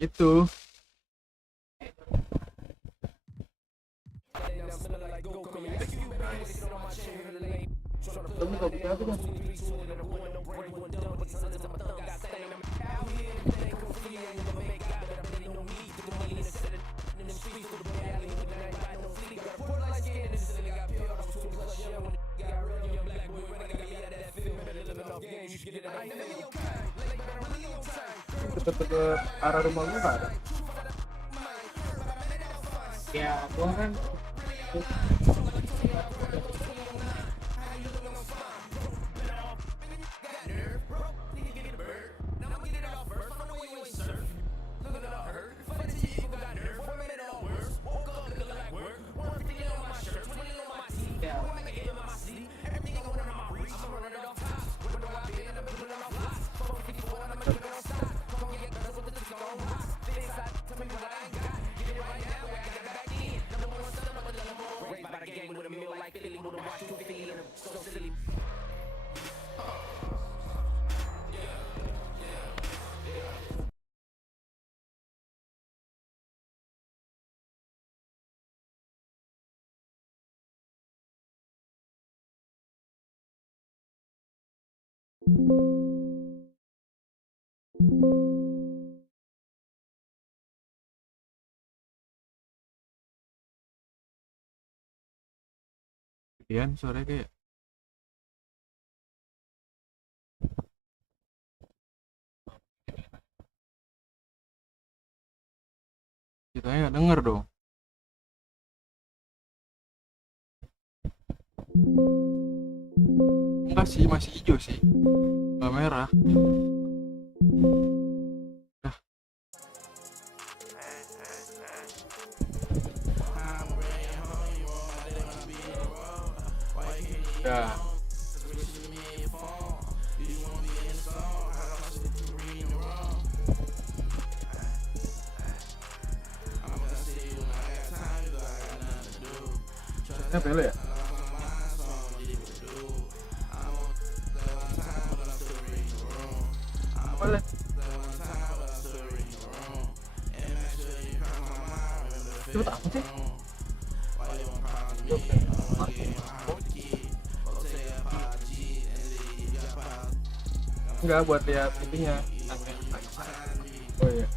Itu. Ke arah rumah gua nggak ada. Ya gua kan Kemudian sore kayak kita nggak denger dong. Enggak sih, masih hijau sih, nggak merah. Dah. Dah. Ini apa ya? Boleh. Itu apa sih? Enggak, buat lihat ininya. Oh iya.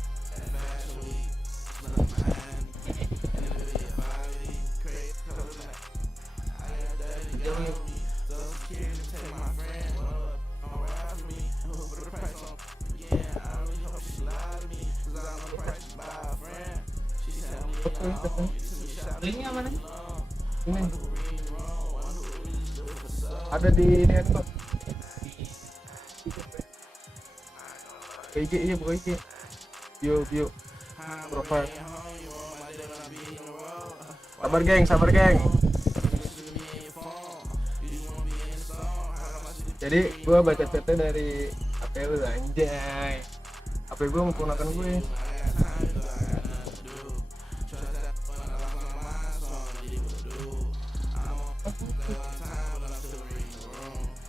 linknya mana? Ini ada di ini kok. IG, iya bukan IG. Bio profile. Sabar geng. Jadi gua baca chatnya dari HP lu, anjay. HP gua menggunakan gue.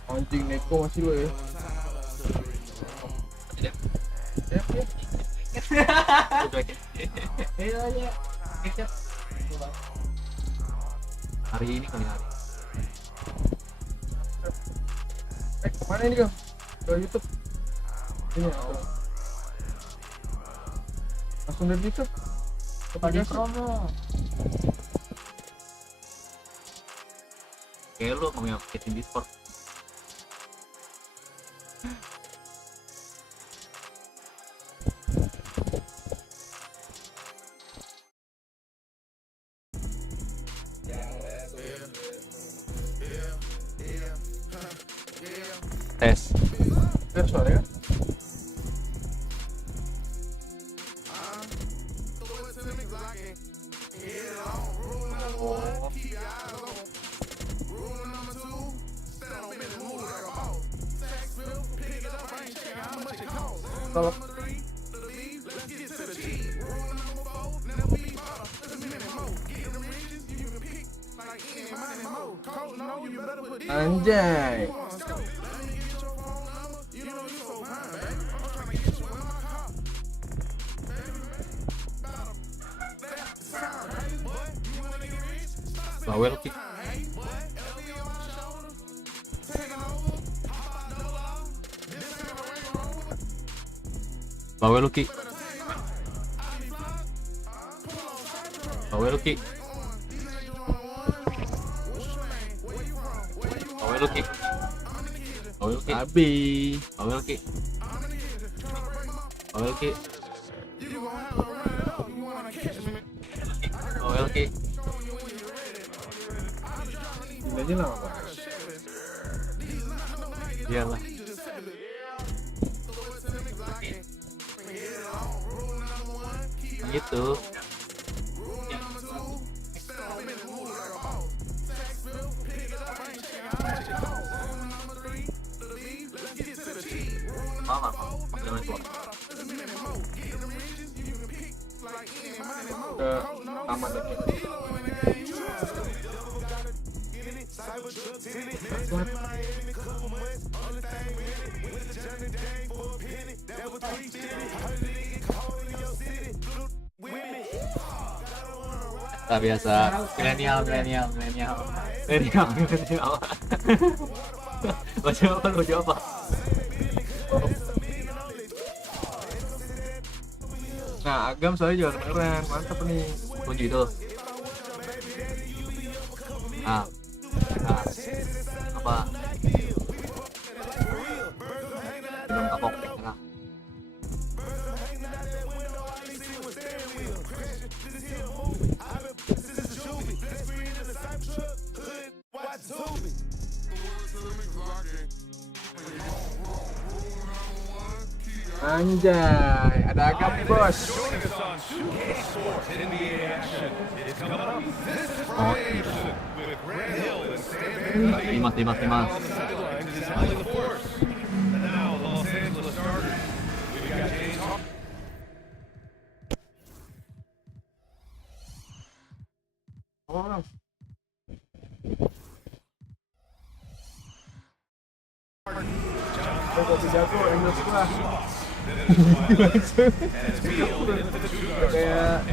Anjing neko masih lo ya. Iya. Hari ini kali hari. Kemana ini Gam? Ke YouTube. Ini langsung dari YouTube. Kepada promo. Kayak lu ngomongin marketing Discord. Tes soalnya kalau anjay Bawel Ki. Bawel Ki. Bawel Ki. Bawel Ki. Bawel Ki. Abi. Bawel Ki. Bawel Ki. Bawel Ki. Ini aja lama banget. Iyalah. Gitu. Mama, panggilan keluar. Ke taman ini. Tak biasa. Milenial. Baca apa? Nah, Agam soalnya juga keren, mantap nih. Kunci itu. Nah, apa? Minum kapok, nah. Anjay, ada Agam nih bos. Oh, Dimas. Oh. Kopi jago, English gua. Kayak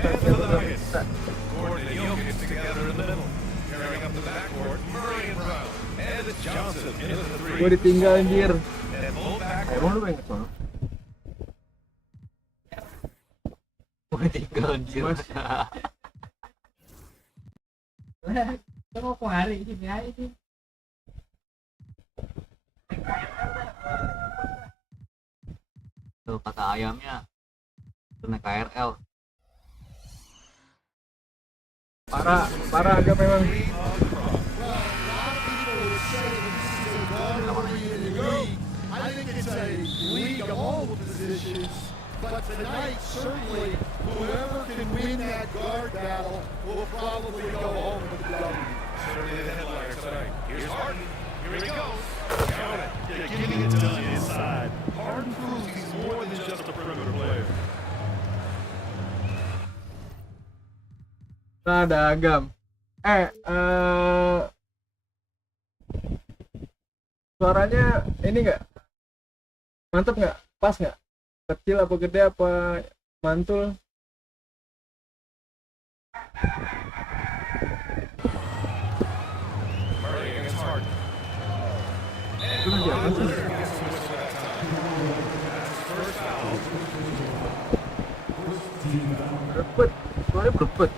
gue ditinggal anjir. Emang lu pengen ke sana? Gue tinggal anjir. Kita mau hari ini aja sih. Tuh kata ayamnya naik KRL. Parah agak memang. I think it's a league of all the positions, but tonight certainly whoever can win that guard battle will probably go home with the W. Certainly the headliner tonight. Here's Harden. Here he goes. Count it. Yeah, getting it done inside. Harden proves he's more than just a perimeter player. Nah, ada Agam. Suaranya ini nggak? Mantep nggak? Pas nggak? Kecil apa gede apa mantul? Murray against Harden. Itu jangan sih. Berebut, suaranya berebut.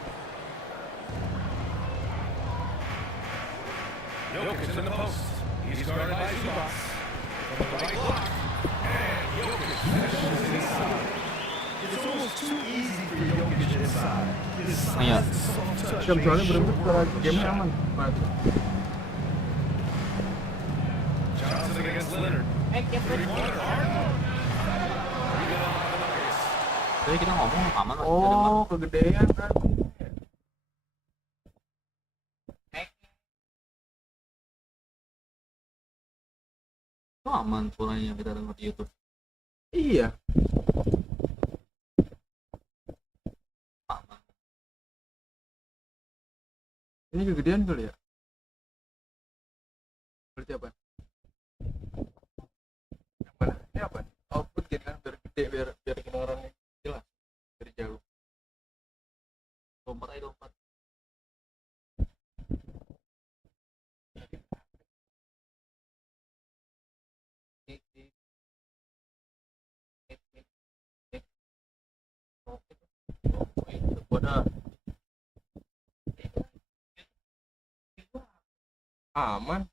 Jokic in the post. He's guarded by Zubac. From the right block. And Jokic finishes inside. It's almost too easy for Jokic inside. His Iya. size is soft touch. Jam soalnya berebut, suara gamenya aman. Johnson against Leonard. Jadi kita ngomong aman lah. Oh, kegedean kan. Itu aman suaranya yang kita dengar di YouTube. Iya. Aman. Ini kegedean kali ya? Berarti apa? Yang mana? Ini apa? Output gitu kan biar gede, biar kedengarannya jelas dari jauh. Lompat aja lompat. Udah. Aman.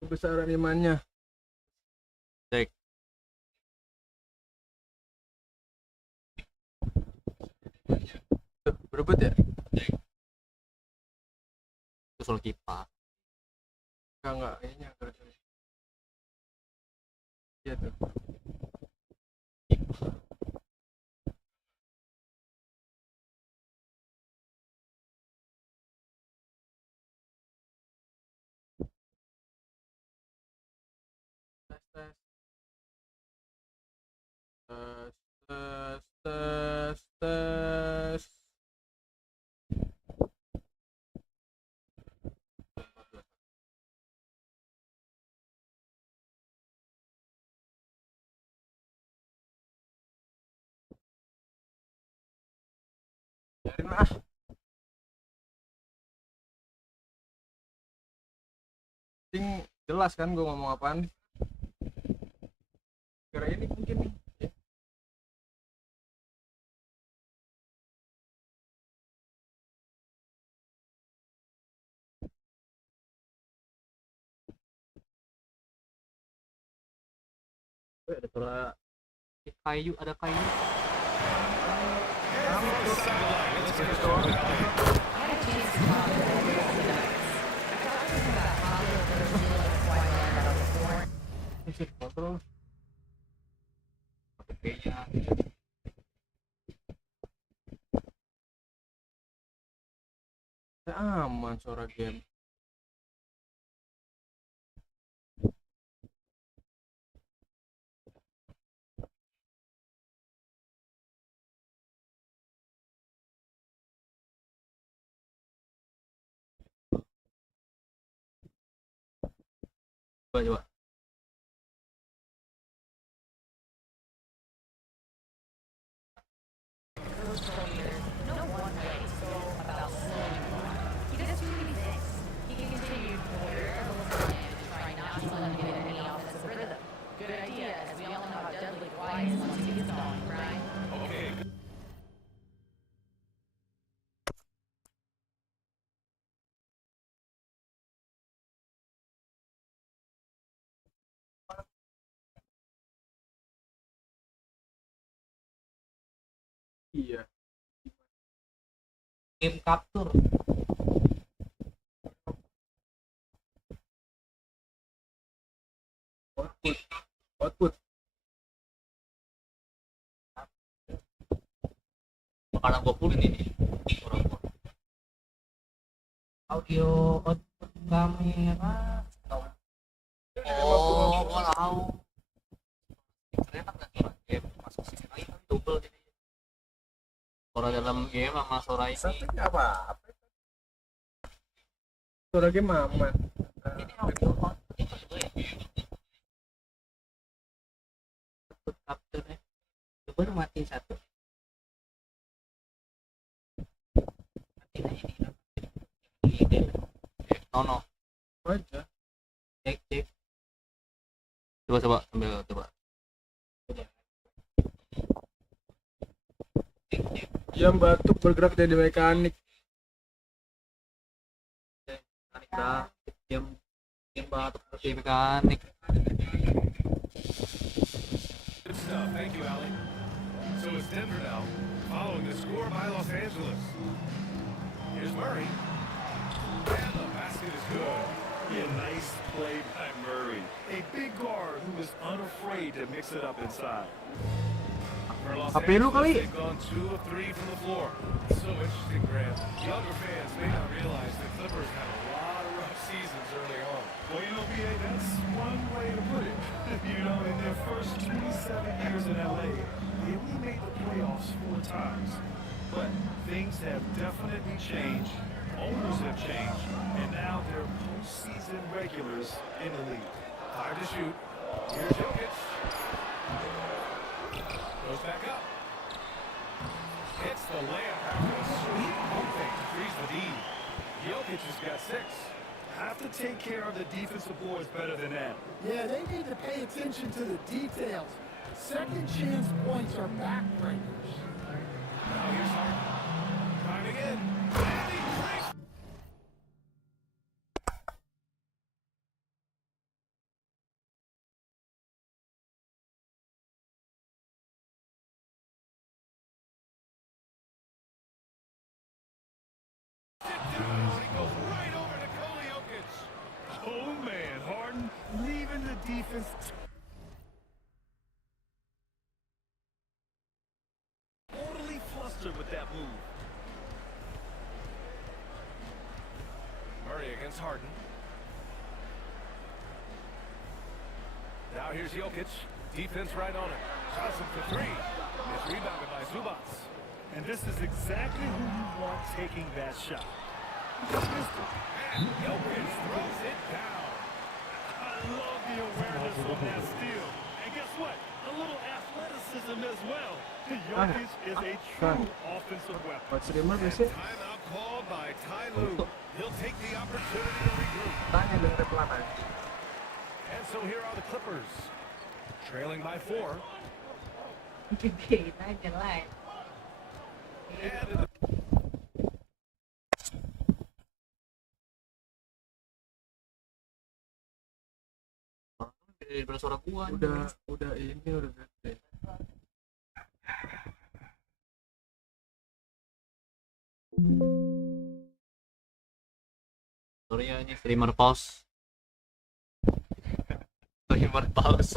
Kebesaran imannya. Cek. Berebut ya? Itu soal kipas. Enggak kayaknya enggak. Iya tuh. Tes tes tes tes tes. Biarin lah. Ting jelas kan gue ngomong apaan? Kira ini mungkin nih. Ada suara kayu, ada kayu. Kontrol. HP-nya. Aman suara game. Coba. Iya. Game capture. Output. Makanan gua pulin ini. Orang gua. Audio output kamera. Oh, gua tahu. Ternyata nggak suara game masuk sini lagi kan double jadi. Suara dalam game sama suara ini. Satunya apa? Suara game aman. Ini audio output itu juga ya. Output capture ya. Coba lu matiin satu. Matiin aja ini. No. Aja. Cek. Coba sambil coba. Jam batuk bergerak jadi mekanik. Mekanik jam batuk jadi mekanik. Good stuff. Thank you, Allie. So it's Denver now, following the score by Los Angeles. Here's Murray. And the basket is good. Yeah, nice play by Murray. A big guard who is unafraid to mix it up inside. For Los HP lu kali. They've gone 2 of 3 from the floor. It's so interesting, Grant. Younger fans may not realize the Clippers had a lot of rough seasons early on. Well, you know, B.A., that's one way to put it. You know, in their first 27 years in L.A., they only made the playoffs 4 times. But things have definitely changed. Owners have changed. And now they're postseason regulars in the league. Time to shoot. Here's Jokic. Goes back up. Hits the layup after a sweet pumping. Frees the D. Jokic has got 6. have to take care of the defensive boards better than that. Yeah, they need to pay attention to the details. Second chance points are backbreakers. Now here's Harden. Driving in. And he breaks. He goes right over Nikola Jokic. Oh man, Harden leaving the defense. Totally flustered with that move. Murray against Harden. Now here's Jokic. Defense right on him. Johnson for three. It's rebounded by Zubats. And this is exactly who you want taking that shot. Just missed it. And Jokic throws it down. I love the awareness on that steal. And guess what? A little athleticism as well. Jokic is a true offensive weapon. Buat streamer biasanya Timeout called by Ty Lue. He'll take the opportunity to regroup. tanya dengan pelan aja. And so here are the Clippers. Trailing by 4. Gedein aja lah. And in the Daripada suara gua. Udah ini udah gede. Sorry ya, ini streamer pause. Streamer pause.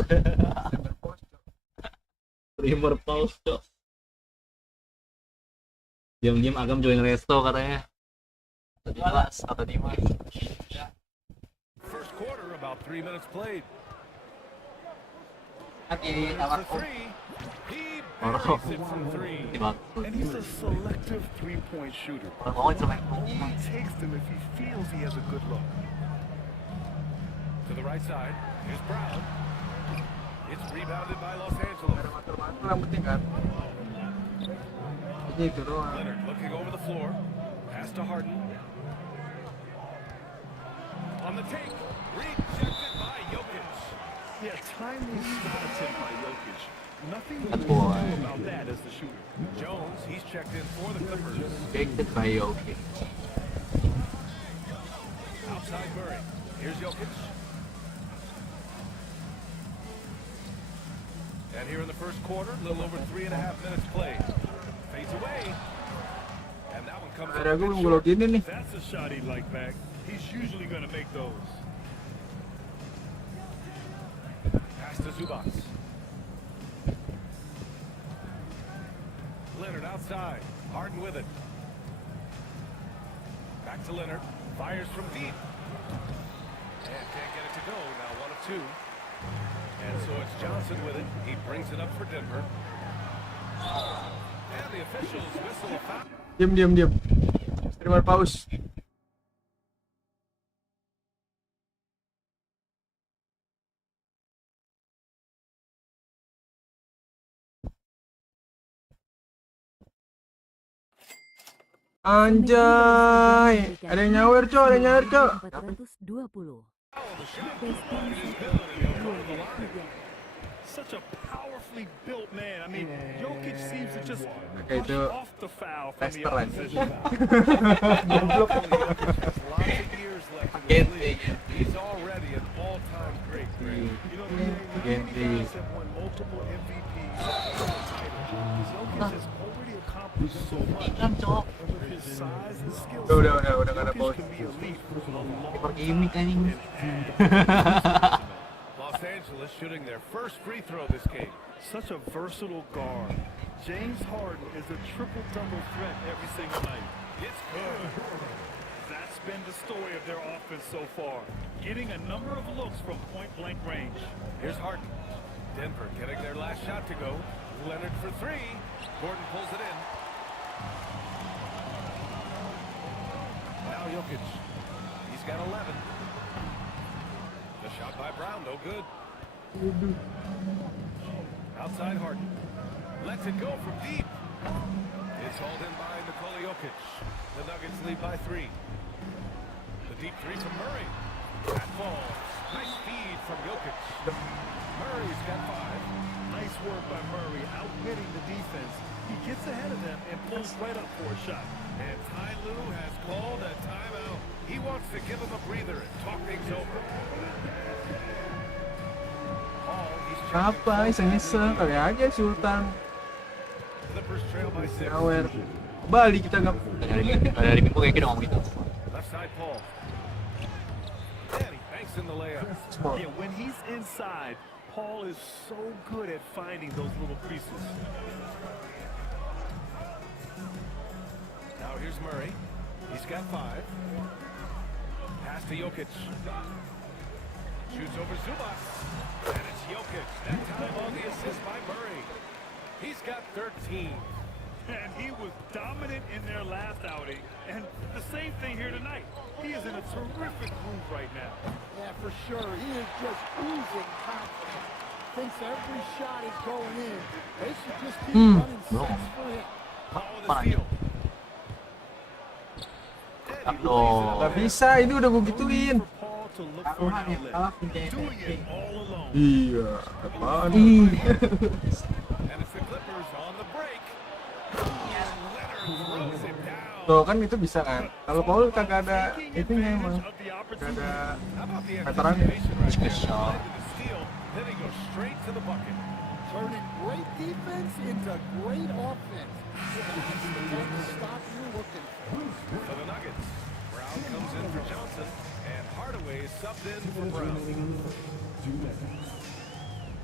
Streamer pause, Cok. Diam-diam Agam join resto katanya. Kata Dimas. first quarter, about 3 minutes played. Tapi For tawar three. He Orang buries it from 3. And he's a selective three-point shooter. mau cuma Only takes them if he feels he has a good look. To the right side. Here's Brown. It's rebounded by Los Angeles. Mantul yang penting kan. Ini itu doang. Leonard looking over the floor. Pass to Harden. On the take. Rejected by Jokic. Yeah, timely shot attempt by Jokic. Nothing That to boy. do about that as the shooter. Jones, he's checked in for the Clippers. Rejected by Jokic. Outside Murray. Here's Jokic. And here in the first quarter, a little over 3.5 minutes played. Fades away. And that one comes up Ada a gue bit nunggu short. login nih. That's a shot he'd like back. He's usually going to make those. Pass to Zubats. Leonard outside. Harden with it. Back to Leonard. Fires from deep. And can't get it to go. Now 1 of 2. And so it's Johnson with it. He brings it up for Denver. And the officials whistle a foul. Diam. Streamer pause. Anjay, ada yang nyawer cok, 420. Such a powerfully built man. I mean, Jokic seems to just Oke, brush itu off the foul from the tester aja. opposition. Jokic has lots of years left in the league. He's already an all-time great. You know, many guys have won multiple MVPs. Jokic has already accomplished so much. kan cok. And with his size and skill Udah set, nggak ada Jokic pause. can be elite for a long Per gimmick anjing. Los Angeles shooting their first free throw this game. Such a versatile guard. James Harden is a triple-double threat every single night. It's good. That's been the story of their offense so far, getting a number of looks from point-blank range. Here's Harden. Denver getting their last shot to go. Leonard for 3. Gordon pulls it in. Now Jokic. He's got 11. The shot by Brown, no good. Outside Harden. Lets it go from deep. It's hauled in by Nikola Jokic. The Nuggets lead by 3. The deep three from Murray. That falls. Nice feed from Jokic. Murray's got 5. Nice work by Murray, outwitting the defense. He gets ahead of them and pulls right up for a shot. And Ty Lue has called a timeout. He wants to give him a breather and talk things over. Paul, he's Apa iseng-iseng kali aja Sultan Clippers trail by 6. nyawer Bali kita nggak Dari minggu kayak gini ngomong gitu. Left side Paul. And he banks in the layup. small. Yeah, when he's inside, Paul is so good at finding those little creases. Now here's Murray. He's got 5. Pass to Jokic. Shoots over Zubac. And it's Jokic. That time on the assist by Murray. He's got 13. And he was dominant in their last outing. And the same thing here tonight. He is in a terrific groove right now. Yeah, for sure. He is just oozing confidence. Thinks every shot is going in. They should just keep running sets for him. Paul with the steal. And he lays it up Nggak there. bisa, ini udah gue gituin. For Paul to look for an outlet. Doing it all alone. Iya, apaan? And it's the Clippers on the break. Leonard throws it down. Tuh kan itu bisa kan. Kalau Paul kagak ada Taking itunya emang. advantage of the Kagak ada opportunity. How about the veteran. anticipation right there? Shot. Led to the steal, then he goes straight to the bucket. Turning great defense into great offense. That's the type of stop you're looking for. For the Nuggets, Brown comes in for Johnson, and Hardaway is subbed in for Brown.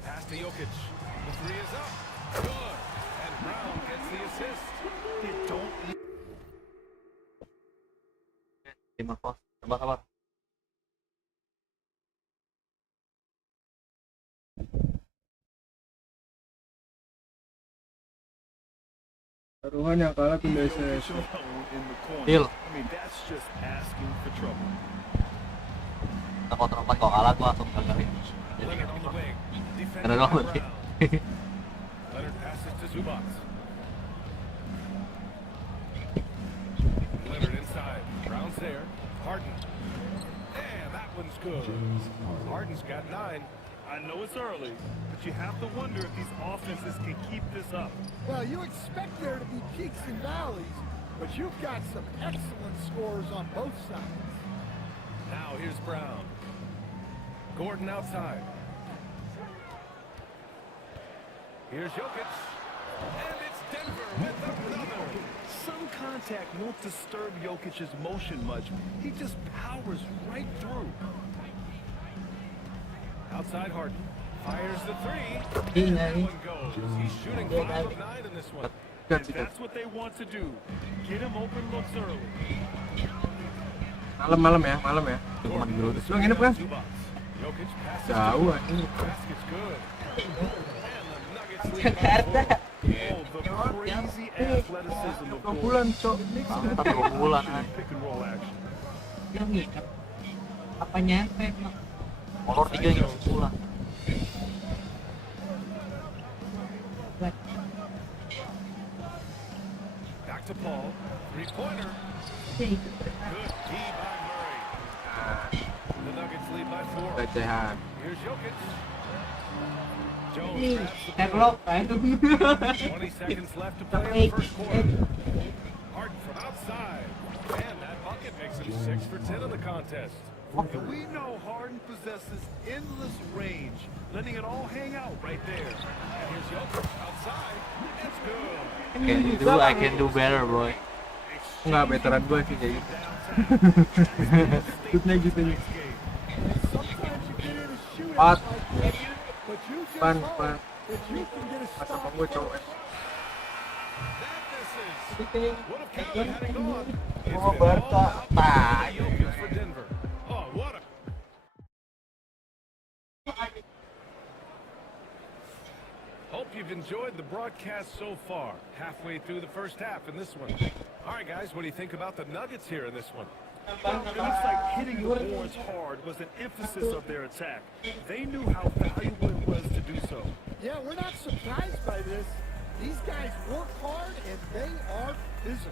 Pass to Jokic. The 3 is up. Good. And Brown gets the assist. They don't 5 pos. Sabar. taruhan yang kalah pindah SS. alone in the corner. Deal. I mean, that's just asking for trouble. Kita kontrol 4 kalau kalah gua langsung gagalin. Jadi Leonard on the wing. Defended Ada by doang. Brown. Leonard passes to Zubac. Leonard inside. Brown's there. Harden. And that one's good. Harden's got 9. I know it's early, but you have to wonder if these offenses can keep this up. Well, you expect there to be peaks and valleys, but you've got some excellent scores on both sides. Now here's Brown. Gordon outside. Here's Jokic. And it's Denver with another. Some contact won't disturb Jokic's motion much. He just powers right through. Outside Harden. Fires the 3. Iya, That iya. one goes. He's shooting 5 of 9 in this one. Kan And that's what they want to do. Get him open looks early. Malam ya, malam ya. cuma di dulu. Lu nginep kan? Zubac. Jokic passes to Jauh Jokic. ini. Basket's good. And the Nuggets lead by Jakarta. 4. Oh, the crazy athleticism of 2 bulan, Cok. Mantap 2 bulan aja. pick and roll action. Yang ngikat. Apa nyampe? Molor 3 nya 10 bulan. Back to Paul. 3-pointer. Sih. Good D by Murray. The Nuggets lead by 4. Pelecehan. Here's Jokic. Jones Nih, grabs the Sherlock kan. 20 seconds left to play in the first quarter. Harden from outside. And that bucket makes him 6 for 10 in the contest. And we know Harden possesses endless range, letting it all hang out right there. And here's Jokic outside. It's good. I can do better, boy. Enggak, veteran gue sih kayak gitu. Shootnya gitu nih. Sometimes you get in a shootout Pat. like this, but you just Pan, hope pan. that you can get a Pas stop. sama gue cowok. That misses. Would have counted had it gone. It's Oh, been Berta. all out Tai. Jokic for Denver. Oh, what a... Hope you've enjoyed the broadcast so far. Halfway through the first half in this one. All right, guys, what do you think about the Nuggets here in this one? It looks like hitting the boards hard was an emphasis of their attack. They knew how valuable it was to do so. Yeah, we're not surprised by this. These guys work hard and they are physical.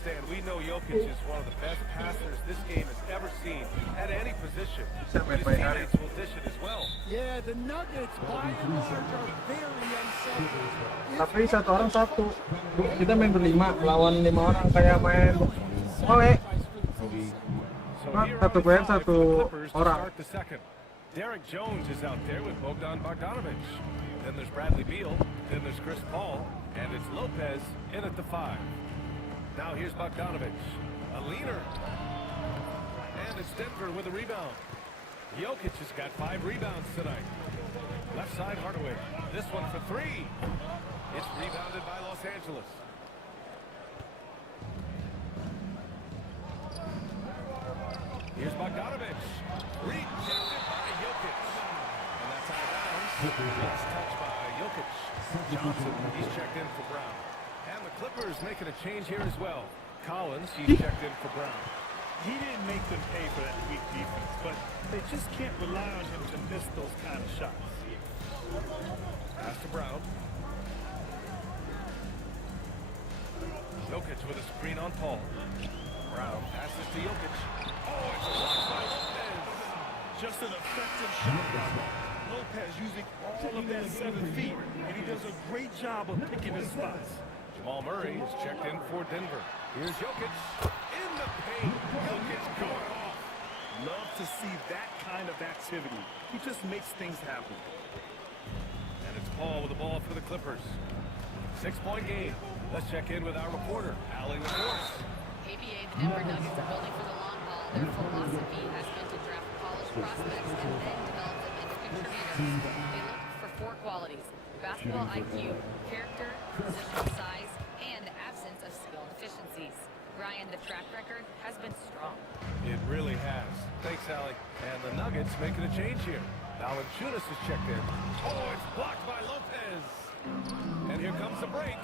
Stan, we know Jokic is one of the best passers this game has ever seen at any position. Bisa But his main-main teammates will dish it as well. Yeah, the Nuggets, by and large, are very unselfish. Tapi satu orang satu. Kita main berlima lawan 5 orang kayak main Ole. So Not here satu on player, five for satu the Clippers to orang. start the second. Derek Jones is out there with Bogdan Bogdanovic. Then there's Bradley Beal. Then there's Chris Paul. And it's Lopez in at the 5. Now here's Bogdanovic. A leaner. And it's Denver with a rebound. Jokic has got 5 rebounds tonight. Left side Hardaway. This one for 3. It's rebounded by Los Angeles. Here's Bogdanovic. Rejected by Jokic. And that's out of bounds. Last touch by Jokic. Johnson, he's checked in for Brown. And the Clippers making a change here as well. Collins, he's checked in for Brown. He didn't make them pay for that weak defense, but they just can't rely on him to miss those kind of shots. Pass to Brown. Jokic with a screen on Paul. Brown passes to Jokic. Oh, it's a block by Lopez. Just an effective shot. Lopez using all of that 7 feet, and he does a great job of picking his spots. Jamal Murray is checked in for Denver. Here's Jokic in the paint. Jokic going off. Love to see that kind of activity. He just makes things happen. And it's Paul with the ball for the Clippers. 6-point game. Let's check in with our reporter, Allie LaCourse. ABA, the Denver Nuggets are building for the long haul. Their philosophy has been to draft college prospects and then develop them into contributors. They look for 4 qualities: basketball IQ, character, positional size, and absence of skill deficiencies. Ryan, the track record has been strong. It really has. Thanks, Allie. And the Nuggets making a change here. Valanciunas is checked in. Oh, it's blocked by Lopez. And here comes the break.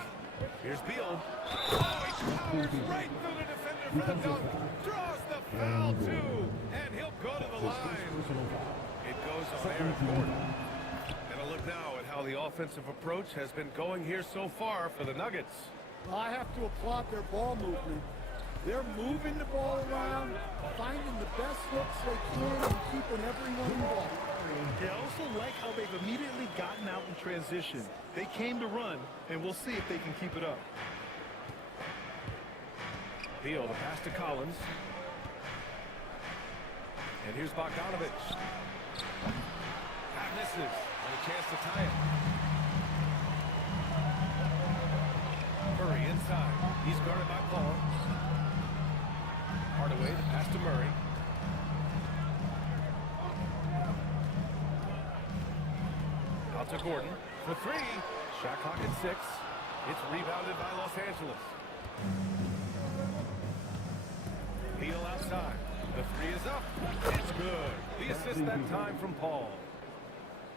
Here's Beal. Oh, he powers right through the defender for the dunk. Draws the foul, too. And he'll go to the line. It goes on Aaron Gordon. And a look now at how the offensive approach has been going here so far for the Nuggets. I have to applaud their ball movement. They're moving the ball around, finding the best looks they can, and keeping everyone involved. I also like how they've immediately gotten out in transition. They came to run, and we'll see if they can keep it up. Beal, the pass to Collins. And here's Bogdanovic. That misses. And a chance to tie it. Murray inside. He's guarded by Paul. Hardaway, the pass to Murray. Out to Gordon for 3. Shot clock at 6. It's rebounded by Los Angeles. Beal outside. The 3 is up. It's good. The assist that time from Paul.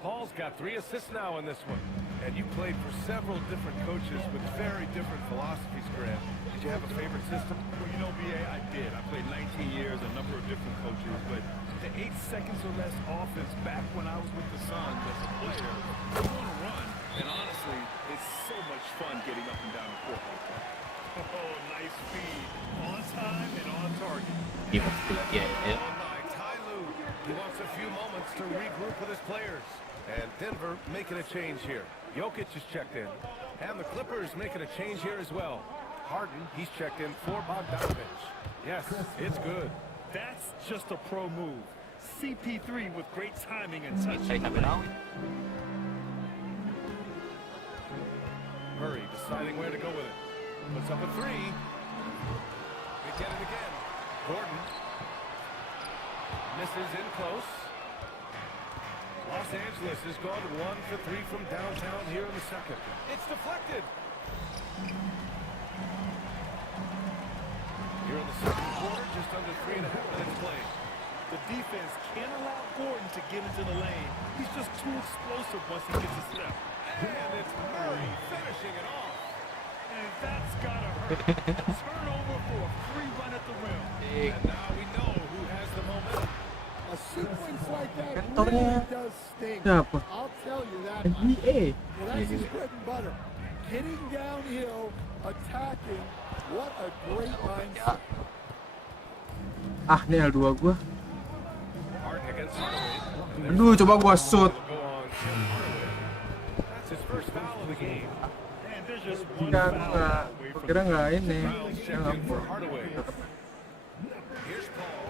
Paul's got 3 assists now in this one. And you played for several different coaches with very different philosophies, Grant. Did you have a favorite system? Well, you know, BA, I did. I played 19 years, a number of different coaches, but the 8 seconds or less offense back when I was with the Suns as a player, you want to run. And honestly, it's so much fun getting up and down the court like that. Oh, nice speed. On time and on target. He wants to get it. By Ty Lue. He wants a few moments to regroup with his players. And Denver making a change here. Jokic is checked in. And the Clippers making a change here as well. Harden, he's checked in for Bogdanovic. Yes, it's good. That's just a pro move. CP3 with great timing and touch. Saya sampai tahu. Murray deciding where to go with it. Puts up a 3. They get it again. Gordon. Misses in close. Los Angeles has gone 1 for 3 from downtown here in the second. It's deflected. Here in the second quarter, just under 3.5 minutes played. The defense can't allow Gordon to get into the lane. He's just too explosive once he gets a step. And it's Murray finishing it off. And that's gotta hurt. Turnover for a free run at the rim. And now we know who has the momentum. A sequence like that Kantornya really does sting. siapa? I'll tell you that. NBA. Well, that's his bread and butter. Getting downhill, attacking. What a great mindset. Ah, ini L2 gua. Harden against Hardaway. Aduh, coba gua shoot. Go on Tim Hardaway. That's his first foul of the game. And there's just one Enggak, foul enggak. away Gua from kira nggak ini. Fouls checked in for Hardaway. Here's Paul.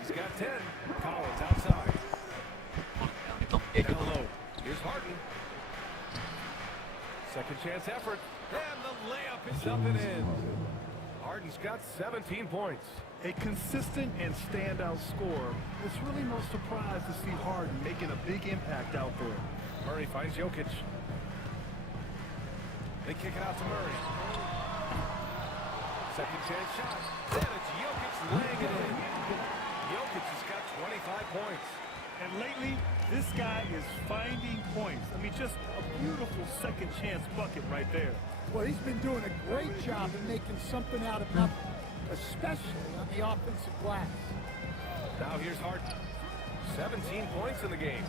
He's got 10. Collins outside. Down low. Here's Harden. Second chance effort. And the layup is up and in. Harden's got 17 points. a consistent and standout scorer. It's really no surprise to see Harden making a big impact out there. Murray finds Jokic. They kick it out to Murray. Second chance shot. Then it's Jokic laying it in. Jokic has got 25 points. And lately, this guy is finding points. I mean, just a beautiful second chance bucket right there. Well, he's been doing a great job in making something out of nothing, especially on the offensive glass. Now here's Harden. 17 points in the game.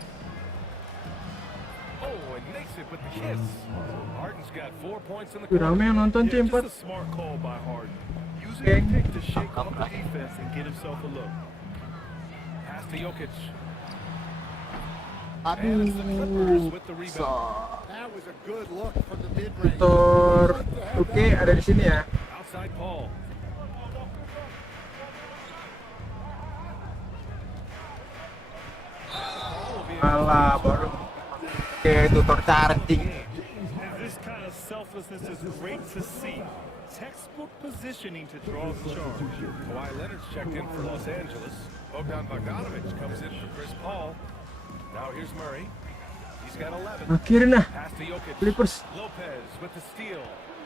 Oh, and makes it with the kiss. Harden's got 4 points in the quarter. Rame yang nonton Yeah, C4. just a smart call by Harden. Using the pick to shake off the defense and get himself a look. Pass to Jokic. And it's the Clippers Aduh, with the rebound. That was a good look from the mid-range. Tutor 2K ada di sini ya. Outside Paul. Alah, baru Oke, tutor charging. And this kind of selflessness is great to see. Textbook positioning to draw the charge. Kawhi Leonard's checked in for Los Angeles. Bogdan Bogdanovic comes in for Chris Paul. Now here's Murray. He's got 11. Akhirin nah, Pass to Jokic. Clippers. Lopez with the steal.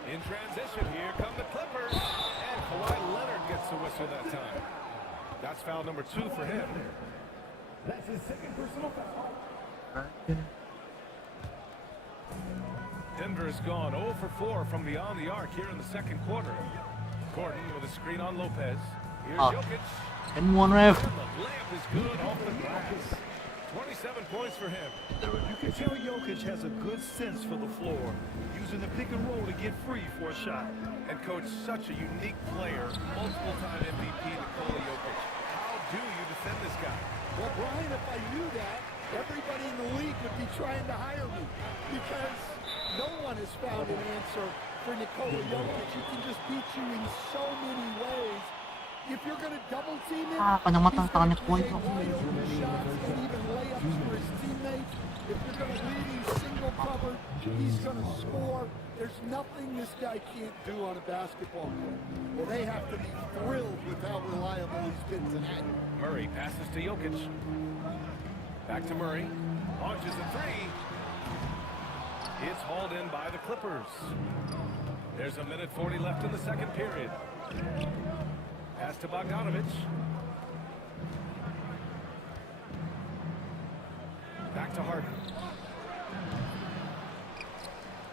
In transition, here come the Clippers. And Kawhi Leonard gets the whistle that time. That's foul number 2 for him. That's his second personal foul. Denver has gone 0 for 4 from beyond the arc here in the second quarter. Gordon with a screen on Lopez. Here's Jokic. And one ref. And the layup is good off the glass. 27 points for him. You can tell Jokic has a good sense for the floor, using the pick and roll to get free for a shot. And coach, such a unique player, multiple-time MVP Nikola Jokic. How do you defend this guy? Well, Brian, if I knew that, everybody in the league would be trying to hire me because no one has found an answer for Nikola Jokic. He can just beat you in so many ways. If you're going to double team him, kanyang he's matang going tangannya to kuat create wide open shots and even layups for his teammates. If you're going to leave him single covered, he's going to score. There's nothing this guy can't do on a basketball court. Well, they have to be thrilled with how reliable he's been tonight. Murray passes to Jokic. Back to Murray. Launches a three. It's hauled in by the Clippers. There's a minute 40 left in the second period. Pass to Bogdanovic. Back to Harden.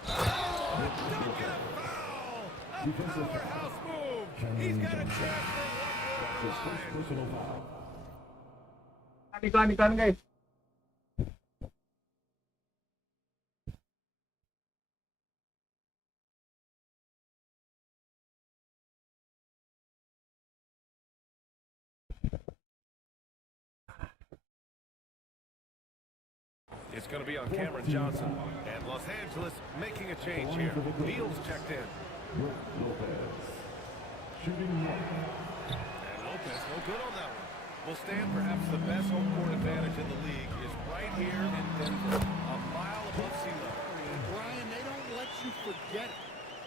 Don't get a foul! A powerhouse move! He's got a chance for one more. Iklan guys. It's going to be on Cameron Johnson. And Los Angeles making a change here. Beal's checked in. And Lopez no good on that one. Will stand perhaps the best home court advantage in the league is right here in Denver, a mile above sea level. Brian, they don't let you forget it.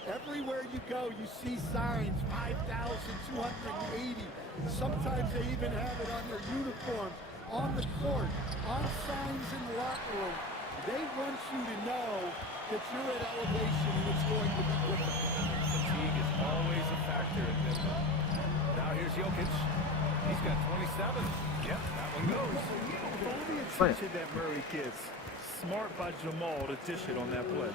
Everywhere you go, you see signs, 5,280. Sometimes they even have it on their uniforms, on the court, on signs in the locker room. They want you to know that you're at elevation and it's going to be different. Fatigue is always a factor in Denver. Now here's Jokic. He's got 27. Yep, that one goes. For all the attention that Murray gets, smart by Jamal to dish it on that play.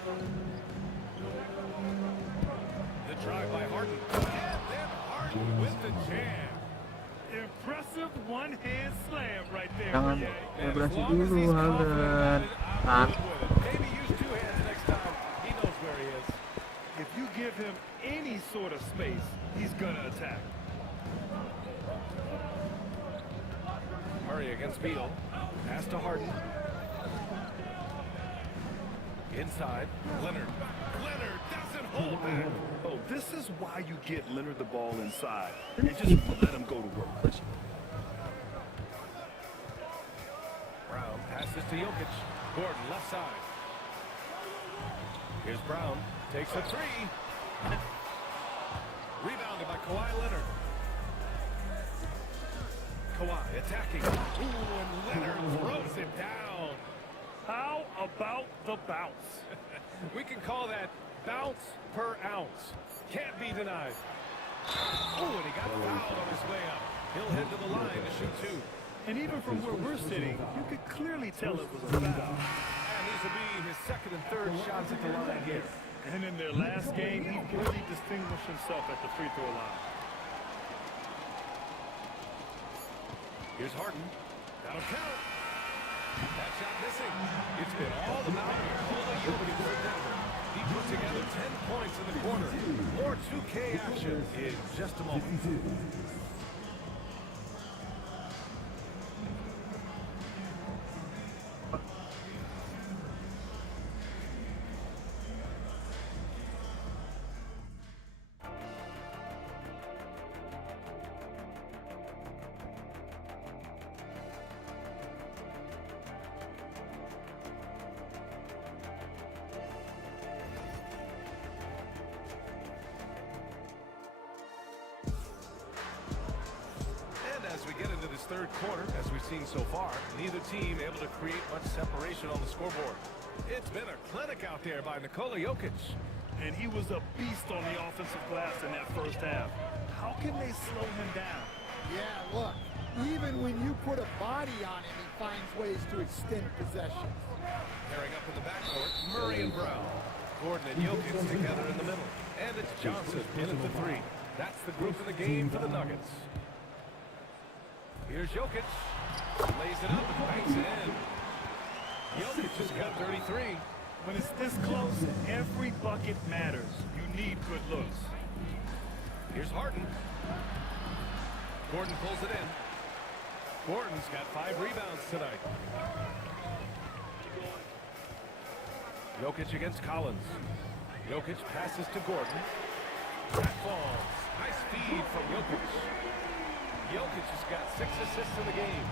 The drive by Harden. And then Harden with the jam. Impressive one-hand slam right there. Jangan Ye. vibrasi dulu, Harden. Nah, Maybe use 2 hands next time. He knows where he is. If you give him any sort of space, he's gonna attack. Murray against Beal. Pass to Harden. Inside, Leonard. Leonard doesn't hold back. Oh, this is why you get Leonard the ball inside. You just let him go to work. Brown passes to Jokic. Gordon left side. Here's Brown. Takes a three. Rebounded by Kawhi Leonard. Kawhi attacking. Ooh, and Leonard throws it down. How about the bounce? We can call that bounce per ounce. Can't be denied. Oh, and he got fouled on his way up. He'll head to the line to shoot two. And even from where we're sitting, you could clearly tell it was a foul. And these will be his second and third shots at the line here. And in their last game, he really distinguished himself at the free throw line. Here's Harden. That'll count. That shot missing. It's been all about Nikola Jokic for Denver. He put together 10 points in the quarter. More 2K action in just a moment. As we get into this third quarter, as we've seen so far, neither team able to create much separation on the scoreboard. It's been a clinic out there by Nikola Jokic. And he was a beast on the offensive glass in that first half. How can they slow him down? Yeah, look, even when you put a body on him, he finds ways to extend possession. Pairing up in the backcourt, Murray and Brown. Gordon and Jokic together in the middle. And it's Johnson in at the three. That's the group in the game for the Nuggets. Here's Jokic. Lays it up and banks it in. Jokic has got 33. When it's this close, every bucket matters. You need good looks. Here's Harden. Gordon pulls it in. Gordon's got 5 rebounds tonight. Jokic against Collins. Jokic passes to Gordon. That falls. Nice feed from Jokic. Jokic has got 6 assists in the game.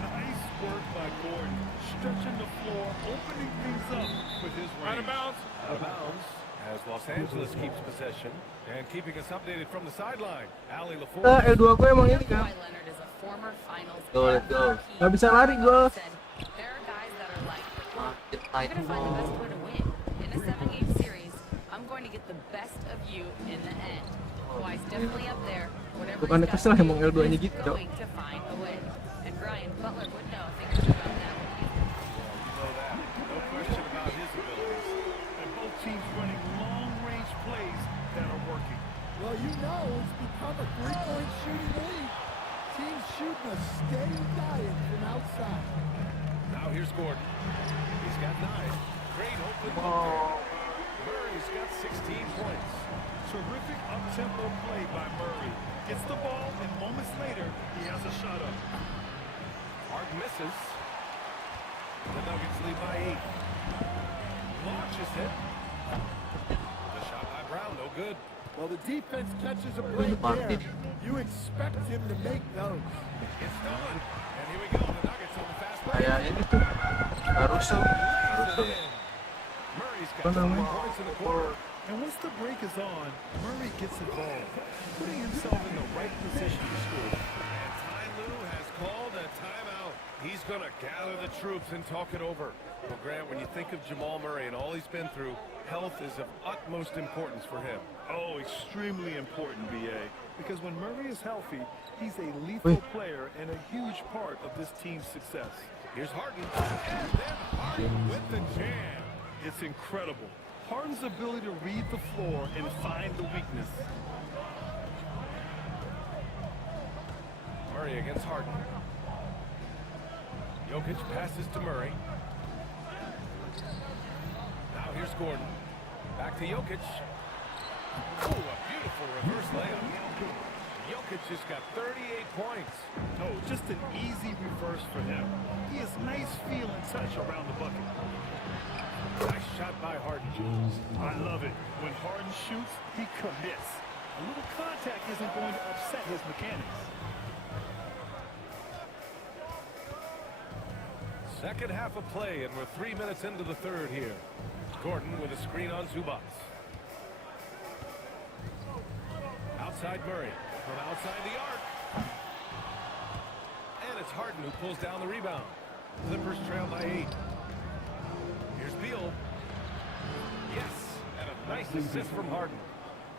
Nice work by Gordon. Stretching the floor, opening things up with his range. Out of bounds. Out of bounds. As Los Angeles keeps possession. And keeping us updated from the sideline. Ali LaForge. L2 gue emang ini kan. Kawhi Leonard is a former finals Let's go. Gak bisa lari gue. said, there are guys that are like, Makin you're tight. going to find the best way to win. In a 7-game series, I'm going to get the best of you in the end. Kawhi's definitely up there. Whatever Bukannya he's kesel got to emang do, L2-nya he's gitu, Dok. going to find a way. And Brian Butler would know things about that. You know that. No question about his abilities. And both teams running long-range plays that are working. Well, you know it's become a three-point shooting league. Teams shooting a steady diet from outside. Now here's Gordon. He's got 9. Great open look there. Murray's got 16 points. Terrific up-tempo play by Murray. Gets the ball, and moments later, he has a shot up. Hart misses. The Nuggets lead by 8. Launches it. The shot by Brown, no good. Well, the defense catches a break there. You expect him to make those. It's stolen. And here we go. The Nuggets on the fast break. Kayak ini tuh Caruso. Lays it in. Murray's got 20 points in the quarter. And once the break is on, Murray gets involved, putting himself in the right position to score. And Ty Lue has called a timeout. He's going to gather the troops and talk it over. Well, Grant, when you think of Jamal Murray and all he's been through, health is of utmost importance for him. Oh, extremely important, B.A. Because when Murray is healthy, he's a lethal player and a huge part of this team's success. Here's Harden. And then Harden with the jam. It's incredible. Harden's ability to read the floor and find the weakness. Murray against Harden. Jokic passes to Murray. Now here's Gordon. Back to Jokic. Oh, a beautiful reverse layup. Jokic just got 38 points. Oh, just an easy reverse for him. He has nice feel and touch around the bucket. Nice shot by Harden. I love it. When Harden shoots, he commits. A little contact isn't going to upset his mechanics. Second half of play, and we're 3 minutes into the third here. Gordon with a screen on Zubac. Outside Murray. From outside the arc. And it's Harden who pulls down the rebound. Clippers trail by 8. Here's Beal. Yes, and a nice assist from Harden.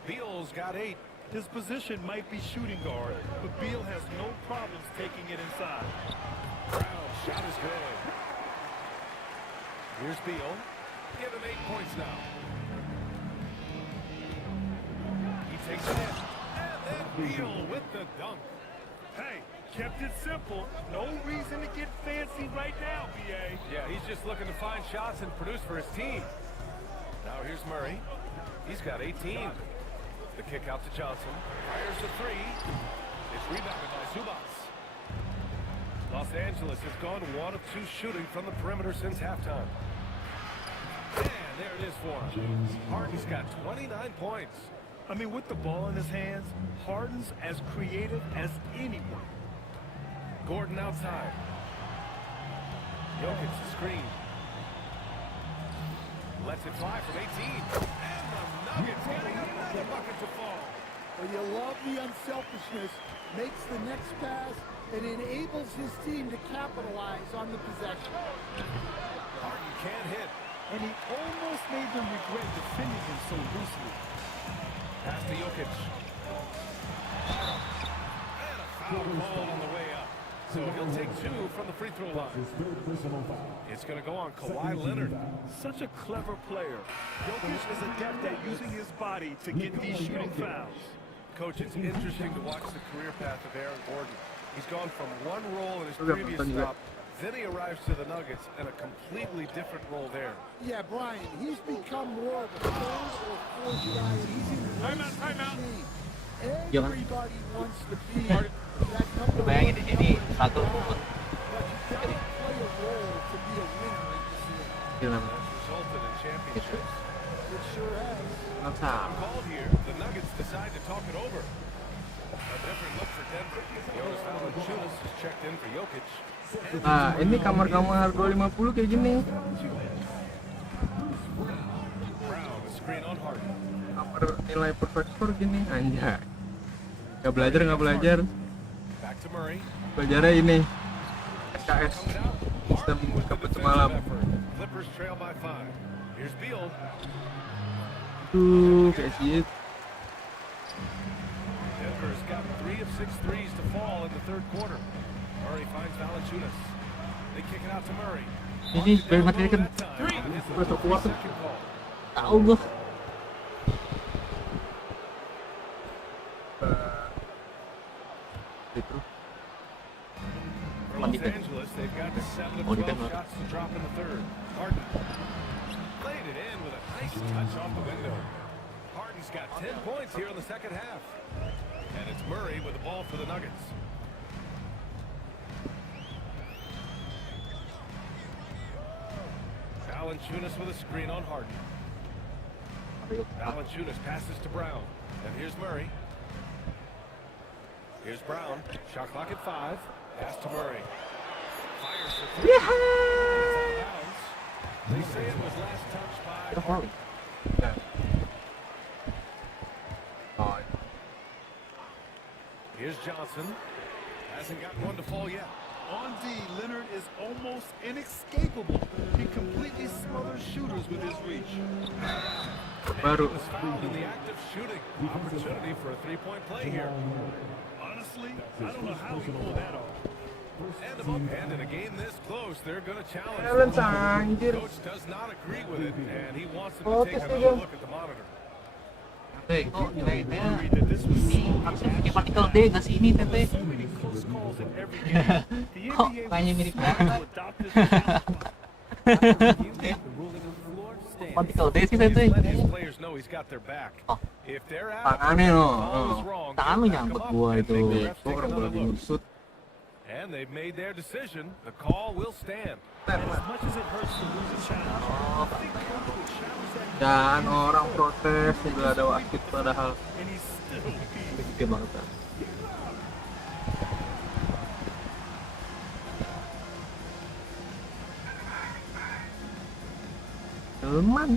Beal's got 8. His position might be shooting guard, but Beal has no problems taking it inside. Brown shot is good. Here's Beal. Give him 8 points now. He takes it in. And then Beal with the dunk. Hey, kept it simple. No reason to get fancy right now, BA. Yeah, he's just looking to find shots and produce for his team. Now here's Murray. He's got 18. The kick out to Johnson. Fires the 3. It's rebounded by Zubac. Los Angeles has gone 1 of 2 shooting from the perimeter since halftime. And there it is for him. Harden's got 29 points. I mean, with the ball in his hands, Harden's as creative as anyone. Gordon outside. Jokic the screen. Lets it fly from 18. And the Nuggets getting another bucket to fall. Well, you love the unselfishness, makes the next pass, and enables his team to capitalize on the possession. Harden can't hit. And he almost made them regret defending him so loosely. Pass to Jokic. And a foul call on the way up. So he'll take 2 from the free throw line. It's going to go on Kawhi Leonard. Such a clever player. Jokic is adept at using his body to get these shooting fouls. Coach, it's interesting to watch the career path of Aaron Gordon. He's gone from one role in his previous stop, then he arrives to the Nuggets in a completely different role there. Yeah, Brian, he's become more of a third or fourth guy. He's in the team. Everybody wants to be that number Bayangin one ini number satu one, but you gotta play a role to be a winner in this league. That's resulted in championships. It sure has. Called here, the Nuggets decide to talk it over. A different look for Denver. Jonas Valanciunas has checked in for Jokic. Nah, ini kamar-kamar 250 kayak gini. Brown, a screen on Harden. Kamar nilai perfect score gini, anjay. Gak belajar. Back to Murray. Belajarnya ini SKS, Coming out. sistem Harden with the kabut defensive semalam. effort. Clippers trail by 5. Here's Beal. Tuh, kayak sih. Denver's got 3 of 6 threes to fall in the third quarter. Murray finds Valanciunas. They kick it out to Murray. Ini biar mati kan. Gua sok kuat tuh. Tahu gua. Itu. Los Angeles, they've got 7 of 12 shots to drop in the third. Harden played it in with a nice touch off the window. Harden's got 10 points here in the second half. And it's Murray with the ball for the Nuggets. Valanciunas with a screen on Harden. Valanciunas passes to Brown. And here's Murray. Here's Brown. Shot clock at 5. Pass to Murray. Fires for 3. It's out of bounds. They say it was last touched by Harden. Here's Johnson. Hasn't gotten one to fall yet. On D, Leonard is almost inescapable. He completely smothers shooters with his reach. Baru. Was fouled in the act of shooting. Opportunity for a 3-point play here. Honestly, I don't know how he pulled that off. And in a game this close, they're going to challenge. Balance, anjir. Coach does not agree with it, and he wants them to take another look at the monitor. Tete, kok nilainya Worried that this was ini harusnya pakai partikel D nggak sih ini Tete? so many close calls in every game. The Kok NBA kayaknya was mirip smart banget? to adopt this challenge. Partikel D sih Tete. He's letting his players know he's got got their back. Oh. If they're out, Tangannya the no. ball is wrong. Tangan lu Back 'em nyangkut up gua and itu. make the refs Gua take orang another lagi look. nge-shoot. And they've made their decision. The call will stand. As much as it hurts to lose a challenge, I think Coach would challenge that Dan orang protes udah ada wasit padahal. and he's still beat. Gede banget kan. Teman.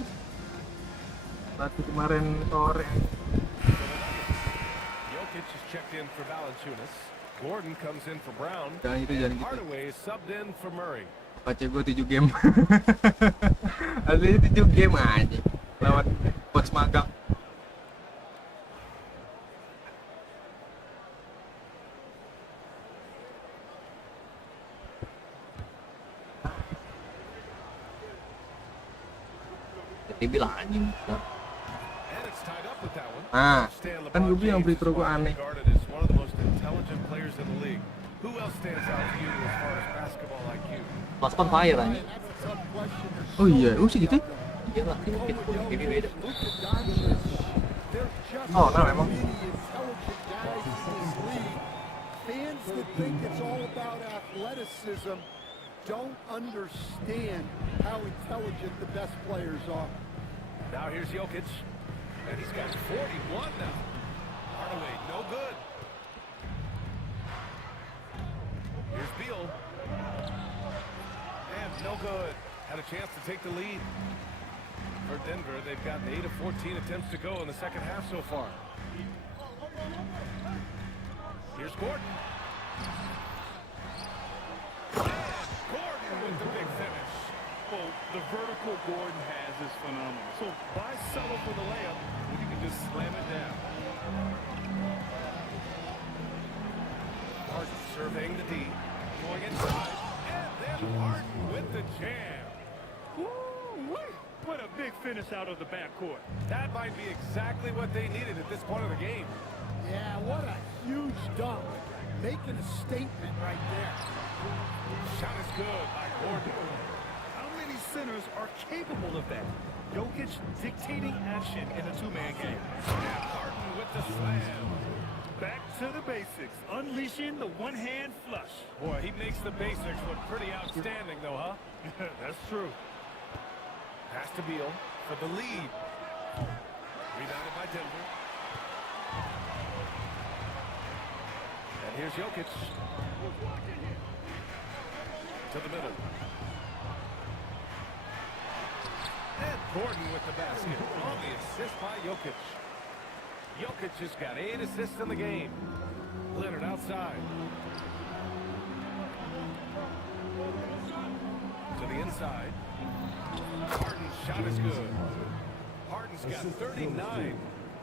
Berarti kemarin sore. Jokic is checked in for Valanciunas. Gordon comes in for Brown. Jangan gitu, jangan And gitu. Hardaway is subbed in for Murray. Baca gue 7 game. Aslinya 7 game aja. Lawan coach magang. Dia bilang anjing. And it's tied up with that one. Nah, Stan kan gue LeBron bilang James free is throw gue widely aneh. regarded as one of the most intelligent players in the league. Who else stands out to you as far as basketball IQ? Plus on fire anjing. That's a tough question. Oh iya, segitu? Iya lah, ini mungkin ini beda. They're just Oh, no, emang. really intelligent guys in this league. Fans that think it's all about athleticism don't understand how intelligent the best players are. Now here's Jokic. And he's got 41 now. Hardaway, no good. Here's Beal. And no good. Had a chance to take the lead. For Denver, they've got 8 of 14 attempts to go in the second half so far. Here's Gordon. And Gordon with the big finish. Well, the vertical Gordon has is phenomenal. So why settle for the layup when you can just slam it down? Harden surveying the D. Going inside. And then Harden with the jam. Woo-wee! What a big finish out of the backcourt. That might be exactly what they needed at this point of the game. Yeah, what a huge dunk. Making a statement right there. Shot is good by Gordon. How many centers are capable of that? Jokic dictating action in a two-man game. And Harden with the slam. Back to the basics, unleashing the one-hand flush. Boy, he makes the basics look pretty outstanding, though, huh? That's true. Pass to Beal for the lead. Rebounded by Denver. And here's Jokic. To the middle. And Gordon with the basket. On the assist by Jokic. Jokic has got 8 assists in the game. Leonard outside. To the inside. Harden's shot is good. Harden's got 39.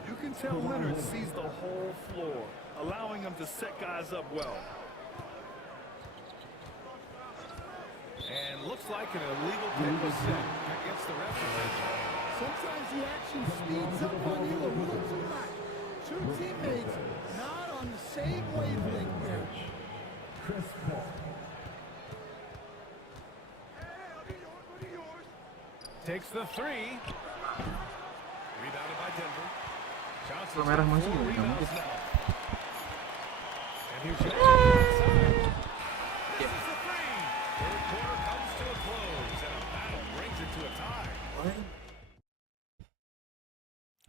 You can tell Leonard sees the whole floor, allowing him to set guys up well. And looks like an illegal pick was set against the referee. Sometimes the action speeds up on you a little too much. Two teammates not on the same wavelength there. Takes the three. Rebounded by Denver. Johnson Kalau merah masuk four ya, nggak rebounds mungkin. now. And here's Jokic inside. This is the three. Third quarter comes to a close, and a battle brings it to a tie.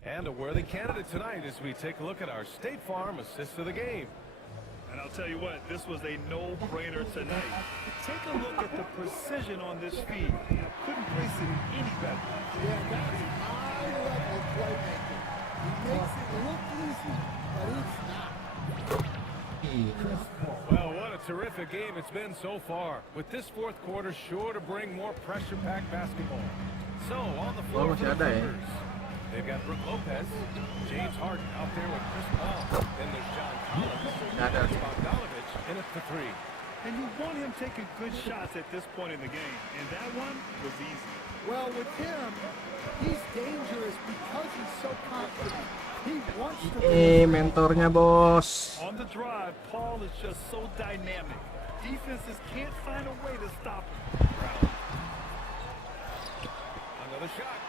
And a worthy candidate tonight as we take a look at our State Farm assist of the game. And I'll tell you what, this was a no-brainer tonight. Take a look at the precision on this feed. Couldn't place it any better. Yeah, that's high-level playmaking. He makes it look easy, but it's not. Well, what a terrific game it's been so far. With this fourth quarter sure to bring more pressure-packed basketball. So, on the floor for masih the ada ya. Clippers. They've got Brook Lopez, James Harden out there with Chris Paul. Then there's John Collins. Ada. There's Bogdanovich in it for three. And you want him taking good shots at this point in the game. And that one was easy. Well, with him, he's dangerous because he's so confident. He wants to Mentornya bos. On the drive, Paul is just so dynamic. Defenses can't find a way to stop him. Another shot.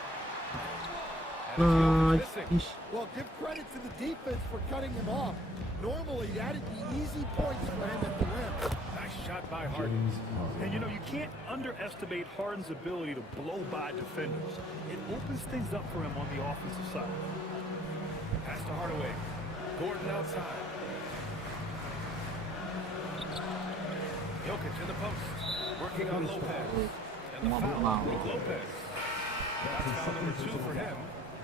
And Najis. Well, give credit to the defense for cutting him off. Normally, that'd be easy points for him at the rim. Nice shot by Harden. And you know, you can't underestimate Harden's ability to blow by defenders. It opens things up for him on the offensive side. Pass to Hardaway. Gordon outside. Jokic in the post. Working on Lopez. And the foul on Brook Lopez. That's foul number 2 for him.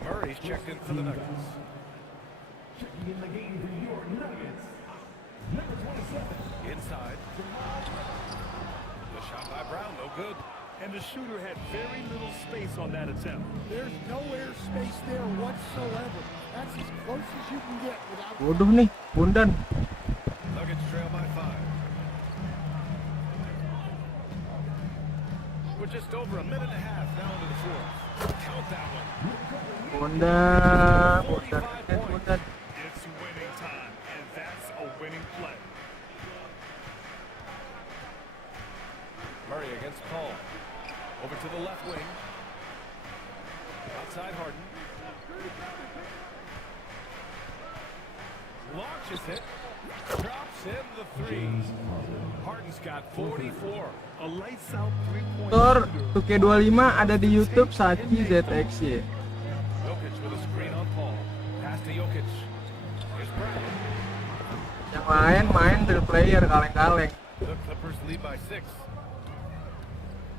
Murray's checked in for the Nuggets. Checking in the game for your Nuggets. Number 27. Inside. The shot by Brown, no good. And the shooter had very little space on that attempt. There's no air space there whatsoever. That's as close as you can get without... Bodoh nih, Bundan. Nuggets trail by 5. We're just over a minute and a half now into the fourth. Count that one. Bundan. 45 points. It's winning time, and that's a winning play. Murray against Paul. Over to the left wing. Outside Harden. Launches it. Drops in the three. Harden's got 44. A lights out three-point Tor shooter. 2K25 ada di YouTube Sachi ZXY. Jokic with a screen on Paul. Pass to Jokic. Here's Brown. Yang lain main real player kaleng-kaleng. The Clippers lead by 6.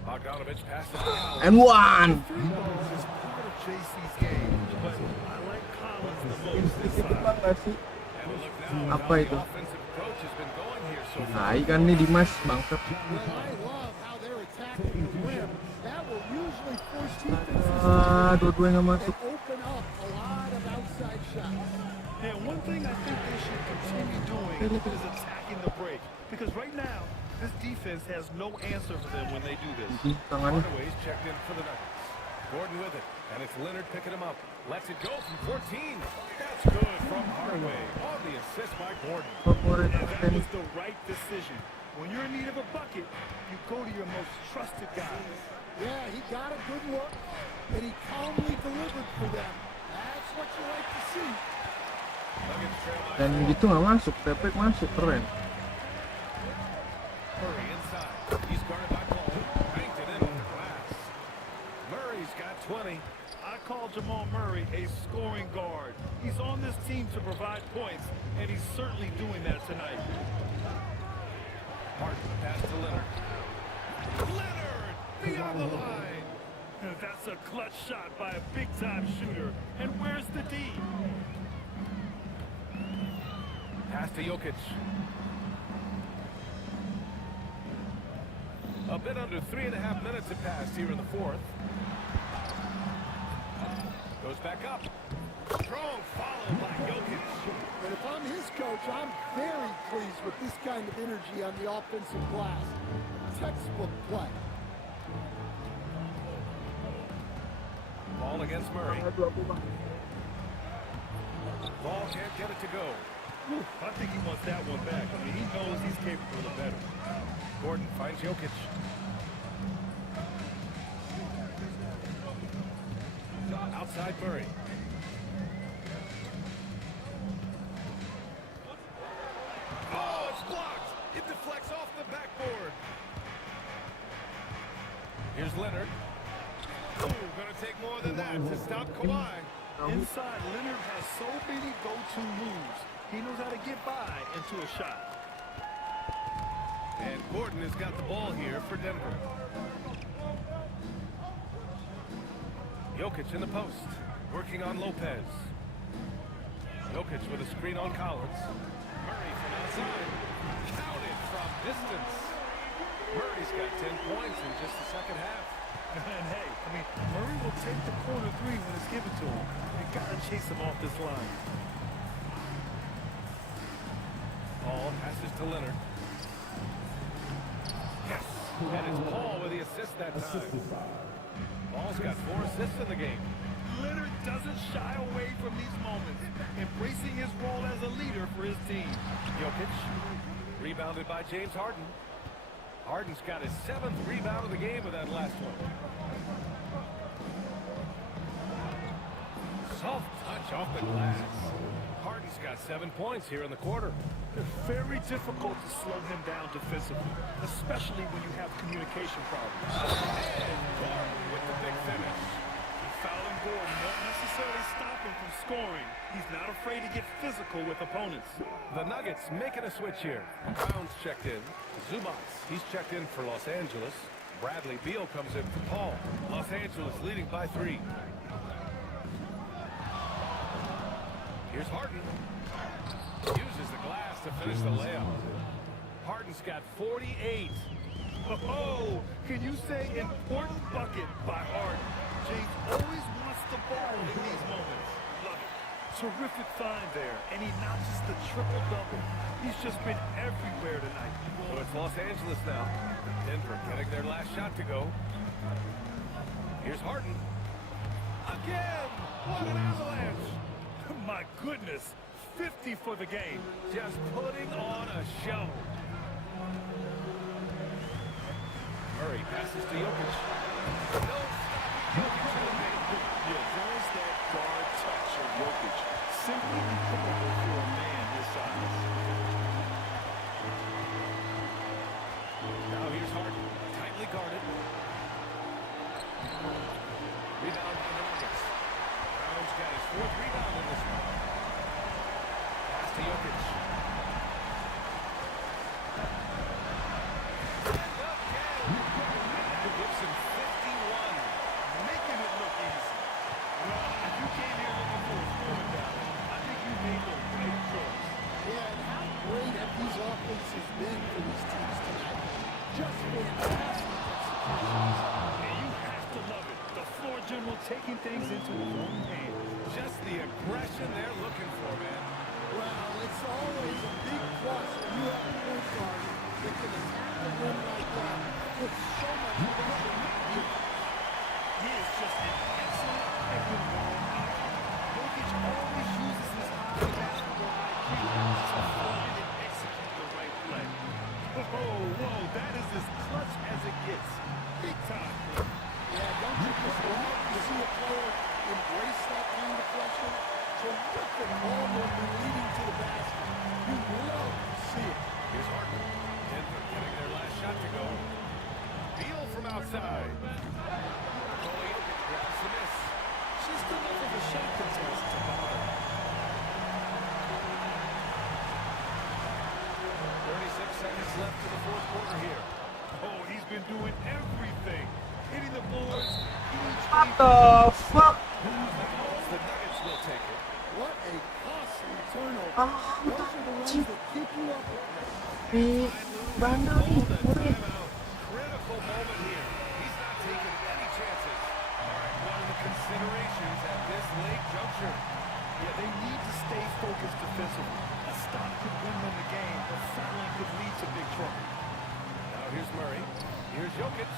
Bogdanovich passes to Collins. And one. Three balls is part of JC's game, but I like Collins the most this Sedikit time. bang gak sih? And look now Apa how the itu? offensive approach has been going here so far. Nah, ikan nih Dimas bangsat. Well, I love how they're attacking the rim. That will usually force defenses Dua-dua nggak masuk. and open up a lot of outside shots. Yeah, one thing I think they should continue doing is attacking the break. Because right now, this defense has no answer for them when they do this. Tangannya. Hardaway's checked in for the Nuggets. Gordon with it, and it's Leonard picking him up. Lets it go from 14. That's good from Hardaway. On the assist by Gordon. Favorit And that kapten. was the right decision. When you're in need of a bucket, you go to your most trusted guys. Yeah, he got a good look, and he calmly delivered for them. That's what you like to see. Nuggets trail by Dan gitu nggak masuk, tepek masuk keren. Murray inside. He's guarded by Paul. Banked it in on the glass. Murray's got 20. I call Jamal Murray a scoring guard. He's on this team to provide points, and he's certainly doing that tonight. Harden pass to Leonard. Leonard beyond the line. That's a clutch shot by a big-time shooter. And where's the D? Pass to Jokic. A bit under 3.5 minutes have passed here in the fourth. Goes back up. Strong follow by Jokic. But if I'm his coach, I'm very pleased with this kind of energy on the offensive glass. Textbook play. Ball against Murray. Ball can't get it to go. I think he wants that one back. I mean, he knows he's capable of better. Gordon finds Jokic. Outside Murray. Oh, it's blocked. It deflects off the backboard. Here's Leonard. Oh, gonna take more than that to stop Kawhi. Inside, Leonard has so many go-to moves. He knows how to get by into a shot. And Gordon has got the ball here for Denver. Jokic in the post, working on Lopez. Jokic with a screen on Collins. Murray from outside. Counted from distance. Murray's got 10 points in just the second half. And hey, I mean, Murray will take the corner three when it's given to him. You gotta chase him off this line. Paul passes to Leonard. Yes, and it's Paul with the assist that time. Paul's got 4 assists in the game. Leonard doesn't shy away from these moments, embracing his role as a leader for his team. Jokic, rebounded by James Harden. Harden's got his 7th rebound of the game with that last one. Tough touch off the glass. Harden's got 7 points here in the quarter. It's very difficult to slow him down defensively, especially when you have communication problems. And Gordon with the big finish. Fouling Gordon won't necessarily stop him from scoring. He's not afraid to get physical with opponents. The Nuggets making a switch here. Brown's checked in. Zubac, he's checked in for Los Angeles. Bradley Beal comes in for Paul. Los Angeles leading by 3. Here's Harden. Uses the glass to finish the layup. Harden's got 48. Oh, can you say important bucket by Harden? James always wants the ball in these moments. Love it. Terrific find there, and he notches the triple-double. He's just been everywhere tonight. So it's Los Angeles now. Denver getting their last shot to go. Here's Harden. Again! What an avalanche! My goodness, 50 for the game. Just putting on a show. Murray passes to Jokic. No stopping Jokic in the paint. Yeah, there's that guard touch of Jokic. Simply incredible for a man his size. Now here's Harden, tightly guarded. Rebound by the Nuggets. Brown's got his 4th rebound in this one. Pass to Jokic. That gives him 51. Making it look easy. Well, if you came here looking for a scoring battle, I think you made the right choice. Yeah, and how great have these offenses been for these teams tonight? Just fantastic executions. And you have to love it. The floor general taking things into his own hands. Just the aggression they're looking for, man. Well, it's always a big plus when you have a point guard that can attack the rim like that with so much pressure on the defense. He is just an excellent picking ball outcome. Jokic always uses his high basketball IQ to find and execute the right play. Whoa, that is as clutch as it gets. Big time. Yeah, don't you just love to see a player embrace that kind of pressure? Terrific ball movement leading to the basket. You love to see it. Here's Harden. Denver getting their last shot to go. Beal from outside. Nikola Jokic grabs the miss. Just enough of a shot contest to bother. 36 seconds left to the 4th quarter here. Oh, he's been doing everything. Hitting the boards. What the fuck? The Nuggets will take it. What a costly turnover. Ah, Those are the ones that keep you up at night. bandel nih, murid. Critical moment here. He's not taking any chances. All right, one of the considerations at this late juncture. Yeah, they need to stay focused defensively. A stop could win them the game, but fouling could lead to big trouble. Now here's Murray. Here's Jokic.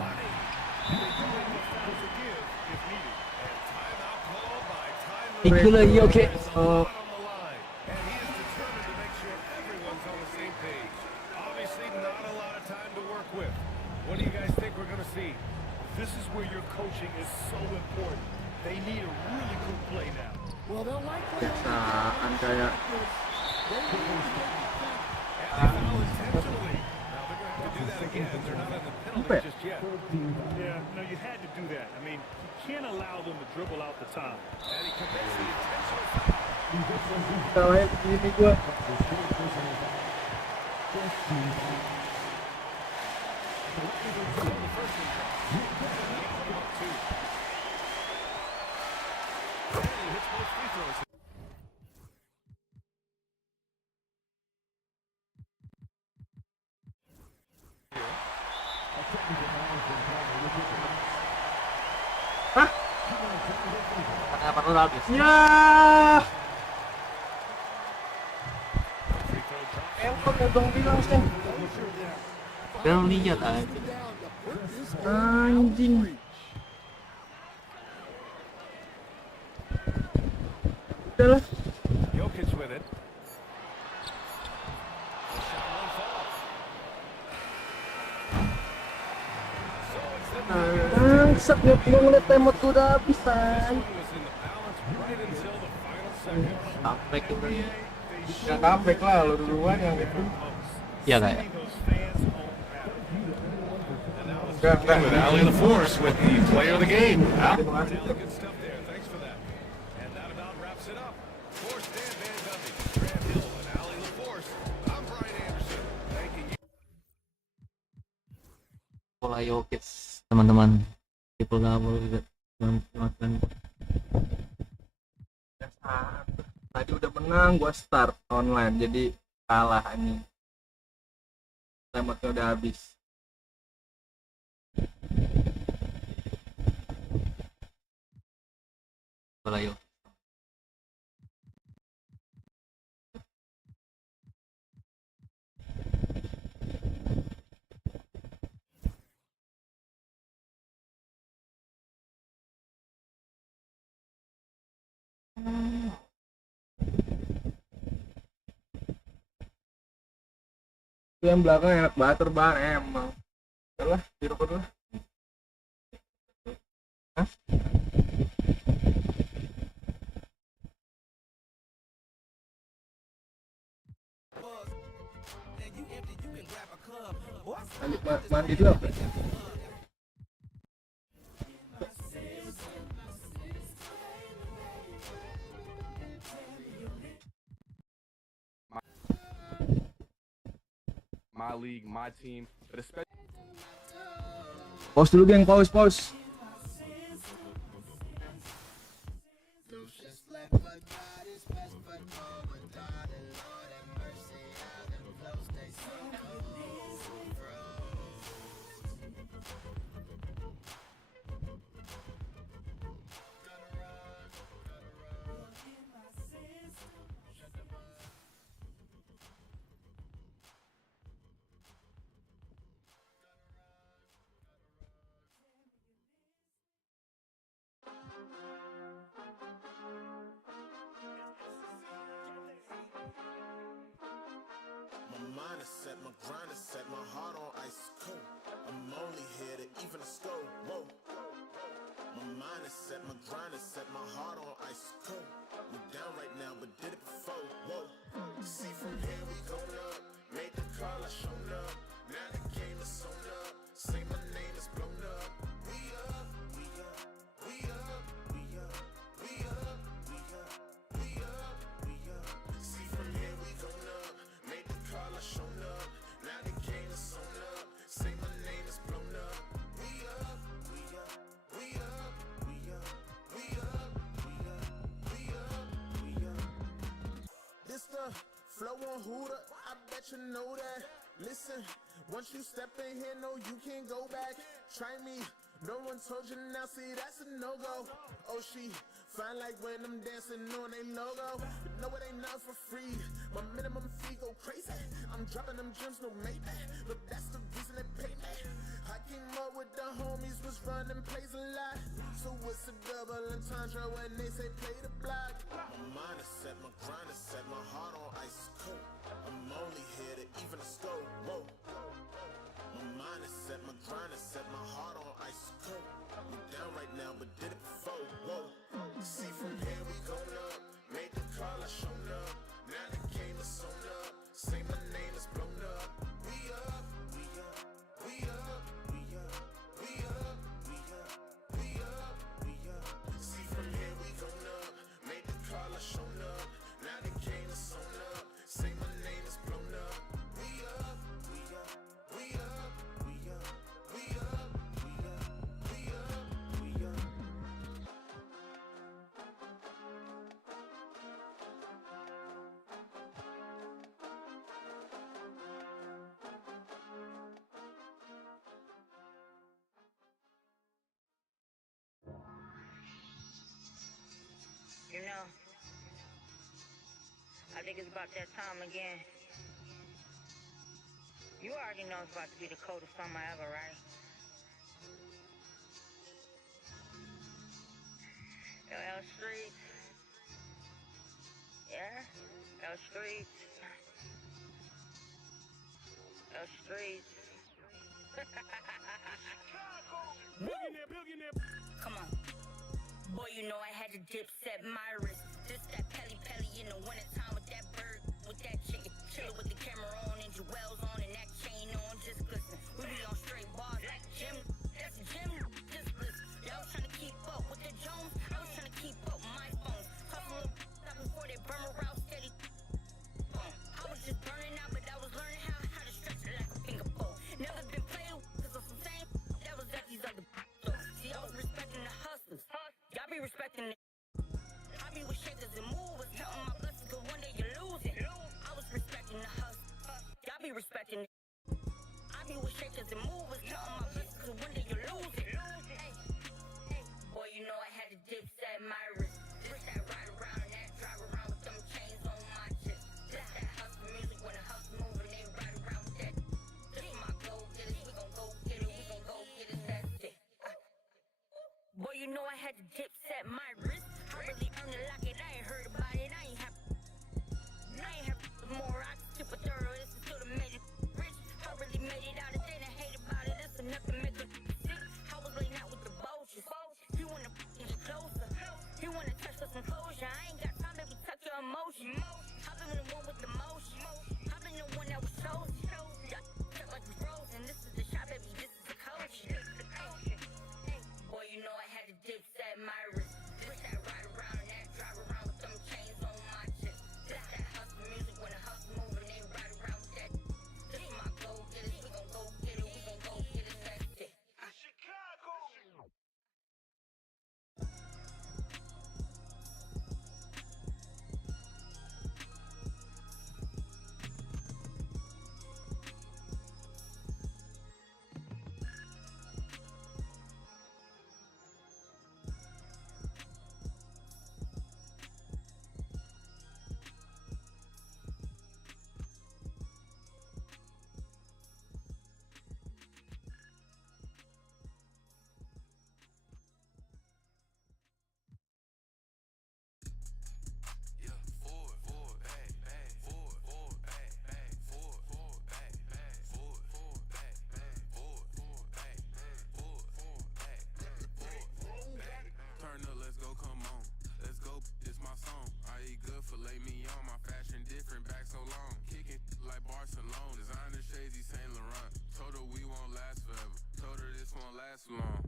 Money. And they do have a foul to give if needed. And timeout called by Tyler. Gila Jokic. Oh, On the line. And he is determined to make sure everyone's on the same page. Obviously not a lot of time to work with. What do you guys think we're going to see? This is where your coaching is so important. They need a really good play now. Well, they'll likely kebiasaan kayak they need to make it count. And they foul intentionally. Now they're going to have to do that again. They're not on the penalty just yet. Yeah, no, you had to do that. I mean, you can't allow them to dribble out the time. And he commits the intentional foul. kalau ini gua Kenapa lu habis? ya handphone ya dong bilang sih Belum lihat aja. anjing. Udahlah. Jokic with it. The shot won't fall. So it's the Bangsat, gua ngeliat temot gua udah habis, This say. one was in the balance right until the final seconds. Comeback itu. Nggak comeback lah, lo duluan yang itu. Iya kayak. Sending those fans home happy. And now let's Enggak, check in with Ali LaForce with the player of the game. Terima kasih. Good stuff there. Thanks for that. And that about wraps it up. For Stan Van Gundy, Grant Hill, and Ali LaForce, I'm Brian Anderson. Thanking you. Pola Jokic teman-teman. Triple double juga. Teman-teman. Tadi udah menang, gua start online jadi kalah anjing. Timernya udah habis. Pola Jokic. Itu yang belakang enak banget terbang emang. Udah dirokok dulu. Hah? Mandi dulu apa? My league, my team, but especially. Pause dulu geng, pause. My mind is set, my grind is set, my heart on ice cold. I'm only here to even a score. Whoa. My mind is set, my grind is set, my heart on ice cold. We're down right now, but did it before. Whoa. See from here we going up. Made the call, I shown up. Now the game is sewn up. Say my name is blown up. We up, we up, we up, we up, we up, we up, we up, we up. See from here we going up. Made the call, I shown up. Now the game is sewn up. Say my name is blown up. We up, we up, we up, we up, we up, we up, we up, we up. This the flow on Hooter, I bet you know that. Listen, once you step in here, no, you can't go back. Try me, no one told you now, see, that's a no-go. Oh, she fine like when I'm dancing on a logo. But no, it ain't not for free. My minimum fee go crazy. I'm dropping them gems, no Maybach. But that's the reason they pay me. I came up with the homies, was running plays a lot. So it's a double entendre when they say play the block. My mind is set, my grind is set, my heart on ice cold. I'm only here to even a score. Whoa. My mind is set, my grind is set, my heart on ice cold. We down right now, but did it before. Whoa. See from here we going up. Made the call, I shown up. Now the game is sewn up. Say my name is blown up. We up, we up, we up, we up, we up, we up, we up, we up. See from here we going up. Made the call, I shown up. Now the game is sewn up. Say my name is blown up. We up, we up, we up, we up, we up, we up, we up, we up. You know, I think it's about that time again. You already know it's about to be the coldest summer ever, right? L Streets. Yeah? L Streets. L Streets. Come on. Boy, you know I had to dip set my wrist. This that Pelly in the wintertime with that bird, with that chicken. Chillin' with the camera on and jewels on and that chain on, just glisten. We be on straight bars like Jim. That's a gym, just listen. Y'all was trying to keep up with the Jones. I was trying to keep up with my phones. Tough a little stop before they burn around steady. I was just burning out, but I was learning how to stretch it like a finger pole. Never been played with, cause of some same that was at these other see, I was respecting the hustlers. Y'all be respecting the I be with shakers and movers, counting my blessings, cause one day you lose it. I was respecting the hustle. Y'all be respecting it. I be with shakers and movers, counting my blessings, cause one day you lose it. Hey, boy, you know I had to dip set my wrist. This that ride around and that drive around with them chains on my chest. This that hustle music when the hustle moving, they ride around with that. This my go getters, we gon' go get it, we gon' go get it, that's it. Boy, you know I had to dip set my wrist. I really earned it like it, I ain't heard about it, I ain't have more, I can tip a thorough, this is still made it rich. I really made it out, and then I hate about it, that's enough to make it sick. I was laying out with the vultures, he wanna get closer, he wanna touch for some closure. I ain't got time, baby, touch your emotion. I've been the one with the motion, I've been the one that was chosen. Y'all like we frozen, this is the shot, baby, this is the coach. Boy, you know I had to dip set my wrist. This that ride around and that drive around with them chains on my chest. This that hustle music when the hustle moving, they ride around with that. This my go getters, we gon' go get it, we gon' go get it, that's it. Chicago! Turn up, let's go, come on. Let's go, this my song. I eat good, fillet me on. My fashion different, back so long. Kicking like Barcelona. Designer shades, Saint Laurent. Told her we won't last forever. Told her this won't last for long.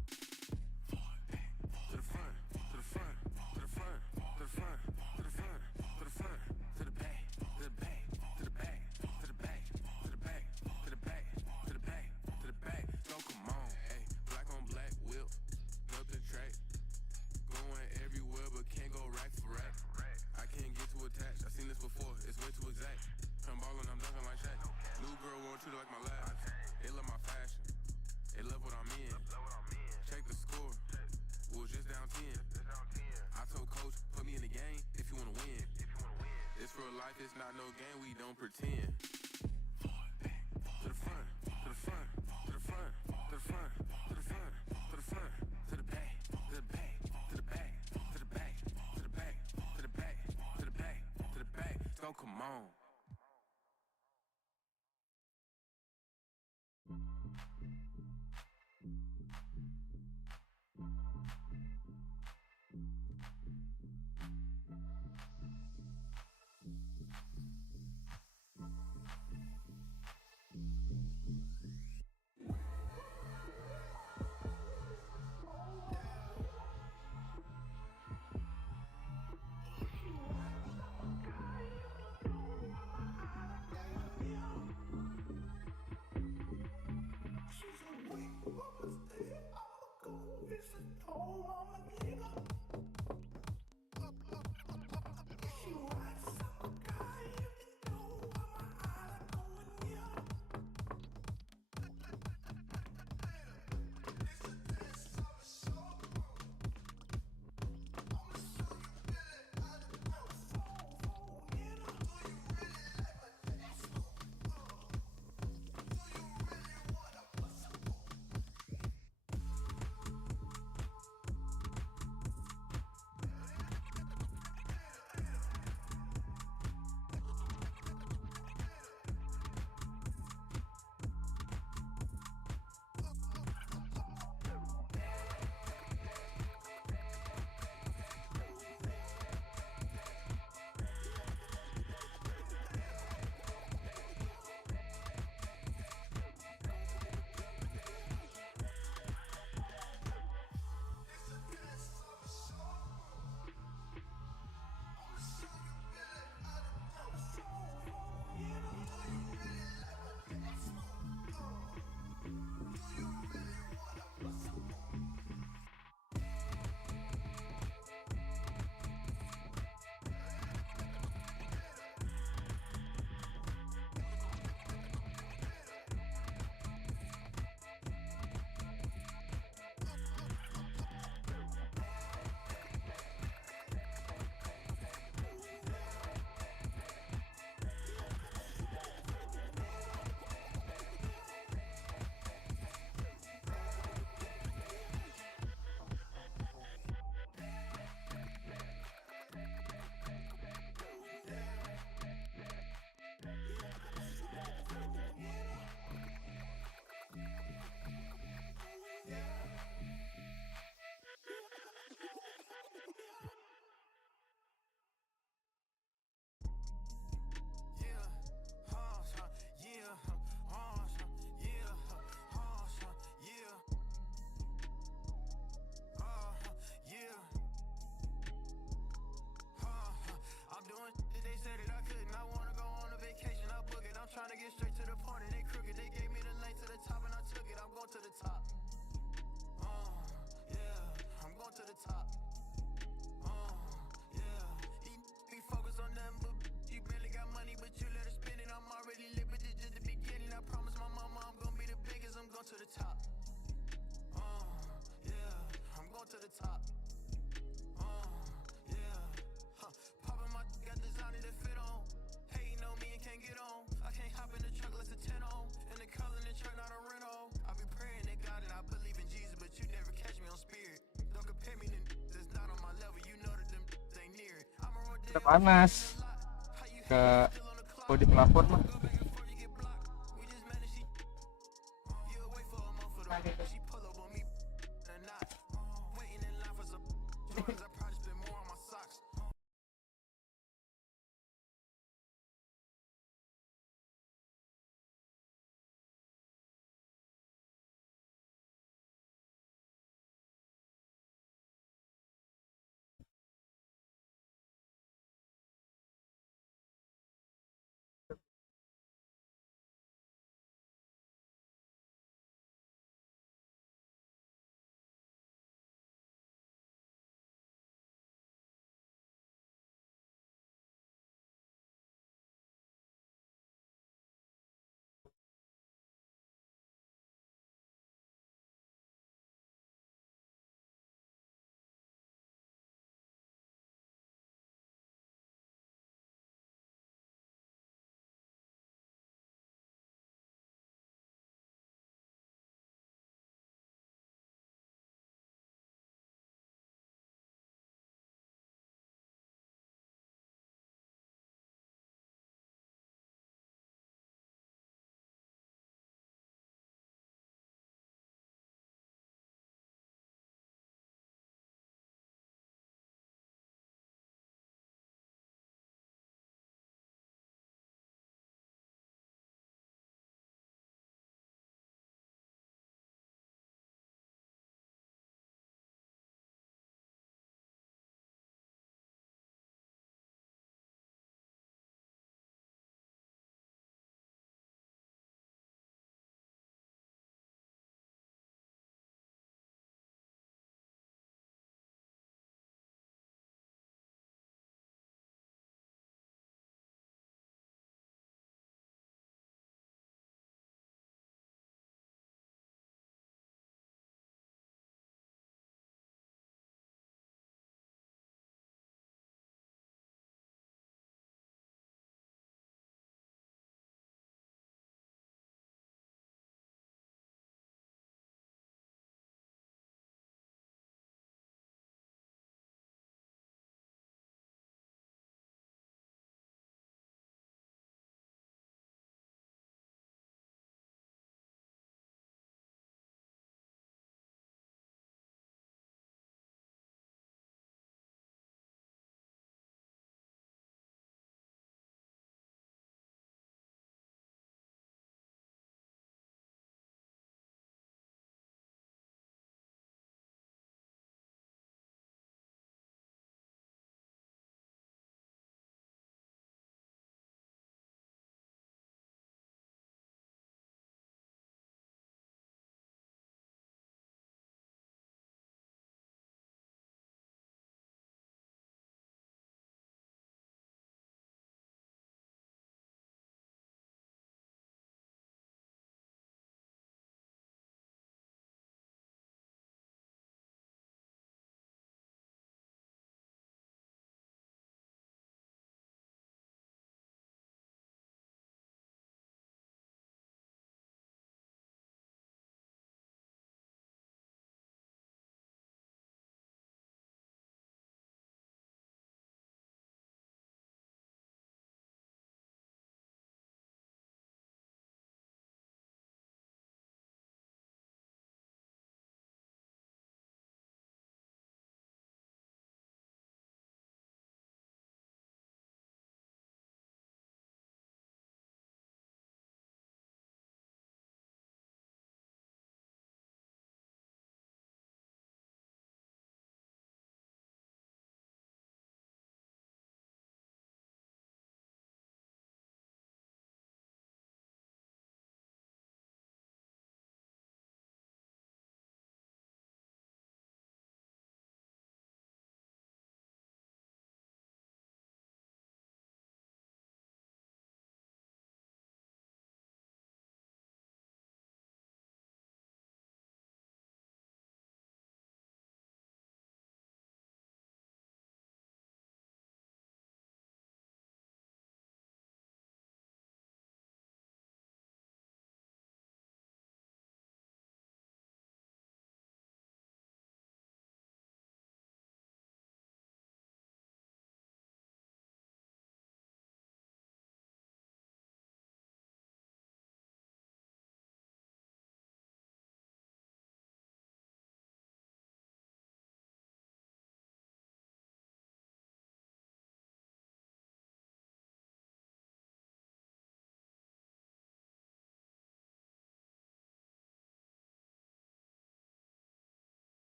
To the front, to the front, to the front, to the front, to the front, to the front, to the back, to the back, to the back, to the back, to the back, to the back, to the back, to the back. So come on, hey, black on black whip, nothing track. Going everywhere but can't go rack for rack. I can't get too attached, I seen this before, it's way too exact. I'm ballin', I'm dunking like Shaq. New girl won't treat her like my last. They love my fashion, they love what I'm in. Check the score, we was just down 10. I told coach, put me in the game if you wanna win. It's real life, it's not no game, we don't pretend. To the front, to the front, to the front, to the front, to the front, to the front, to the back, to the back, to the back, to the back, to the back, to the back, to the back, to the back. So come on. udah panas ke kalau di plafon mah. Nah, gitu.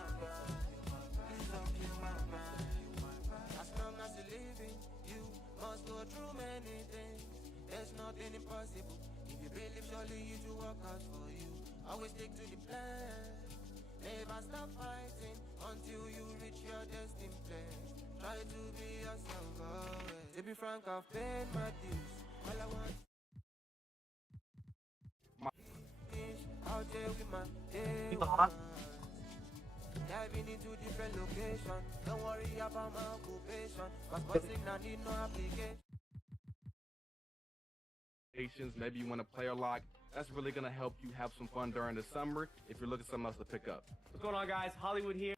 my grind. Please don't kill my grind. As long as you're living, you must go through many things. There's nothing impossible. If you believe, surely you to work out for you. Always stick to the plan. Never stop fighting until you reach your destined place. Try to be yourself always. To be frank, I've paid my dues. All I want is out there with my day ones. Diving into different locations. Don't worry about my occupation. Cause busting I need no application. Maybe you want a player lock. That's really gonna help you have some fun during the summer if you're looking for something else to pick up. What's going on, guys? Hollywood here.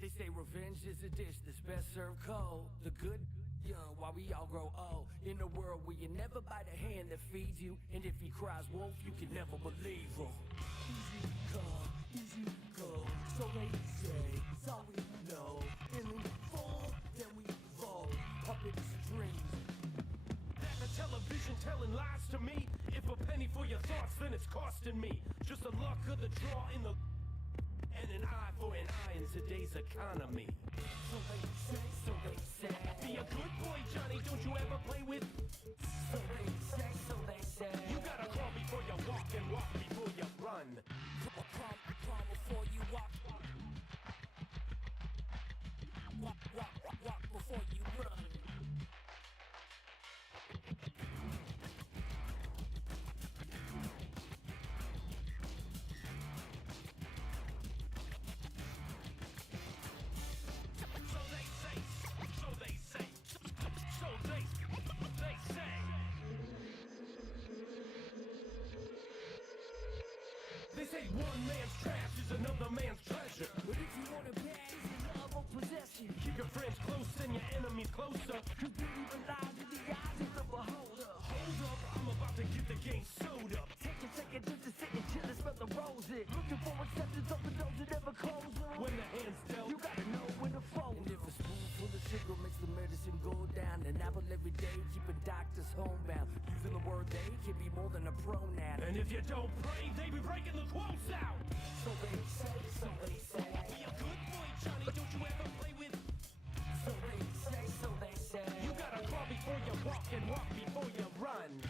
They say revenge is a dish that's best served cold. The good young while we all grow old. In a world where you never bite a hand that feeds you, and if he cries wolf, you can never believe him. Easy come, easy go. So they say, it's all we know. Feeling full, then we roll. Puppet strings. That the television telling lies to me. If a penny for your thoughts, then it's costing me. Just the luck of the draw in the. And an eye for an eye in today's economy. So they say. Be a good boy, Johnny, don't you ever play with. So they say. You gotta crawl before you walk and walk before you run. Crawl before you walk. Walk before you run. They say one man's trash is another man's treasure. But if you want it bad, it's love or possession. Keep your friends close and your enemies closer. Cause beauty relies in the eyes of the beholder. Hold up, I'm about to get the game sewed up. Take a second just to sit and chill and smell the roses. Looking for acceptance of the doors that never close. When the hand's dealt, you gotta know when to fold. And if a spoonful of sugar makes the medicine go down, an apple every day, keeping doctors homebound. Using the word they can be more than a pronoun. And if you don't pray, they be breaking the quotes out. So they say. Be a good boy, Johnny, don't you ever play with. So they say. You gotta crawl before you walk and walk before you run.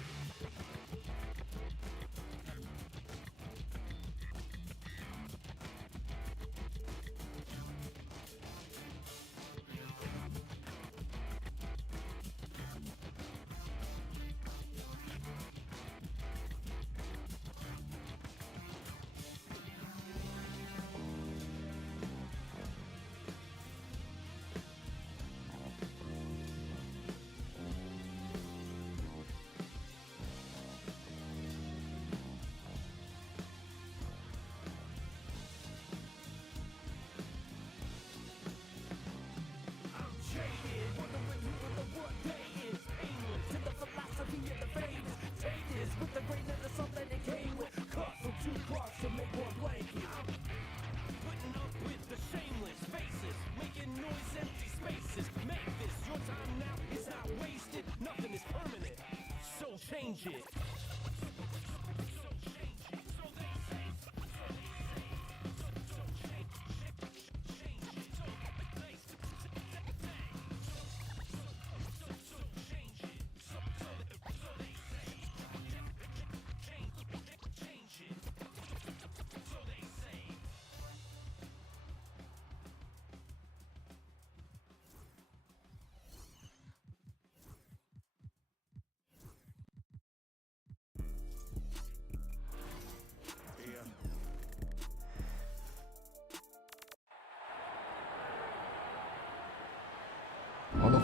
Change it.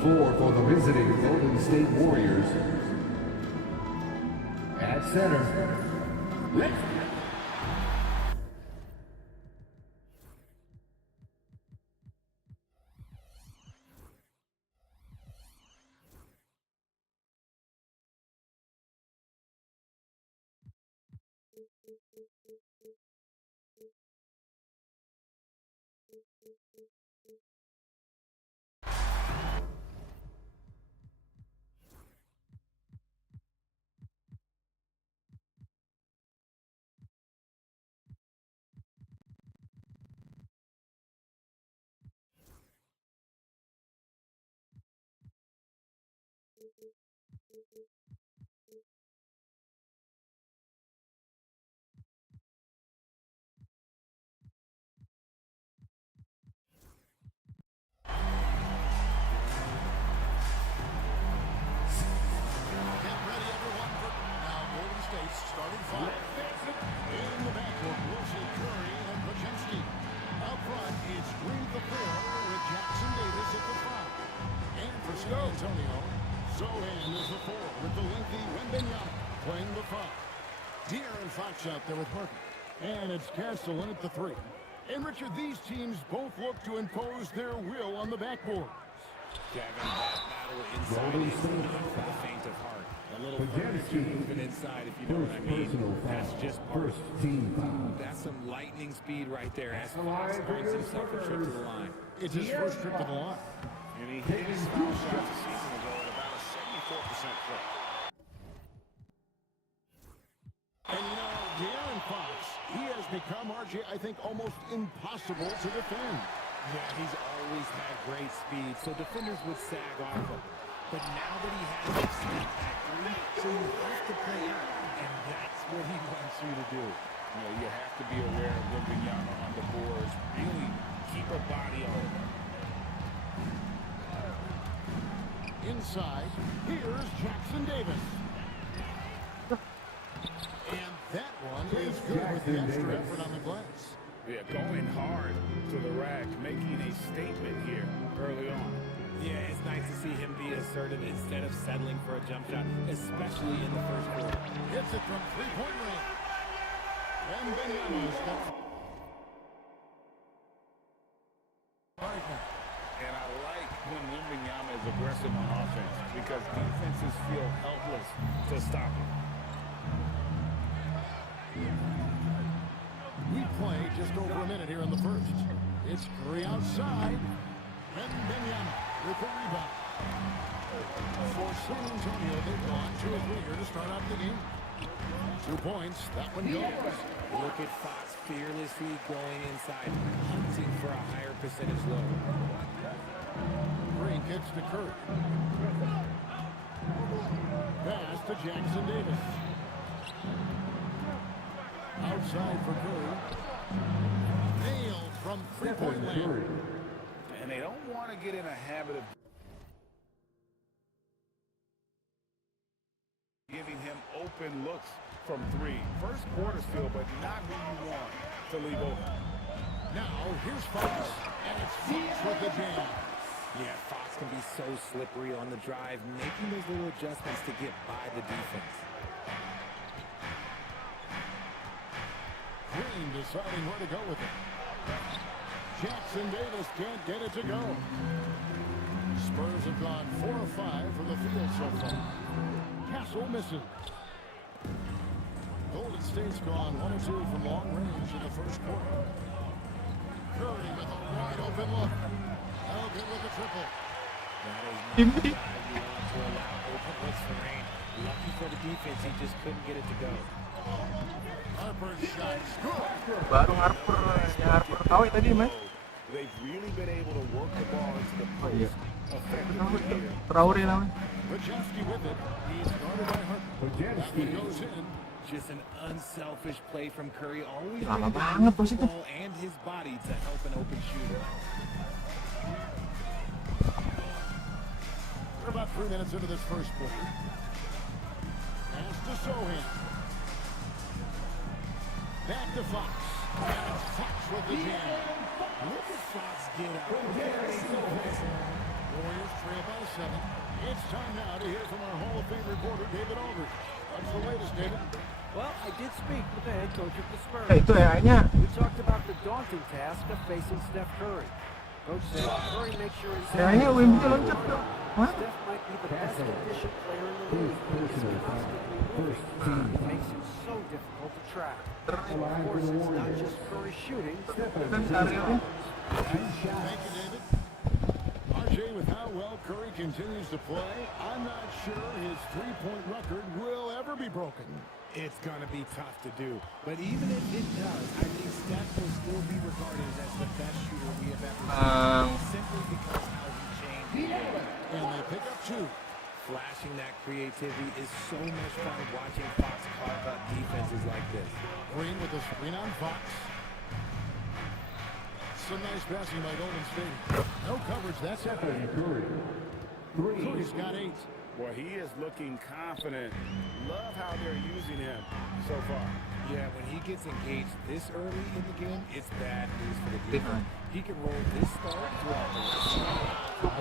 floor for the visiting Golden State Warriors. At center, let's go. Starting five. In the backcourt, Wilson, Curry, and Pajemski. Out front, it's Green the four with Jackson Davis at the five. And for San Antonio, Zohan is the four with the lengthy Wembanyama playing the five. De'Aaron Fox out there with Harden. And it's Castellan at the three. And Richard, these teams both look to impose their will on the backboard. Kevin, that battle inside is not for the faint of heart. A little furniture moving inside, if you know what I mean. That's just part of it. That's some lightning speed right there as Fox earns himself a trip to the line. It's his first trip to the line. And he hit his foul shots a season ago at about a 74% clip. And you know, De'Aaron Fox, he has become, RJ, I think, almost impossible to defend. Yeah, he's always had great speed, so defenders would sag off of him. But now that he has that step back three, so you have to play out, and that's what he wants you to do. You know, you have to be aware of Wembanyama on the boards. Really keep a body on him. Inside, here's Jackson Davis. And that one is good with the extra effort on the glass. Yeah, going hard to the rack, making a statement here early on. Yeah, it's nice to see him be assertive instead of settling for a jump shot, especially in the first quarter. Hits it from three-point range. And Wembanyama's got... And I like when Wembanyama is aggressive on offense because defenses feel helpless to stop him. We play just over a minute here in the first. It's Curry outside. And Wembanyama with the rebound. For San Antonio, they've gone 2 of 3 here to start out the game. 2 points. That one goes. Look at Fox fearlessly going inside, hunting for a higher percentage load. Green kicks to Curry. Pass to Jackson Davis. Outside for Curry. Nailed from three-point land. And they don't want to get in a habit of giving him open looks from three. First quarter still, but not who you want to leave open. Now, here's Fox. And it's Fox with the jam. Yeah, Fox can be so slippery on the drive, making those little adjustments to get by the defense. Green deciding where to go with it. Jackson Davis can't get it to go. Spurs have gone 4 of 5 from the field so far. Castle misses. Golden State's gone 1 of 2 from long range in the first quarter. Curry with a wide open look. Elgin with a triple. That is not the guy you want to allow open looks for rain. Lucky for the defense, he just couldn't get it to go. Harper's shot. Good. Baru Harper, ya Harper tahu tadi mas. They've really been able to work the ball into the post effectively here. Traore namanya. Pajemski with it. He's guarded by Harper. That one goes in. Just an unselfish play from Curry, always Lama ready to banget use bos the itu. ball and his body to help an open shooter. We're about 3 minutes into this first quarter. Pass to Zohan. Back to Fox. And it's Fox with the jam. Look at Fox get out. Warriors trail by 7. It's time now to hear from our Hall of Fame reporter, David Aldridge. What's the latest, David? Well, I did speak with the head coach of the Spurs. Itu kayaknya We talked about the daunting task of facing Steph Curry. Coach said Curry makes sure he's kayaknya Wimby loncat tuh. Hah? Steph might be the best conditioned player in the league. He's constantly moving. It makes it so difficult to track. And of course, it's not just Curry shooting. Thank you, David. RJ, with how well Curry continues to play, I'm not sure his three-point record will ever be broken. It's going to be tough to do. But even if it does, I think Steph will still be regarded as the best shooter we have ever seen. Simply because how he changed. And they pick up 2. Flashing that creativity is so much fun watching Fox carve up defenses like this. Green with the screen on Fox. Some nice passing by Golden State. No coverage, that's it. Curry's got 8. Well, he is looking confident. Love how they're using him so far. Yeah, when he gets engaged this early in the game, it's bad news for the defense. He can roll this start throughout the rest of the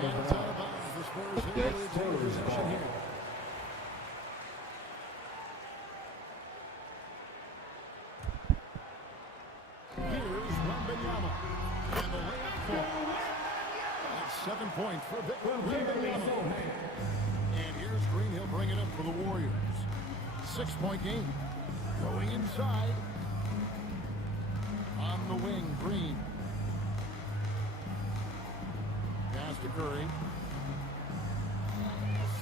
game. And it's out of bounds. The Spurs able to take possession here. Here's Wembanyama. And the layup falls. That's 7 points for Victor Wembanyama. And here's Green. He'll bring it up for the Warriors. 6-point game. Going inside. On the wing, Green. Pass to Curry.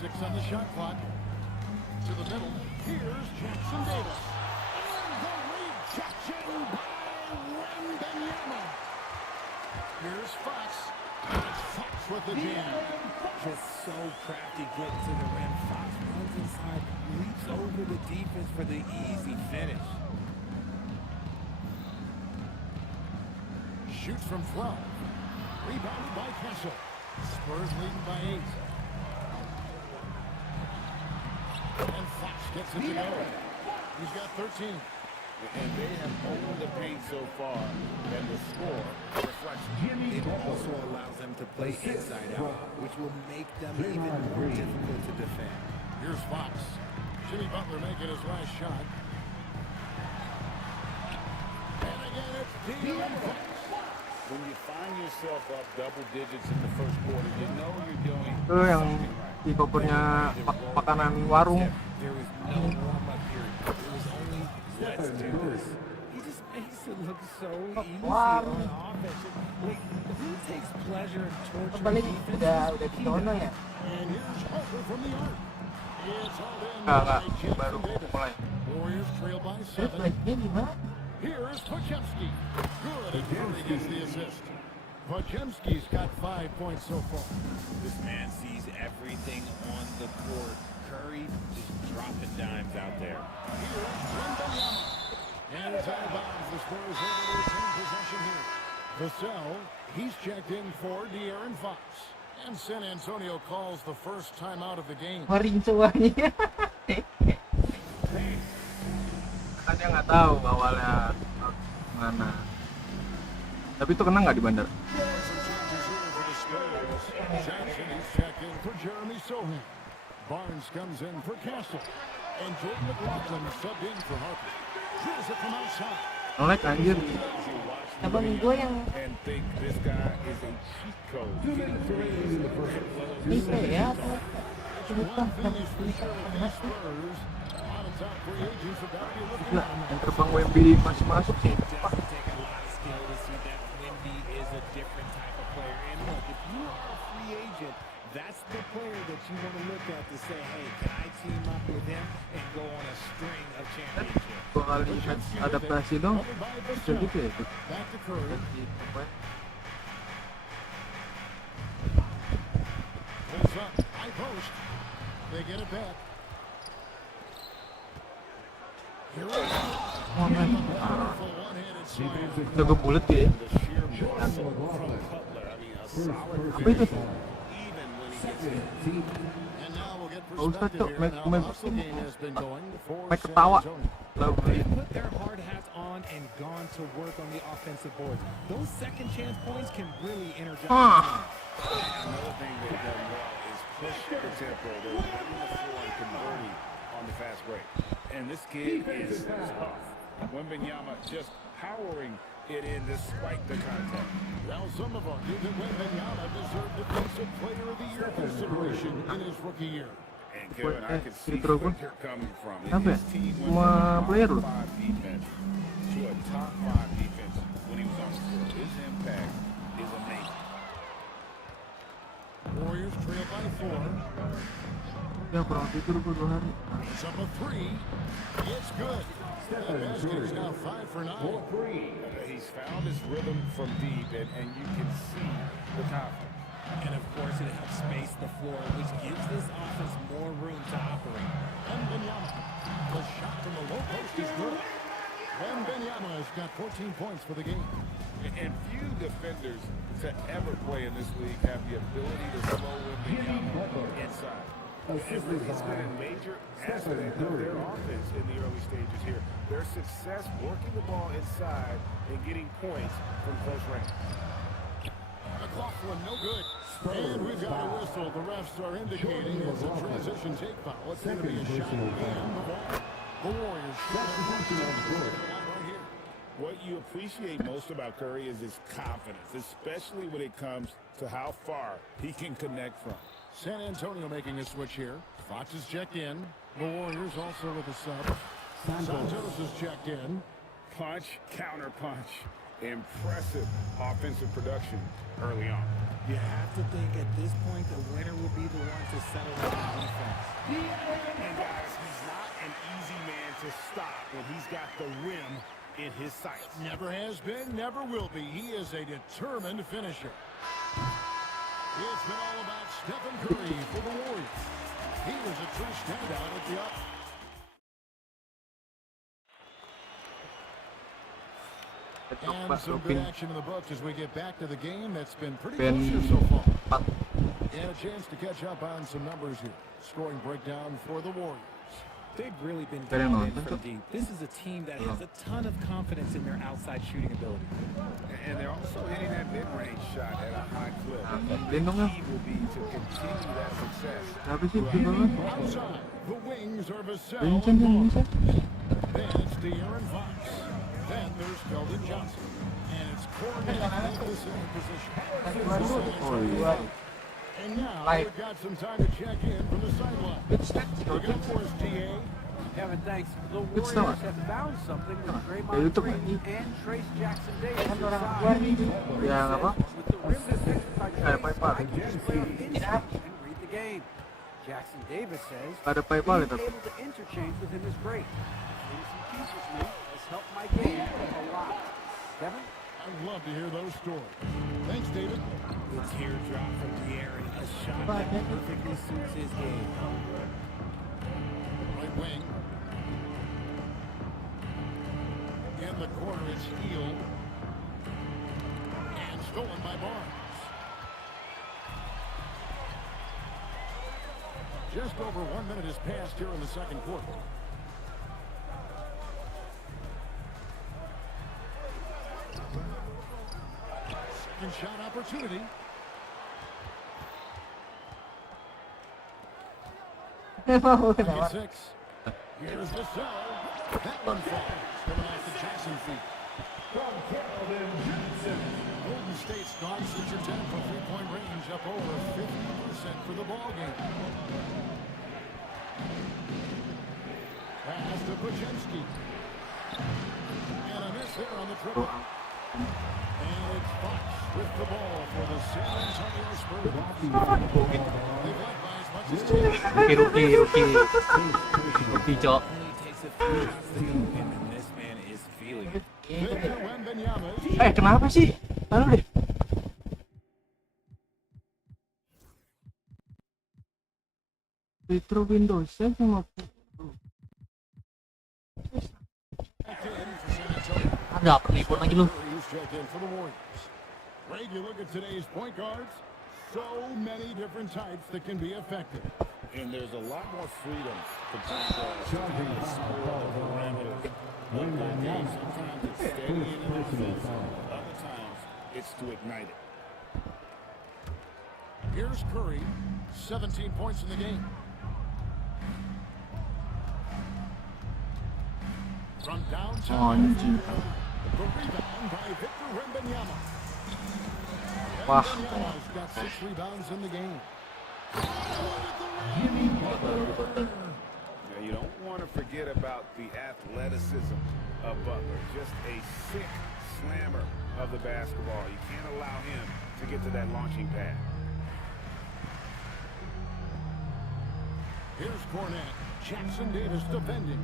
6 on the shot clock. To the middle. Here's Jackson Davis. And the rejection by Wembanyama. Here's Fox. And it's Fox with the jam. Just so crafty getting to the rim. Fox runs inside, leaps over the defense for the easy finish. Shoots from 12. Rebounded by Kessel. Spurs leading by 8. And Fox gets it to go. He's got 13. And they have opened the paint so far, and the score reflects. It also allows them to play inside out, which will make them even more difficult to defend. Here's Fox. Jimmy Butler making his last shot. And again, it's De'Aaron Fox. When you find yourself up double digits in the first quarter, you know you're doing Itu yang di covernya makanan warung. There was no warm-up period. It was only, let's do this. He just makes it look so easy on offense. Like, who takes pleasure in torturing defense? Udah di zona ya. And here's Harper from the arc. It's all in Enggak, by baru Jackson Davis. mulai. Warriors trail by Terus 7. lagi gimana? Here's Podziemski. Good, and Curry gets the assist. Podziemski's got 5 points so far. This man sees everything on the court. Curry just dropping dimes out there. Here's Wembanyama. And it's out of bounds. The Spurs able to retain possession here. Vassell, he's checked in for De'Aaron Fox. And San Antonio calls the first timeout of the game. Waring semuanya. Kan dia nggak tahu awalnya mana. Tapi itu kena nggak di bandar? Jackson is checked in for Jeremy Sohan. Barnes comes in for Castle. And Jordan McLaughlin subbed in for Harper. Here's it from outside. Nolek anjir. Abang gue yang and think this guy is a cheat code. Bisa ya. Gila, yang terbang Wemby masih masuk sih. That's the player that you want to look at to say, hey, can I team up with him and go on a string of championships? Dua kali adaptasi dong, bisa gitu ya itu. Back to Curry. Pulls up, high post. They get it back. Here it is. Powerful one-handed slam. Jago bulat ya. Apa itu? And now we'll get Oh, Ustaz, perspective Cok, here. Now, hustle game has been going for Main San ketawa. Antonio. They put their hard hats on and gone to work on the offensive boards. Those second chance points can really energize the team. Another thing they've done well is push the tempo. They're running the floor and converting on the fast break. And this kid is tough. Wembanyama just powering it in despite the contact. Now some have argued that Wembanyama deserved Defensive Player of the Year consideration in his rookie year. And Kevin, I can see where you're coming from. His team went from a top 5 defense to a top 5 defense when he was on the floor. His impact is amazing. Warriors trail by 4. Ya kurang tidur gue 2 hari. It's up a 3. It's good. That basket is now 5 for 9. He's found his rhythm from deep, and you can see the confidence. And of course, it helps space the floor, which gives this offense more room to operate. Wembanyama. The shot from the low post is good. Wembanyama has got 14 points for the game. And few defenders to ever play in this league have the ability to slow Wembanyama inside. And really, it's been a major aspect of their offense in the early stages here. Their success working the ball inside and getting points from close range. McLaughlin, no good. And we've got a whistle. The refs are indicating it's a transition take foul. It's going to be a shot and the ball. The Warriors shot right here. What you appreciate most about Curry is his confidence, especially when it comes to how far he can connect from. San Antonio making a switch here. Fox is checked in. The Warriors also with a sub. Santos is checked in. Punch, counter punch. Impressive offensive production early on. You have to think at this point the winner will be the one to settle the defense. And guys, he's not an easy man to stop when he's got the rim in his sights. Never has been, never will be. He is a determined finisher. It's been all about Stephen Curry for the Warriors. He was a true standout at the up. And some good action in the books as we get back to the game that's been pretty close here so far. And a chance to catch up on some numbers here. Scoring breakdown for the Warriors. They've really been dominant from deep. This is a team that has a ton of confidence in their outside shooting ability. And they're also hitting that mid-range shot at a high clip. The key will be to continue that success. Outside, the wings are Vassell and Vaughn. Then it's De'Aaron Fox. Then there's Keldon Johnson. And it's Cornet in the same position. And now we've got some time to check in from the sideline. Look up for us, DA. Kevin, thanks. The Warriors have found something with Draymond Green and Trace Jackson Davis inside. With the rim defended by Trace, I can play on the inside and read the game. Jackson Davis says being able to interchange with him is great. Things he teaches me has helped my game a lot. Kevin? I'd love to hear those stories. Thanks, David. The teardrop from De'Aaron, a shot that perfectly suits his game. Right wing. In the corner, it's Hield. And stolen by Barnes. Just over 1 minute has passed here in the second quarter. Second shot opportunity. Second 6. Here's the cell. That one falls. Coming off the Jackson feet. From Keldon Johnson. Golden State's gone 6 or 10 from three-point range, up over 50% for the ball game. Pass to Buczynski. And a miss there on the triple. And it's Fox with the ball for the San Antonio Spurs. They've led by as much as 10. Rookie, Cok. Victor Wembanyama. Kenapa sih? Taruh deh. Retro Windows sama ada penipun lagi lu. Greg, you look at today's point guards, so many different types that can be effective. And there's a lot more freedom for point guards to explore the parameters. Sometimes it's steady in the defense, other times it's to ignite it. Here's Curry, 17 points in the game. From downtown, the rebound by Victor Wembanyama. Wah. Wembanyama's got 6 rebounds in the game. Now, you don't want to forget about the athleticism of Butler. Just a sick slammer of the basketball. You can't allow him to get to that launching pad. Here's Cornette. Jackson Davis defending.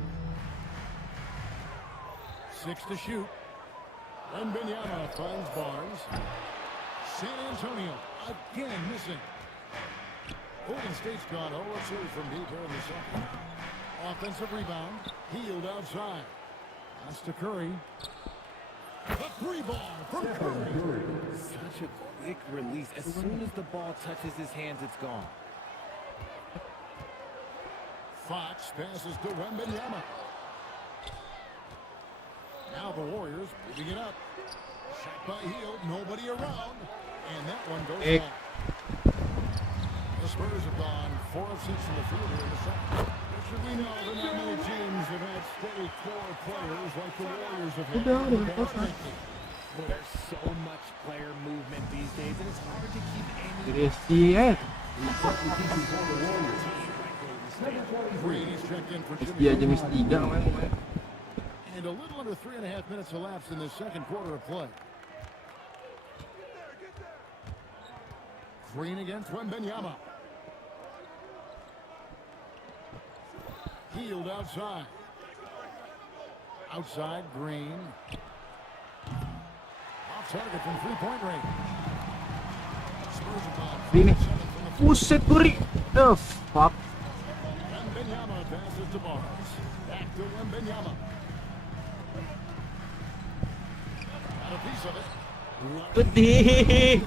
6 to shoot. Wembanyama finds Barnes. San Antonio again missing. Golden State's gone 0-2 from deep here in the second. Offensive rebound. Healed outside. That's to Curry. The 3 ball from Curry. Such a quick release. As soon as the ball touches his hands, it's gone. Fox passes to Wembanyama. Now the Warriors moving it up. Shot by Hield, nobody around. And that one goes Hey. back. The Spurs have gone 4 of 6 in the field here in the second. Should we know that not many teams have had steady core players like the Warriors have had. Well, there's so much player movement these days, and it's hard to keep any... Brady's checked in for Mesti aja Jimmy. mesti tiga man. And a little under 3.5 minutes elapsed in the second quarter of play. Green against Wembanyama. Healed outside. Outside, Green. Off target from 3-point range. Spurs are gone. Ini. Buset Curry. The fuck. Wembanyama passes to Barnes. Back to Wembanyama. Got a piece of it. Gede.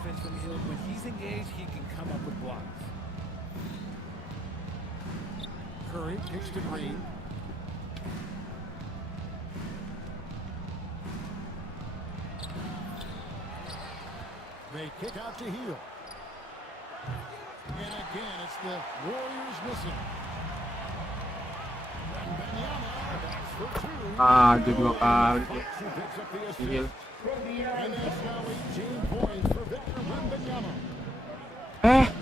When he's engaged, he can come up with blocks. Curry kicks to Green. They kick out to Hield. And again, it's the Warriors missing. Wembanyama backs for 2. Ada 2 kali. Fox, who picks up the assist. Gil. And that's now 18 points for Victor Wembanyama.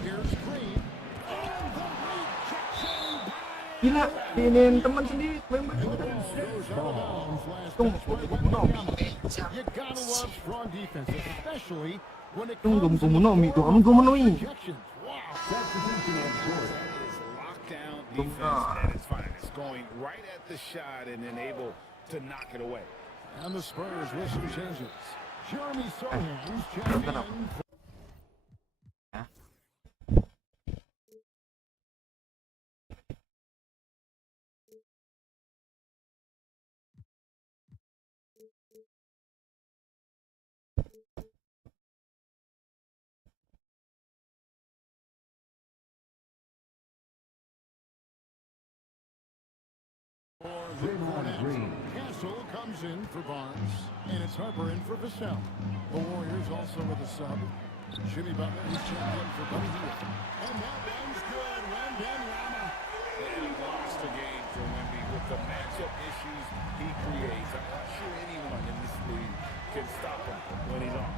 Here's Green. And the rejection by Gila, diinin teman sendiri memang. the ball goes out of bounds. Last Tunggu, touch by Nomi. Wembanyama. You gotta love strong defense, especially when it Tunggu, comes to Nomi tuh, kamu memenuhi. rejections. Wow. Substitution on court. That is lockdown defense at its finest. Going right at the shot and then able to knock it away. And the Spurs with some changes. Jeremy Sohan's checking in. Castle comes in for Barnes, and it's Harper in for Vassell. The Warriors also with a sub. Jimmy Butler is checked in for Buddy Hield. And that one's good. Wembanyama. And lost the game for Wemby with the matchup issues he creates. I'm not sure anyone in this league can stop him when he's on.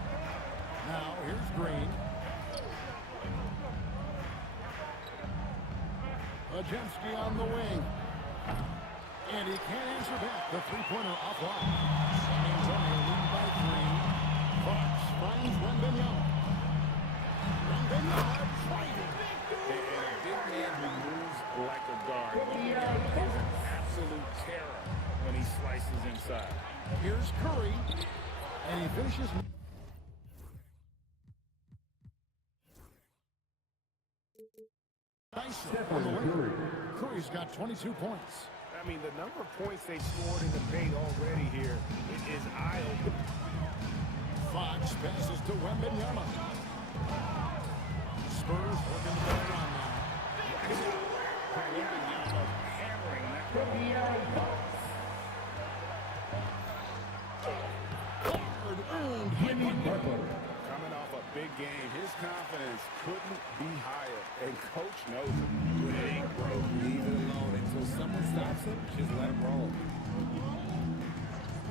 Now here's Green. Ajemski on the wing. And he can't answer back. The three-pointer offline. San Antonio lead by 3. Fox finds Wembanyama. Wembanyama driving. And a big man who moves like a guard. Wembanyama is an absolute terror when he slices inside. Here's Curry. And he finishes. Nice on the wing. Curry's got 22 points. I mean, the number of points they scored in the paint already here is eye-opening. Fox passes to Wembanyama. Spurs working the ball around now. Wembanyama hammering that ball. Hard earned Jimmy Butler. Coming off a big game. His confidence couldn't be higher, and coach knows it. When it ain't broke, leave it alone. Until someone stops him, just let him roll.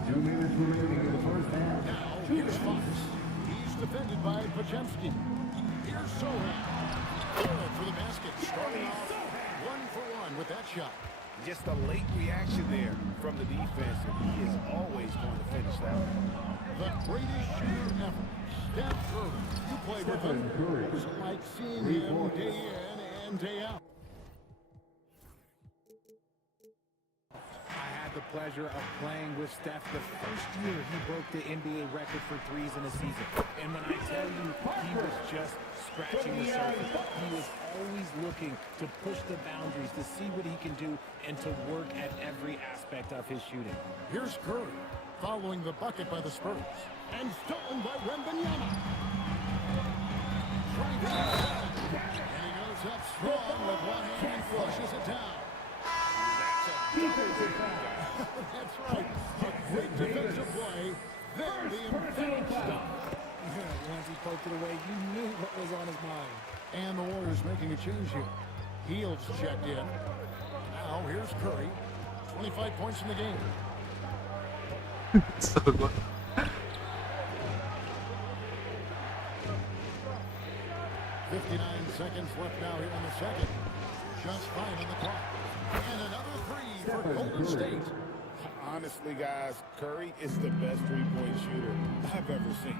2 minutes remaining in the first half. Now, here's Fox. He's defended by Pachemski. Here's Sohan. Good for the basket. Starting off 1-for-1 with that shot. Just a late reaction there from the defense, and he is always going to finish that one. The greatest shooter ever, Steph Curry. You played with him. What was it like seeing him day in and day out? I had the pleasure of playing with Steph the first year he broke the NBA record for threes in a season. And when I tell you he was just scratching the surface, he was always looking to push the boundaries, to see what he can do, and to work at every aspect of his shooting. Here's Curry, following the bucket by the Spurs. And stolen by Wembanyama. Driving inside. And he goes up strong with one hand and flushes it down. That's right. A great defensive play. Then the emphatic stop. Once he poked it away, you knew what was on his mind. And the Warriors making a change here. Heels checked in. Now here's Curry. 25 points in the game. So good. 59 seconds left now here in the second. Just fine on the clock. And another three for Golden State. Honestly, guys, Curry is the best three-point shooter I've ever seen.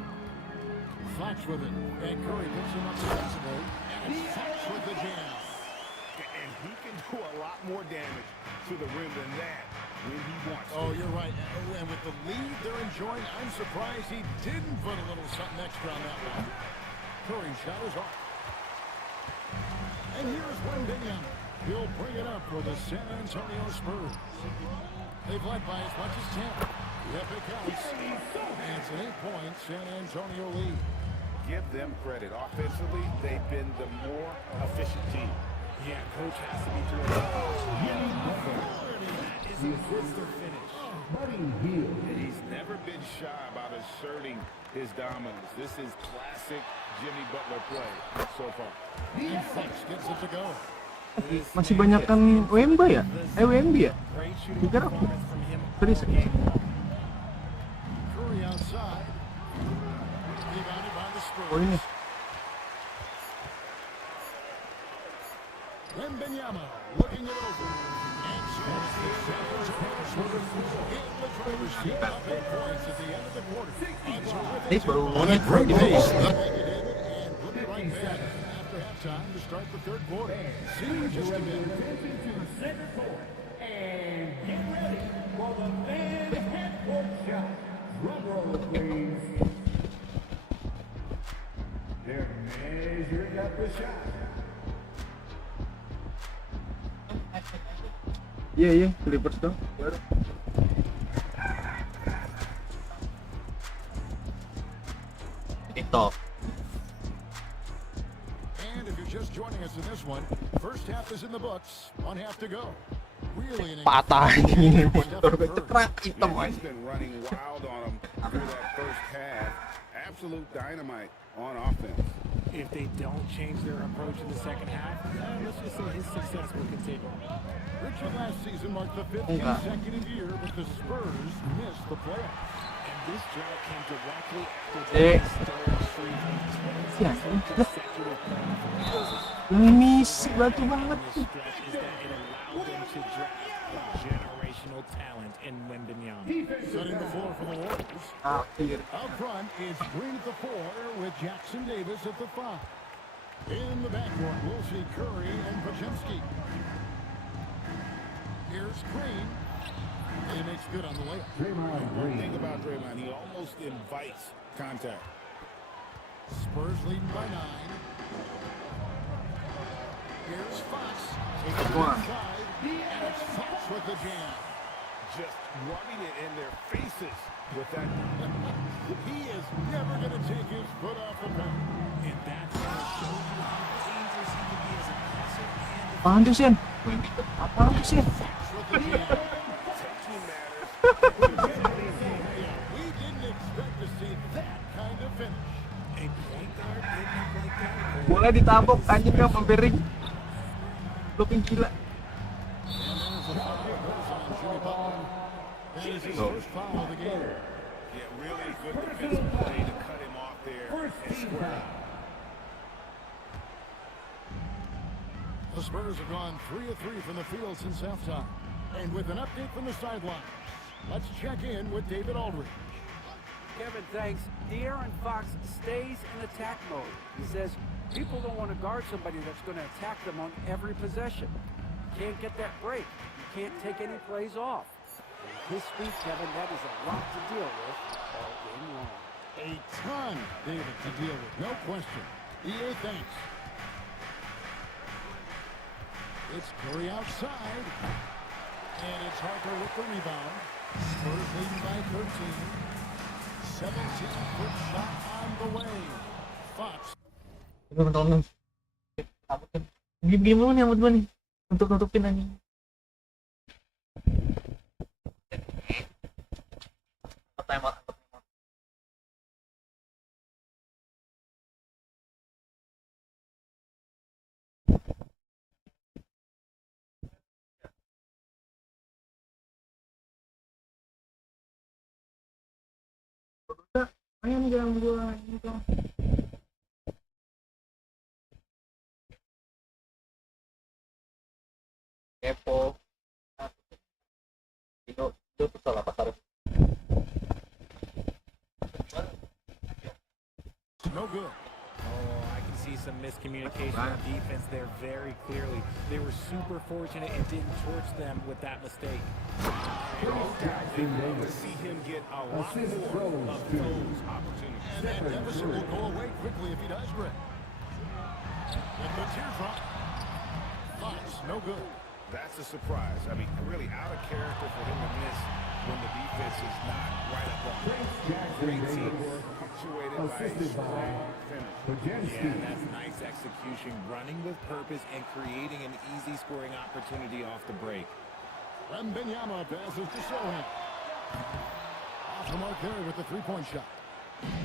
Fox with it. And Curry picks him up defensively. And it's Fox with the jam. And he can do a lot more damage to the rim than that when he wants to. Oh, you're right. And with the lead they're enjoying, I'm surprised he didn't put a little something extra on that one. Curry shot is off. And here's Wembanyama. He'll bring it up for the San Antonio Spurs. They've led by as much as 10. Yep, it counts. And it's an 8-point San Antonio lead. Give them credit. Offensively, they've been the more efficient team. Yeah, coach has to be doing it. That is a monster finish. And he's never been shy about asserting his dominance. This is classic Jimmy Butler play so far. And Fox gets it to go. Masih banyak kan WMB ya? WMB ya? Pikir aku. Serius. Curry outside. Rebounded by the Spurs. Oh ini. Wembanyama looking it over. And scores the San Antonio Spurs in the driver's seat. Up 8 points at the end of the quarter. On a great pace. And put it right back after halftime to start the third quarter. See just a bit. Center court. And get ready for the man half-court shot. Drum roll, please. They're measuring up the shot. Iya, Clippers dong. TikTok. And if you're just joining us in this one, first half is in the books. One half to go. Really an Patah ini motor cekrek hitam He's been running wild on him through that first half. Absolute dynamite on offense. If they don't change their approach in the second half, let's just say his success will continue. Richard last season marked the 5th consecutive year that the Spurs missed the playoffs. And this drought came directly after the historic streak of 20 consecutive playoff Ini sih batu banget. stretch is that it allowed them to draft a generational talent in Wembanyama. Setting the floor for the Warriors. Out front is Green at the 4 with Jackson Davis at the 5. In the backcourt, we'll see Curry and Pachemski. Here's Green. And he makes good on the layup. One thing about Draymond, he almost invites contact. Spurs leading by 9. Here's Fox. Takes it inside. And it's Fox with the jam. Just rubbing it in their faces with that. He is never going to take his foot off the pedal. And that's going to show you how dangerous he can be as a passer and Apaan tuh, Sen? Apaan tuh, Sen? We didn't expect to see that kind of finish. a point guard Bola ditabok anjing kan sampai ring. Looking gila. That is his first foul of the game. Yeah, really good defensive play to cut him off there and square. The Spurs have gone 3 of 3 from the field since halftime. And with an update from the sideline, let's check in with David Aldridge. Kevin, thanks. De'Aaron Fox stays in attack mode. He says people don't want to guard somebody that's going to attack them on every possession. You can't get that break. You can't take any plays off. His speed, Kevin, that is a lot to deal with all game long. A ton, David, to deal with. No question. EA thanks. It's Curry outside. And it's Harper with the rebound. Spurs leading by 13. 17-foot shot on the way. Fox. Teman-teman, game dulu nih sama gue nih untuk nutupin anjing. Timeout. Main jam 2 gitu. Kepo. Itu salah pasar. No good. Oh, I can see some miscommunication on defense there very clearly. They were super fortunate it didn't torch them with that mistake. To see him get a lot more of those opportunities. And that deficit will go away quickly if he does, Greg. And the teardrop. Fox, no good. That's a surprise. I mean, really out of character for him to miss when the defense is not right up on him. Great teamwork, punctuated by a strong finish. Yeah, that's nice execution, running with purpose and creating an easy scoring opportunity off the break. Wembanyama passes to Sohan. Off the mark there with the three-point shot.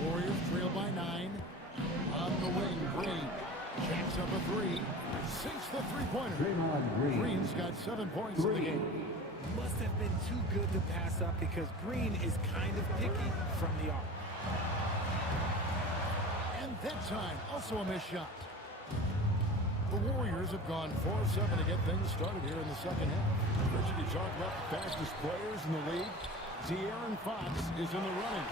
Warriors trail by 9. On the wing, Green jacks up a 3. Sinks the three-pointer. Green's got 7 points in the game. Must have been too good to pass up because Green is kind of picky from the arc. And that time, also a missed shot. The Warriors have gone 4 of 7 to get things started here in the second half. Richard, you talk about the fastest players in the league. De'Aaron Fox is in the running.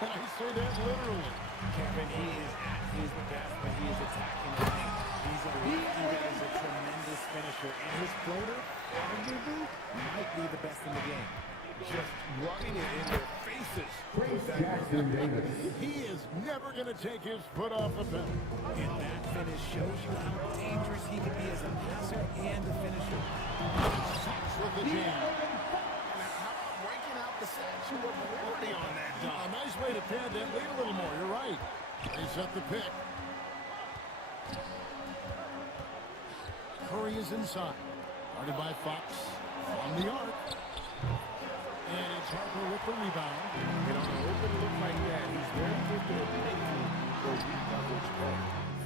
And I say that literally. Kevin, he is at his best when he is attacking the lane. He's elite. He is a tremendous finisher. And his floater, arguably, might be the best in the game. Just running it in their faces. He is never going to take his foot off the pedal. And that finish shows you how dangerous he can be as a passer and a finisher. Fox with the jam. Breaking out the Statue of Liberty on that dunk. A nice way to pad that lead a little more. You're right. They set the pick. Curry is inside. Guarded by Fox. On the arc. And it's Harper with the rebound. And on an open look like that, he's very gifted at making the weak coverage play.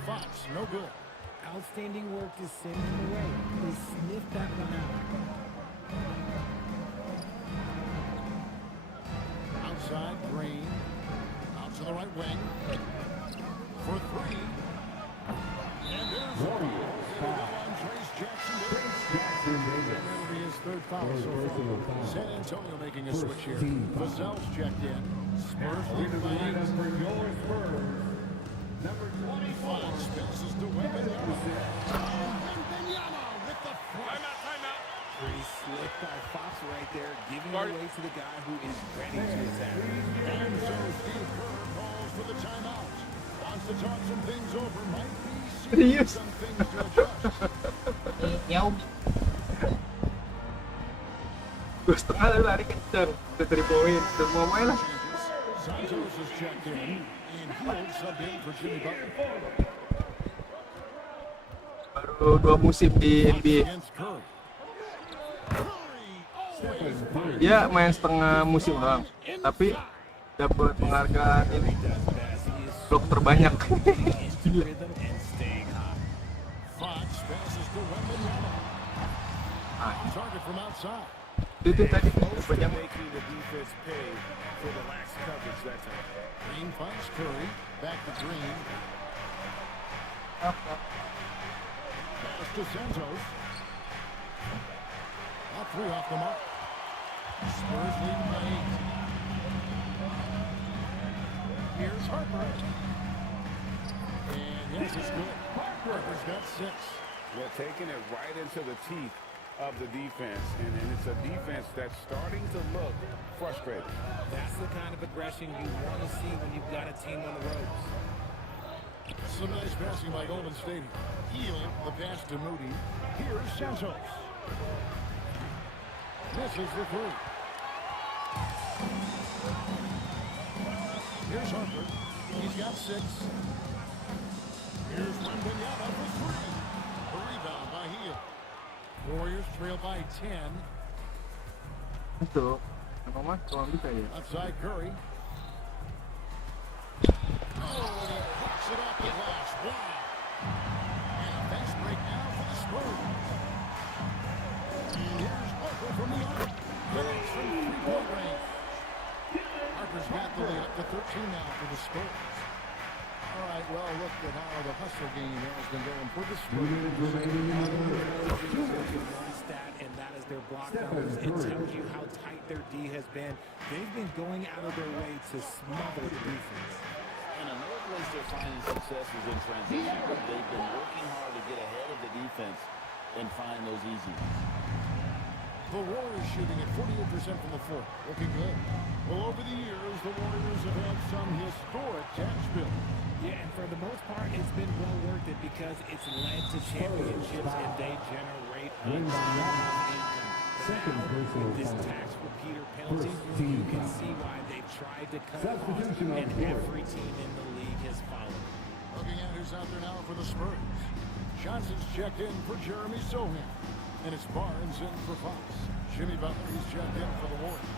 Fox, no good. Outstanding work to send him away. He sniffed that one out. Outside, Green. Out to the right wing. For 3. And there's Trace Jackson Davis. That'll be his third foul so far. San Antonio making a switch here. Vazel's checked in. Spurs leading by 8. Number 25 spins to Wembanyama. Wembanyama with the Timeout. Pretty slick by Fox right there, giving it away to the guy who is ready to attack. And so Steve Kerr calls for the timeout. Wants to talk some things over. Might be seeing some things to adjust. Gue setengah lalu lari kencang. Udah 3 poin. Udah mau main lah. Santos is checked in. And Hill subbed in for Jimmy Butler. Baru 2 musim di NBA. Dia main setengah musim doang. Tapi dapat penghargaan ini blok terbanyak. passes to Wembanyama. Target from outside. Itu tadi Close to making the defense pay for the lax coverage that time. Green finds Curry. Back to Green. Pass to Santos. All three off the mark. Spurs leading by 8. Here's Harper. And yes, it's good. Harper's got 6. Well, taking it right into the teeth of the defense, and it's a defense that's starting to look frustrated. That's the kind of aggression you want to see when you've got a team on the ropes. Some nice passing by Golden State. Heel, the pass to Moody. Here's Santos. Misses the three. Here's Harper. He's got 6. Here's Wembanyama for 3. A rebound by Heel. Warriors trail by 10. Itu, apa kalau bisa ya? Outside Curry. Oh, and he puts it off the glass. Wow. And a fast break now for the Spurs. And here's Harper from the arc. Hits from 3-point range. Harper's got the lead up to 13 now for the Spurs. All right, well, look at how the hustle game has been going for the Spurs. Stat, and that is their block numbers. It tells you how tight their D has been. They've been going out of their way to smother the defense. And another place they're finding success is in transition. They've been working hard to get ahead of the defense and find those easy ones. The Warriors shooting at 48% from the floor. Looking good. Well, over the years, the Warriors have had some historic tax bills. Yeah, and for the most part, it's been well worth it because it's led to championships and they generate a ton of income. Now, with this tax repeater penalty, you can see why they've tried to cut costs, and every team in the league has followed. Looking at who's out there now for the Spurs. Johnson's checked in for Jeremy Sohan. And it's Barnes in for Fox. Jimmy Butler, he's checked in for the Warriors.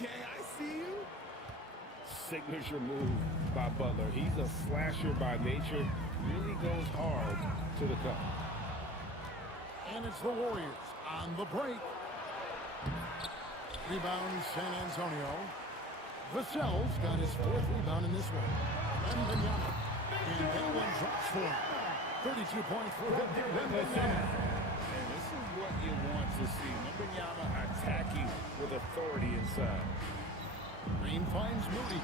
Okay, I see you. Signature move by Butler. He's a slasher by nature. Really goes hard to the cup. And it's the Warriors on the break. Rebound San Antonio. Vassell's got his 4th rebound in this one. And Wembanyama. And that one drops for him. 32 points for Wembanyama. And this is what you want to see. Wembanyama attacking with authority inside. Green finds Moody.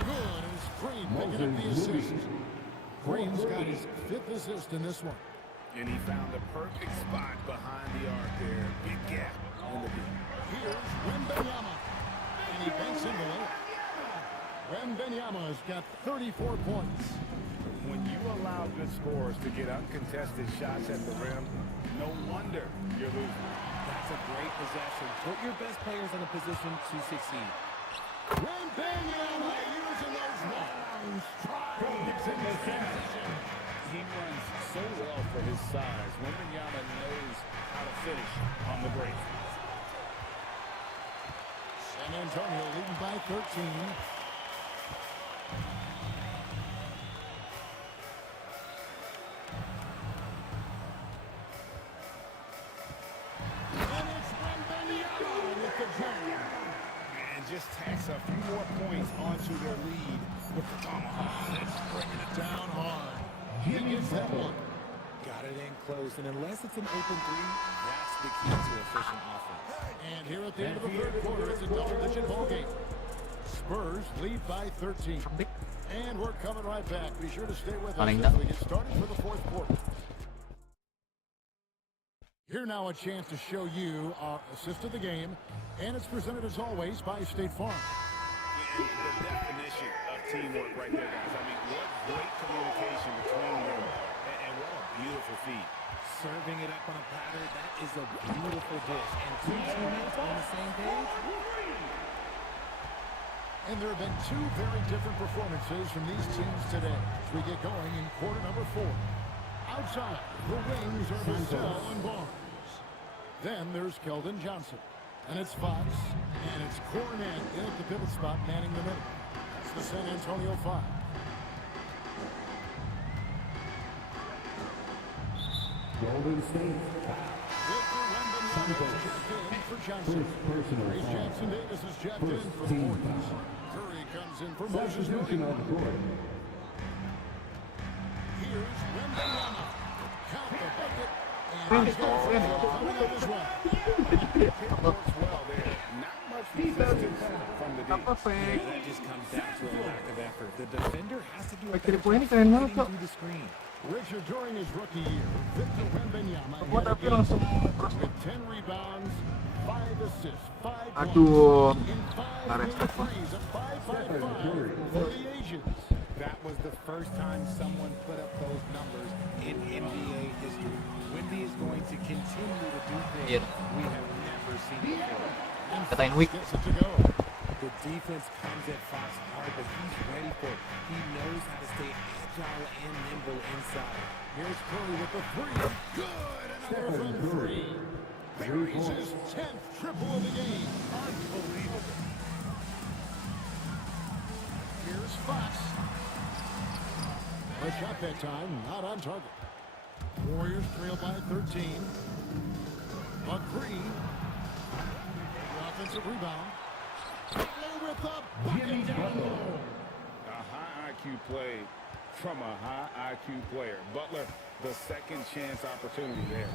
Good, and it's Green picking up the assist. Green's got his 5th assist in this one. And he found the perfect spot behind the arc there. Big gap in the beat. Here's Wembanyama. And he banks in the layup. Wembanyama's got 34 points. When you allow good scorers to get uncontested shots at the rim, no wonder you're losing. That's a great possession. Put your best players in a position to succeed. Wembanyama using those long strides in the transition. He runs so well for his size. Wembanyama knows how to finish on the break. San Antonio leading by 13. Just tacks a few more points onto their lead with the tomahawk. That's bringing it down hard. He gets that one. Got it in close, and unless it's an open three, that's the key to efficient offense. And here at the end of the 3rd quarter, it's a double-digit ball game. Spurs lead by 13. And we're coming right back. Be sure to stay with us as we get started for the 4th quarter. Here now a chance to show you our assist of the game, and it's presented as always by State Farm. And the definition of teamwork right there, guys. I mean, what great communication between them, and what a beautiful feat. Serving it up on a platter, that is a beautiful dish. And 2 teammates on the same page. And there have been 2 very different performances from these teams today as we get going in quarter number 4. Outside, the wings are Vassell and Barnes. Then there's Keldon Johnson. And it's Fox. And it's Cornet in at the pivot spot, manning the middle. It's the San Antonio 5. Golden State. For Johnson. Race Jackson Davis is checked in for the Warriors. Curry comes in for Moses Substitution on the court. Here's Wembanyama. Count the bucket. And he's got coming up as well. It works well there. Not much resistance from the deep. That just comes down to a lack of effort. The defender has to do a Akhirnya better poin job keren banget getting kok. through the screen. Richard, during his rookie year, Victor Wembanyama Gua had a tapi game langsung with 10 rebounds, 5 assists, 5 blocks, aduh. in 5 made threes, a 5-5-5 for the Asians. That was the first time someone put up those numbers in NBA history. Wemby is going to continue to do things we have never seen before. Katain weak. Gets it to go. The defense comes at Fox hard, but he's ready for it. He knows how to stay agile and nimble inside. Here's Curry with the three. Good. Another from three. Buries his 10th triple of the game. Unbelievable. Here's Fox. A shot that time, not on target. Warriors trail by 13. McCree. The offensive rebound. Butler with the bucket down low. A high IQ play from a high IQ player. Butler, the second chance opportunity there.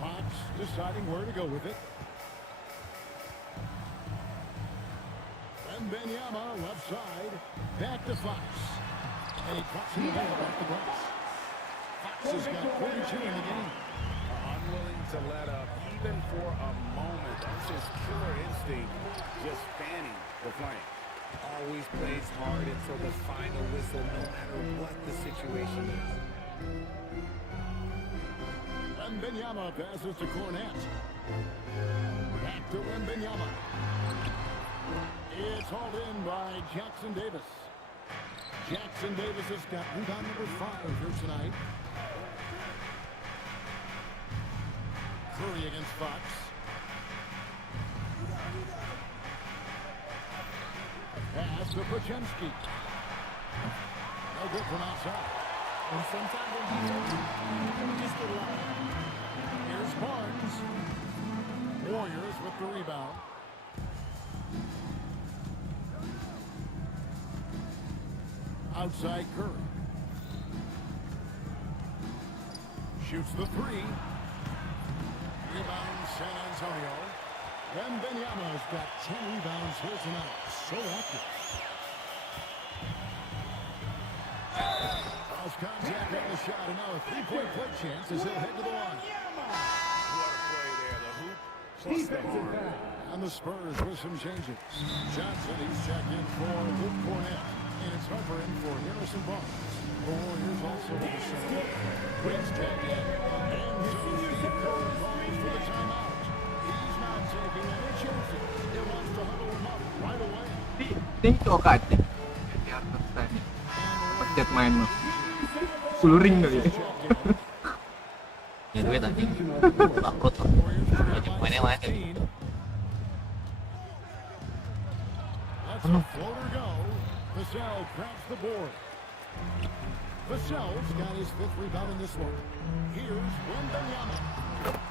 Fox deciding where to go with it. Wembanyama left side. Back to Fox. And he cuts in the middle off the glass. Fox has got 42 in the game. Unwilling to let up even for a moment. That's his killer instinct, just fanning the flank. Always plays hard until the final whistle, no matter what the situation is. Wembanyama passes to Cornette. Back to Wembanyama. It's hauled in by Jackson Davis. Jackson Davis has got rebound number 5 here tonight. Curry against Fox. Pass to Podziemski. No good from outside. And sometimes when you just get loud. Here's Barnes. Warriors with the rebound. Outside Curry. Shoots the three. Rebound San Antonio. Wembanyama's got 10 rebounds here tonight. So active. Cross contact on the shot, and now a three-point play chance as he'll head to the line. What a play there. The hoop plus the arm. And the Spurs with some changes. Johnson, he's checked in for Luke Cornette. And it's Harper in for Harrison Barnes. The Warriors also with the center. Griggs checked in. And so Steve Kerr calls for the timeout. He's not taking any chances. He wants to huddle him up right away. Ini cowok aja di atas tadi pencet main lo 10 ring kali ya. Ya duit tadi bangkrut loh. Wajib mainnya main kayak gitu. Let's a floater go. Vassell cracks the board. Vassell's got his 5th rebound in this one. Here's Wembanyama.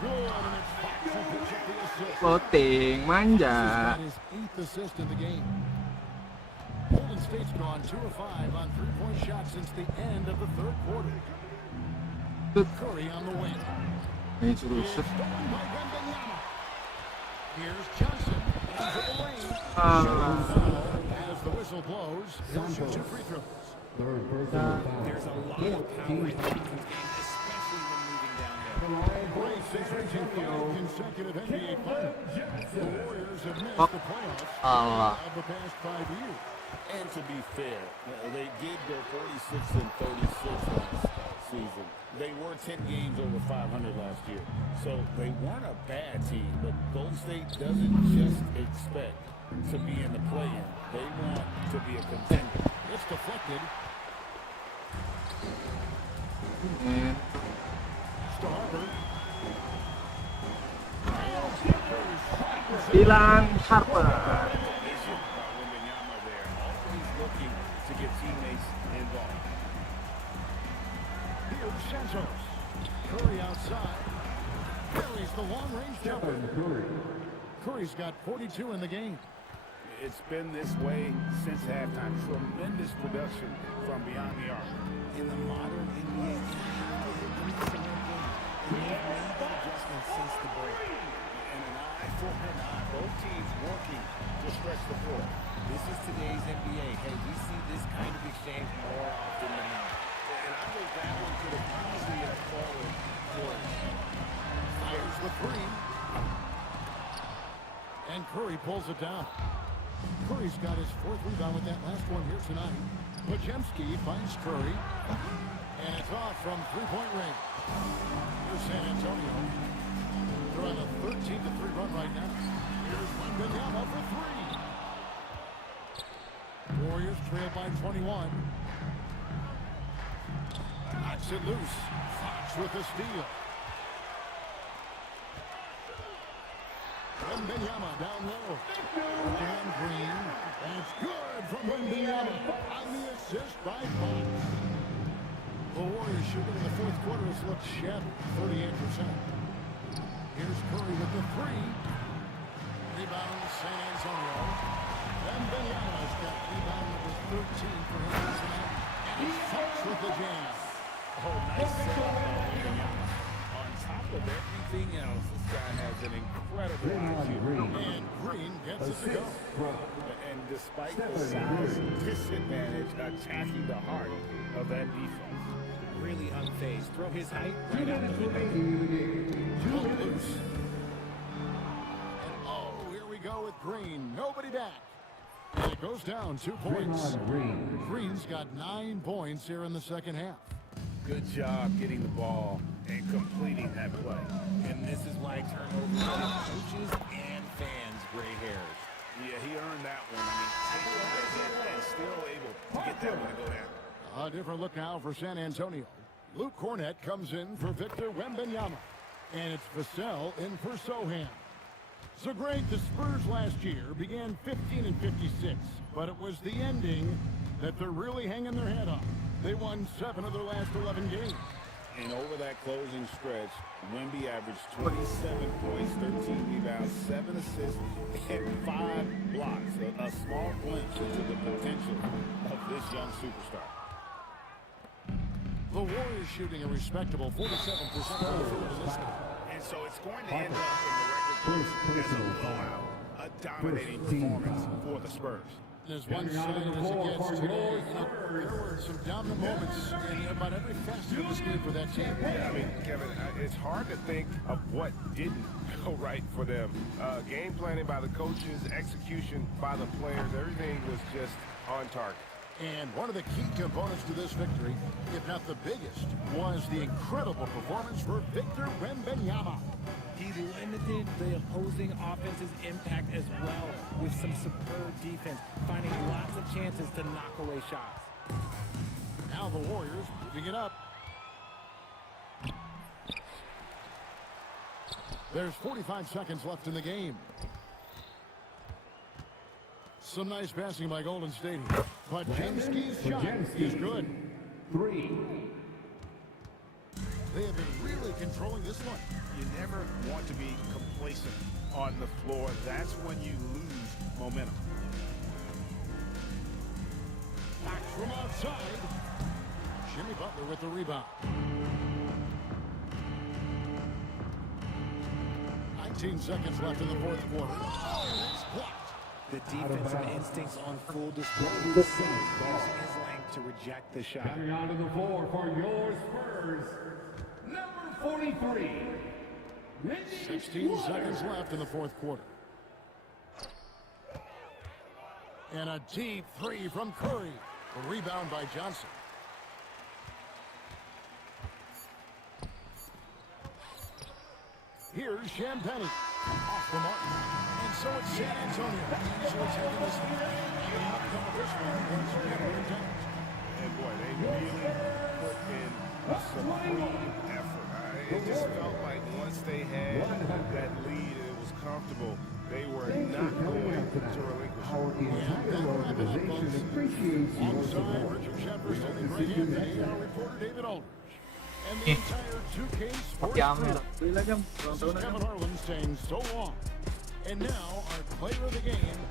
Good, and it's Fox who picks up the assist. Floating manja. He's got his 8th assist in the game. Golden State's gone 2 of 5 on 3-point shots since the end of the 3rd quarter. Curry on the wing. Ini suruh It's shoot. stolen by Wembanyama. Here's Johnson into the lane. As the whistle blows, he'll shoot 2 free throws. Third personal foul. There's a lot of power in Houston's game, especially when moving downhill. Great 6-5 consecutive NBA finals. The Warriors have missed the playoffs of the past 5 years. And to be fair, they did go 46 and 36 last season. They were 10 games over 500 last year. So they weren't a bad team, but Golden State doesn't just expect to be in the play-in. They want to be a contender. It's deflected. Dylan Harper. Looking to get teammates involved. Santos. Curry outside. Carries the long-range jumper. Curry's got 42 in the game. It's been this way since halftime. Tremendous production from beyond the arc. In the modern NBA, you have to hit threes to win games. And they've made that adjustment since the break. And an eye for an eye. Both teams working to stretch the floor. This is today's NBA. Hey, we see this kind of exchange more often than not. And I think that one could have easily fallen for him. Fires the three. And Curry pulls it down. Curry's got his 4th rebound with that last one here tonight. Podziemski finds Curry. And it's off from three-point range. Here's San Antonio. They're on a 13-3 run right now. Here's Wembanyama for three. Warriors trail by 21. Knocks it loose. Fox with the steal. Wembanyama down low. Dan Green. That's good from Wembanyama. On the assist by Fox. The Warriors shooting in the 4th quarter has looked shabby, 38%. Here's Curry with the three. Rebound San Antonio. Wembanyama's got rebound number 13 for him tonight. And he fights with the jam. Oh, nice set by Wembanyama. On top of everything else, this guy has an incredible IQ. And Green gets it to go. And despite the size disadvantage attacking the heart of that defense. Really unfazed. Throw his height right out the window. Pulled loose. And oh, here we go with Green. Nobody back. And it goes down 2 points. Green's got 9 points here in the second half. Good job getting the ball and completing that play. And this is why turnovers give coaches and fans gray hairs. Yeah, he earned that one. I mean, taking the hit and still able to get that one to go down. A different look now for San Antonio. Luke Cornett comes in for Victor Wembanyama. And it's Vassell in for Sohan. So great, the Spurs last year began 15-56, but it was the ending that they're really hanging their head on. They won 7 of their last 11 games. And over that closing stretch, Wemby averaged 27 points, 13 rebounds, 7 assists, and 5 blocks. A small glimpse into the potential of this young superstar. The Warriors shooting a respectable 47% in this game. And so it's going to end up in the record books as a blowout, a dominating performance for the Spurs. As one side as it gets today, there were some dominant moments in about every facet of this game for that team. Yeah, I mean, Kevin, it's hard to think of what didn't go right for them. Game planning by the coaches, execution by the players, everything was just on target. And one of the key components to this victory, if not the biggest, was the incredible performance for Victor Wembanyama. He limited the opposing offense's impact as well with some superb defense, finding lots of chances to knock away shots. Now the Warriors moving it up. There's 45 seconds left in the game. Some nice passing by Golden State. But Podziemski's shot is good. 3. They have been really controlling this one. You never want to be complacent on the floor. That's when you lose momentum. Fox from outside. Jimmy Butler with the rebound. 19 seconds left in the 4th quarter. Oh, it's blocked. The defensive instincts on full display. Using his length to reject the shot. Coming onto the floor for your Spurs, number 43. 16 seconds left in the 4th quarter. And a deep three from Curry. A rebound by Johnson. Here's Champagny. Off the mark. And so it's San Antonio. Easily taking this lead. And the outcome of this one was never intact. And boy, they really put in a supreme effort. It just felt like once they had that lead and it was comfortable, they were not going to relinquish it. Our entire organization appreciates your Alongside support. Richard Jefferson and Greg Anthony, our reporter David Aldridge. and the entire 2K sports Amer. Beli lagi Am. Ulang This is tahun Kevin Am. Harlan saying so long. And now our player of the game,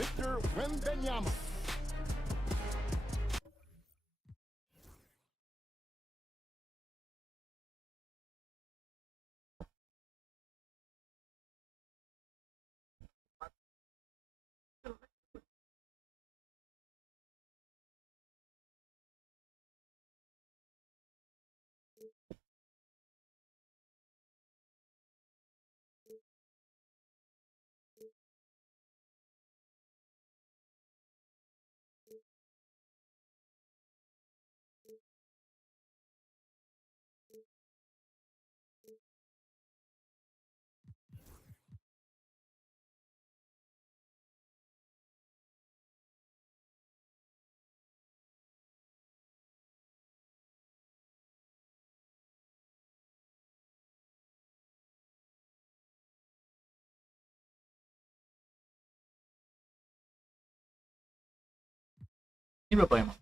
Victor Wembanyama. Ini berapa emang?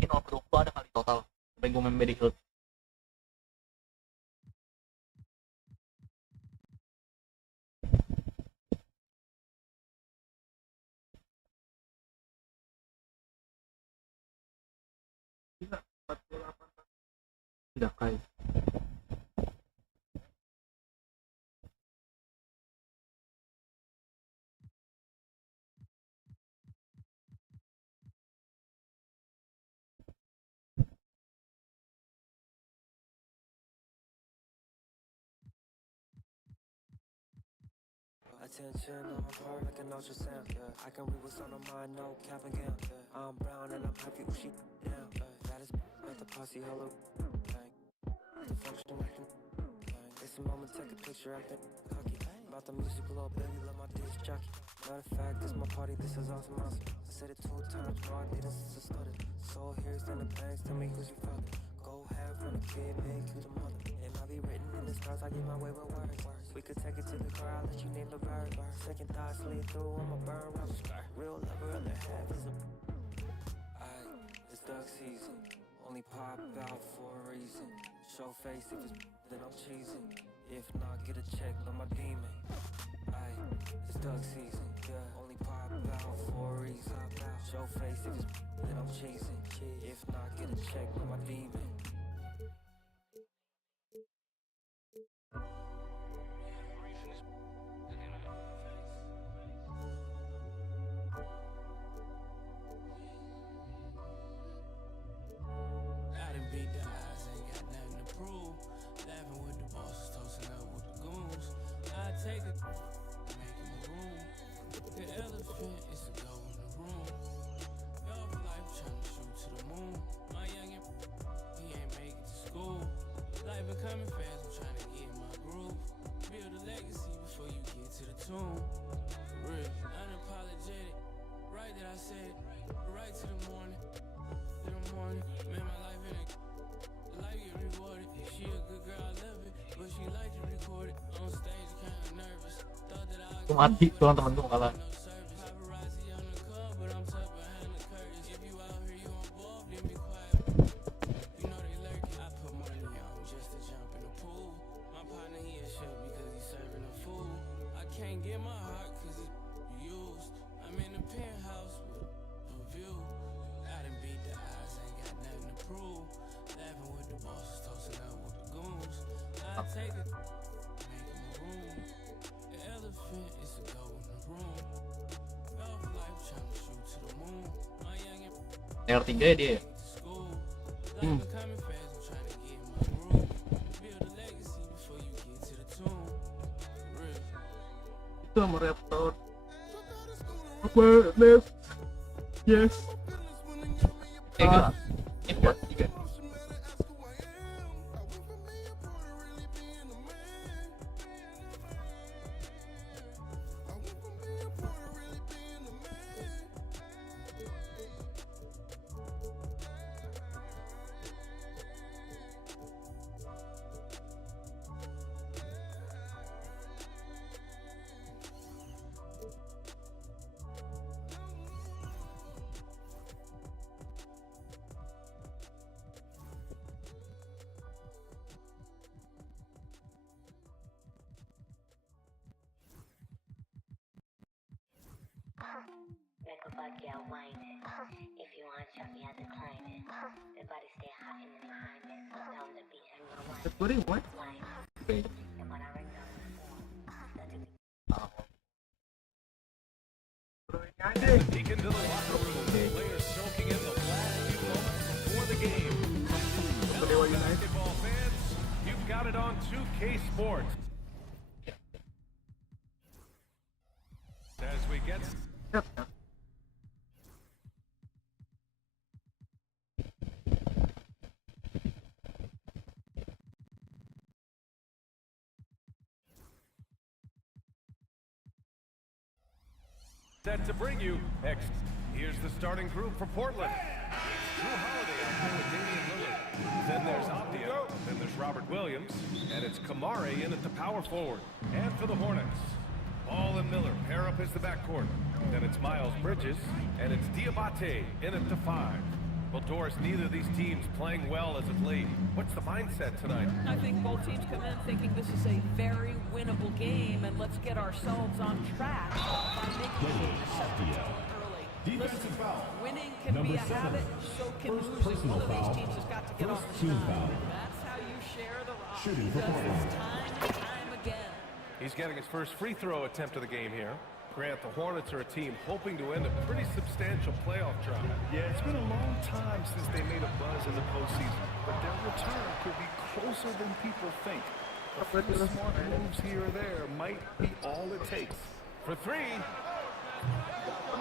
Ini nomor 20 ada kali total. Sampai gue main Battlefield. Udah kali. Attention on my part like an ultrasound. I can read what's on her mind, no cap and gown. I'm brown and I'm happy when she down. That is at the posse hello. The function acting. It's a moment, take a picture, acting cocky. About the music, little baby, let my dick jockey. Matter of fact, this my party, this is awesome. I said it 2 times, no, I didn't since I started. So here's then the bangs, tell me who's your father. Go have on a kid, make you the mother. It might be written in the stars, I get my way with words. We could take it to the car, I'll let you name the bird. Second thoughts lead through on my burn rubber. Real lover, other half is a. It's duck season, only pop out for a reason. Show face if it's then I'm cheesing. If not, get a check on my demon. It's duck season, yeah. Only pop out for a reason. Show face if it's then I'm cheesing. If not, get a check on my demon. I done beat the odds, ain't got nothing to prove. Laughing with the bosses, toasting up with the goons. I take it, making a room. The elephant is to go in the room. Y'all for life trying to shoot to the moon. My youngin', he ain't make it to school. Life been coming fast, I'm trying to get in my groove. Build a legacy before you get to the tomb. For real, unapologetic. Right that I said, right to the morning. In the morning, man, my life in it. The life get rewarded. She a good girl, I love it, but she like to record it. On stage, kinda nervous. Thought that I Gue mati tuh temen gue kalah. paparazzi on the club, but I'm tucked behind the curtains. If you out here, you involved, then be quiet. You know they lurking. I put money on just to jump in the pool. My partner, he a chef because he's serving the food. I can't get my heart cause it's used. I'm in the penthouse with a view. I done beat the odds, ain't got nothing to prove. Laughing with the bosses, toasting up with the goons. I take it, make him a room. The elephant is to go in the room. Off life trying to shoot to the moon. My youngin' Tier 3 ya dia. school. Life been coming fast, I'm trying to get in my groove. Build a legacy before you get to the tomb. For real. Itu sama Raptor. Awareness. Yes. Enggak. Ini buat 3. a bucket, I'll wind it. If you wanna chop me, I decline it. The body stay hot and then behind it. Down the beach, I'm gonna wind it. What do you want? Wind it. Okay. And when I ring down the phone, start to Peek into the locker room. Players soaking in the last few moments before the game. Basketball fans, you've got it on 2K Sports. As we get set to bring you next. Here's the starting group for Portland. Drew Holiday out there with Damian Lillard. Then there's Abdia. Then there's Robert Williams. And it's Kamare in at the power forward. And for the Hornets, Ball and Miller pair up as the backcourt. Then it's Miles Bridges. And it's Diabate in at the 5. Well, Doris, neither of these teams playing well as of late. What's the mindset tonight? I think both teams come in thinking this is a very winnable game, and let's get ourselves on track by making sure we set the tone early. Listen, winning can be a habit, so can losing. One of these teams has got to get off the schneid. That's how you share the rock. He does this time and time again. He's getting his first free throw attempt of the game here. Grant, the Hornets are a team hoping to end a pretty substantial playoff drive. Yeah, it's been a long time since they made a buzz in the postseason, but their return could be closer than people think. A few smart moves here or there might be all it takes. For three,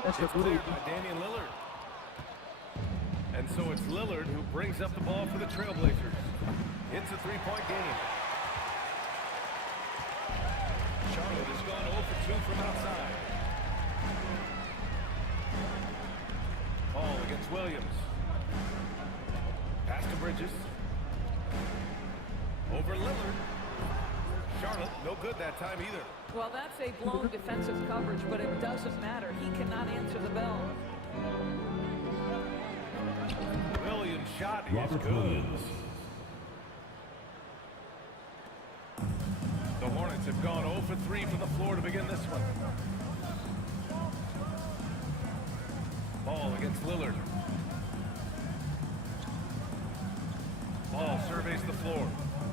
That's it's a good. cleared by Damian Lillard. And so it's Lillard who brings up the ball for the Trailblazers. It's a three-point game. Charlotte has gone 0 for 2 from outside. Ball against Williams. Pass to Bridges. Over Lillard. Charlotte, no good that time either. Well, that's a blown defensive coverage, but it doesn't matter. He cannot answer the bell. Williams' shot is good. The Hornets have gone 0 for 3 from the floor to begin this one. Ball against Lillard. Ball surveys the floor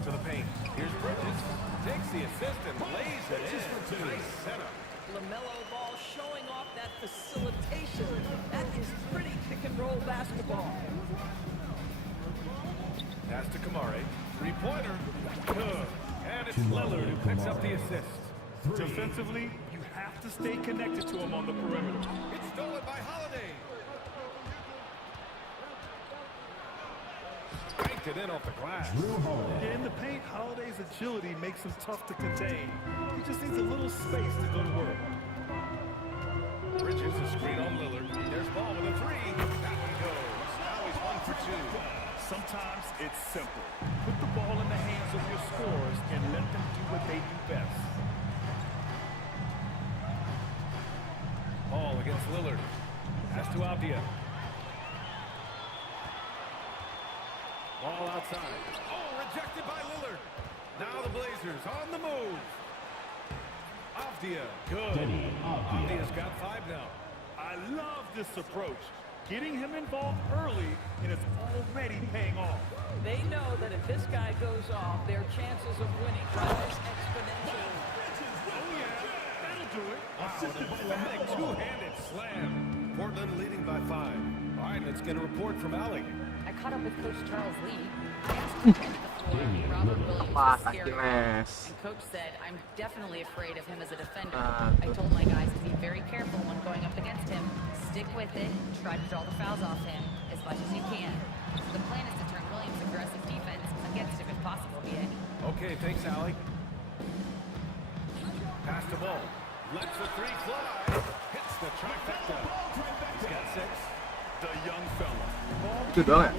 to the paint. Here's Bridges. Takes the assist and lays it in. Nice setup. LaMelo Ball showing off that facilitation. That is pretty pick-and-roll basketball. Pass to Kamare. Three-pointer. Good. And it's Lillard who picks up the assist. Defensively, you have to stay connected to him on the perimeter. It's stolen by Holiday. Banked it in off the glass. In the paint, Holiday's agility makes him tough to contain. He just needs a little space to go to work. Bridges a screen on Lillard. There's Ball with a three. That one goes. Now he's 1 for 2. Sometimes it's simple. Put the ball in the hands of your scorers and let them do what they do best. Ball against Lillard. Pass to Abdia. Ball outside. Oh, rejected by Lillard. Now the Blazers on the move. Abdia, good. Abdia's got 5 now. I love this approach. Getting him involved early, and it's already paying off. They know that if this guy goes off, their chances of winning rise exponentially. Oh, yeah, that'll do it. Wow, an emphatic two-handed slam. Portland leading by 5. All right, let's get a report from Allie. I caught up with Coach Charles Lee. I asked him to the floor. Robert Williams was scary. And Coach said, I'm definitely afraid of him as a defender. I told my guys to be very careful when going up against him. Stick with it. Try to draw the fouls off him as much as you can. The plan is to turn Williams' aggressive defense against him if possible, BA. Okay, thanks, Allie. Pass the ball. Lets the three fly. Hits the trifecta. He's got 6. The young fella. Good banget.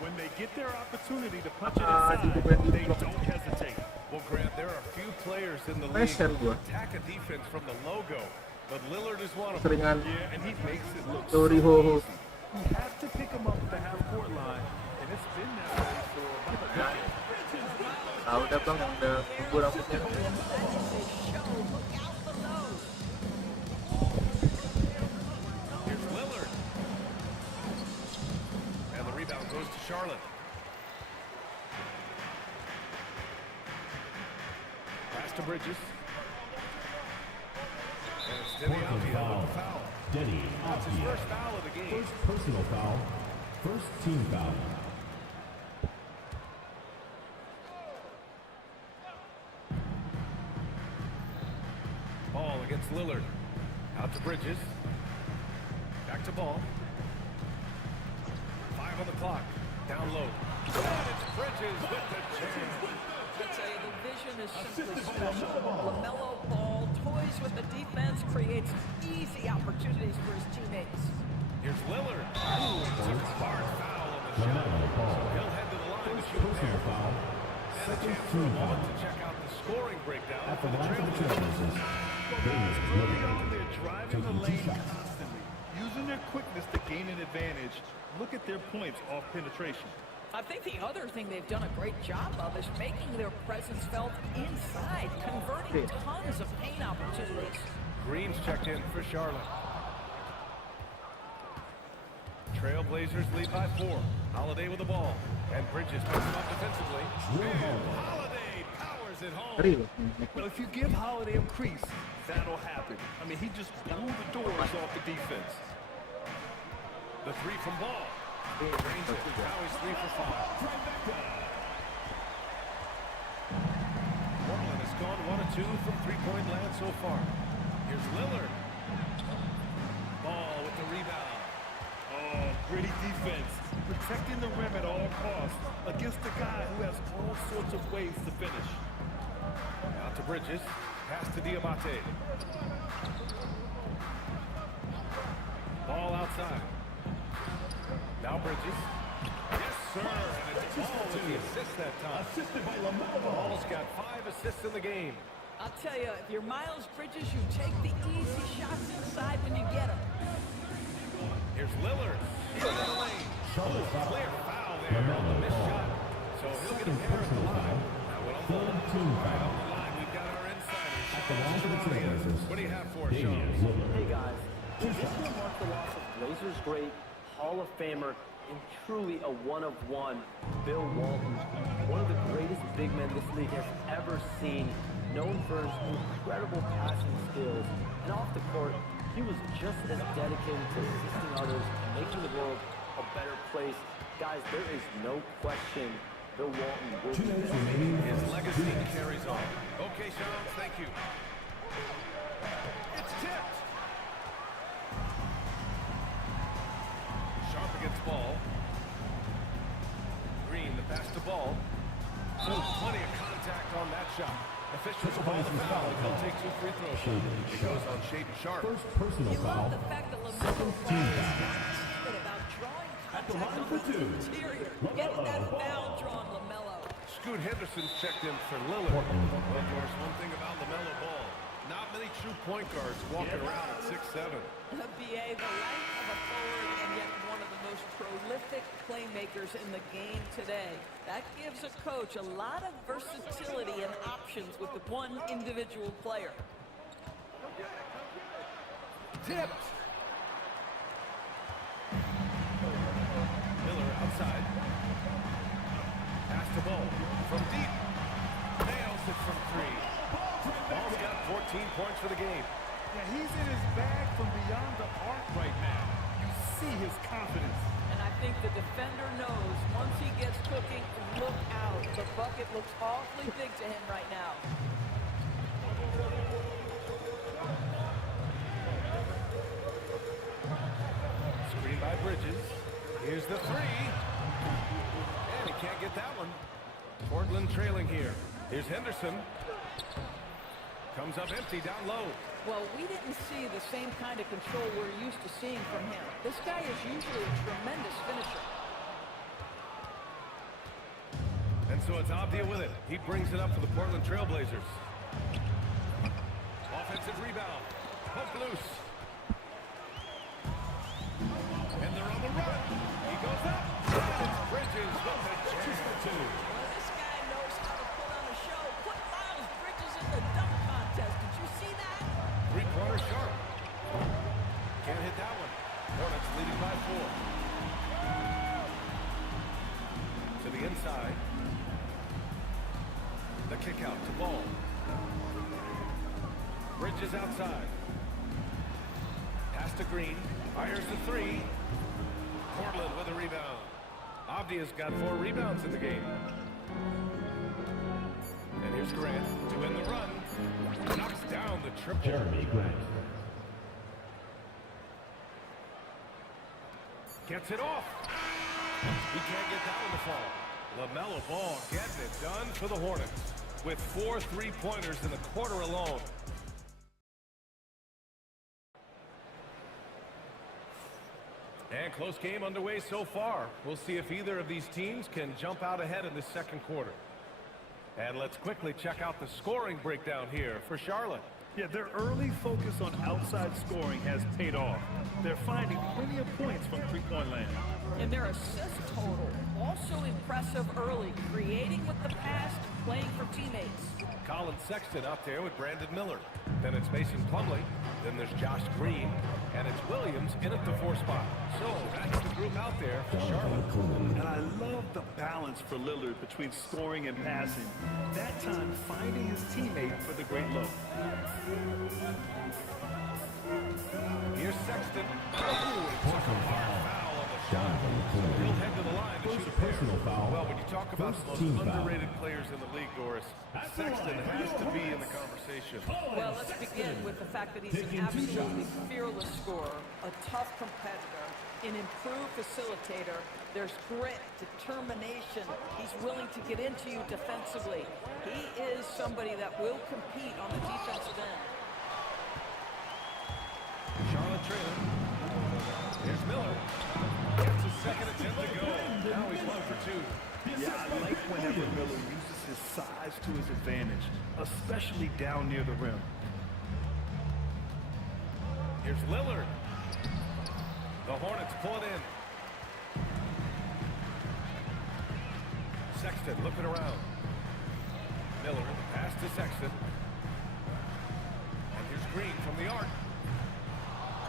When they get their opportunity to punch it inside, they don't hesitate. Well, Grant, there are a few players in the league who attack a defense from the logo, but Lillard is one of them. Yeah, and he makes it look so easy. You have to pick him up at the half-court line, and it's been that way for about a decade. Tahu udah bang yang udah tumbuh rambutnya. Here's Lillard. And the rebound goes to Charlotte. Pass to Bridges. And it's Denny Avdia with the foul. Denny That's his first foul of the game. First personal foul. First team foul. Ball against Lillard. Out to Bridges. Back to Ball. 5 on the clock. Down low. And it's Bridges with the jam. I tell you, the vision is simply special. LaMelo Ball toys with the defense, creates easy opportunities for his teammates. Here's Lillard. Ooh, he took a hard foul on the shot. So he'll head to the line to shoot there. And a chance for a moment to check out the scoring breakdown for the Trailblazers. Guys early on, they're driving the lane constantly, using their quickness to gain an advantage. Look at their points off penetration. I think the other thing they've done a great job of is making their presence felt inside, converting tons of paint opportunities. Green's checked in for Charlotte. Trailblazers lead by 4. Holiday with the ball. And Bridges picks him up defensively. And Holiday powers it home. Well, if you give Holiday a crease, that'll happen. I mean, he just blew the doors off the defense. The 3 from Ball. Drains it. Now he's 3 for 5. Portland has gone 1 of 2 from three-point land so far. Here's Lillard. Ball with the rebound. Oh, gritty defense. Protecting the rim at all costs against a guy who has all sorts of ways to finish. Out to Bridges. Pass to Diabate. Ball outside. Now Bridges. Yes, sir. And it's Ball with the assist that time. Assisted by LaMelo. Ball's got 5 assists in the game. I'll tell you, if you're Miles Bridges, you take the easy shots inside when you get them. Here's Lillard. Into the lane. Clear foul there on the missed shot. So he'll get a pair at the line. Now with a ball right off the line, we've got our insiders. What do you have for us, Sean? Hey guys, this will mark the loss of Blazers great, Hall of Famer, and truly a one-of-one, Bill Walton. One of the greatest big men this league has ever seen, known for his incredible passing skills. And off the court, he was just as dedicated to assisting others and making the world a better place. Guys, there is no question Bill Walton will be there. His legacy carries on. Okay, Sean, thank you. It's tipped. Sharp against Ball. Green, the pass to Ball. Oh, plenty of contact on that shot. Officials call the foul. He'll take 2 free throws. It goes on Shaden Sharp. First personal foul. Second team foul. About drawing contact on the interior. Getting that foul drawn, LaMelo. Scoot Henderson's checked in for Lillard. Well, of course, one thing about LaMelo Ball, not many true point guards walking around at 6'7". The BA, the length of a forward, and yet one of the most prolific playmakers in the game today. That gives a coach a lot of versatility and options with the one individual player. Tipped. Miller outside. Pass the ball from deep. Nails it from 3. Ball's got 14 points for the game. Yeah, he's in his bag from beyond the arc right now. You see his confidence. And I think the defender knows once he gets cooking, look out. The bucket looks awfully big to him right now. Screen by Bridges. Here's the 3. And he can't get that one. Portland trailing here. Here's Henderson. Comes up empty down low. Well, we didn't see the same kind of control we're used to seeing from him. This guy is usually a tremendous finisher. And so it's Avdia with it. He brings it up for the Portland Trailblazers. Offensive rebound. Hook loose. And they're on the run. He goes up. And it's Bridges with the chance for 2. Well, this guy knows Sharp. Can't hit that one. Hornets leading by 4. To the inside. The kick out to Ball. Bridges outside. Pass to Green. Fires the 3. Portland with a rebound. Avdia's got 4 rebounds in the game. And here's Grant to win the run. Knocks down the triple. Jeremy Grant. Gets it off. He can't get that one to fall. LaMelo Ball getting it done for the Hornets with 4 3-pointers in the quarter alone. And close game underway so far. We'll see if either of these teams can jump out ahead in the second quarter. And let's quickly check out the scoring breakdown here for Charlotte. Yeah, their early focus on outside scoring has paid off. They're finding plenty of points from three-point land. And their assist total, also impressive early, creating with the pass, playing for teammates. Colin Sexton out there with Brandon Miller. Then it's Mason Plumlee. Then there's Josh Green. And it's Williams in at the 4 spot. So that's the group out there for Charlotte. And I love the balance for Lillard between scoring and passing. That time finding his teammate for the great look. Here's Sexton. He'll head to the line to shoot a pair. Well, when you talk about the most underrated players in the league, Doris, Sexton has to be in the conversation. Well, let's begin with the fact that he's an absolutely fearless scorer, a tough competitor, an improved facilitator. There's grit, determination. He's willing to get into you defensively. He is somebody that will compete on the defensive end. Charlotte trailing. Here's Miller. Gets his second attempt to go. Now he's 1 for 2. Yeah, I like whenever Miller uses his size to his advantage, especially down near the rim. Here's Lillard. The Hornets pull it in. Sexton looking around. Miller, pass to Sexton. And here's Green from the arc.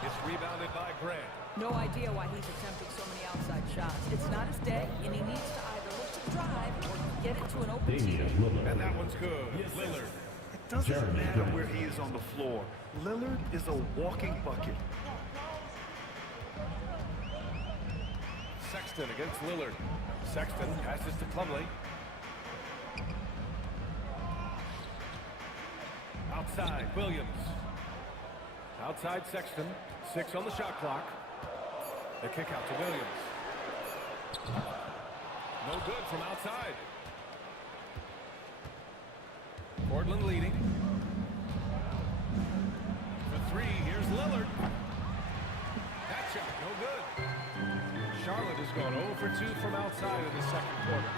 It's rebounded by Grant. No idea why he's attempting so many outside shots. It's not his day, and he needs to either look to drive or get it to an open team. And that one's good. Lillard. It doesn't matter where he is on the floor. Lillard is a walking bucket. Sexton against Lillard. Sexton passes to Plumlee. Outside, Williams. Outside Sexton. 6 on the shot clock. The kick out to Williams. No good from outside. Portland leading. For 3, here's Lillard. That shot, no good. Charlotte has gone 0 for 2 from outside in the second quarter.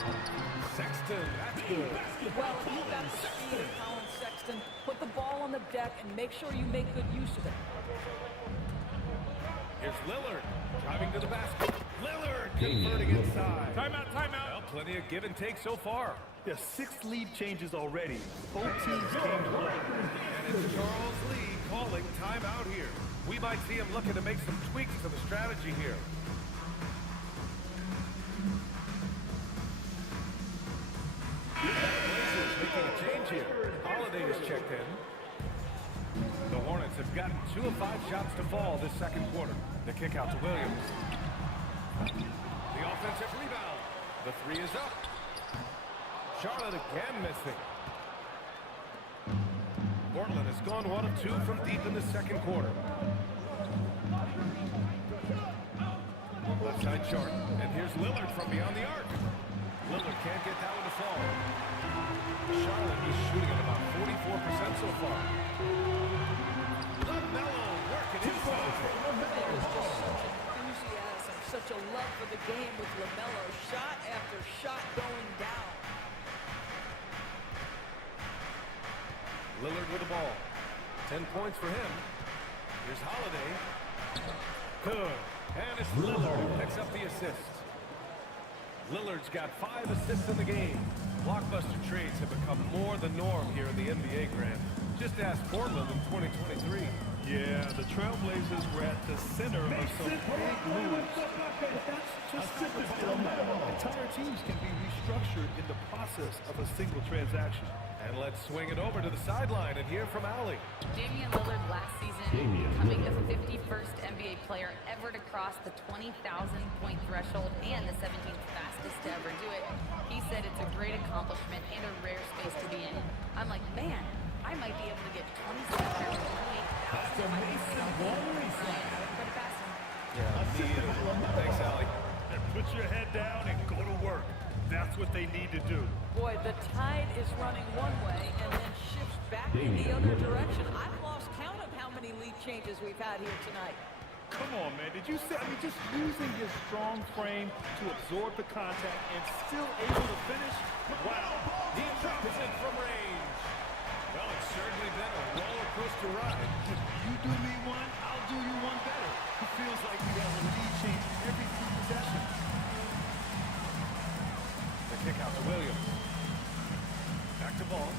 Sexton, that's good. Well, if you've got the speed of Colin Sexton, put the ball on the deck and make sure you make good use of it. Here's Lillard, driving to the basket. Lillard converting inside. Timeout, timeout. Well, plenty of give and take so far. There's 6 lead changes already. Both teams came to play. And it's Charles Lee calling timeout here. We might see him looking to make some tweaks to the strategy here. Blazers making a change here. Holiday is checked in. The Hornets have gotten 2 of 5 shots to fall this second quarter. The kick out to Williams. The offensive rebound. The 3 is up. Charlotte again missing. Portland has gone 1 of 2 from deep in the second quarter. Left side Sharp. And here's Lillard from beyond the arc. Lillard can't get that one to fall. Charlotte is shooting at about 44% so far. LaMelo working inside. There's just such enthusiasm, such a love for the game with LaMelo. Shot after shot going down. Lillard with the ball. 10 points for him. Here's Holiday. Good. And it's Lillard who picks up the assist. Lillard's got 5 assists in the game. Blockbuster trades have become more the norm here in the NBA, Grant. Just ask Portland in 2023. Yeah, the Trailblazers were at the center of some big moves. That's just typical. Entire teams can be restructured in the process of a single transaction. And let's swing it over to the sideline and hear from Allie. Damian Lillard last season becoming the 51st NBA player ever to cross the 20,000 point threshold and the 17th fastest to ever do it. He said it's a great accomplishment and a rare space to be in. I'm like, man, I might be able to get 27 or 28,000. Thanks, Allie. And put your head down and go to work. That's what they need to do. Boy, the tide is running one way and then shifts back in the other direction. I've lost count of how many lead changes we've had here tonight. Come on, man. Did you see? I mean, just using his strong frame to absorb the contact and still able to finish. Wow. He drops it from range. Well, it's certainly been a roller coaster ride. You do me one, I'll do you one better. It feels like we have a lead change every few possessions. The kick out to Williams. Back to ball.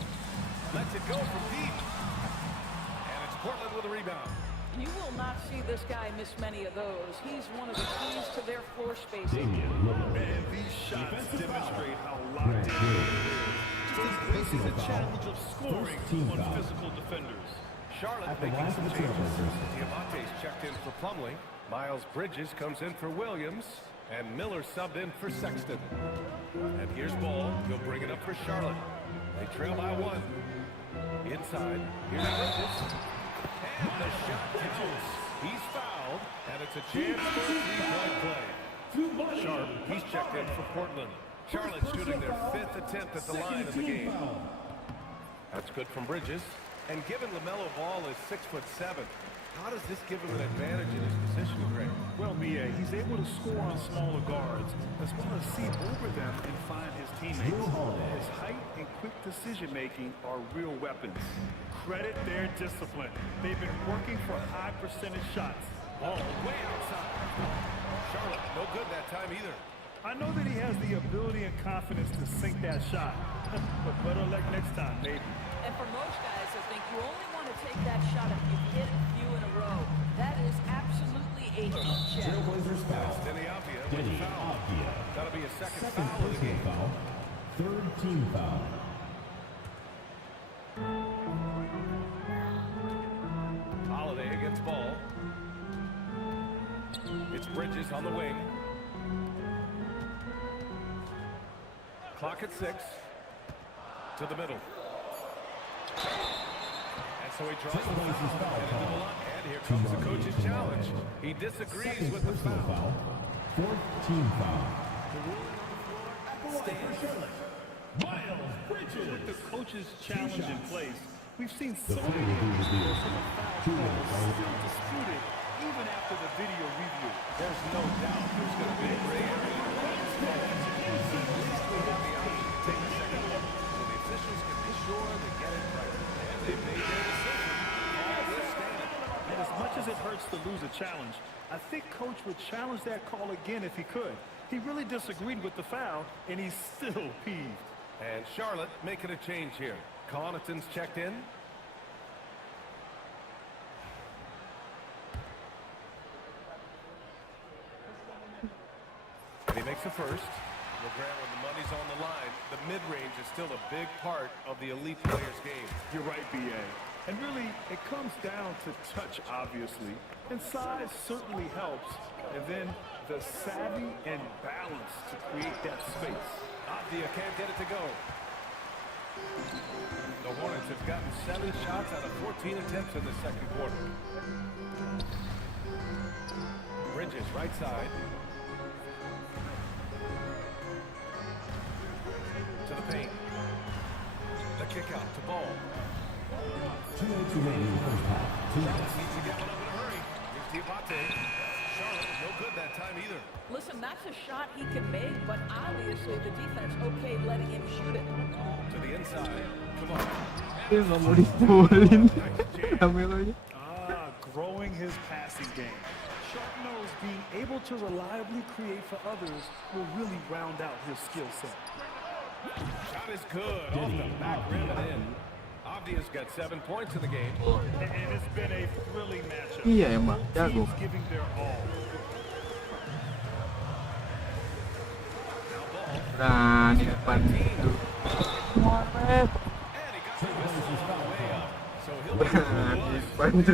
Lets it go from deep. And it's Portland with a rebound. You will not see this guy miss many of those. He's one of the keys to their floor spacing. And these shots demonstrate how locked in he is. Just embraces the challenge of scoring on physical defenders. Charlotte making some changes. Diamante's checked in for Plumlee. Miles Bridges comes in for Williams. And Miller subbed in for Sexton. And here's Ball. He'll bring it up for Charlotte. They trail by one. Inside. Here's Bridges. And the shot catches. He's fouled. And it's a chance for a three-point play. Sharp, he's checked in for Portland. Charlotte shooting their 5th attempt at the line of the game. That's good from Bridges. And given LaMelo Ball is 6'7", how does this give him an advantage in his position, Greg? Well, Mia, he's able to score on smaller guards, as well as see over them and find his teammates. His height and quick decision-making are real weapons. Credit their discipline. They've been working for high percentage shots. Ball way outside. Charlotte, no good that time either. I know that he has the ability and confidence to sink that shot, but better luck next time, maybe. And for most guys, I think you only want to take that shot if you've hit a few in a row. That is absolutely a heat check. Trailblazers foul. Denny Avdia with a foul. That'll be a second foul of the game. Foul. Third team foul. Holiday against Ball. It's Bridges on the wing. Clock at 6. To the middle. And so he draws the foul. And here comes the coach's challenge. He disagrees with the foul. Fourth team foul. Miles Bridges. With the coach's challenge in place, we've seen so many instances of foul calls still disputed even after the video review. There's no doubt there's going to be a gray area. Take a second look so the officials can be sure they get it right. And they've made their decision. All this standing. And as much as it hurts to lose a challenge, I think Coach would challenge that call again if he could. He really disagreed with the foul, and he's still peeved. And Charlotte making a change here. Connaughton's checked in. And he makes a first. LeGrand, when the money's on the line, the mid-range is still a big part of the elite player's game. You're right, B.A. And really, it comes down to touch, obviously. And size certainly helps. And then the savvy and balance to create that space. Avdia can't get it to go. The Hornets have gotten 7 shots out of 14 attempts in the second quarter. Bridges, right side. To the paint. The kick out to Ball. 2 minutes remaining in the first half. Charlotte needs to get one up in a hurry. Here's Diabate. Charlotte, no good that time either. Listen, that's a shot he can make, but obviously the defense okay letting him shoot it. To the inside. Come on. Dia nggak mau dibolin Camelonya. Growing his passing game. Sharp knows being able to reliably create for others will really round out his skill set. Shot is good off the back rim and in. Avdia's got 7 points in the game. And it's been a thrilling matchup. Iya emang, jago. Teams giving their all. Berani bantu. Berani bantu.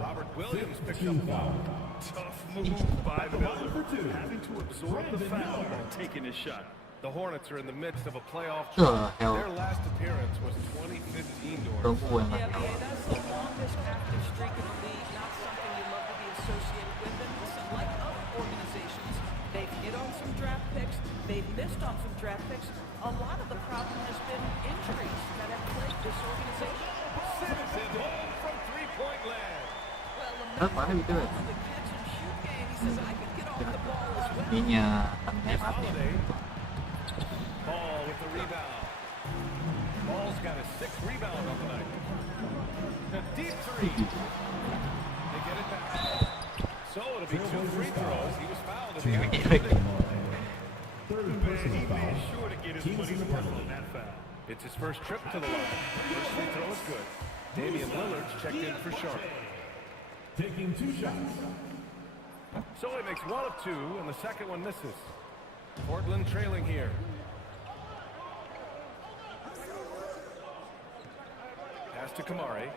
Robert Williams picks up one. Tough move by Miller, having to absorb the foul while taking his shot. The Hornets are in the midst of a playoff Oh, drought. hell. Their last appearance was 2015 Don't doors. go in. Yeah, that's the longest active streak in the league. Not something you love to be associated with. And listen, like other organizations, they've hit on some draft picks. They've missed on some draft picks. A lot of the problem has been injuries that have plagued this organization. Simmons is home from three-point land. That's mana gitu kan? The catch and shoot game, he says, I can get off the ball as well. Ininya Here's Holiday. Ball with the rebound. Ball's got a 6th rebound on the night. A deep three. They get it back. So it'll be 2 free throws. He was fouled at the end of the minute. He made sure to get his money's worth on that foul. It's his first trip to the line. First free throw is good. Damian Lillard's checked in for Charlotte. Taking 2 shots. So he makes 1 of 2, and the second one misses. Portland trailing here. Pass to Kamari.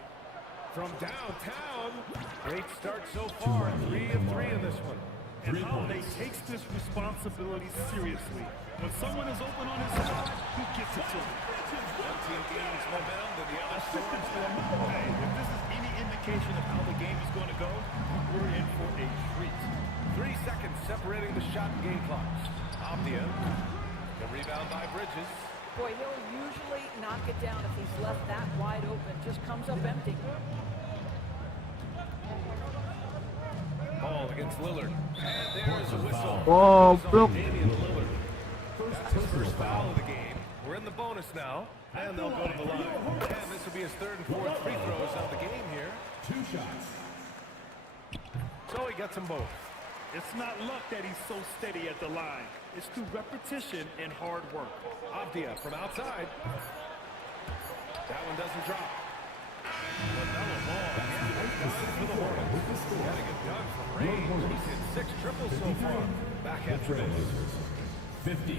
From downtown. Great start so far. 3 of 3 in this one. And Holiday takes this responsibility seriously. When someone is open on his side, he gets it to him. One team gains momentum, then the other storms them. Hey, if this is any indication of how the game is going to go, we're in for a treat. 3 seconds separating the shot and game clocks. Avdia. The rebound by Bridges. Boy, he'll usually knock it down if he's left that wide open. Just comes up empty. Ball against Lillard. And there's a whistle. Oh, bro. Damian Lillard. That's his first foul of the game. We're in the bonus now. And they'll go to the line. And this will be his 3rd and 4th free throws of the game here. 2 shots. So he gets them both. It's not luck that he's so steady at the line. It's through repetition and hard work. Avdia from outside. That one doesn't drop. LaMelo Ball getting it done for the Hornets. Getting it done from range. He's hit 6 triples so far. Back after this. 50.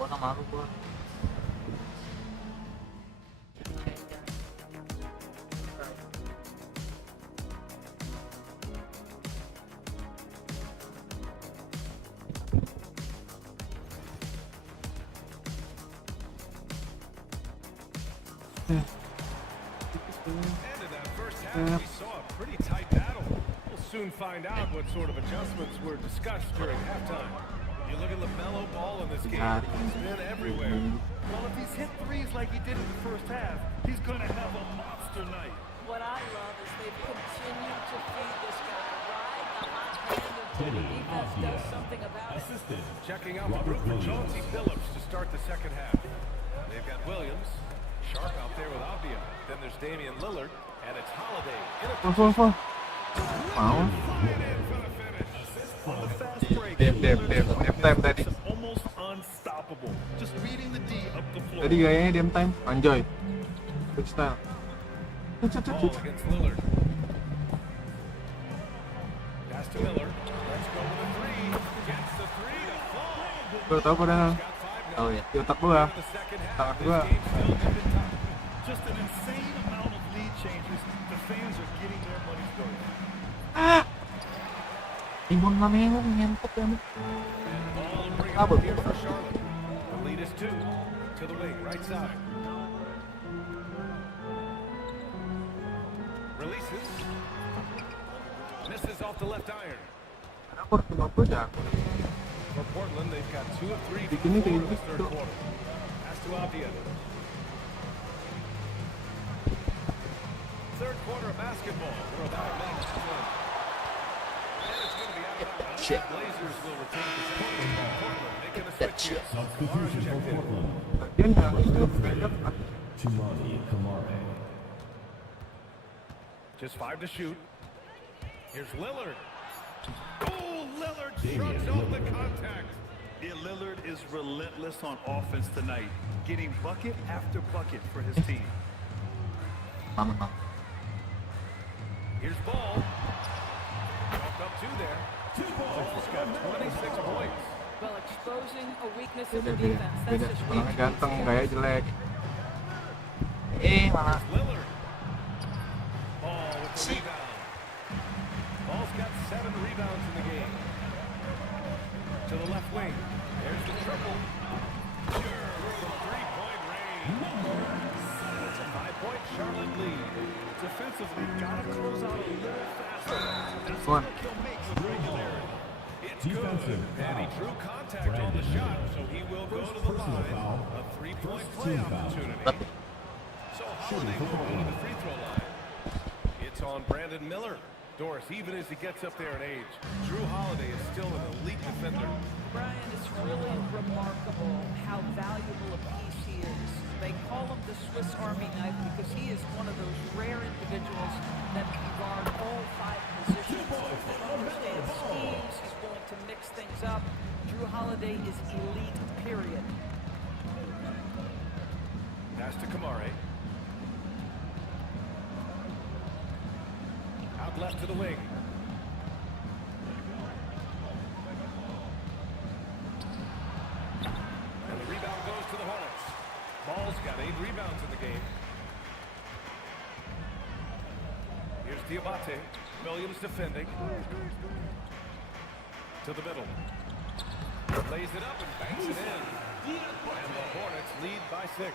Gua nggak malu gua. And in that first half, we saw a pretty tight battle. We'll soon find out what sort of adjustments were discussed during halftime. You look at LaMelo Ball in this game, he's been everywhere. Well, if he's hit threes like he did in the first half, he's going to have a monster night. What I love is they've continued to feed this guy. Ride the hot hand until the defense does something about it. Checking out the group for Chauncey Billups to start the second half. They've got Williams, Sharp out there with Avdia. Then there's Damian Lillard, and it's Holiday. Mau? Diam tadi. Almost unstoppable. Just reading the D up the floor. Tadi gayanya diam time, anjoy. Freestyle. Ball against Lillard. Pass to Miller. Let's go with a 3. Gets the 3 to fall. Gua tahu padahal. Oh ya, di otak gua. Otak gua. Just an insane amount of lead changes. The fans are getting their money's worth. Ah! Ibon namanya ngentot ya. Apa? Here for Charlotte. The lead is 2 to the wing, right side. Releases. Misses off the left iron. Apa kenapa jago? For Portland, they've got 2 of 3 Bikinnya from kayak this third gitu. quarter. Pass to Avdia. Third quarter of basketball. We're about a minute to go. And it's going to be out of bounds. Shit. Blazers will retain possession. Portland making a switch here. Substitution for Portland. Dia nggak itu. Chumani Kamare. Just 5 to shoot. Here's Lillard. Oh, Lillard shrugs off the contact. Yeah, Lillard is relentless on offense tonight, getting bucket after bucket for his team. Here's Ball. Walk up 2 there. Ball's got 26 points. Well, exposing a weakness in the Beda, defense. That's beda. just Orangnya weak. ganteng, gaya jelek. Malah. Lillard. Ball with the rebound. Ball's got 7 rebounds in the game. To the left wing. There's the triple. Sure, from 3-point range. It's a 5-point Charlotte lead. Defensively, gotta close out a little faster. That's One. what he'll make with regularity. It's good. And he drew contact on the shot, so he will go to the line. A 3-point play opportunity. So Holiday will go to the free throw line. It's on Brandon Miller. Doris, even as he gets up there in age, Drew Holiday is still an elite defender. Brian, it's really remarkable how valuable a piece he is. They call him the Swiss Army knife because he is one of those rare individuals that can guard all 5 positions. He understands schemes. He's willing to mix things up. Drew Holiday is elite, period. Pass to Kamare. Out left to the wing. And the rebound goes to the Hornets. Ball's got 8 rebounds in the game. Here's Diabate. Williams defending. To the middle. Lays it up and banks it in. And the Hornets lead by 6.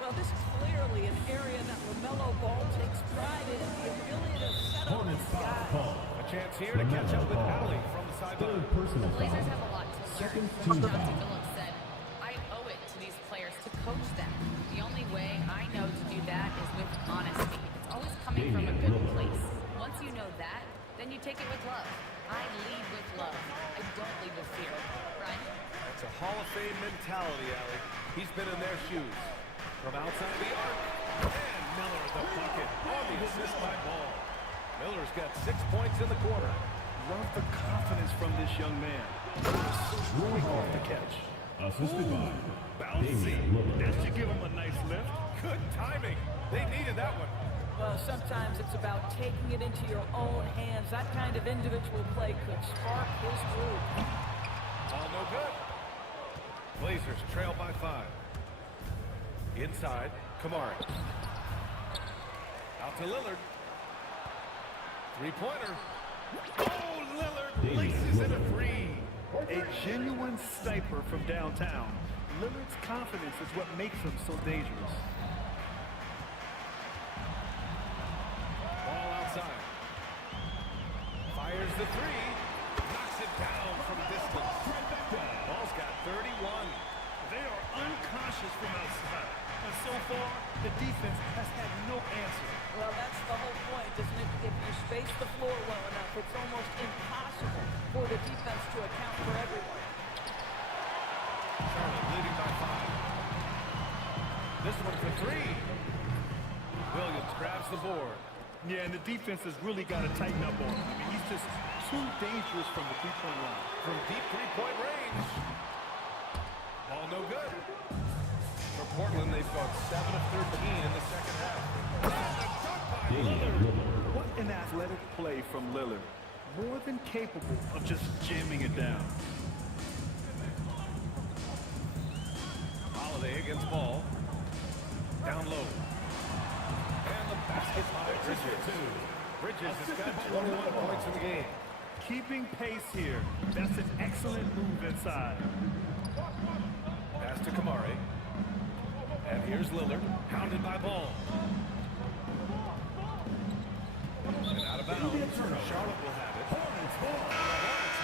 Well, this is clearly an area that LaMelo Ball takes pride in, the ability to set up his guys. A chance here to catch up with Allie from the sideline. The Blazers have a lot to learn. Chauncey Billups said, I owe it to these players to coach them. The only way I know to do that is with honesty. It's always coming from a good place. Once you know that, then you take it with love. I lead with love. I don't lead with fear. Brian? That's a Hall of Fame mentality, Allie. He's been in their shoes. From outside the arc, and Miller the bucket on the assist by Ball. Miller's got 6 points in the quarter. Love the confidence from this young man. Rolling off the catch. Assisted by Bouncy. That should give him a nice lift. Good timing. They needed that one. Well, sometimes it's about taking it into your own hands. That kind of individual play could spark his group. All no good. Blazers trail by 5. Inside, Kamari. Out to Lillard. 3-pointer. Oh, Lillard laces in a 3. A genuine sniper from downtown. Lillard's confidence is what makes him so dangerous. Ball outside. Fires the 3. Knocks it down from distance. Ball's got 31. They are uncautious from outside. And so far, the defense has had no answer. Well, that's the whole point, isn't it? If you space the floor well enough, it's almost impossible for the defense to account for everyone. Charlotte leading by 5. This one for 3. Williams grabs the board. Yeah, and the defense has really got to tighten up on him. I mean, he's just too dangerous from the 3-point line. From deep 3-point range. Ball no good. For Portland, they've gone 7 of 13 in the second half. What an athletic play from Lillard. More than capable of just jamming it down. Holiday against Ball. Down low. And the basket by Bridges. Bridges has got 21 points in the game. Keeping pace here. That's an excellent move inside. Pass to Kamari. And here's Lillard, pounded by Ball. And out of bounds. Charlotte will have it. Hornets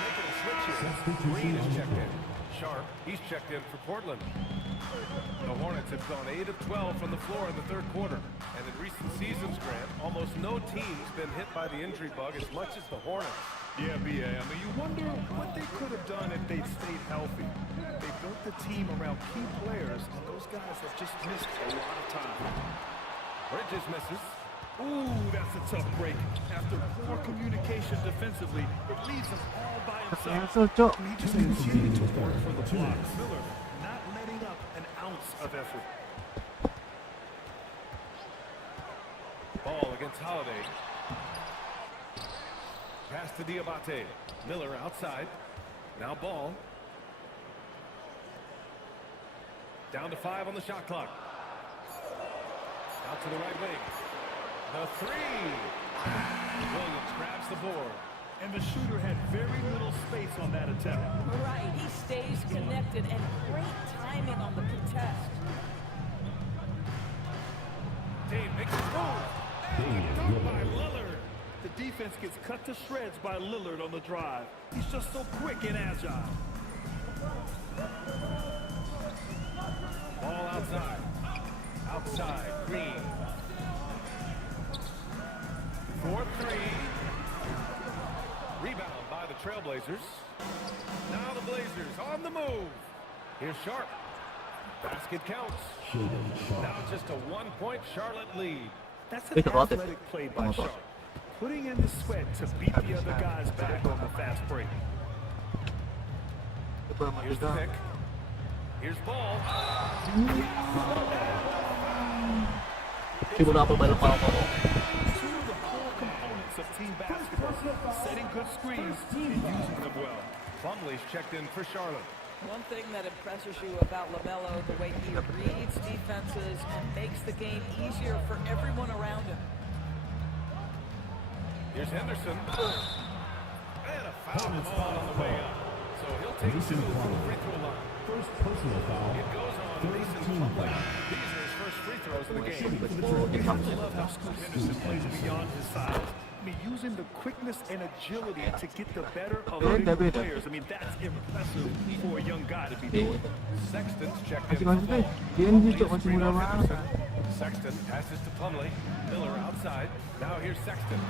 making a switch here. Green is checked in. Sharp, he's checked in for Portland. The Hornets have gone 8 of 12 from the floor in the third quarter. And in recent seasons, Grant, almost no team's been hit by the injury bug as much as the Hornets. Yeah, B.A. I mean, you wonder what they could have done if they'd stayed healthy. They built the team around key players, and those guys have just missed a lot of time. Bridges misses. Ooh, that's a tough break. After poor communication defensively, it leaves him all by himself. He just continued to work for the blocks. Miller not letting up an ounce of effort. Ball against Holiday. Pass to Diabate. Miller outside. Now ball. Down to 5 on the shot clock. Out to the right wing. The three. Williams grabs the board. And the shooter had very little space on that attempt. Right, he stays connected and great timing on the contest. Dave makes his move. And the dunk by Lillard. The defense gets cut to shreds by Lillard on the drive. He's just so quick and agile. Ball outside. Outside. Green. 4-3. Rebound by the Trailblazers. Now the Blazers on the move. Here's Sharp. Basket counts. Now just a 1-point Charlotte lead. That's an athletic play by Sharp. Putting in the sweat to beat the other guys back on the fast break. Here's the pick. Here's ball. Tribun apa balik malam Two of the core components of team basketball, setting good screens and using them well. Plumlee's checked in for Charlotte. One thing that impresses you about LaMelo, the way he reads defenses and makes the game easier for everyone around him. Here's Henderson. And a foul ball on the way up. So he'll take 2 from the free throw line. First personal foul. It goes on Mason Plumlee. These are his first free throws of the game. You have to love how Scoot Henderson plays beyond his size. I mean, using the quickness and agility to get the better of bigger players. I mean, that's impressive for a young guy to be doing. Sexton's checked Masih in masih for deh. ball. Dia ini cok masih Screen muda off banget. Henderson. Sexton passes to Plumlee. Miller outside. Now here's Sexton.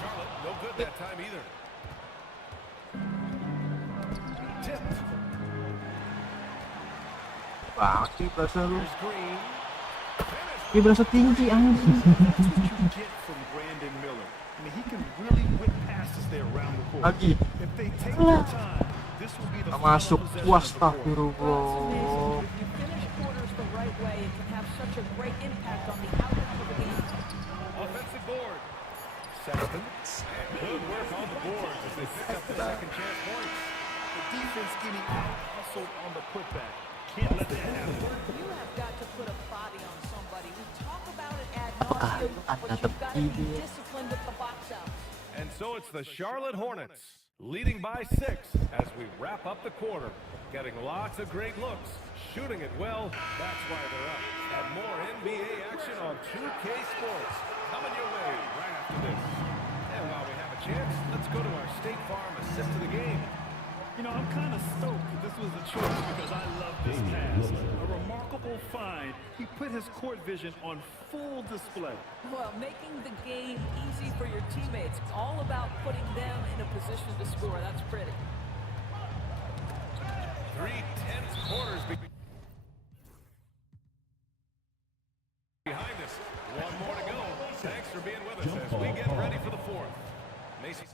Charlotte, no good that time either. Tipped. Banget sih berasa lu. Here's Green. Dia berasa tinggi anjing. That's what you get from Brandon Miller. I mean, he can really whip passes there around the court. Lagi. If they take their time, this will be the final Masuk possession puas of the tak quarter. biru bro. If you finish quarters the right way, it can have such a great impact on the outcome of the game. Offensive board. Sexton. Good work on the boards as they pick up the second chance points. The defense getting out-hustled on the putback. Can't let that happen. You have got to put a body on somebody. We talk about it ad nauseum, but you've got to be disciplined with the box outs. And so it's the Charlotte Hornets leading by 6 as we wrap up the quarter. Getting lots of great looks, shooting it well. That's why they're up. And more NBA action on 2K Sports coming your way right after this. And while we have a chance, let's go to our State Farm assist of the game. You know, I'm kind of stoked that this was a choice because I love this pass. A remarkable find. He put his court vision on full display. Well, making the game easy for your teammates. It's all about putting them in a position to score. That's pretty. 3 tense quarters behind us. One more to go. Thanks for being with us as we get ready for the 4th. Macy's.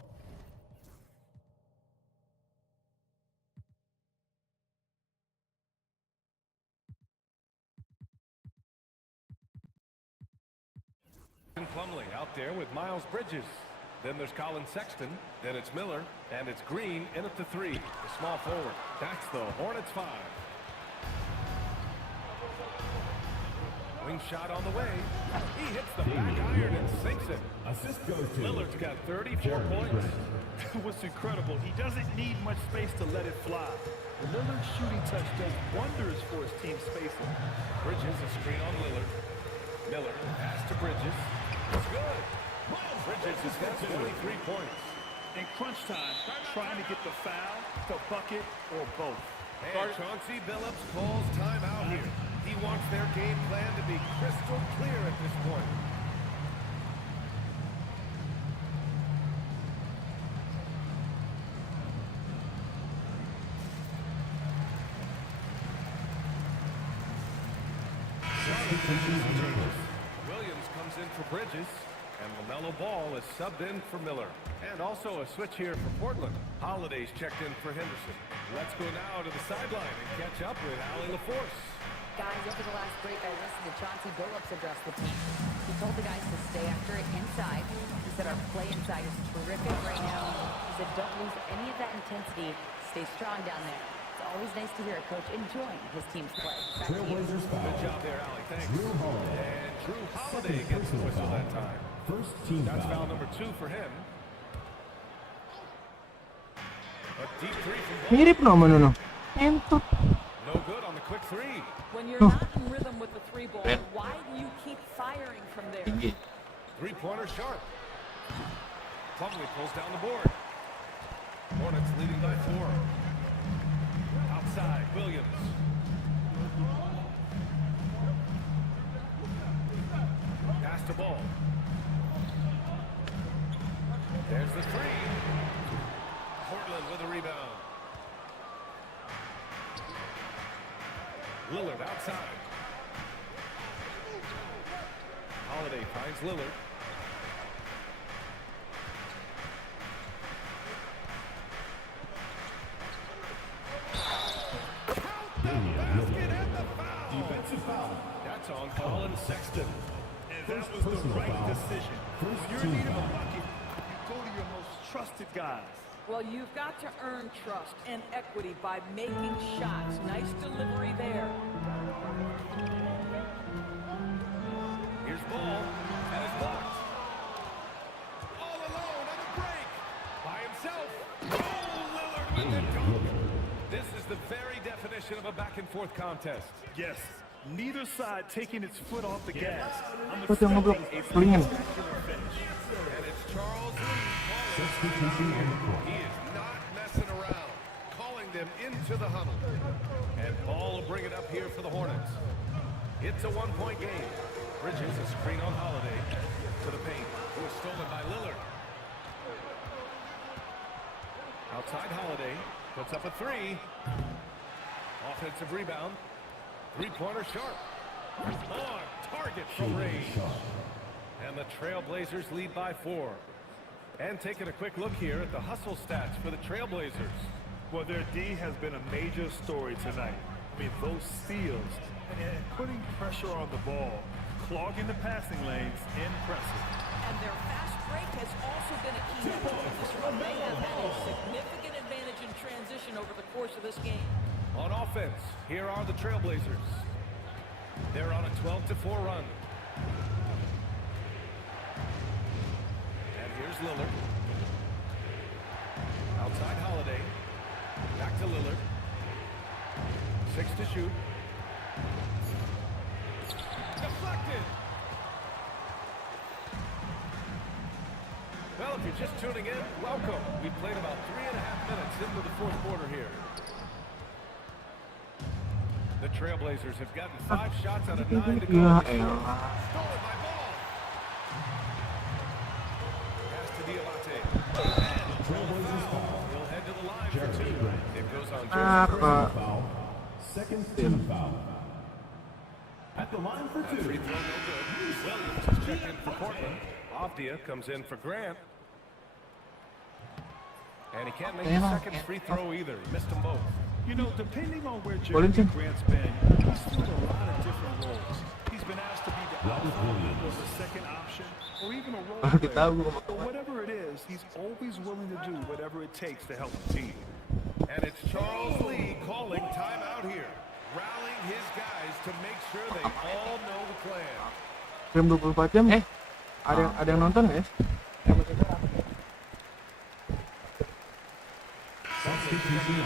Plumlee out there with Miles Bridges. Then there's Colin Sexton. Then it's Miller. And it's Green in at the 3. The small forward. That's the Hornets 5. Wing shot on the way. He hits the back iron and sinks it. Assist goes to Lillard's got 34 points. What's incredible, he doesn't need much space to let it fly. Lillard's shooting touch does wonders for his team spacing. Bridges, a screen on Lillard. Miller, pass to Bridges. It's good. Bridges has got 23 points. In crunch time, trying to get the foul, the bucket, or both. And Chauncey Billups calls timeout here. He wants their game plan to be crystal clear at this point. Williams comes in for Bridges, and LaMelo Ball is subbed in for Miller. And also a switch here for Portland. Holiday's checked in for Henderson. Let's go now to the sideline and catch up with Allie LaForce. Guys, after the last break, I listened to Chauncey Billups address the team. He told the guys to stay after it inside. He said our play inside is terrific right now. He said don't lose any of that intensity. Stay strong down there. It's always nice to hear a coach enjoying his team's play. Back to you. Good job there, Allie. Thanks. And Drew Holiday gets the whistle that time. First team That's foul. foul number 2 for him. A deep three from Ball. Mirip no Manono. Entut. No good on the quick three. When you're not in rhythm with the three ball, why do you keep firing from there? Three-pointer sharp. Plumlee pulls down the board. Hornets leading by 4. Outside, Williams. Pass the ball. There's the three. Portland with a rebound. Lillard outside. Holiday finds Lillard. Defensive foul. That's on Colin Sexton. And that was the right decision. When you're in need of a bucket, you go to your most trusted guys. Well, you've got to earn trust and equity by making shots. Nice delivery there. Here's Ball, and it's blocked. All alone on the break. By himself. Oh, Lillard with the dunk. This is the very definition of a back-and-forth contest. Yes, neither side taking its foot off the gas. I'm Terus yang ngobrol selingan. And it's Charles Lee calling. He is not messing around. Calling them into the huddle. And Ball will bring it up here for the Hornets. It's a one-point game. Bridges a screen on Holiday to the paint. It was stolen by Lillard. Outside Holiday puts up a three. Offensive rebound. Three-pointer sharp. On target from range. And the Trailblazers lead by 4. And taking a quick look here at the hustle stats for the Trailblazers. Well, their D has been a major story tonight. I mean, those steals and putting pressure on the ball, clogging the passing lanes, impressive. And their fast break has also been a key factor in this run. They have had a significant advantage in transition over the course of this game. On offense, here are the Trailblazers. They're on a 12-4 run. And here's Lillard. Outside Holiday. Back to Lillard. 6 to shoot. Deflected. Well, if you're just tuning in, welcome. We played about 3.5 minutes into the fourth quarter here. The Trailblazers have gotten 5 shots out of 9 to go. Ya Stolen elah. by Ball. Pass to Diamante. He'll head to the line for 2. It goes on Apa? Foul. Second team foul. At the line for That 2. free throw no good. Williams is checked in for Portland. Avdia comes in for Grant. And he can't make the second free throw either. He missed them both. You know, depending on where Boleh, Jeremy Cing. Grant's been, he's filled a lot of different roles. He's been asked to be the alpha or the second option or even a role Baru player. tahu gua. But whatever it is, he's always willing to do whatever it takes to help the team. And it's Charles Lee calling timeout here. Rallying his guys to make sure they all know the plan. Jam 24 jam. Ada yang nonton nggak ya?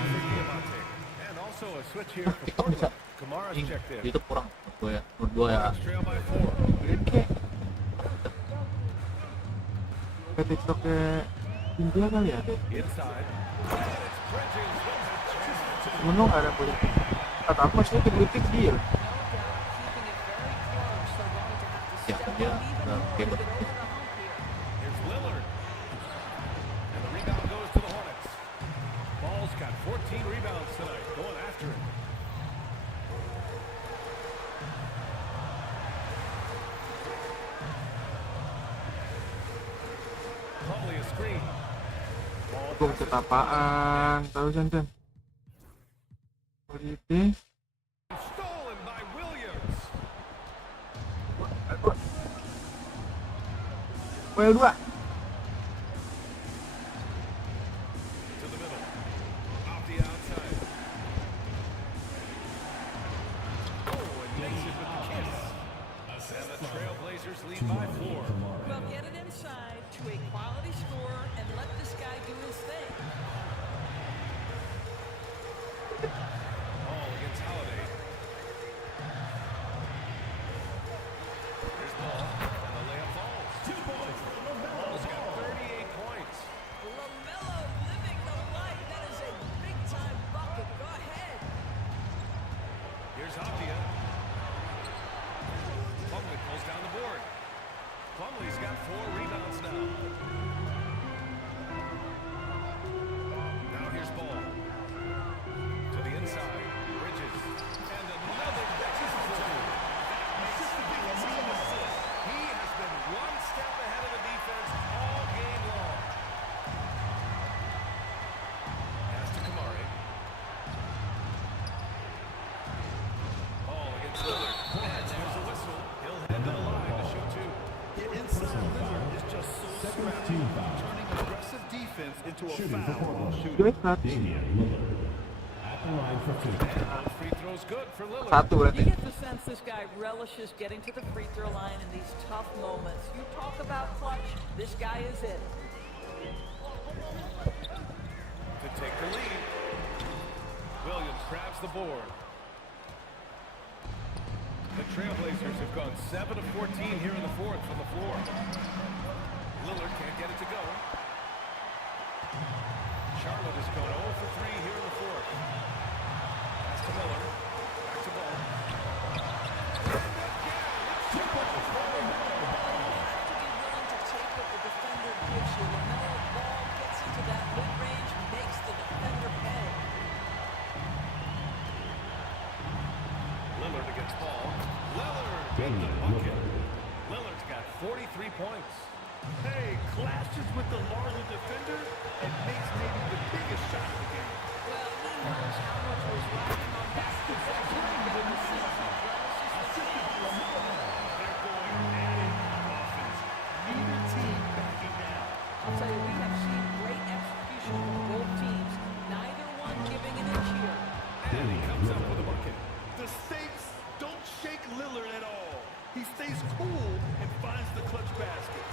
And also a switch here for Portland. Kamara's checked in. Itu kurang gue ya, menurut gue ya. Trail by 4. Kayak TikToknya India kali ya? Inside. Menung nggak ada boleh. Kata apa sih kritik dia? Ya, dia kayak Here's Lillard. And the rebound goes to the Hornets. Ball's got 14 rebounds tonight. Going after it. Gua mencet apaan? Tahu Chan. Quality. Stolen by Williams. Well 2. To the middle. Off the outside. Oh, and makes it with the kiss. And the Trailblazers lead by 4. Well, get it inside to a quality score and let this guy do his thing. Ball against Holiday. Here's Ball, and the layup falls. 2 points. Ball's got 38 points. LaMelo living the life. That is a big-time bucket. Go ahead. Here's Apia. Plumlee pulls down the board. Plumlee's got 4 rebounds now. Now here's Ball. To the inside. Bridges. And another Bridges play. He has been one step ahead of the defense all game long. Pass to Kamari. Ball against Lillard. And there's a whistle. He'll head to the line to shoot 2. The inside Lillard is just so scrappy, turning aggressive defense into a foul while shooting. Damian Lillard at the line for 2. And free throw's good for Lillard. You get the sense this guy relishes getting to the free throw line in these tough moments. You talk about clutch, this guy is it. To take the lead. Williams grabs the board. The Trailblazers have gone 7 of 14 here in the 4th from the floor. Lillard can't get it to go. Charlotte has gone 0 for 3 here in the 4th. Pass to Miller. Back to Ball. Lillard against Ball. Lillard with the bucket. Lillard's got 43 points. Hey, clashes with the larger defender and makes maybe the biggest shot of the game. Well, he knows how much was riding on that possession. They're going at it on offense. Neither team backing down. I'll tell you, we have seen great execution from both teams. Neither one giving an inch here. And he comes up with a bucket. The stakes don't shake Lillard at all. He stays cool and finds the clutch basket.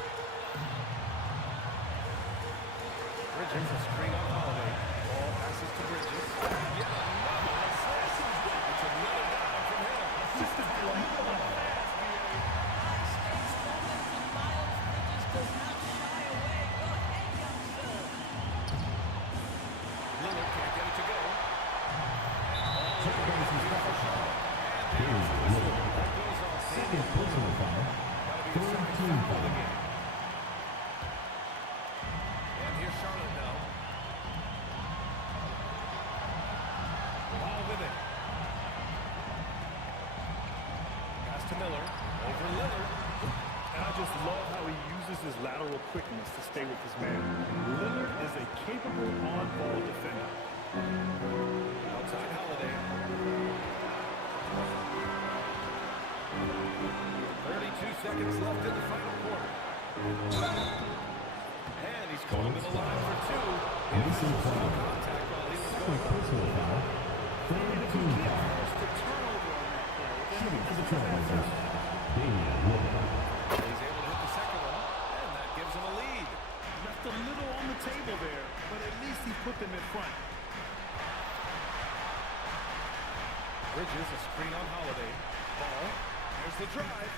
Bridges, a screen on Holiday. Ball passes to Bridges. Yeah, another assist. It's another down from him. Just a great pass, Lillard can't get it to go. Second personal foul. 13 foul. And here's Charlotte now. Ball with it. Pass to Miller. Over Lillard. And I just love how he uses his lateral quickness to stay with his man. Lillard is a capable on-ball defender. Outside Holiday. 32 seconds left in the final quarter. And he's going to the line for 2. Mason Cloud. Contact while he was Second going. personal foul. 13 foul. Shooting for the Trailblazers. Damian Lillard. He's able to hit the second one, and that gives him a lead. Left a little on the table there, but at least he put them in front. Bridges, a screen on Holiday. Ball. There's the drive.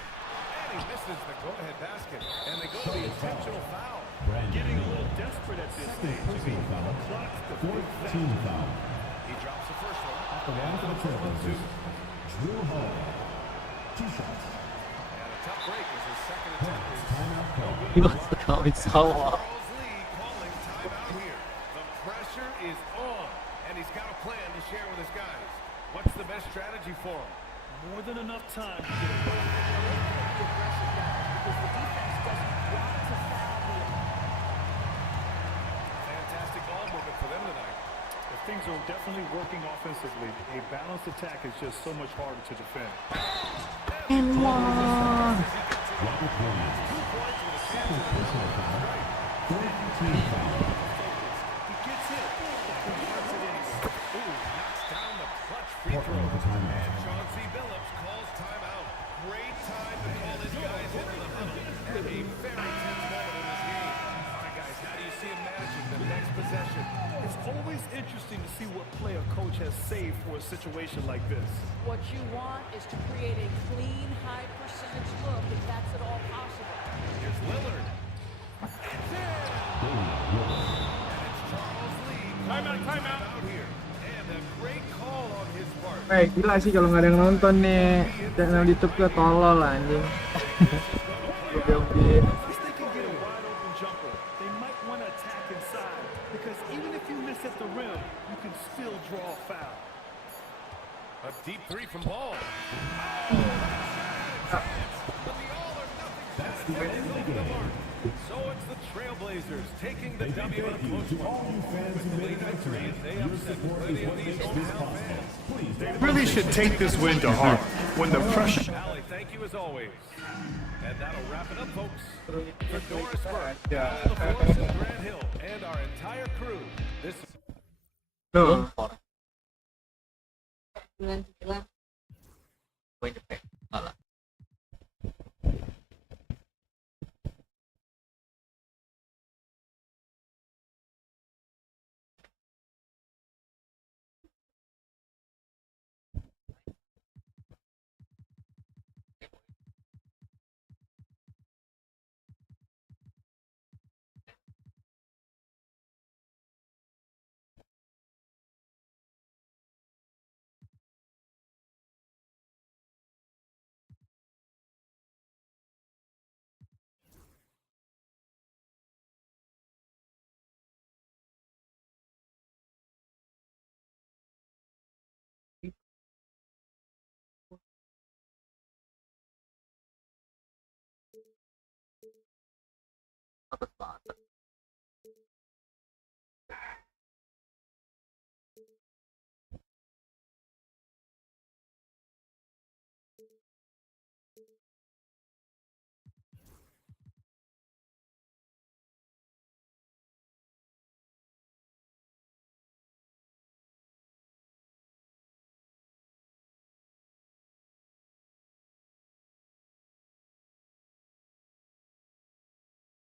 And he misses the go-ahead basket. And they go to the intentional foul. Getting a little desperate at this stage. Personal foul. 14 foul. He drops the first one. At the line for the Trailblazers. Drew Holiday. 2 shots. And a tough break as his second attempt is Timeout call. He must have coming so off. Charles Lee calling timeout here. The pressure is on, and he's got a plan to share with his guys. What's the best strategy for him? More than enough time to get it right. Fantastic ball them tonight. If things are definitely working offensively, a balanced attack is just so much harder to defend. And one. Robert Williams. Second personal foul. Third team foul. He gets hit. Puts it in. Ooh, knocks down the clutch free throw. Timeout. And Chauncey Billups calls timeout. Great time to call his guys into the huddle at a very tense moment in this game. All right, guys, how do you see him managing the next possession? It's always interesting to see what play a coach has saved for a situation like this. What you want is to create a clean, high percentage look if that's at all possible. Here's Lillard. It's in. And it's Charles Lee. Timeout out here. And a great call on his part. Gila sih kalau nggak ada yang nonton nih channel YouTube gue tolol anjing. Gue At the rim, you can still draw a foul. A deep three from Ball. That's the end of the game. So it's the Trailblazers taking the W in a Thank you close to one. all you fans who made it out tonight. Your support is what makes this possible. Please Really should take this win to heart. When the pressure. Allie, thank you as always. And that'll wrap it up, folks. For Doris Burke, Yeah. LaForest, and Grant Hill, and our entire crew, this Tuh. Gue cepet malah. Atas banget.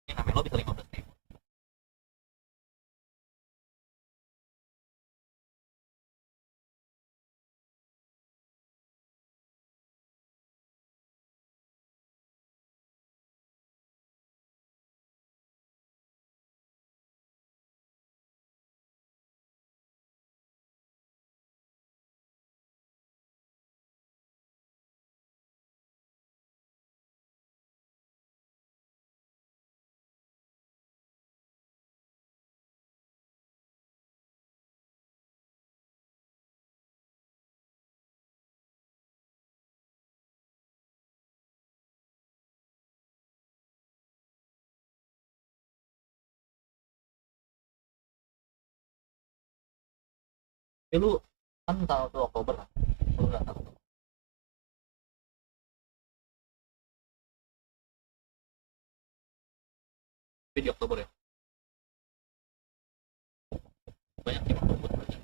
Ini namanya lo bisa 15.000. Lu kan tahu tuh Oktober kan? Lu nggak tahu tuh. Tapi di Oktober ya. Banyak tim Oktober banyak.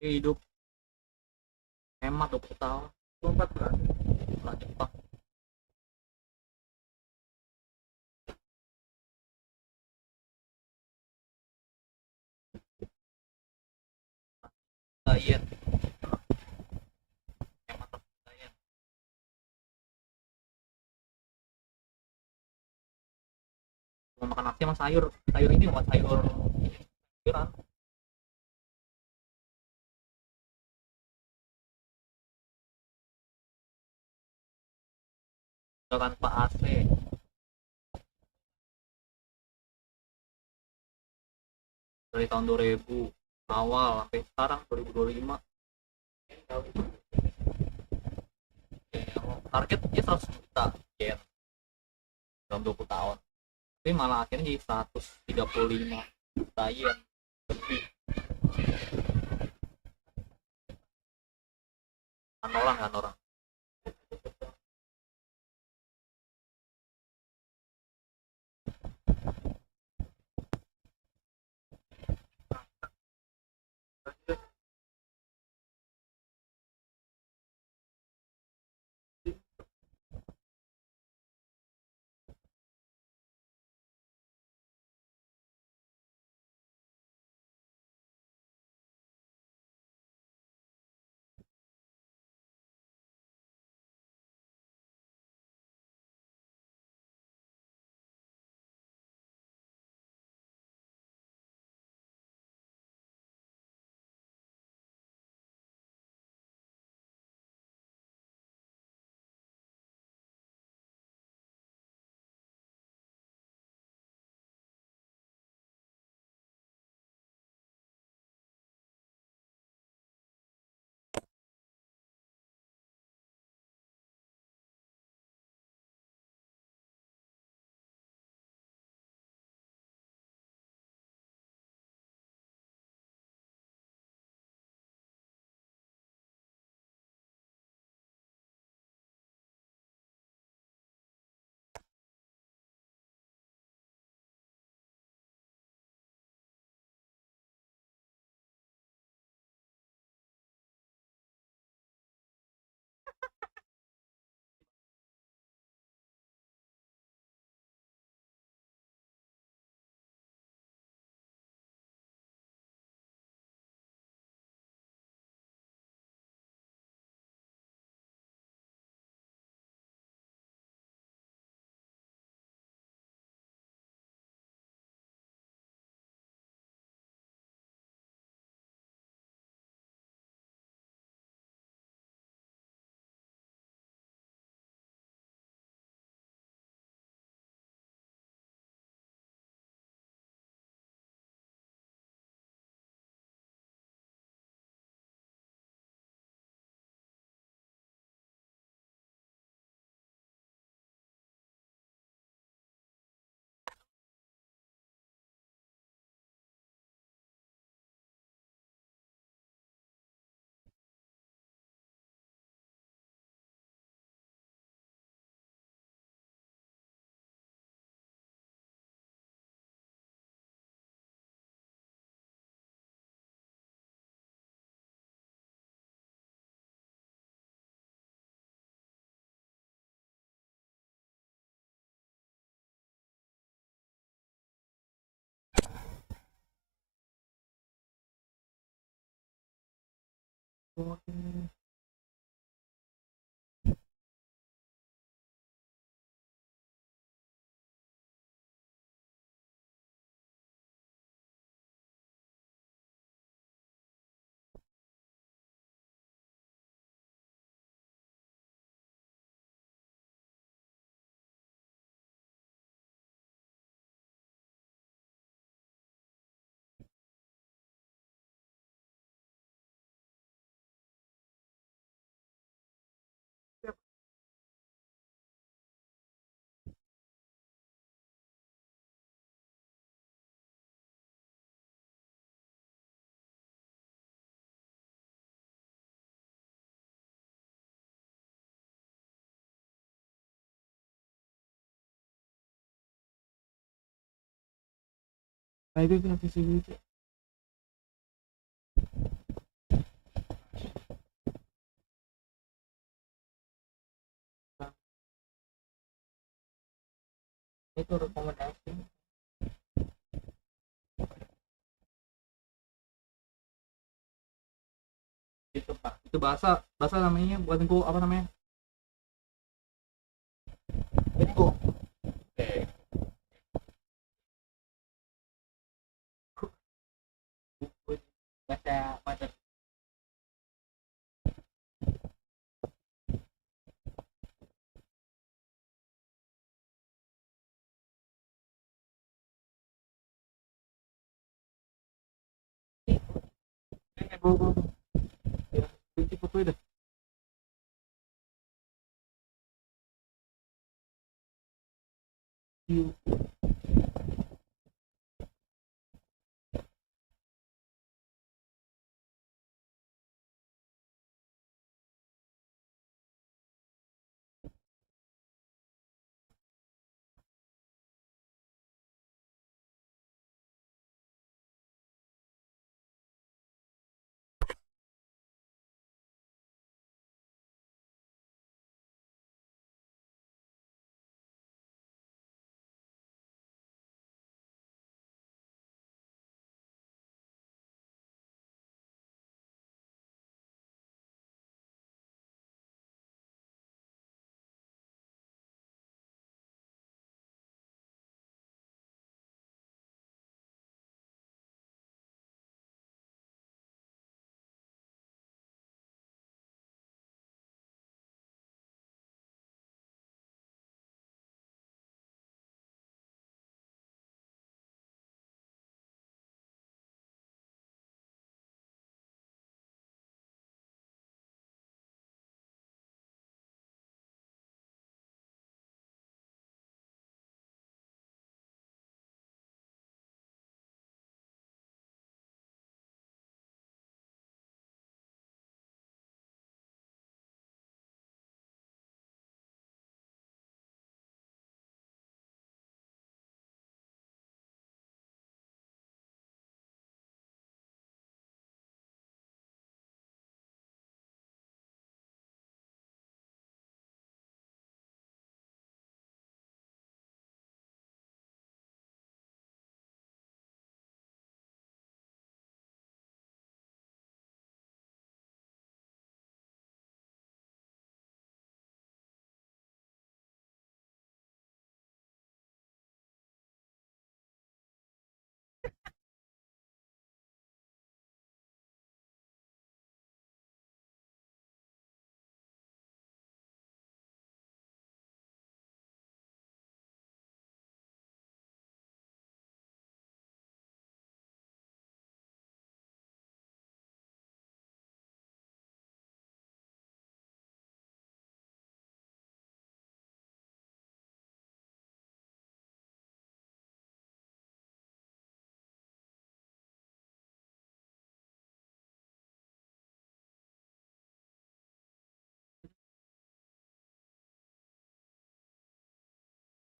hidup hemat 20 tahun 24 bulan pulang Jepang. Diet hemat diet. Mau makan nasi sama sayur ini bukan sayuran. Tanpa AC dari tahun 2000 awal sampai sekarang 2025. Targetnya 100 juta yen dalam 20 tahun, tapi malah akhirnya jadi 135 juta yen lebih. Kan orang nah itu visibility Itu rekomendasi. Itu Pak, itu bahasa namanya, bukan ku apa namanya, itu bahasa bahasa itu dah.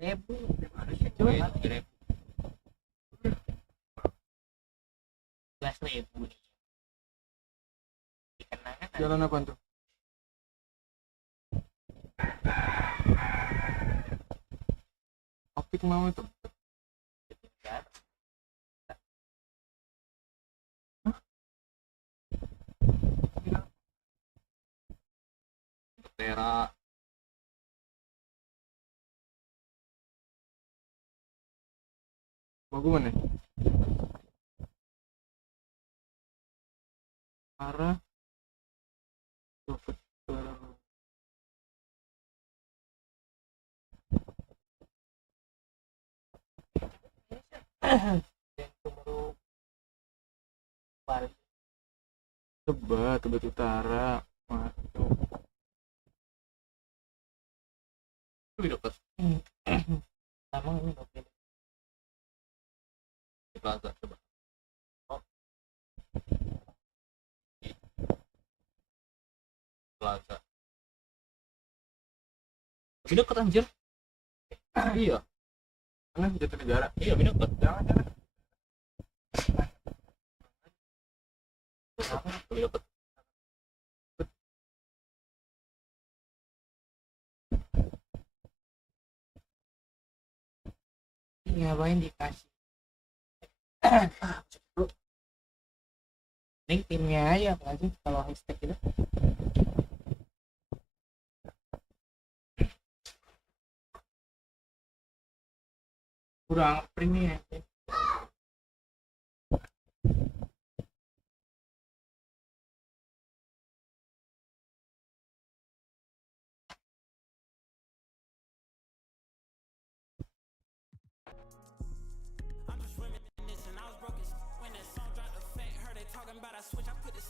Ribu harusnya cuy, 12.000 nih dikenangan jalan apa tuh? Optik mau itu Tera bagus mana? Arah Tebet Utara masuk lebih dekat sama ini oke di plaza coba. Oh, plaza lebih dekat anjir. Iya mana Jatinegara? Iya lebih dekat. Jangan lebih dekat. ngapain dikasih link timnya aja apalagi kalau hashtag itu kurang print ya.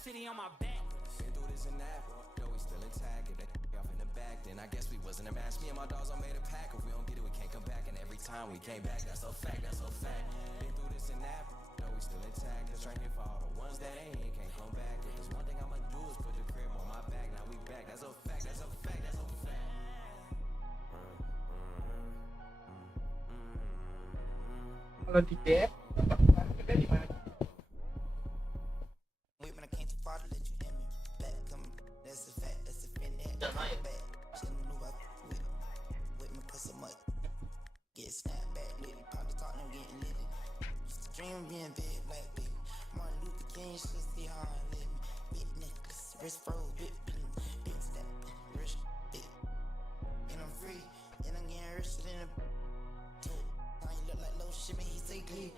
City on my back. Been through this and that, though we still intact. If they off in the back, then I guess we wasn't a match. Me and my dogs all made a pack. If we don't get it, we can't come back. And every time we came back, that's a fact, that's a fact. Been through this and that, though we still intact. Just right here for all the ones that ain't here, can't come back. If there's one thing I'ma do is put the crib on my back. Now we back, that's a fact, that's a fact, that's a fact. Kalau di DM beda di mana? Dream being big like big. Martin Luther King should see how I live. Big necklace, wrist froze, big step, wrist big. And I'm free, and I'm getting richer than a toad. I ain't look like low shit, man, he say clean.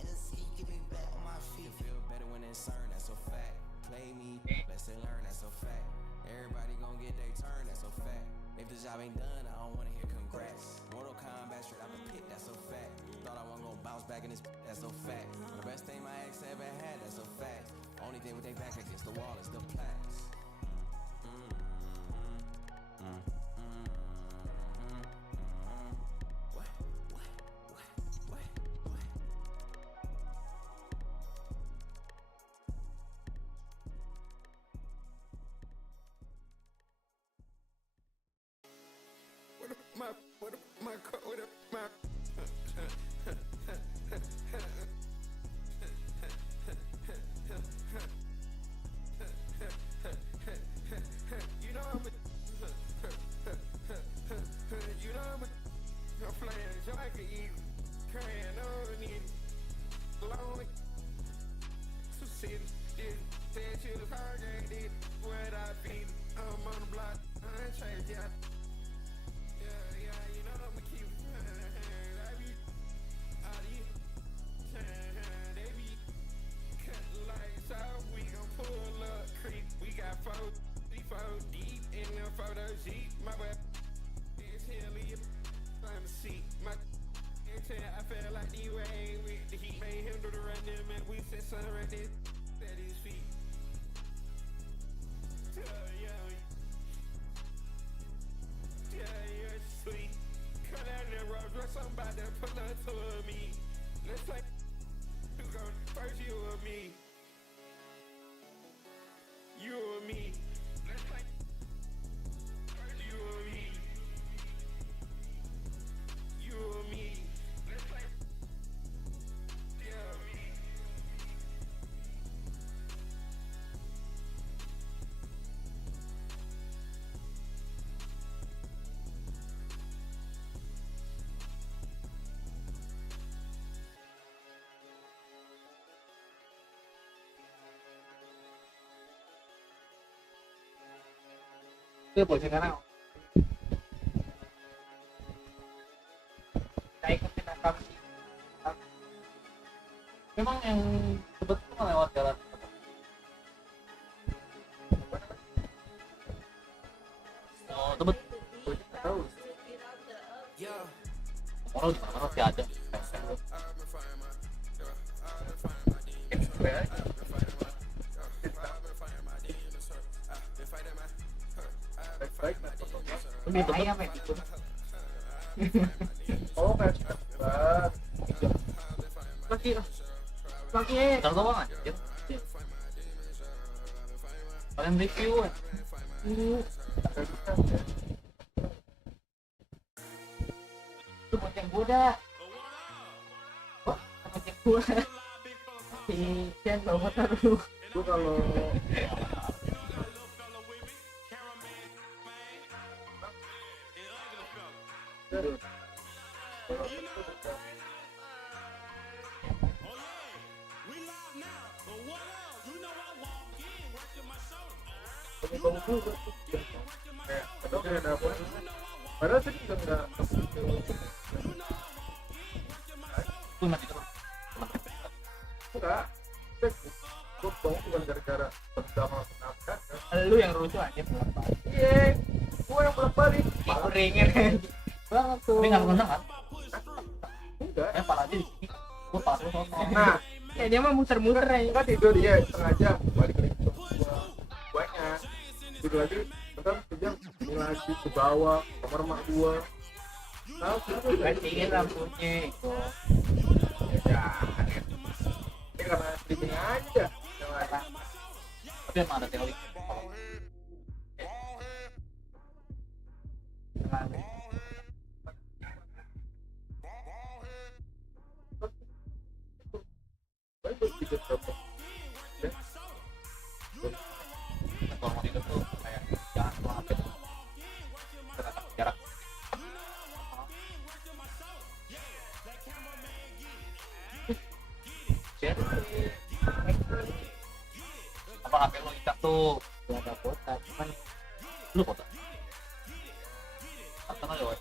And the sea get me back on my feet. You feel better when it's earned, that's a fact. Play me, lesson learn, that's a fact. Everybody gon' get their turn, that's a fact. If the job ain't done, I don't wanna hear congrats. Mortal Kombat straight out the pit, that's a fact. Thought I wasn't gonna bounce back in this, that's a fact. The best thing my ex ever had, that's a fact. Only thing with they back against the wall is the plaques. Itu bocah sekarang. Saya ikutin akam sih. Memang yang sebetulnya lewat jalan. Oh, tebet. Tahu. Orang sih ada. Ayam ya ikut. Oh kayak Lagi Tahu apa anjir? Kalian review kan? Itu bocah boda. Oh, bocah gua. Jangan bawa taruh. Gua kalau bau juga tuh kayak atau kayak ada apa padahal tadi juga nggak Itu mati terus. enggak gue bau bukan gara-gara pertama kenapa Lu yang lucu aja kenapa? iya gue yang bolak-balik Ringin banget tuh. Tapi nggak kena kan? enggak Pala aja di sini. Gua pala lu sono. nah Ya dia mah muter-muter aja. kan tidur dia setengah jam balik lagi ke guanya tidur lagi bentar sejam ini lagi ke bawah kamar mak gua tahu tidur Gantiin rambutnya itu. ya ini karena sleeping aja Tapi emang ada teori. Kalau mau tidur tuh kayak jangan keluar HP tuh. Tetap jarak. Apa HP lo ikat tuh? Gak ada kota, cuman Lu kota. Atau nggak lewat?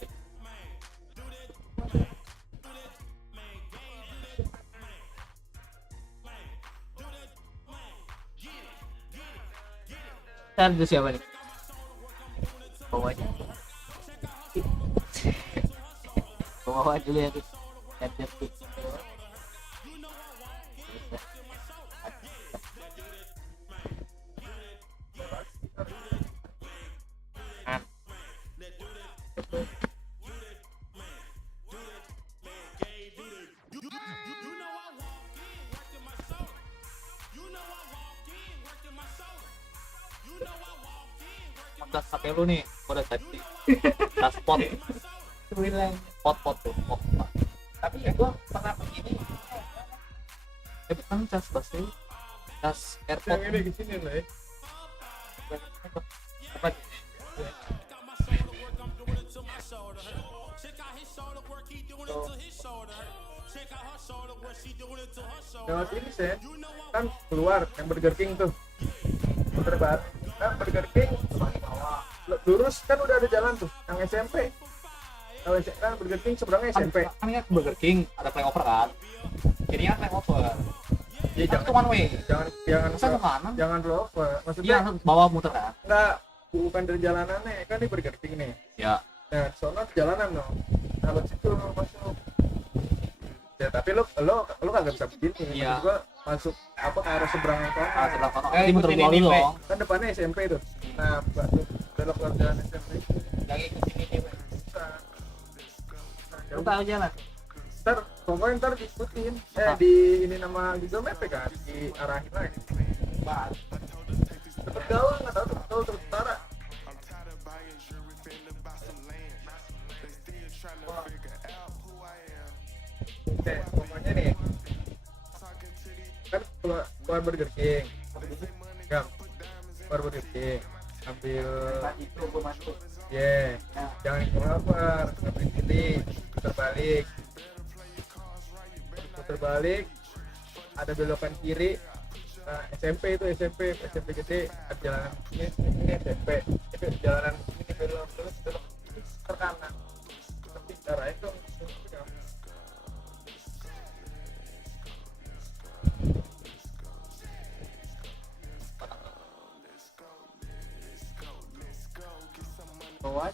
charger siapa nih? Bawa aja. Bawa aja dulu ya tuh. Charger tuh. Tas HP lu nih, gua udah tadi. Tas pot. Bilang Pot tuh. Pot. tapi ya gua pernah begini. Kan cas basah. Tas AirPod yang ini di sini lah ya apa? lewat ini Sen kan keluar yang Burger King tuh puter balik kan Burger King lurus kan udah ada jalan tuh yang SMP kalau kan Burger King seberangnya SMP Kan ini Burger King ada flyover kan? Kirinya flyover. ya Kan one way. jangan Masa ke kanan? jangan blower Iya, maksudnya bawah muter kan? enggak bukan dari jalanannya kan di Burger King nih Ya. nah sono jalanan dong nah lewat situ masuk ya tapi lu kagak bisa begini Iya. maksud gua masuk apa ke arah seberang yang kanan Ah, sebelah kanan. Di muter dua dulu dong. kan depannya SMP tuh nah masuk belok ke jalan SMP Lagi ikutin ini, Bang. nah, Lu tahu jalan? ntar pokoknya ntar diikutin di ini nama Google Map ya kan diarahin lagi cepet gaul nggak tahu cepet gaul terus utara oke pokoknya nih kan keluar Burger King Gam keluar Burger King ambil Itu gua masuk. jangan keluar ngambil kiri putar balik ada belokan kiri nah, SMP gede ada jalanan ini SMP itu jalanan ini belok terus belok ke kanan tapi arah itu Bawa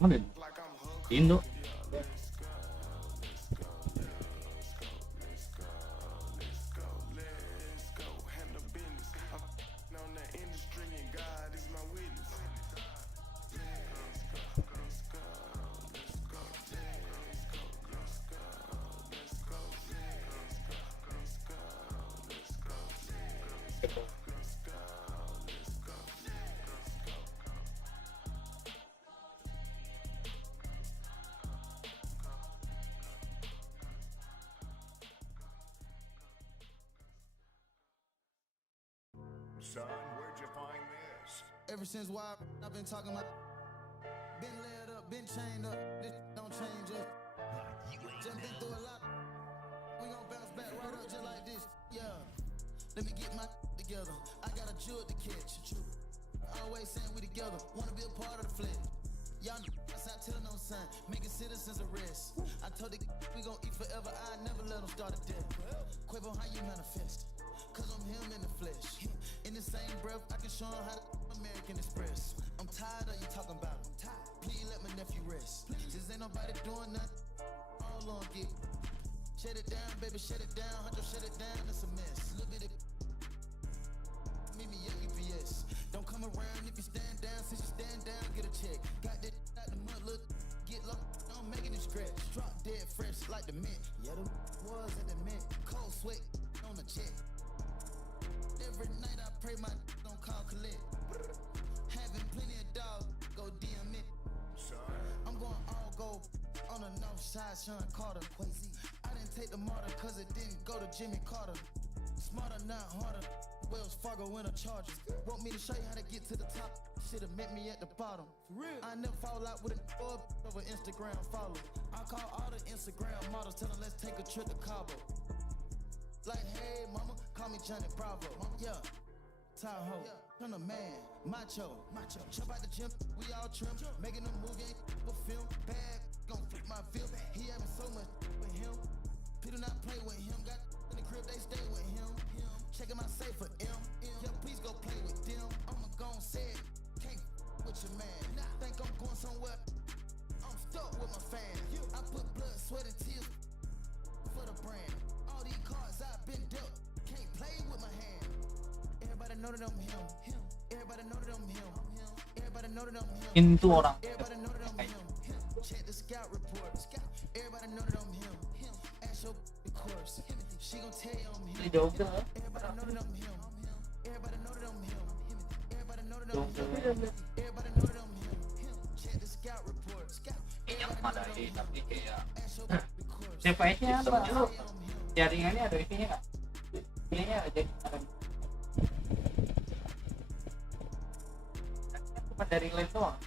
Mana? Indo. son, where'd you find this? Ever since why I've been talking about, been laid up, been chained up, this don't change us. Just been through a lot. We gon' bounce back right up just like this. Yeah. Let me get my together. I got a jewel to catch. Always saying we together. Wanna be a part of the flesh. Y'all niggas out telling no son, making citizens arrest. I told the we gon' eat forever. I never let them start a death. Quavo, how you manifest? Cause I'm him in the flesh. In the same breath, I can show him how to American Express. I'm tired of you talking about him. Please let my nephew rest. Just ain't nobody doing nothing. All on get. Shut it down, baby, shut it down. Huncho, shut it down, it's a mess. Little bit of meet me at UPS. Don't come around if you stand down. Since you stand down, get a check. Got that out the mud, look, get low. I'm making it scratch. Drop dead fresh like the mint. Yeah, the was at the mint. Cold sweat on the jet. Every night I pray my don't call collect. Having plenty of dogs, go DM it. I'm going all gold on the north side, Sean Carter. I didn't take the martyr cause it didn't go to Jimmy Carter. Smarter, not harder. Wells Fargo in a Chargers. Want me to show you how to get to the top? Should've met me at the bottom. For real. I never fall out with a over Instagram follow. I call all the Instagram models, tell them let's take a trip to Cabo. Like, hey mama, call me Johnny Bravo. Yeah, Tahoe, turn a man, macho. Jump out the gym, we all trim. Making a movie, ain't for film. Bad, gon' flip my film. He having so much with him. People not play with him. Got in the crib, they stay with him. Checking my safe for M. Yeah, please go play with them. I'ma gon' say it. Can't with your man. Think I'm going somewhere. I'm stuck with my fans. I put blood, sweat, and tears for the brand. All these cards I've been dealt. Can't play with my hand. Everybody know that I'm him. Everybody know that I'm him. Everybody know that I'm him. Itu orang. Everybody know that I'm him. Check the scout report. Everybody know that I'm him. Ask your course. She gon' tell you I'm him. Everybody know that I'm him. Everybody know that I'm him. Everybody know that I'm him. Everybody know that I'm him. Check the scout report. Yang memadai tapi kayak device-nya apa? Jaringannya ada isinya nggak? Isinya jadi cuma dari lens doang.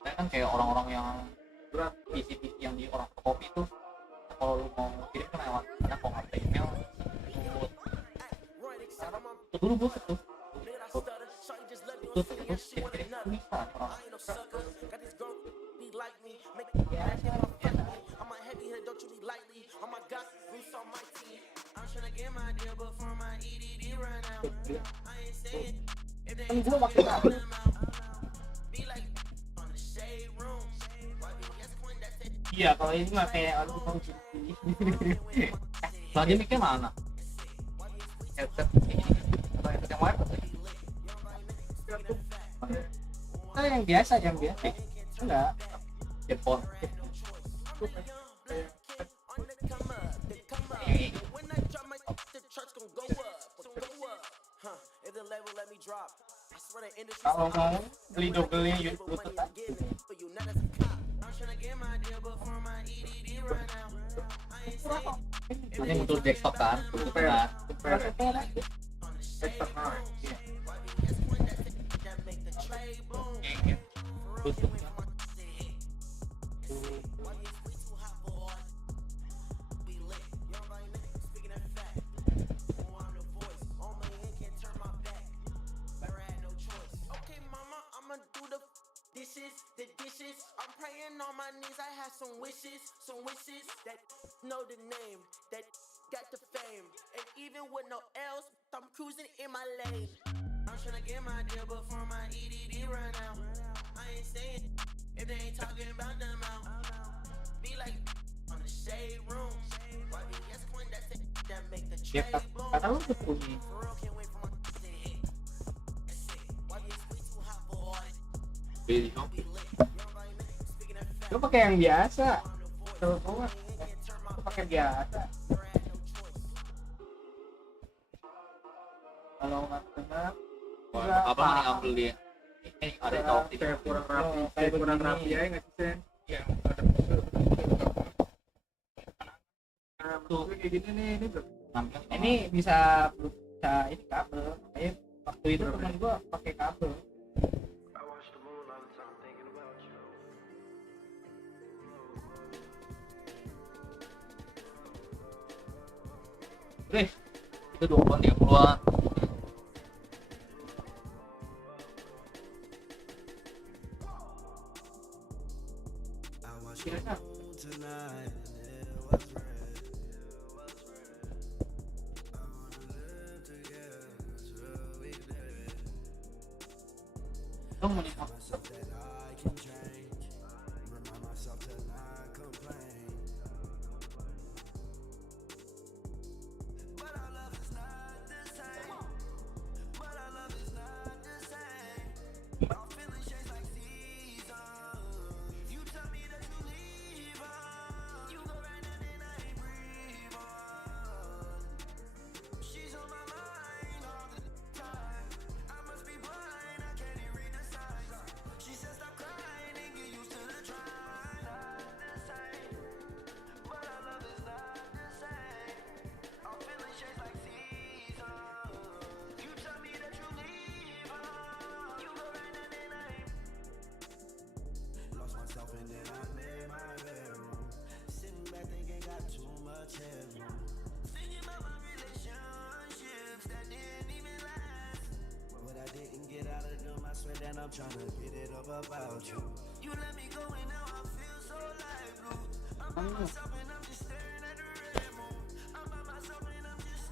Saya kan kayak orang-orang yang berat PC yang di orang kopi tuh, kalau lu mau kirim kan lewat ada format email itu dulu gue tuh bisa orang kan gue pakai apa? Iya, kalau ini mah kayak aduh mau gini. lagi mikir mana headset atau headset yang wireless Nah, yang biasa enggak headphone kalau mau beli double-nya YouTube kan ini muncul desktop kan The dishes, I'm praying on my knees. I have some wishes that know the name, that got the fame. And even with no else, I'm cruising in my lane. I'm tryna get my deal before my EDD run out. I ain't saying if they ain't talking about them out. Be like on the shade room. YBS Quinn, that's it, that make the trade boom. Kata lu bunyi. Lu pakai yang biasa. Terus lu pakai biasa. Kalau nggak dengar, apa nih ambil dia Ada yang top kayak kurang rapi, Oh, kayak kurang begini. rapi aja nggak sih Sen? Ya. Ada nah, maksud gue kayak gini nih, ini tuh. Ini bisa ini kabel. Kayak waktu itu teman gua pakai kabel. Itu 20-30-an. Kira-kira dong mau dipakai. And I'm tryna get it up about you. You let me go and now I feel so like blue. I'm by myself and I'm just staring at the red moon. I'm by myself and I'm just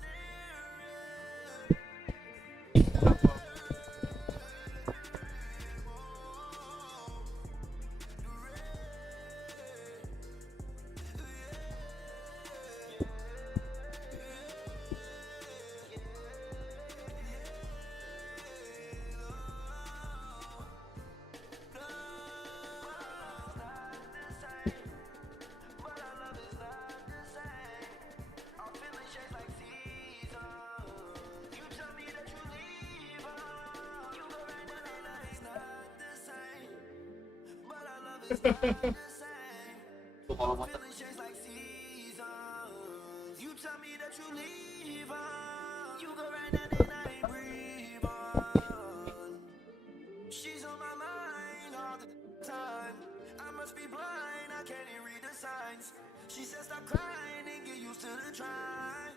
Tuh kalau motor you tell me that you leave on. You go right now and I ain't breathe on. She's on my mind all the time. I must be blind, I can't even read the signs. She says stop crying and get used to the try.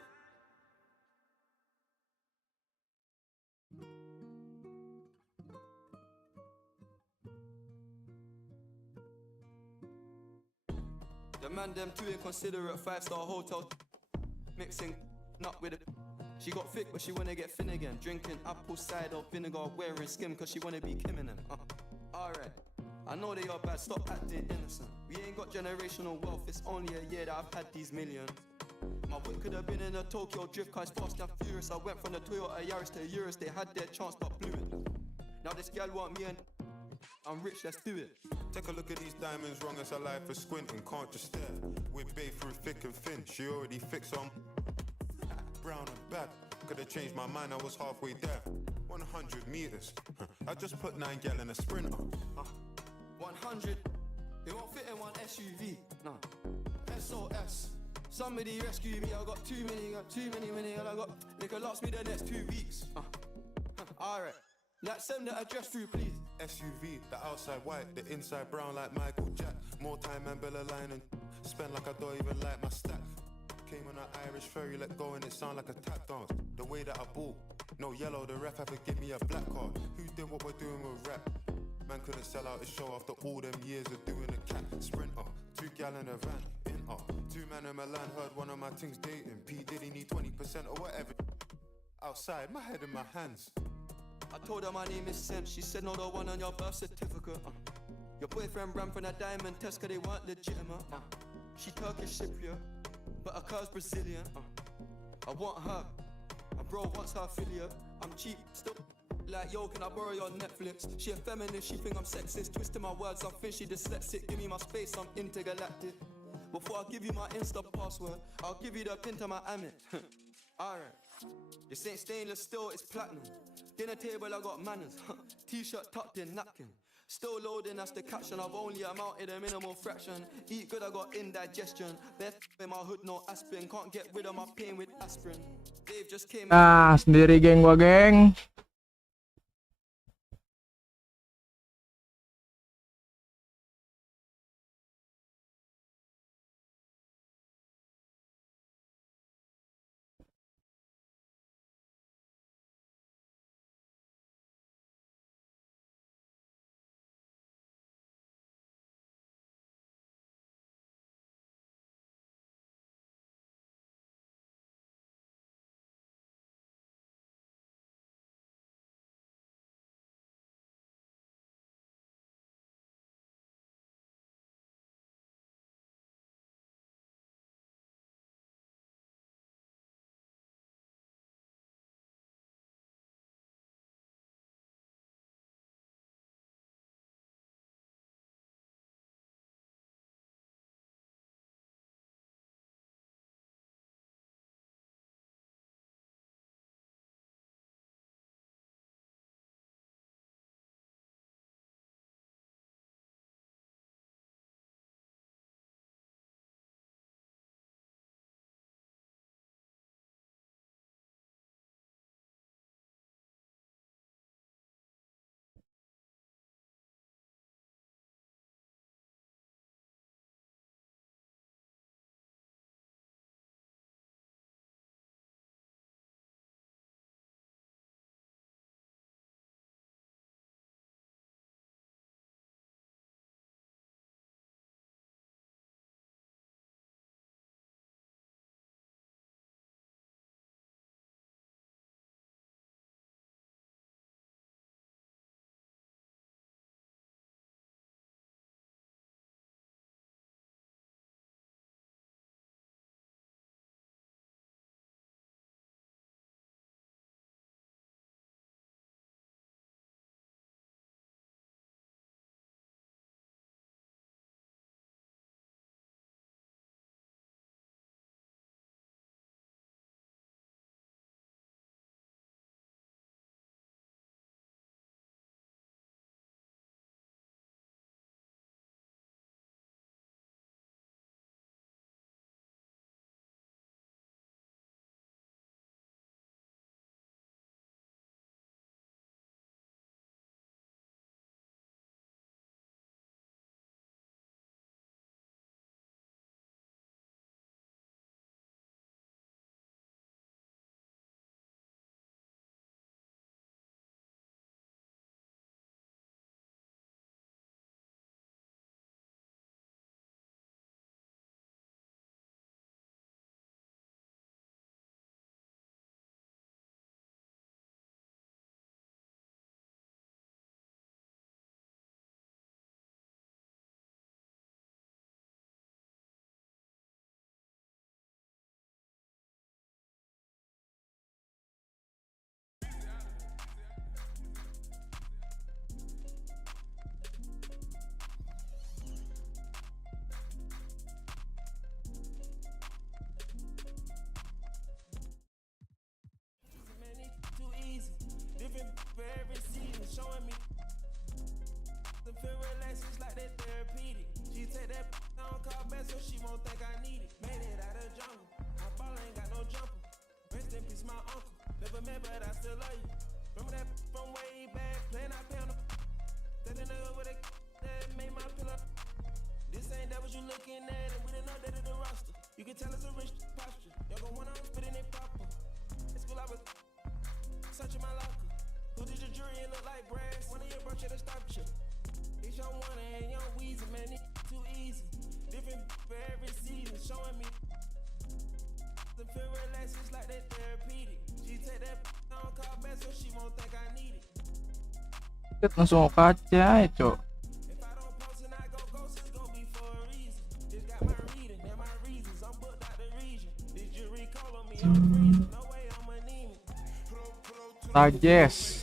The man them too inconsiderate, 5-star hotel mixing nut with it. She got thick but she wanna get thin again. Drinking apple cider vinegar, wearing skim cause she wanna be Kim and them. Alright, I know they are bad, stop acting innocent. We ain't got generational wealth, it's only a year that I've had these millions. My whip could have been in a Tokyo drift car, fast and furious. I went from the Toyota Yaris to Urus, they had their chance but blew it. Now this gal want me and I'm rich, let's do it. Take a look at these diamonds, wrong as a life for squinting, can't just stare. We're bae through thick and thin, she already fixed on brown and bad. Could've changed my mind, I was halfway there. 100 meters, I just put 9 gal in a sprinter. 100, it won't fit in one SUV, no. SOS, somebody rescue me, I got too many, and I got, they could last me the next 2 weeks. Alright, let's send the address through please. SUV, the outside white, the inside brown like Michael Jack. More time and Bella line and spend like I don't even like my stack. Came on an Irish ferry, let go and it sound like a tap dance. The way that I bought, no yellow, the ref had to give me a black card. Who did what we're doing with rap? Man couldn't sell out his show after all them years of doing a cat sprinter. 2 gal in a van, in 2 man in Milan, heard one of my things dating. P Diddy need 20% or whatever. Outside, my head in my hands. I told her my name is Sam, she said no, the one on your birth certificate. Your boyfriend ran from that diamond test cause they weren't legitimate. She Turkish Cypriot, but her cur's Brazilian. I want her, my bro wants her affiliate. I'm cheap, still like yo, can I borrow your Netflix? She a feminist, she think I'm sexist. Twisting my words, I think she dyslexic. Give me my space, I'm intergalactic. Before I give you my Insta password, I'll give you the pin to my Amex. Alright, this ain't stainless steel, it's platinum. Dinner table, I got manners. T-shirt tucked in, napkin. Still loading, that's the caption. I've only amounted a minimal fraction. Eat good, I got indigestion. Bare in my hood, no aspirin. Can't get rid of my pain with aspirin. Dave just came. Nah, sendiri geng gua, geng. Feel relaxed, it's like that therapeutic. She take that on call back so she won't think I need it. Made it out of jungle. My ball ain't got no jumper. Rest in peace, my uncle. Never met, but I still love you. Remember that from way back, playing out piano. That nigga with that made my pillow. This ain't that what you looking at, and we didn't update the roster. You can tell it's a rich posture. Y'all gon' wanna spitting it proper. In school I was searching my locker. Who did your jury? It look like brass. One of your bro should have stopped you. It's your one and young Weezy, man, it too easy. Different for every season, showing me. The feel relaxed, it's like that therapeutic. She take that on call back so she won't think I need it. Langsung kaca, cok. If I don't post and I go ghost, it's gon' be for a reason. Just got my reading and my reasons. I'm booked out the region. This jury call on me, I'm freezing. No way I'm anemic. Yes.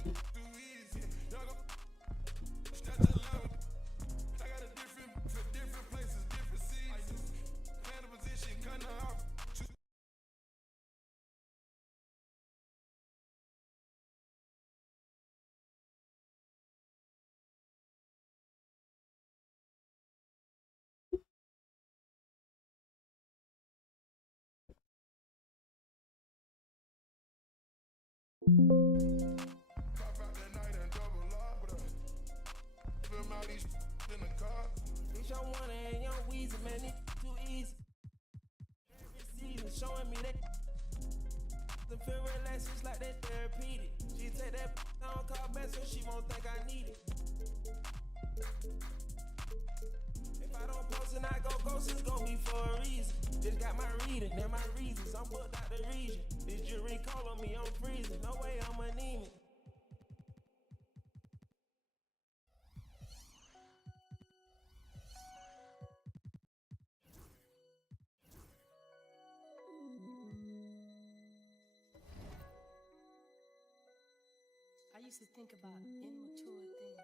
Bitch, I'm one and young Weezy, man, it too easy. Every season showing me that the feel relaxed, it's like that therapeutic. She take that on call back so she won't think I need it. If I don't post and I go ghost, it's gon' be for a reason. Just got my reading and my reasons. I'm booked out the region. This jury call on me, I'm freezing. No way I'm anemic. I used to think about immature things.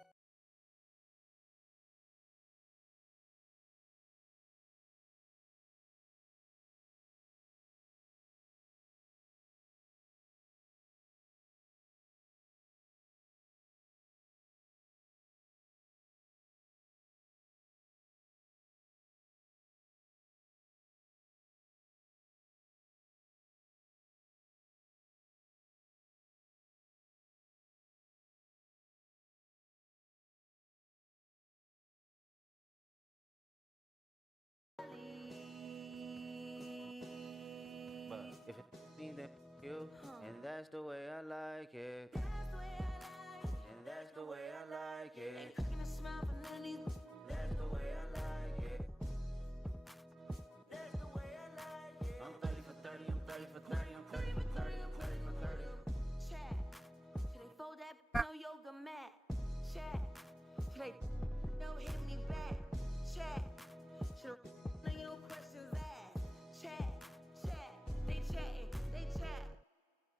But if it's me, then you, and that's the way I like it. And that's the way I like it. That's the way I like it. That's the way I like it. I'm 30 for 30, I'm 30 for 30, I'm 30 for 30, I'm 30 for 30. Chat. Should they fold that no yoga mat? Chat. Should they no hit me back? Chat. Should I no questions asked? Chat. They chat.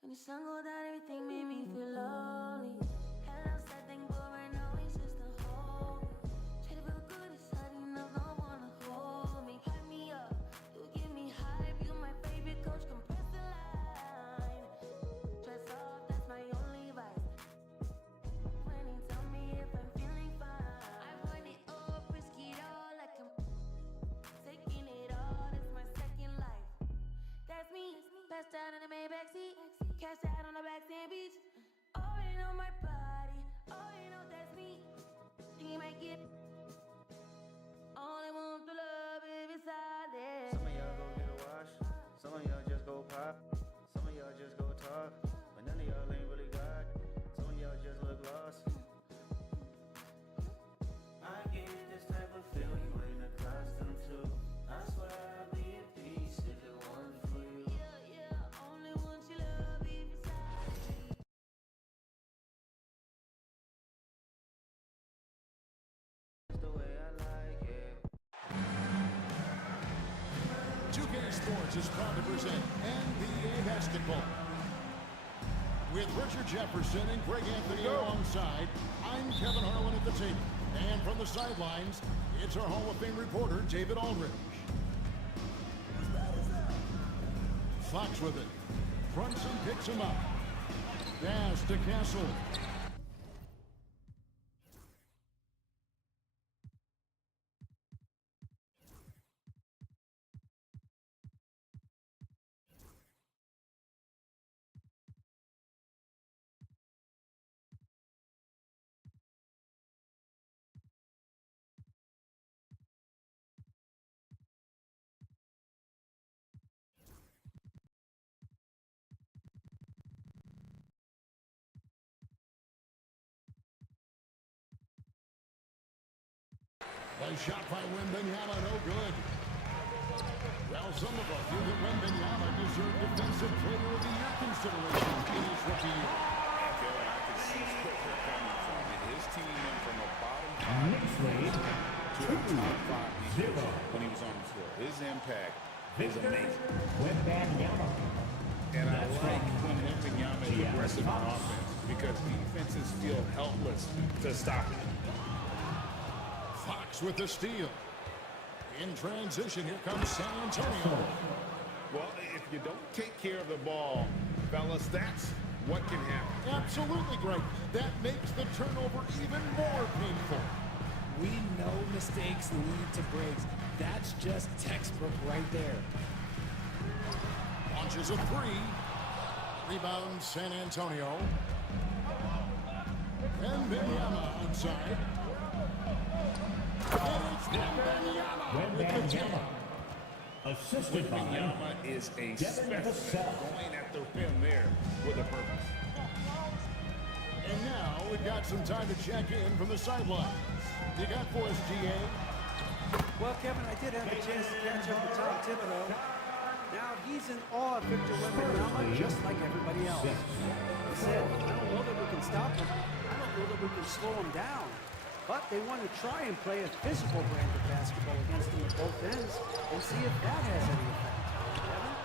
When the sun go down, everything made me feel lonely. Hello, sad thing, but right now it's just a hole. Try to feel good inside, you know, don't wanna hold me. Hype me up, you give me hype. You my favorite coach, compress the line. Dress off, that's my only vice. When he tell me if I'm feeling fine, I run it up, risk it all, like I'm taking it all. It's my second life. That's me, passed out in the Maybach seat, cash out on the backstand beach. Already know my body, already know that's me. You make it. Only want the love if it's solid. Some of y'all go get a wash, some of y'all just go pop, some of y'all just go talk, but none of y'all ain't really God. Some of y'all just look lost. I get this type of feel you ain't accustomed to. I swear I'd be at peace if it wasn't for you. Yeah, only want your love if it's solid. That's the way I like it. 2K Sports is proud to present NBA basketball. With Richard Jefferson and Greg Anthony alongside, I'm Kevin Harlan at the table. And from the sidelines, it's our Hall of Fame reporter, David Aldridge. Fox with it. Brunson picks him up. Pass to Castle. A shot by Wembanyama, no good. Well, some of us feel that Wembanyama deserved Defensive Player of the Year consideration in his rookie year. I can see where they're coming from. His team went from a bottom five to a top five when he was on the floor. His impact is amazing. And I like when Wembanyama is aggressive on offense because defenses feel helpless to stop it. Fox with the steal. In transition, here comes San Antonio. Well, if you don't take care of the ball, fellas, that's what can happen. Absolutely, Greg. That makes the turnover even more painful. We know mistakes lead to breaks. That's just textbook right there. Launches a three. Rebound San Antonio. And Wembanyama outside. And it's Wembanyama with the tip. Assisted by Wembanyama is a specimen going at the rim there with a purpose. And now we've got some time to check in from the sidelines. You got for us, GA? Well, Kevin, I did have a chance to catch up with Tom Thibodeau. Now he's in awe of Victor Wembanyama, just like everybody else. He said, I don't know that we can stop him. I don't know that we can slow him down. But they want to try and play a physical brand of basketball against him at both ends and see if that has any effect. Kevin?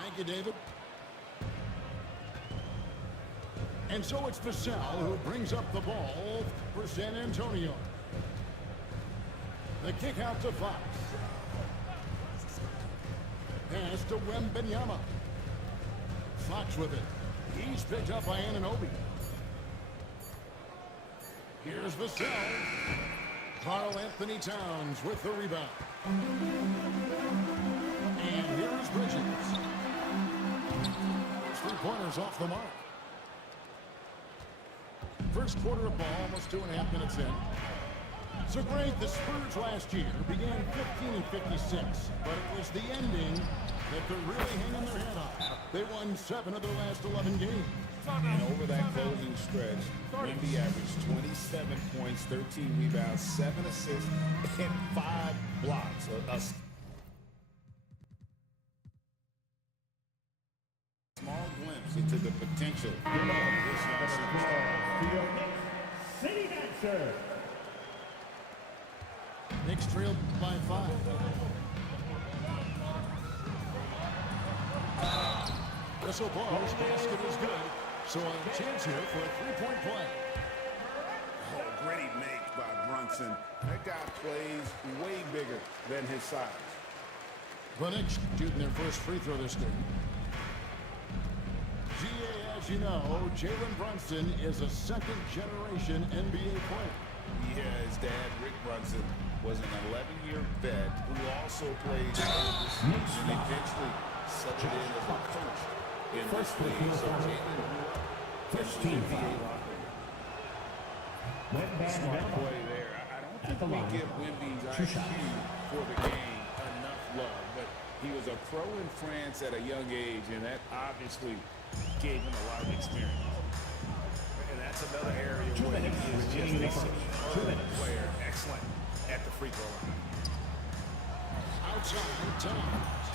Thank you, David. And so it's Vassell who brings up the ball for San Antonio. The kick out to Fox. Pass to Wembanyama. Fox with it. He's picked up by Anunoby. Here's Vassell. Karl Anthony Towns with the rebound. And here's Bridges. 3 pointers off the mark. First quarter of ball, almost 2.5 minutes in. So great, the Spurs last year began 15-56, but it was the ending that they're really hanging their head on. They won 7 of their last 11 games. And over that closing stretch, Wemby averaged 27 points, 13 rebounds, 7 assists, and 5 blocks. A small glimpse into the potential of this young superstar. City Dancer. Knicks trailed by 5. Whistle blows, basket is good. So a chance here for a 3-point play. Oh, great make by Brunson. That guy plays way bigger than his size. The Knicks shooting their first free throw this game. GA, as you know, Jalen Brunson is a second-generation NBA player. Yeah, his dad, Rick Brunson, was an 11-year vet who also played overseas and eventually settled in as a coach in this league. So Jalen grew up in the NBA locker room. Smart play there. I don't think we give Wemby's IQ for the game enough love, but he was a pro in France at a young age, and that obviously gave him a lot of experience. And that's another area where he is just a superb player. Excellent at the free throw line. Outside, Towns.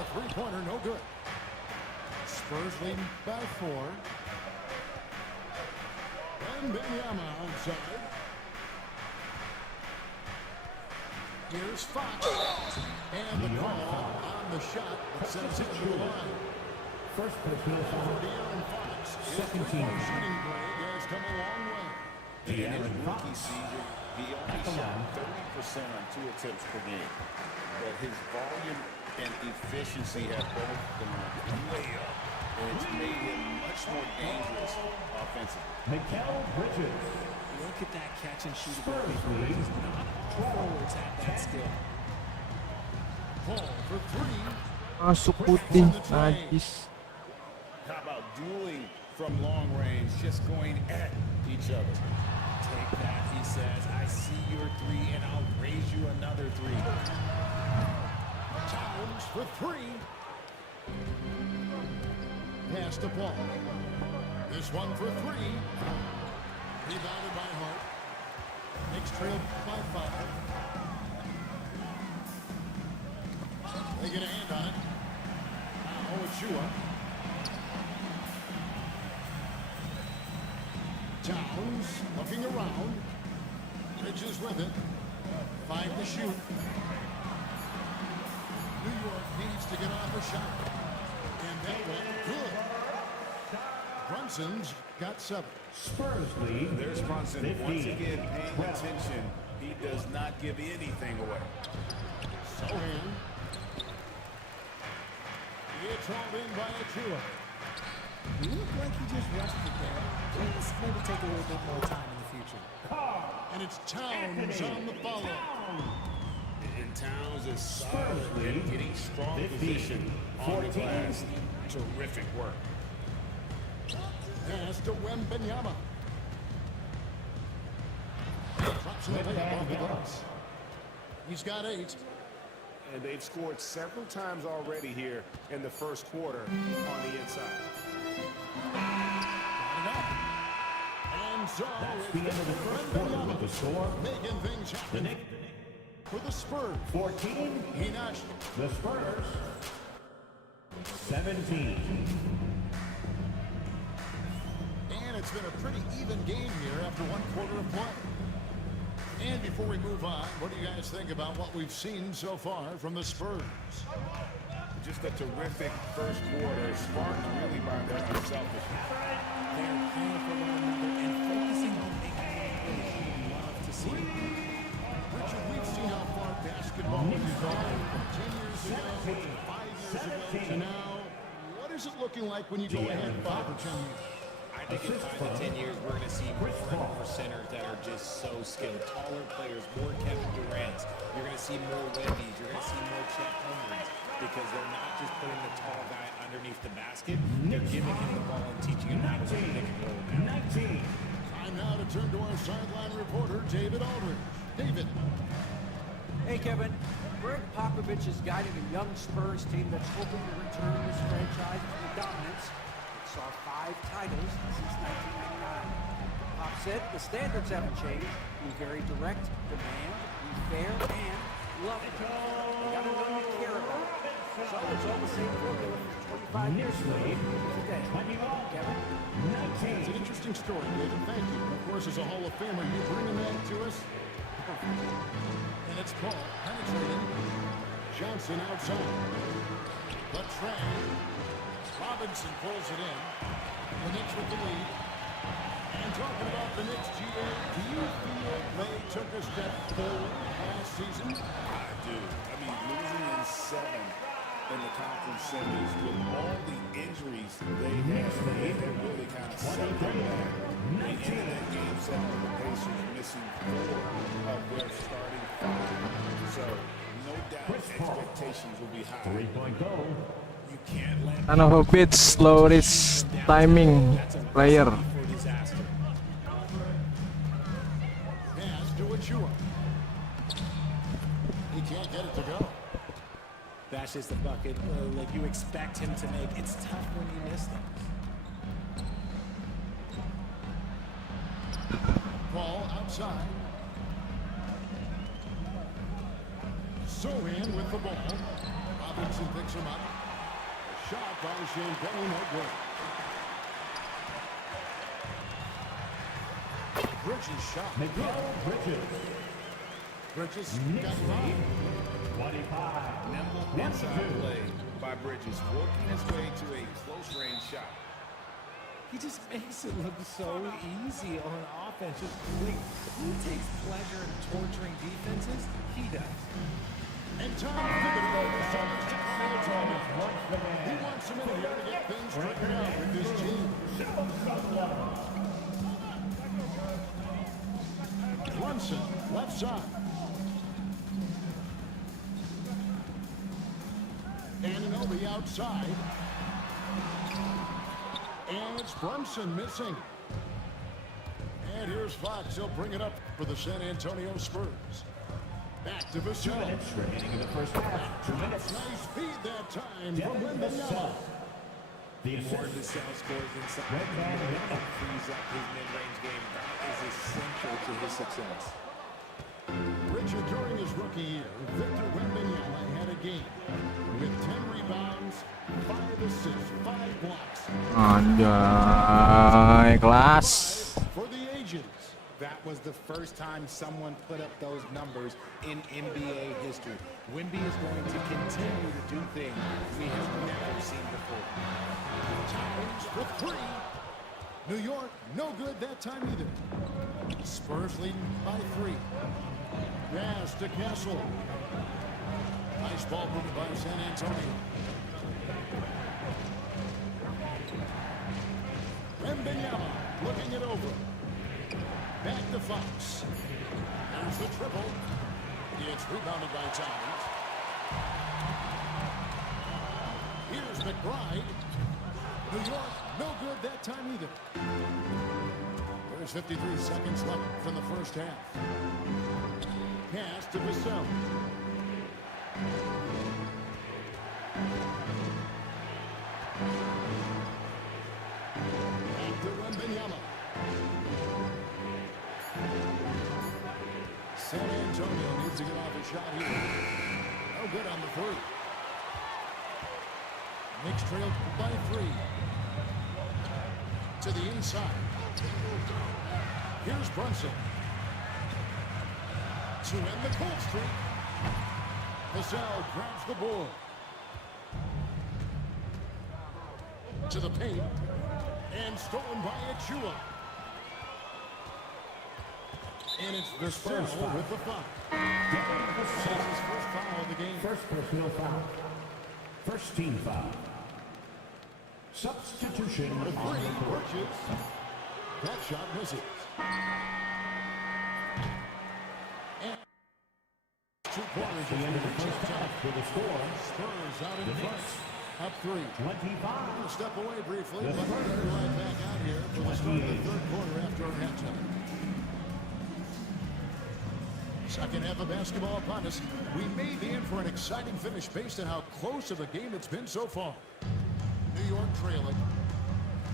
A 3-pointer, no good. Spurs leading by 4. Wembanyama outside. Here's Fox. And the call on the shot that sends it to the line. First personal foul. Fox. Second team. Shooting grade has come a long way. In his rookie season, he only shot 30% on 2 attempts per game. But his volume and efficiency have both gone way up. And it's made him much more dangerous offensively. Mikal Bridges. Look at that catch and shoot ability for Bridges. Not all forwards have that skill. Paul for 3. Masuk putih, najis. How about dueling from long range, just going at each other? Take that, he says. I see your 3, and I'll raise you another 3. Towns for 3. Pass to Paul. This one for 3. Rebounded by Hart. Knicks trailed by 5. They get a hand on it. Now Achua. Towns looking around. Bridges with it. 5 to shoot. New York needs to get off a shot. And that one good. Brunson's got 7. Spurs lead. There's Brunson once again paying attention. He does not give anything away. Sohan. It's hauled in by Achua. He looked like he just rested there. Please maybe take a little bit more time in the future. And it's Towns on the follow. And And Towns is solid and getting strong position on the glass. Terrific work. Pass to Wembanyama. Drops in the layup off the glass. He's got 8. And they've scored several times already here in the first quarter on the inside. And so That's the end of the first quarter with the score. making things happen for the Spurs. 14. Hinash. The Spurs. 17. And it's been a pretty even game here after 1 quarter of play. And before we move on, what do you guys think about what we've seen so far from the Spurs? Just a terrific first quarter, sparked really by their unselfishness. They're playing for one another and focusing on making plays you love to see. Richard, we've seen how far basketball has gone from 10 years ago to 5 years ago to now. What is it looking like when you go ahead 5 or 10 years? I think in 5 to 10 years, we're going to see more and more centers that are just so skilled. Taller players, more Kevin Durant's. You're going to see more Wemby's. You're going to see more Chet Holmgren's because they're not just putting the tall guy underneath the basket. They're giving him the ball and teaching him how to run pick and roll. 19. Time now to turn to our sideline reporter, David Aldridge. David. Hey, Kevin. Greg Popovich is guiding a young Spurs team that's hoping to return this franchise to dominance. It saw 5 titles since 1999. Pop said the standards haven't changed. Be very direct, demand, be fair, and love it. They got to know you care about it. So it's all the same formula for 25 years today. Kevin? It's an interesting story, David. Thank you. And of course, as a Hall of Famer, you bringing that to us. And it's Paul penetrating. Johnson outside. The tray. Robinson pulls it in. The Knicks with the lead. And talking about the Knicks, GA, do you feel they took a step forward last season? I do. I mean, losing in 7 in the conference semis with all the injuries they have really kind of set them back. They ended that game 7 with the Pacers missing 4 of their starting 5. So, no doubt expectations will be high. 3-point goal. You can't let Kind of a bit slow this timing player. Pass to Achua. He can't get it to go. That's just the bucket like you expect him to make. It's tough when you miss them. Ball outside. Sohan with the ball. Robinson picks him up. A shot by Shane Penny, no good. Bridges shot. Bridges. Bridges got fouled. 25. Nimble inside play by Bridges, working his way to a close-range shot. He just makes it look so easy on offense. Just like, who takes pleasure in torturing defenses? He does. And Tom pivoted over Summers to Kyle Thomas once again. He wants him in here to get things straightened out with his team. Brunson, left side. Anunoby outside. And it's Brunson missing. And here's Fox. He'll bring it up for the San Antonio Spurs. Back to Vassell. 2 minutes remaining in the first half. 2 minutes. Nice feed that time from Wembanyama. The More assist. Vassell scores inside. Frees up his mid-range game. That is essential to his success. Richard, during his rookie year, Victor Wembanyama had a game with 10 rebounds, 5 assists, 5 blocks. Anjay, kelas. For the ages. That was the first time someone put up those numbers in NBA history. Wemby is going to continue to do things we have never seen before. Towns for 3. New York, no good that time either. Spurs leading by 3. Pass to Castle. Nice ball movement by San Antonio. Wembanyama looking it over. Back to Fox. There's the triple. It's It's rebounded by Towns. Here's McBride. New York, no good that time either. There's 53 seconds left from the first half. Pass to Vassell. Back to Wembanyama. San Antonio needs to get off a shot here. No good on the three. Knicks trailed by 3. To the inside. Here's Brunson. To end the cold streak. Vassell grabs the board. To the paint. And stolen by Achua. And it's Vassell with the foul. That's his first foul of the game. First personal foul. First team foul. Substitution The on three the court. works. That shot misses. And 2 quarters The end of the first half. half with a score. Spurs out in The front. Knicks. Up 3. 25. We'll step away briefly, but we'll be right back out here for the start of the third quarter after our halftime. Second half of basketball upon us. We may be in for an exciting finish based on how close of a game it's been so far. New York trailing.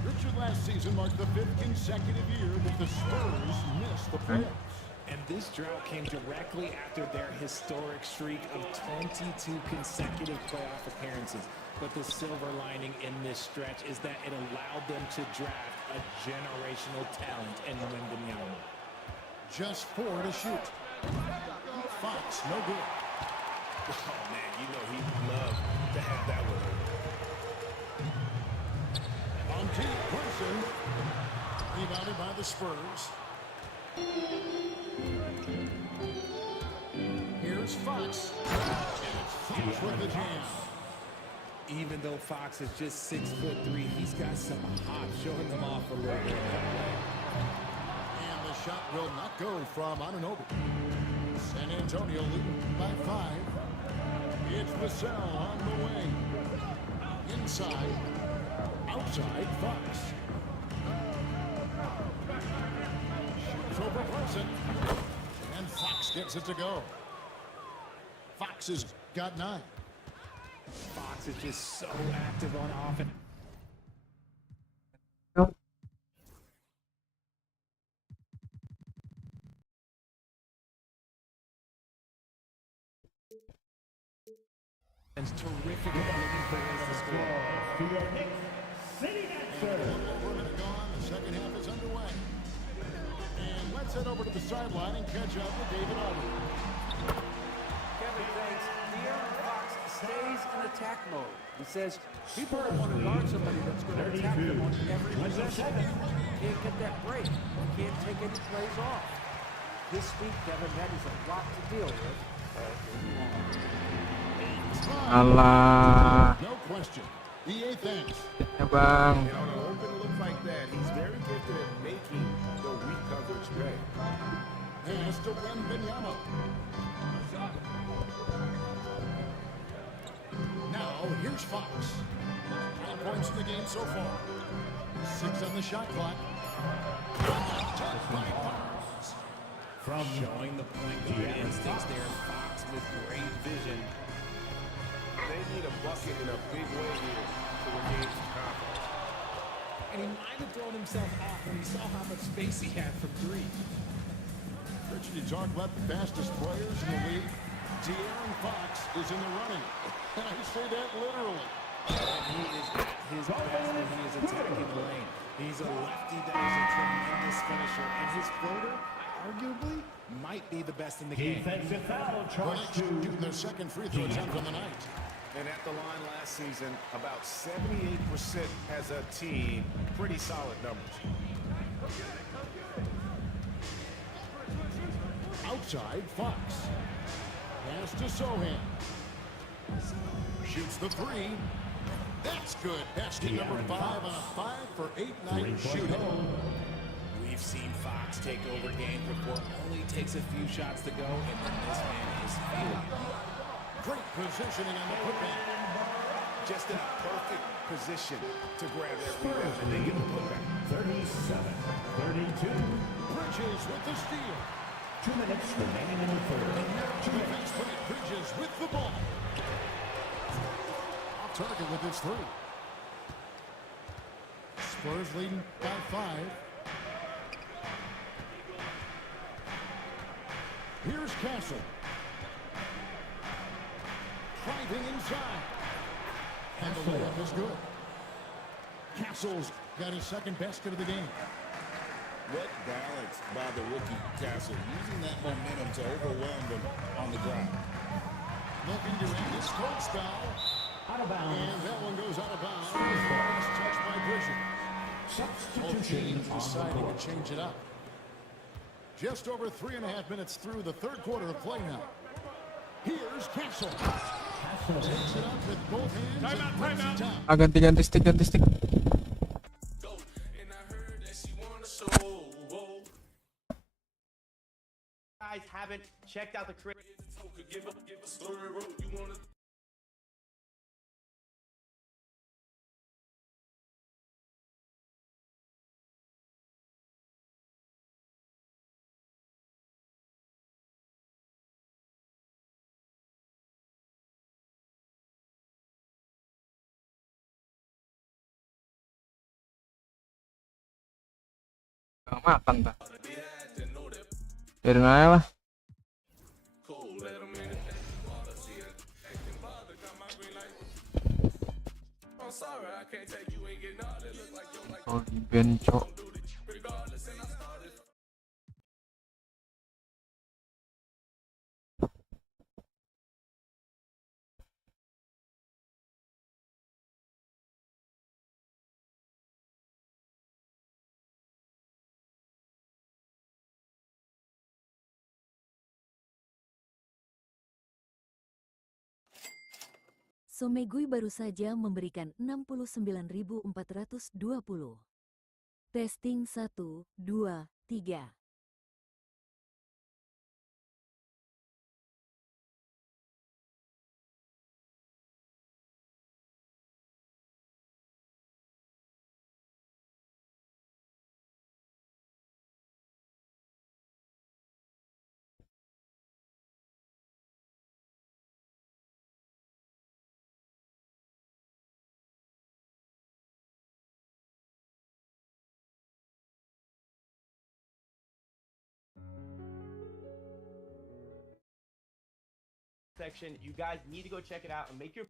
Richard, last season marked the 5th consecutive year that the Spurs missed the playoffs. And this drought came directly after their historic streak of 22 consecutive playoff appearances. But the silver lining in this stretch is that it allowed them to draft a generational talent in Wembanyama. Just 4 to shoot. Fox, no good. Oh, man, you know he'd love to have that one. On T. Brunson. Rebounded by the Spurs. Here's Fox. And it's Fox with the jam. Even though Fox is just 6'3", he's got some hop, showing them off a little bit. And the shot will not go from Anunoby. San Antonio leading by 5. It's Vassell on the way. Inside. Outside, Fox. Shoots over Brunson. And Fox gets it to go. Fox has got 9. Fox is just so active on offense. It's terrific at looking for ways to score. The second half is underway. And let's head over to the sideline and catch up with David Alden. Kevin, thanks. De'Aaron Fox stays in attack mode. He says people don't want to guard somebody that's going to attack them on every possession. Can't get that break. Can't take any plays off. This week, Kevin, that is a lot to deal with. Alah. No question. EA thanks. Ya bang. And on an open look like that, he's very gifted at making the weak coverage pay. Pass to Wembanyama. Now, here's Fox. 9 points in the game so far. 6 on the shot clock. From showing the point guard instincts there, Fox with great vision. They need a bucket in a big way here to regain some confidence. And he might have thrown himself off when he saw how much space he had from 3. Richard, you talk about the fastest players in the league. De'Aaron Fox is in the running. And I say that literally. And he is at his best when he is attacking the lane. He's a lefty that is a tremendous finisher. And his floater, arguably, might be the best in the game. Defensive foul charge to their second free throw attempt on the night. And at the line last season, about 78% as a team. Pretty solid numbers. Outside, Fox. Pass to Sohan. Shoots the 3. That's good. Basket number 5 on a 5 for 8 night shooting. We We've seen Fox take over games before. Only takes a few shots to go, and then this man is feeling it. Great positioning on the putback. Just in a perfect position to grab that rebound and then get the putback. 37-32. Bridges with the steal. 2 minutes remaining in the third. Defense break. Bridges with the ball. Off target with his three. Spurs leading by 5. Here's Castle. Driving inside. And the layup is good. Castle's got his second basket of the game. What balance by the rookie Castle, using that momentum to overwhelm them on the ground. Looking to end this cold spell. Out of bounds. And that one goes out of bounds. Last touch by Bridges. Both teams deciding to change it up. Just over 3.5 minutes through the third quarter of play now. Here's Castle. Takes it up with both hands and brings it down. Ganti stick. Guys haven't checked out the crib. Makan tak. Biarin aja lah. Oh di bench cok. Somegui baru saja memberikan 69.420. Testing 1, 2, 3. Section, you guys need to go check it out and make your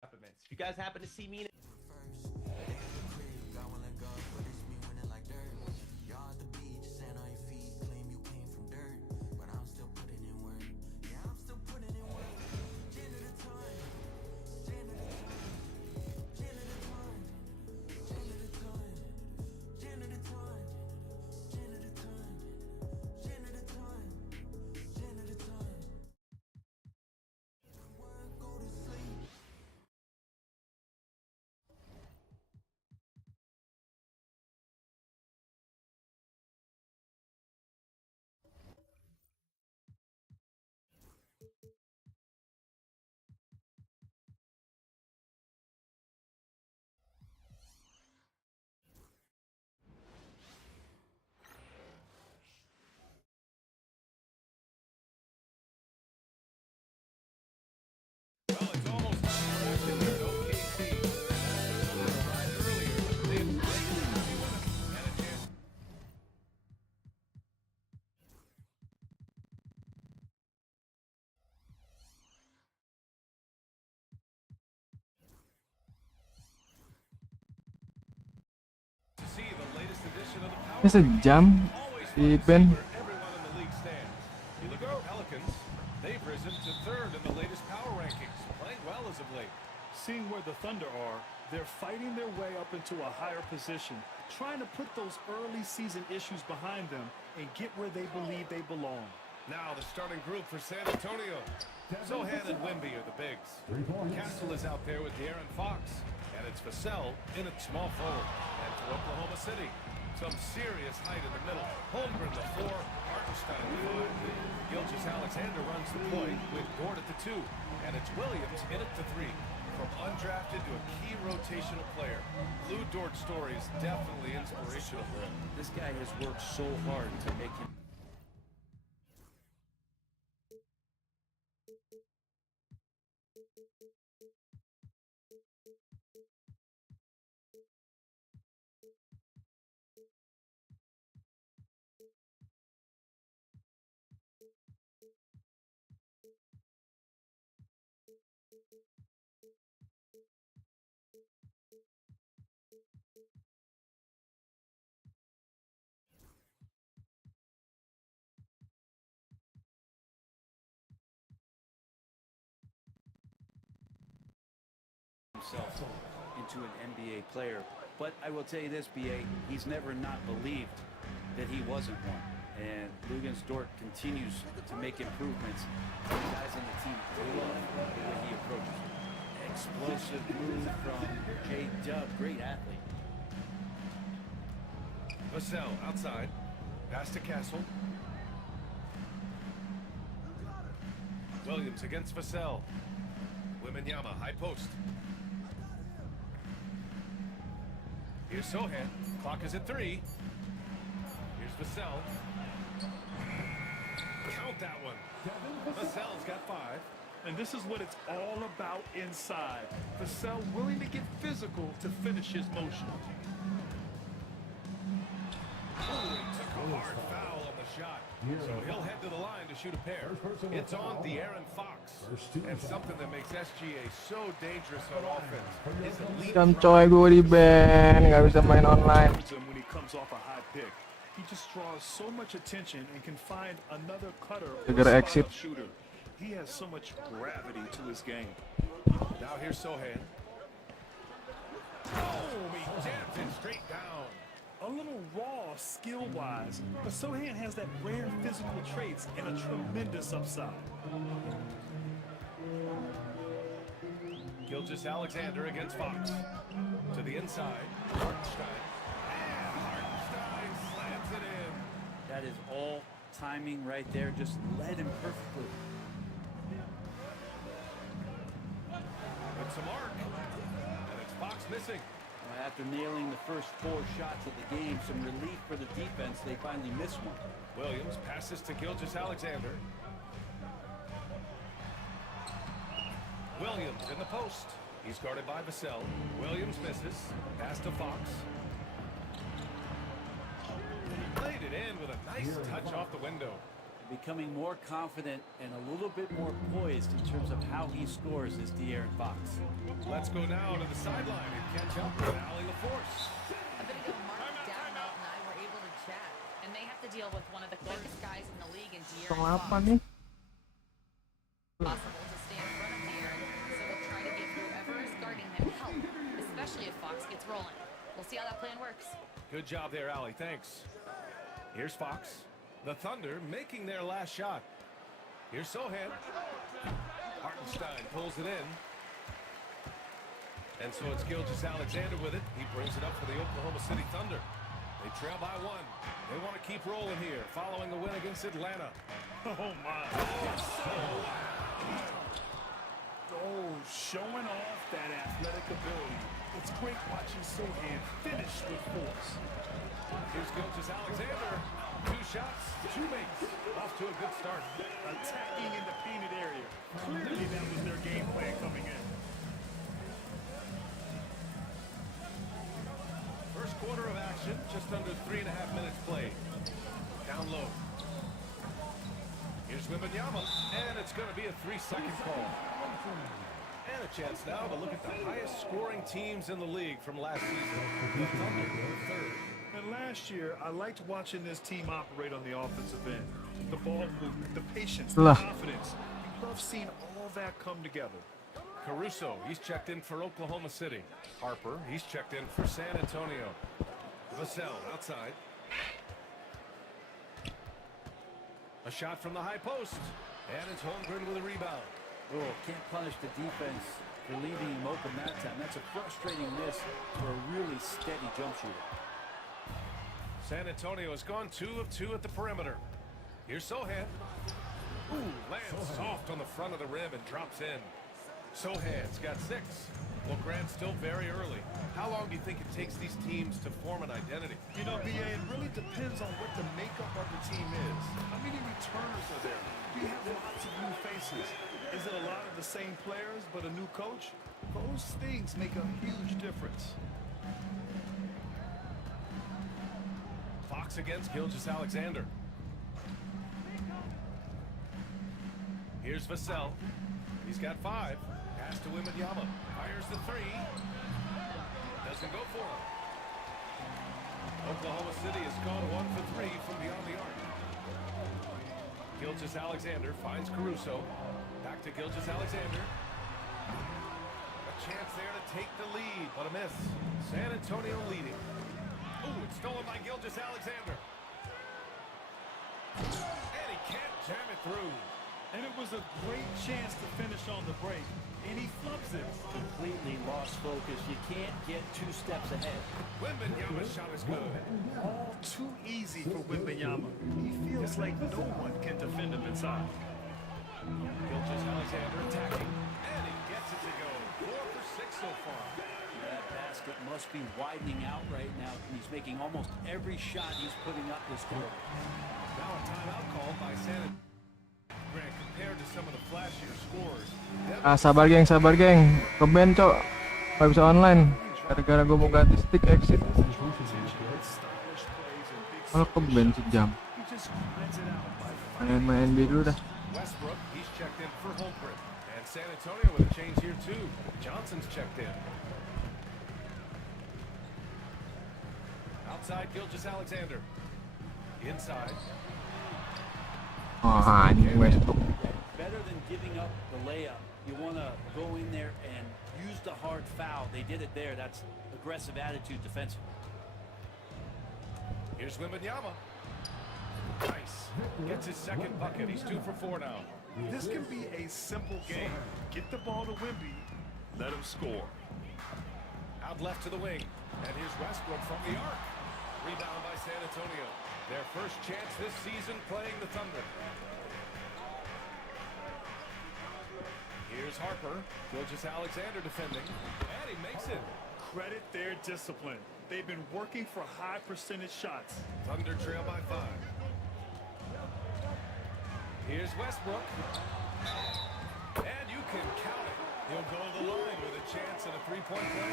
supplements. If you guys happen to see me in Ini sejam si Ben. You look at the Pelicans, they've risen to third in the latest power rankings, playing well as of late. Seeing where the Thunder are, they're fighting their way up into a higher position, trying to put those early season issues behind them and get where they believe they belong. Now the starting group for San Antonio. Sohan and Wemby are the bigs. Castle is out there with De'Aaron Fox. And it's Vassell in at small forward. And to Oklahoma City. Some serious height in the middle. Holmgren the 4, Hartenstein the 5. Gilgeous-Alexander runs the point with Dort at the 2. And it's Williams in at the 3. From undrafted to a key rotational player. Lou Dort's story is definitely inspirational. This guy has worked so hard to make him. Himself into an NBA player, but I will tell you this, BA, he's never not believed that he wasn't one, and Luguentz Dort continues to make improvements. The guys on the team love the way he approaches it. Explosive move from J-Dub, great athlete. Vassell outside, pass to Castle. Williams against Vassell. Wembanyama, high post. Here's Sohan. Clock is at 3. Here's Vassell. Count that one. Vassell's got 5. And this is what it's all about inside. Vassell willing to get physical to finish his motion. Oh, he took a hard foul on the shot. So he'll head to the line to shoot a pair. It's on De'Aaron Fox. And something that makes SGA so dangerous on offense is elite. Jam coy gue di ban, nggak bisa main online. When he comes off a high pick, he just draws so much attention and can find another cutter or spot-up shooter. He has so much gravity to his game. Now here's Sohan. Oh, he jams it straight down. A little raw skill-wise, but Sohan has that rare physical traits and a tremendous upside. Gilgeous-Alexander against Fox. To the inside. Hartenstein. And Hartenstein slams it in. That is all timing right there, just led him perfectly. It's a mark. And it's Fox missing. After nailing the first 4 shots of the game, some relief for the defense, they finally missed one. Williams passes to Gilgeous-Alexander. Williams in the post. He's guarded by Vassell. Williams misses. Pass to Fox. Played it in with a nice touch off the window. Becoming more confident and a little bit more poised in terms of how he scores is De'Aaron Fox. Let's go now to the sideline and catch up with Allie LaForce. A bit ago, Mark, Davenport, and I were able to chat, and they have to deal with one of the quickest guys in the league in De'Aaron Fox. nih. Possible to stay in front of De'Aaron, so we'll try to give whoever is guarding him help, especially if Fox gets rolling. We'll see how that plan works. Good job there, Allie. Thanks. Here's Fox. The Thunder making their last shot. Here's Sohan. Hartenstein pulls it in. And so it's Gilgeous-Alexander with it. He brings it up for the Oklahoma City Thunder. They trail by 1. They want to keep rolling here, following the win against Atlanta. Oh, my. Oh, showing off that athletic ability. It's great watching Sohan finish with force. Here's Gilgeous-Alexander. 2 shots, 2 makes. Off to a good start. Attacking in the painted area. Clearly that was their game plan coming in. First quarter of action, just under 3.5 minutes played. Down low. Here's Wembanyama, and it's going to be a 3-second call. And a chance now to look at the highest scoring teams in the league from last season. The Thunder were 3rd. And last year, I liked watching this team operate on the offensive end. The ball movement, the patience, the Lah. confidence. You love seeing all that come together. Caruso, he's checked in for Oklahoma City. Harper, he's checked in for San Antonio. Vassell outside. A shot from the high post. And it's Holmgren with a rebound. Oh, can't punish the defense for leaving him open that time. That's a frustrating miss for a really steady jump shooter. San Antonio has gone 2 of 2 at the perimeter. Here's Sohan. Ooh, lands soft on the front of the rim and drops in. Sohan's got 6. Well, Grant, still very early. How long do you think it takes these teams to form an identity? You know, BA, it really depends on what the makeup of the team is. How many returners are there? Do you have lots of new faces? Is it a lot of the same players but a new coach? Those things make a huge difference. Fox against Gilgeous-Alexander. Here's Vassell. He's got 5. Pass to Wembanyama. Fires the 3. Doesn't go for him. Oklahoma City has gone 1 for 3 from beyond the arc. Gilgeous-Alexander finds Caruso. Back to Gilgeous-Alexander. A chance there to take the lead, but a miss. San Antonio leading. Ooh, it's stolen by Gilgeous-Alexander. And he can't jam it through. And it was a great chance to finish on the break. And he flubs it. Completely lost focus. You can't get 2 steps ahead. Wembanyama's shot is good. All too easy for Wembanyama. He feels like no one can defend him inside. Gilgeous-Alexander attacking. And he gets it to go. 4 for 6 so far. That basket must be widening out right now. He's making almost every shot he's putting up this quarter. Now a timeout called by San Antonio. Grant, compared to some of the flashier scores. Sabar geng, keben cok, nggak bisa online, gara-gara gue mau ganti stick exit. Kalau keben sejam, main NBA dulu dah. Westbrook, he's checked in for Holmgren. And San Antonio with a change here too. Johnson's checked in. Outside, Gilgeous-Alexander. Inside. Anjing Westbrook. Better than giving up the layup, you want to go in there and use the hard foul. They did it there. That's aggressive attitude defensively. Here's Wembanyama. Nice. Gets his second bucket. He's 2 for 4 now. This can be a simple game. Get the ball to Wemby, let him score. Out left to the wing. And here's Westbrook from the arc. Rebound by San Antonio. Their first chance this season playing the Thunder. Here's Harper. Gilgeous-Alexander defending. And he makes it. Credit their discipline. They've been working for high percentage shots. Thunder trail by 5. Here's Westbrook. And you can count it. He'll go to the line with a chance at a 3-point play.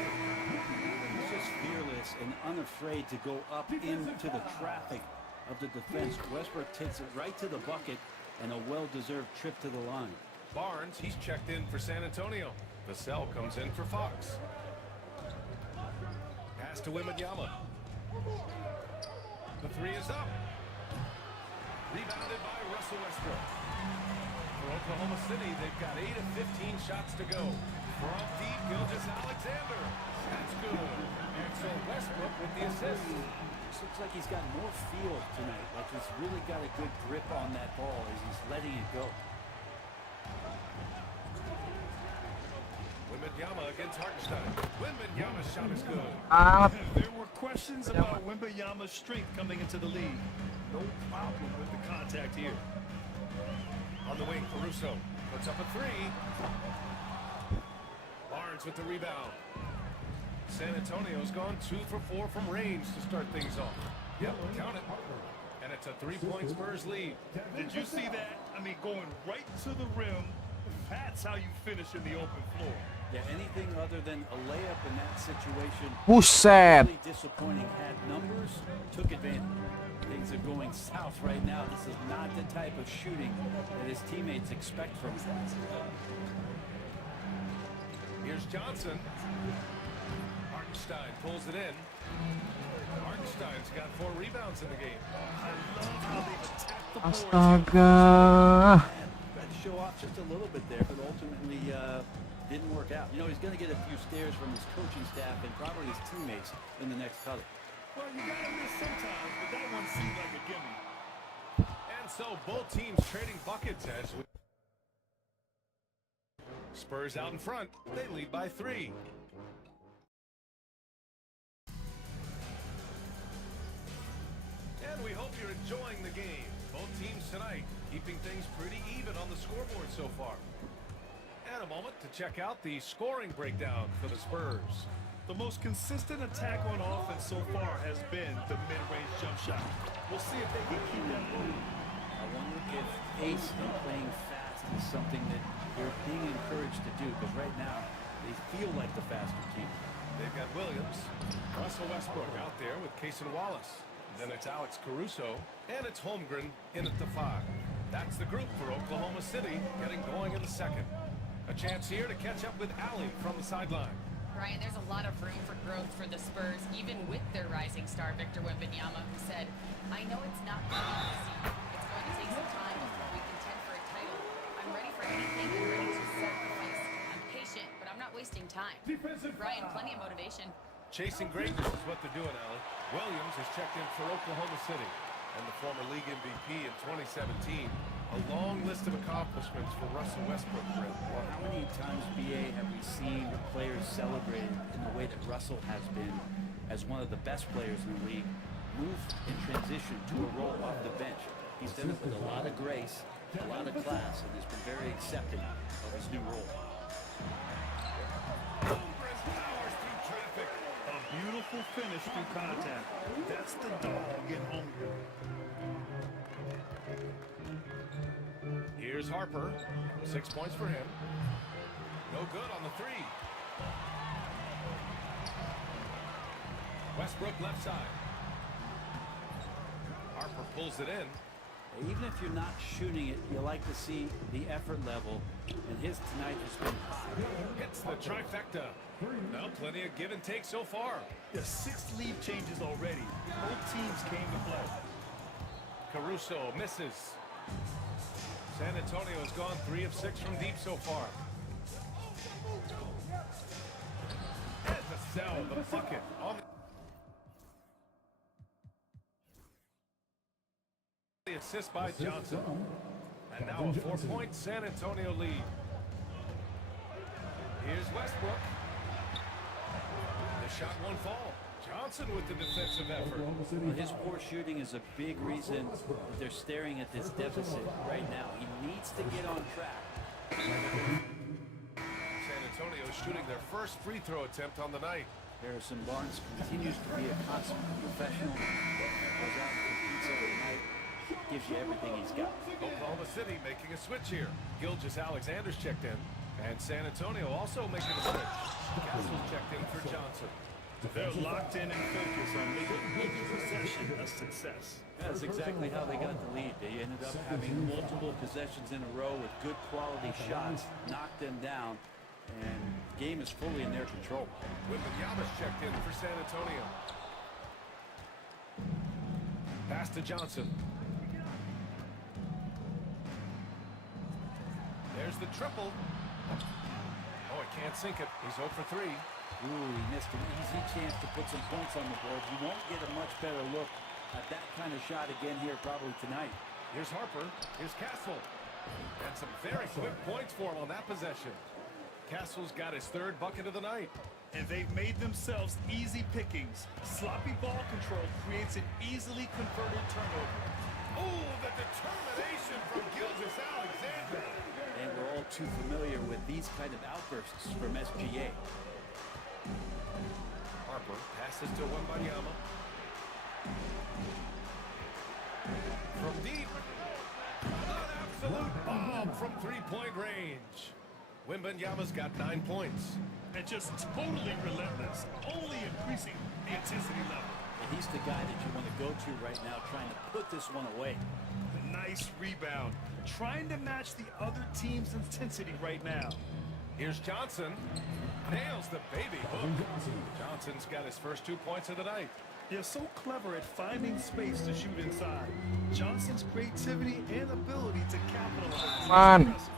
He's just fearless and unafraid to go up into the traffic of the defense. Westbrook takes it right to the bucket and a well-deserved trip to the line. Barnes, he's checked in for San Antonio. Vassell comes in for Fox. Pass to Wembanyama. The 3 is up. Rebounded by Russell Westbrook. For Oklahoma City, they've got 8 of 15 shots to go. From deep, Gilgeous-Alexander. That's good. And so Westbrook with the assist. This looks like he's got more feel tonight. Like he's really got a good grip on that ball as he's letting it go. Wembanyama against Hartenstein. Wembanyama's shot is good. There were questions about Wembanyama's strength coming into the league. No problem with the contact here. On the wing, Caruso puts up a 3. Barnes with the rebound. San Antonio's gone 2 for 4 from range to start things off. Yep, count it. And it's a 3-point Spurs lead. Did you see that? I mean, going right to the rim. That's how you finish in the open floor. Yeah, anything other than a layup in that situation. Buset. Really disappointing. Had numbers, took advantage. Things are going south right now. This is not the type of shooting that his teammates expect from him. Here's Johnson. Hartenstein pulls it in. Hartenstein Alex got 4 rebounds in the game. I love how they've attacked the boards. Astaga. Tried to show off just a little bit there, but ultimately didn't work out. You know, he's going to get a few stares from his coaching staff and probably his teammates in the next huddle. Well, you gotta miss sometimes, but that one seemed like a gimme. And so both teams trading buckets as we... Spurs out in front. They lead by 3. And we hope you're enjoying the game. Both teams tonight keeping things pretty even on the scoreboard so far. And a moment to check out the scoring breakdown for the Spurs. The most consistent attack on offense so far has been the mid-range jump shot. We'll see if they can keep that moving. I wonder if pace and playing fast is something that they're being encouraged to do, because right now they feel like the faster team. They've got Williams, Russell Westbrook out there with Cason Wallace. Then it's Alex Caruso, and it's Holmgren in at the 5. That's the group for Oklahoma City getting going in the second. A chance here to catch up with Allie from the sideline. Brian, there's a lot of room for growth for the Spurs, even with their rising star, Victor Wembanyama, who said, I know it's not going to be easy. It's going to take some time before we contend for a title. I'm ready for anything and ready to sacrifice. I'm patient, but I'm not wasting time. Brian, plenty of motivation. Chasing greatness is what they're doing, Allie. Williams has checked in for Oklahoma City, and the former league MVP in 2017. A long list of accomplishments for Russell Westbrook. Well, how many times, BA, have we seen players celebrated in the way that Russell has been as one of the best players in the league, move and transition to a role off the bench? He's done it with a lot of grace, a lot of class, and has been very accepting of his new role. Beautiful finish through contact. That's the dog in Holmgren. Here's Harper. 6 points for him. No good on the 3. Westbrook left side. Harper pulls it in. Even if you're not shooting it, you like to see the effort level, and his tonight has been high. Hits the trifecta. Now plenty of give and take so far. There's 6 lead changes already. Both teams came to play. Caruso misses. San Antonio has gone 3 of 6 from deep so far. And the sell, the bucket on the assist by Johnson. And now a 4-point San Antonio lead. Here's Westbrook. The shot won't fall. Johnson with the defensive effort. Well, his poor shooting is a big reason that they're staring at this deficit right now. He needs to get on track. San Antonio shooting their first free throw attempt on the night. Harrison Barnes continues to be a consummate professional. Goes out and competes every night. Gives you everything he's got. Oklahoma City making a switch here. Gilgeous-Alexander's checked in. And San Antonio also making a switch. Castle's checked in for Johnson. They're locked in and focused on making each possession a success. That's exactly how they got the lead. They ended up having multiple possessions in a row with good quality shots, knocked them down, and the game is fully in their control. Wembanyama's checked in for San Antonio. Pass to Johnson. There's the triple. Oh, he can't sink it. He's 0 for 3. Ooh, he missed an easy chance to put some points on the board. He won't get a much better look at that kind of shot again here probably tonight. Here's Harper. Here's Castle. And some very quick points for him on that possession. Castle's got his 3rd bucket of the night. And they've made themselves easy pickings. Sloppy ball control creates an easily converted turnover. Oh, the determination from Gilgeous-Alexander. And we're all too familiar with these kind of outbursts from SGA. Harper passes to Wembanyama. From deep. An absolute bomb from 3-point range. Wembanyama's got 9 points. And just totally relentless, only increasing the intensity level. And he's the guy that you want to go to right now, trying to put this one away. Nice rebound. Trying to match the other team's intensity right now. Here's Johnson. Nails the baby hook. Johnson's got his first 2 points of the night. They're so clever at finding space to shoot inside. Johnson's creativity and ability to capitalize is Man. impressive.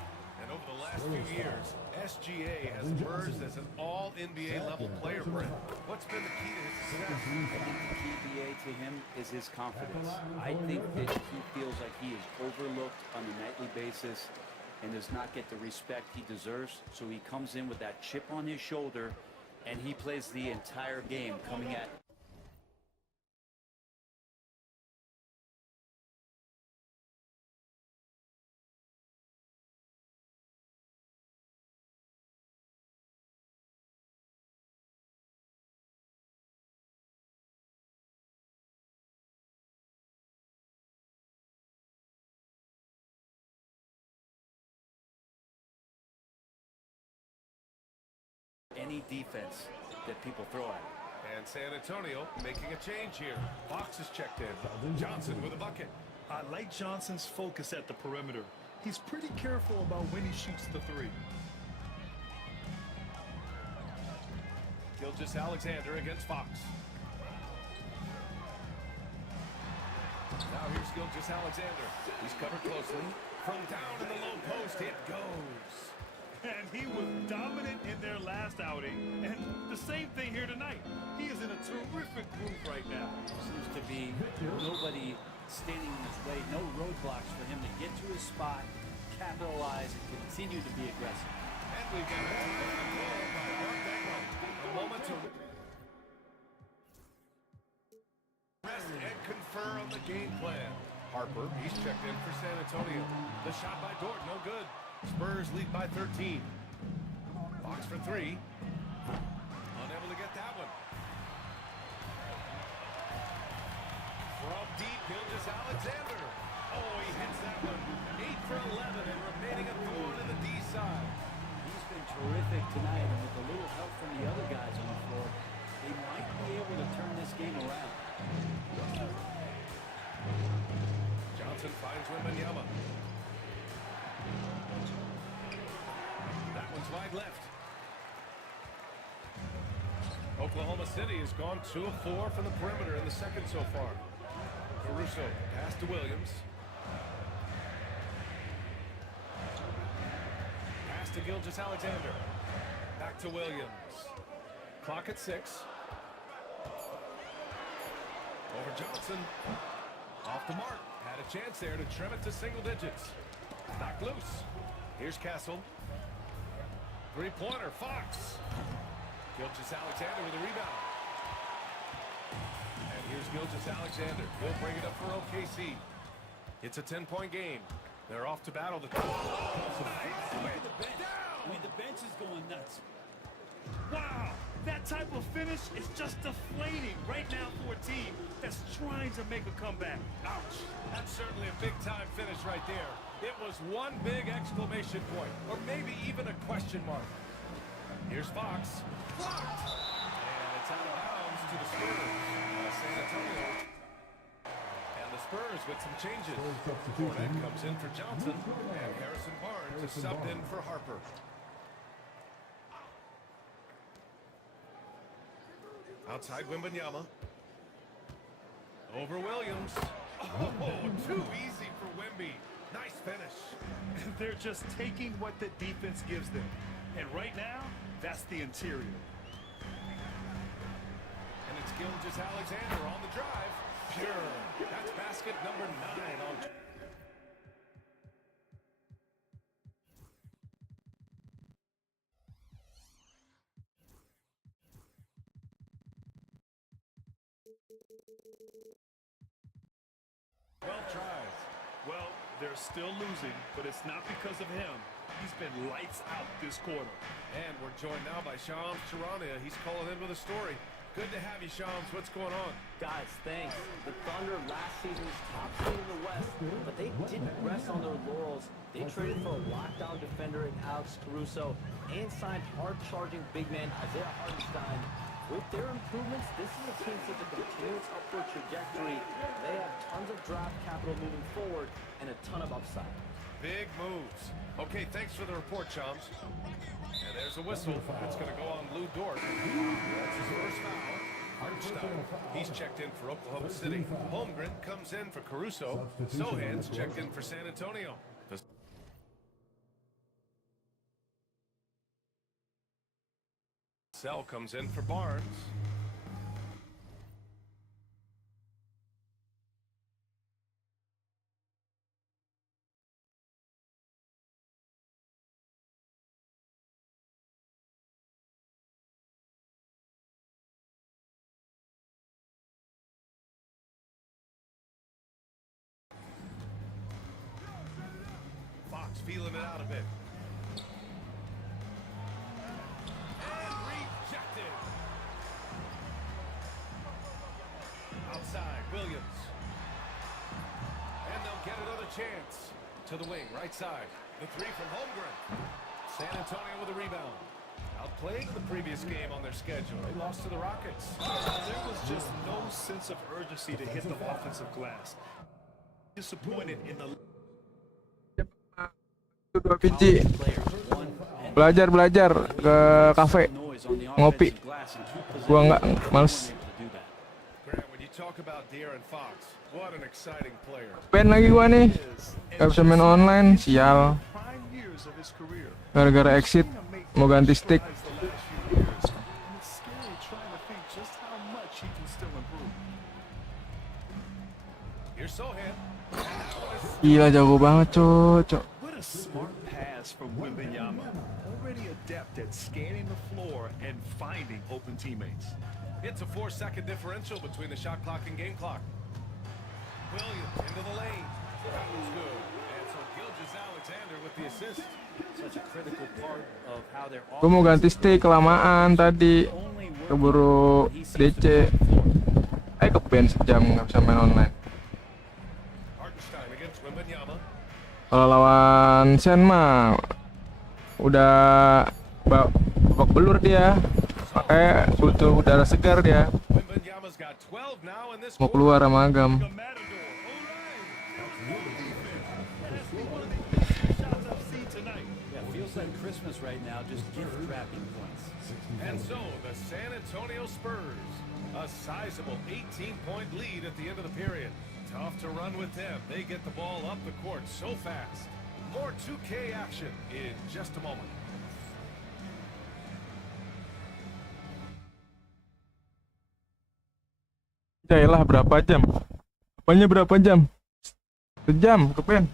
And over the last few years, SGA has emerged as an all-NBA level player, Brent. What's been the key to his success? I think the key, BA, to him is his confidence. I think that he feels like he is overlooked on a nightly basis and does not get the respect he deserves. So he comes in with that chip on his shoulder, and he plays the entire game coming at any defense that people throw at him. And San Antonio making a change here. Fox is checked in. Johnson with a bucket. I like Johnson's focus at the perimeter. He's pretty careful about when he shoots the three. Gilgeous-Alexander against Fox. Now here's Gilgeous-Alexander. He's covered closely. From down in the low post, it goes. And he was dominant in their last outing. And the same thing here tonight. He is in a terrific groove right now. Seems to be nobody standing in his way, no roadblocks for him to get to his spot, capitalize, and continue to be aggressive. And we get a moment to rest and confer on the game plan. Harper, he's checked in for San Antonio. The shot by Dort, no good. Spurs lead by 13. Fox for three. Unable to get that one. From deep, Gilgeous-Alexander. Oh, he hits that one. 8 for 11 and remaining a thorn in the D side. He's been terrific tonight, and with a little help from the other guys on the floor, they might be able to turn this game around. Johnson finds Wembanyama. That one's wide left. Oklahoma City has gone 2 of 4 from the perimeter in the second so far. Caruso, pass to Williams. Pass to Gilgeous-Alexander. Back to Williams. Clock at 6. Over Johnson. Off the mark. Had a chance there to trim it to single digits. Knocked loose. Here's Castle. Three-pointer, Fox. Gilgeous-Alexander with a rebound. And here's Gilgeous-Alexander. He'll bring it up for OKC. It's a 10-point game. They're off to battle. Look at the bench. I mean, the bench is going nuts. Wow, that type of finish is just deflating right now for a team that's trying to make a comeback. Ouch. That's certainly a big-time finish right there. It was one big exclamation point, or maybe even a question mark. Here's Fox. Blocked! And it's out of bounds to the Spurs. San Antonio. And the Spurs with some changes. Fournette comes in for Johnson, and Harrison Barnes is subbed in for Harper. Outside Wembanyama. Over Williams. Oh, too easy for Wemby. Nice finish. They're just taking what the defense gives them. And right now, that's the interior. And it's Gilgeous-Alexander on the drive. Pure. That's basket number 9 on. Well tried. Well, they're still losing, but it's not because of him. He's been lights out this quarter. And we're joined now by Shams Charania. He's calling in with a story. Good to have you, Shams. What's going on? Guys, thanks. The Thunder last season's top seed in the West, but they didn't rest on their laurels. They traded for a lockdown defender in Alex Caruso and signed hard-charging big man Isaiah Hartenstein. With their improvements, this is a team with a continuous upward trajectory. They have tons of draft capital moving forward and a ton of upside. Big moves. Okay, thanks for the report, Shams. And there's a whistle. It's going to go on Lou Dort. That's his first foul. Hartenstein, he's checked in for Oklahoma City. Holmgren comes in for Caruso. Sohan's checked in for San Antonio. Sell comes in for Barnes. Fox feeling it out a bit. And rejected. Outside, Williams. And they'll get another chance. To the wing, right side. The three from Holmgren. San Antonio with a rebound. Outplayed in the previous game on their schedule. They lost to the Rockets. There was just no sense of urgency to hit the offensive glass. Disappointed in the... Dua biji. Belajar ke kafe ngopi. Gua nggak males. When you talk about De'Aaron Fox, what an exciting player. Ben lagi gua nih. Gak bisa main online, sial. Gara-gara exit mau ganti stick. Gila jago banget, cok. What a smart pass from Wembanyama. Already adept at scanning the floor and finding open teammates. It's a 4-second differential between the shot clock and game clock. Williams into the lane. That was good. And so Gilgeous-Alexander with the assist. Such a critical part of how they're Gue mau ganti stick kelamaan tadi. Keburu DC. Ke band sejam nggak bisa main online. Kalau lawan Sen mah udah babak belur dia, makanya butuh udara segar dia. Mau keluar sama Agam. Feels like Christmas right now, just gift wrapping points. And so the San Antonio Spurs, a sizable 18-point lead at the end of the period. Tough to run with them. They get the ball up the court so fast. More 2K action in just a moment. Yaelah berapa jam? Apanya berapa jam? Sejam ke pen.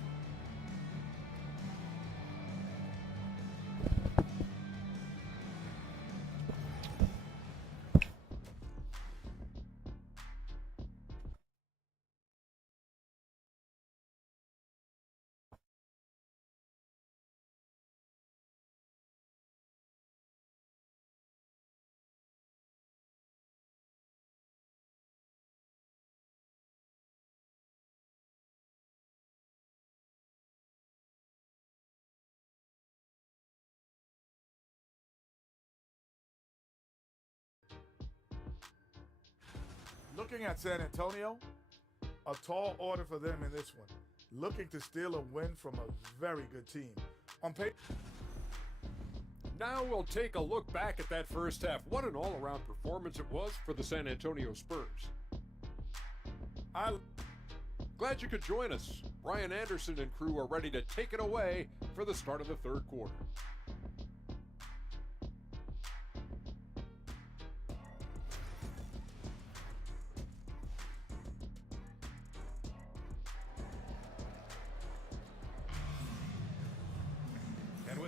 Looking at San Antonio, a tall order for them in this one. Looking to steal a win from a very good team. On paper. Now we'll take a look back at that first half. What an all-around performance it was for the San Antonio Spurs. I'm glad you could join us. Brian Anderson and crew are ready to take it away for the start of the third quarter.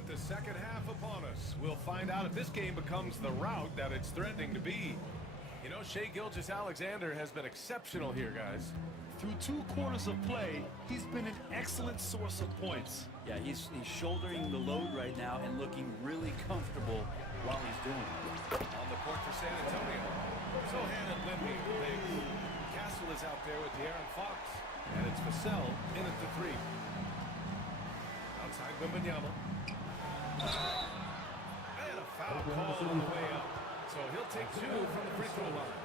The second half upon us. We'll find out if this game becomes the route that it's threatening to be. You know, Shai Gilgeous-Alexander has been exceptional here, guys. Through 2 quarters of play, he's been an excellent source of points. Yeah, he's shouldering the load right now and looking really comfortable while he's doing it. On the court for San Antonio. Sohan and Wemby with the big. Castle is out there with De'Aaron Fox. And it's Vassell in at the 3. Outside Wembanyama. And a foul call on the way up. So he'll take 2 from the free throw line.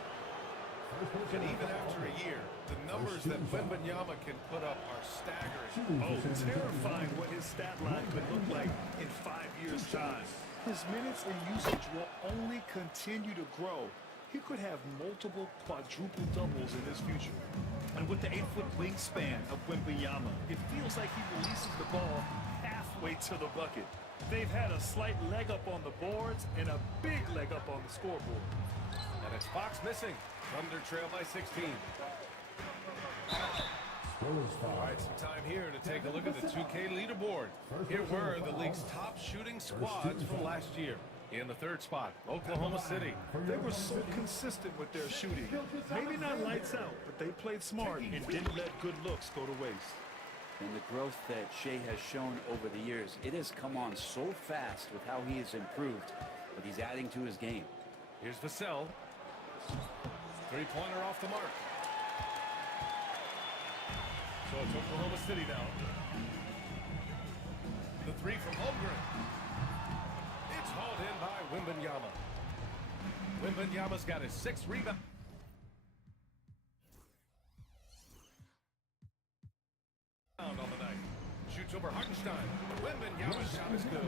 And even after a year, the numbers that Wembanyama can put up are staggering. Oh, terrifying what his stat line could look like in 5 years' time. His minutes and usage will only continue to grow. he could have multiple quadruple doubles in his future. And with the 8-foot wingspan of Wembanyama, it feels like he releases the ball halfway to the bucket. They've had a slight leg up on the boards and a big leg up on the scoreboard. And it's Fox missing. Thunder trail by 16. All right, some time here to take a look at the 2K leaderboard. Here were the league's top shooting squads from last year. In the third spot, Oklahoma City. They were so consistent with their shooting. Maybe not lights out, but they played smart and didn't let good looks go to waste. And the growth that Shea has shown over the years, it has come on so fast with how he has improved, but he's adding to his game. Here's Vassell. Three-pointer off the mark. So it's Oklahoma City now. The three from Holmgren. It's hauled in by Wembanyama. Wembanyama's got his 6th rebound. On the night. Shoots over Hartenstein. Wembanyama's shot is good.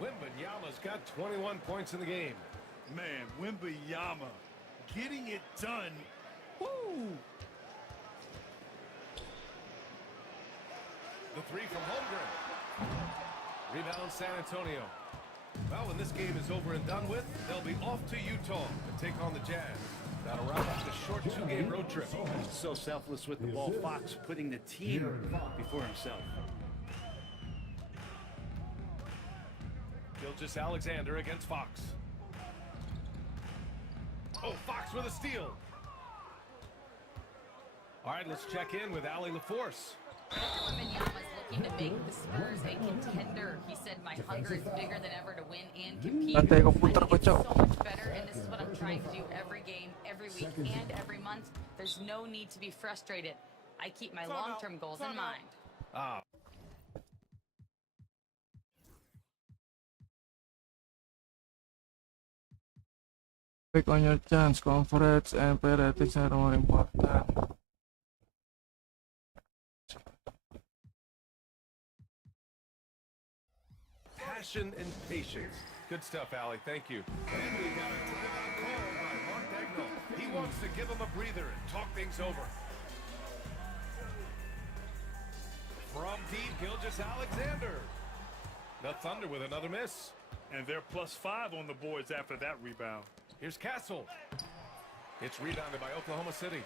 Wembanyama's got 21 points in the game. Man, Wembanyama getting it done. Woo! The three from Holmgren. Rebound San Antonio. Well, when this game is over and done with, they'll be off to Utah to take on the Jazz. That'll wrap up the short 2-game road trip. So selfless with the ball. Fox putting the team before himself. Gilgeous-Alexander against Fox. Oh, Fox with a steal. All right, let's check in with Allie LaForce. Victor Wembanyama is looking to make the Spurs a contender. He said, "My hunger is bigger than ever to win and compete. I think it's so much better, and this is what I'm trying to do every game, every week, and every month. There's no need to be frustrated. I keep my long-term goals in mind." Pick on your chance, conference, and play ratings are more important. Passion and patience. Good stuff, Allie. Thank you. And we got a timeout call by Mark Dagnall. He wants to give him a breather and talk things over. From deep, Gilgeous-Alexander. The Thunder with another miss. And they're +5 on the boards after that rebound. Here's Castle. It's rebounded by Oklahoma City.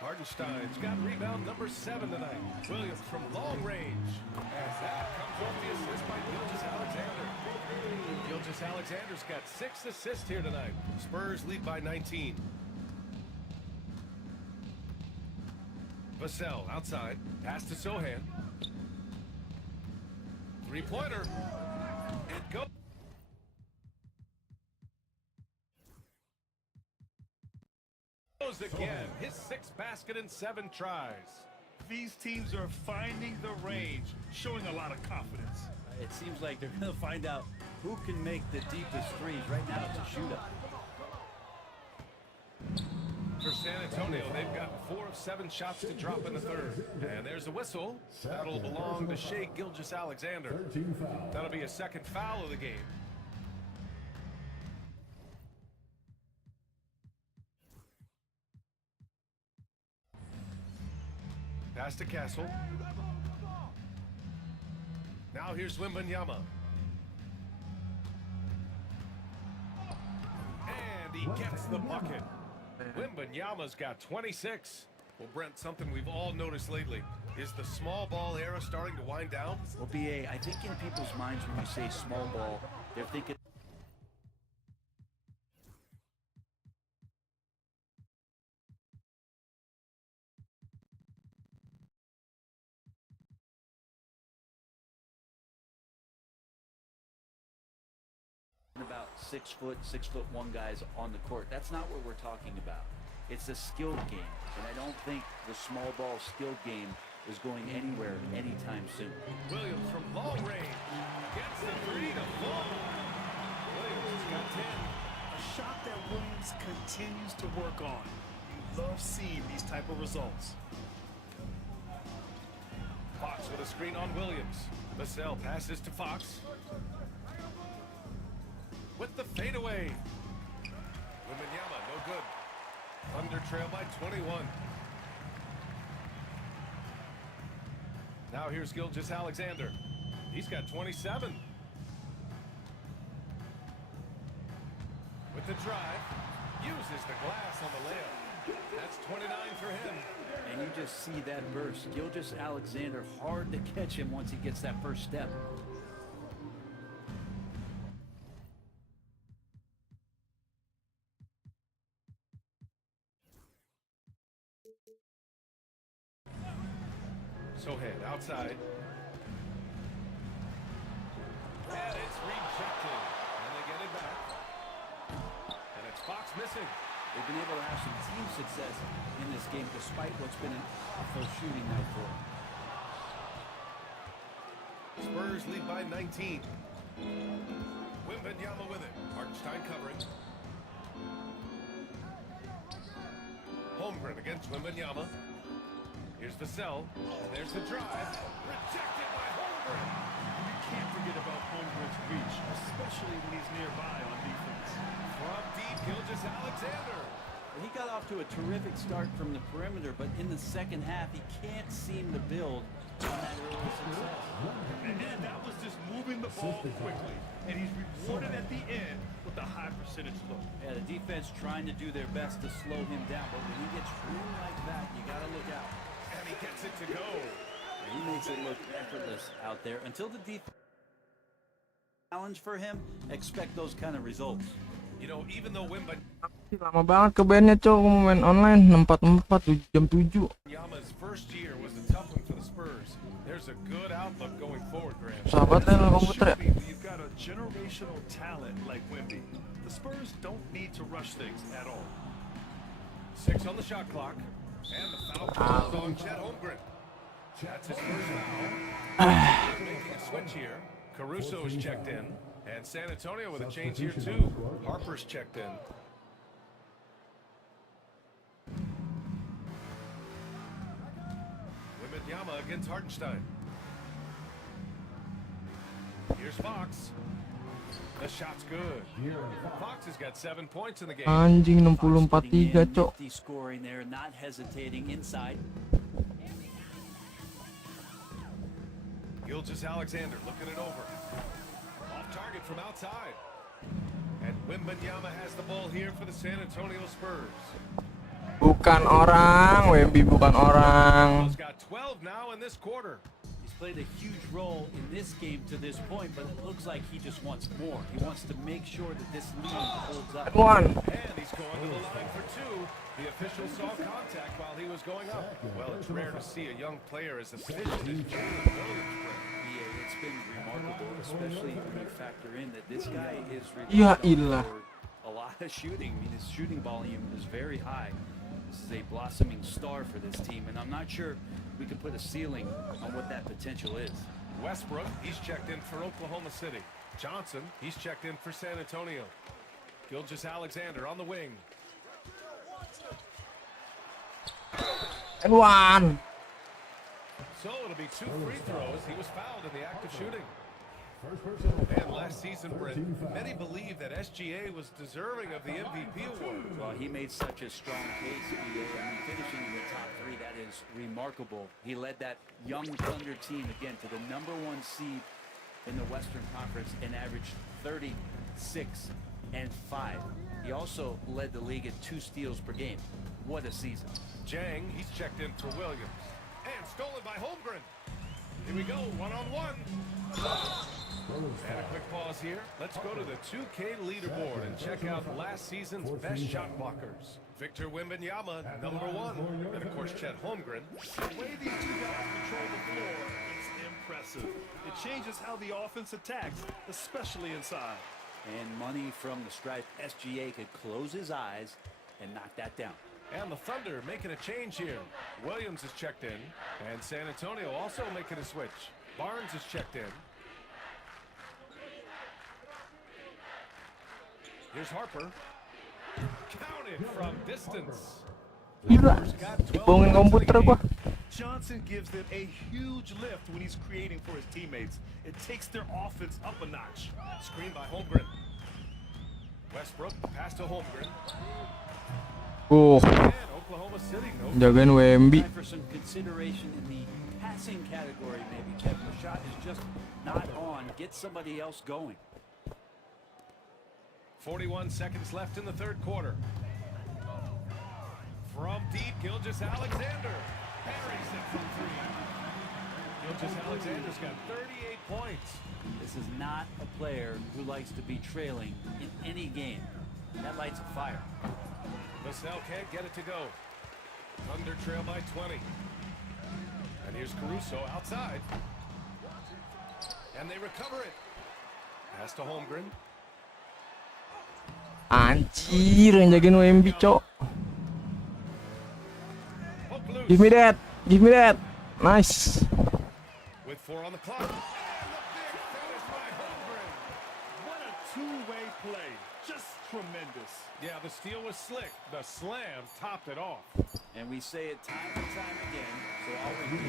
Hartenstein's got rebound number 7 tonight. Williams from long range. As that comes off the assist by Gilgeous-Alexander. Gilgeous-Alexander's got 6 assists here tonight. Spurs lead by 19. Vassell outside. Pass to Sohan. Three-pointer. It goes. Again, his 6th basket in 7 tries. These teams are finding the range, showing a lot of confidence. It seems like they're going to find out who can make the deepest threes. Right now, it's a shootout. For San Antonio, they've got 4 of 7 shots to drop in the third. And there's a whistle. That'll belong to Shea Gilgeous-Alexander. That'll be a 2nd foul of the game. Pass to Castle. Now here's Wembanyama. And he gets the bucket. Wembanyama's got 26. Well, Brent, something we've all noticed lately. Is the small ball era starting to wind down? Well, BA, I think in people's minds when you say small ball, they're thinking about 6'1" guys on the court. That's not what we're talking about. It's a skilled game, and I don't think the small ball skilled game is going anywhere anytime soon. Williams from long range gets the 3 to fall. Williams has got 10. A shot that Williams continues to work on. You love seeing these type of results. Fox with a screen on Williams. Vassell passes to Fox. With the fadeaway. Wembanyama, no No good. Thunder trail by 21. Now here's Gilgeous Alexander. He's got 27. With the drive, uses the glass on the layup. That's 29 for him. And you just see that burst. Gilgeous Alexander, hard to catch him once he gets that first step. Sohan outside. And it's rejected. And they get it back. And it's Fox missing. They've been able to have some team success in this game despite what's been an awful shooting night for them. Spurs lead by 19. Wembanyama with it. Hartenstein covering. Holmgren against Wembanyama. Here's the cell. And there's the drive. Rejected by Holmgren. You can't forget about Holmgren's reach, especially when he's nearby on defense. From deep, Gilgeous Alexander. He got off to a terrific start from the perimeter, but in the second half, he can't seem to build on that early success. And that was just moving the ball quickly. And he's rewarded at the end with a high percentage look. Yeah, the defense trying to do their best to slow him down, but when he gets room like that, you got to look out. And he gets it to go. And he makes it look effortless out there. Until the defense challenge for him, expect those kind of results. You know, even though Wembanyama Lama banget ke bandnya cok, mau main online 6:44 jam 7. Yama's first year was a tough one for the Spurs. There's a good outlook going forward, Graham. Sahabat lah komputer ya. You've got a generational talent like Wemby. The Spurs don't need to rush things at all. 6 on the shot clock. And the foul calls on Chet Holmgren. That's his first foul. Making a switch here. Caruso is checked in. And San Antonio with a change here too. Harper's checked in. Wembanyama against Hartenstein. Here's Fox. The shot's good. Fox has got 7 points in the game. Anjing 64-3 cok. Scoring there, not hesitating inside. Gilgeous Alexander looking it over. Off target from outside. And Wembanyama has the ball here for the San Antonio Spurs. Bukan orang, Wemby bukan orang. He's got 12 now in this quarter. He's played a huge role in this game to this point, but it looks like he just wants more. He wants to make sure that this lead holds up. One. And he's going to the line for 2. The official saw contact while he was going up. Well, it's rare to see a young player as efficient as Jalen Williams. Yeah, it's been remarkable, especially when you factor in that this guy is Ya responsible ilah. for a lot of shooting. I mean, his shooting volume is very high. This is a blossoming star for this team, and I'm not sure we can put a ceiling on what that potential is. Westbrook, he's checked in for Oklahoma City. Johnson, he's checked in for San Antonio. Gilgeous Alexander on the wing. And one. So it'll be 2 free throws. He was fouled in the act of shooting. And last season, Brent, many believe that SGA was deserving of the MVP award. Well, he made such a strong case, BA. I mean, finishing in the top 3, that is remarkable. He led that young Thunder team, again, to the #1 seed in the Western Conference and averaged 36 and 5. He also led the league at 2 steals per game. What a season. Jang, he's checked in for Williams. And stolen by Holmgren. Here we go, one-on-one. And a quick pause here. Let's go to the 2K leaderboard and check out last season's best shot blockers. Victor Wembanyama, #1. And of course, Chet Holmgren. The way these two guys control the floor is impressive. It changes how the offense attacks, especially inside. And money from the stripe. SGA could close his eyes and knock that down. And the Thunder making a change here. Williams is checked in. And San Antonio also making a switch. Barnes is checked in. Here's Harper. Counted from distance. Gila. Dibohongin komputer gua. Johnson gives them a huge lift when he's creating for his teammates. It takes their offense up a notch. Screen by Holmgren. Westbrook, pass to Holmgren. And Oklahoma City, no. jagain Wemby. Time for some consideration in the passing category, maybe, Kevin. The shot is just not on. Get somebody else going. 41 seconds left in the third quarter. From deep, Gilgeous-Alexander buries it from three. Gilgeous-Alexander's got 38 points. This is not a player who likes to be trailing in any game. That lights a fire. Vassell can't get it to go. Thunder trail by 20. And here's Caruso outside. And they recover it. Pass to Holmgren. Anjir, yang jagain Wemby, cok. Give me that. Give me that. Nice. With 4 on the clock. And the big finish by Holmgren. What a two-way play. Just tremendous. Yeah, the steal was slick. The slam topped it off. And we say it time and time again, so always be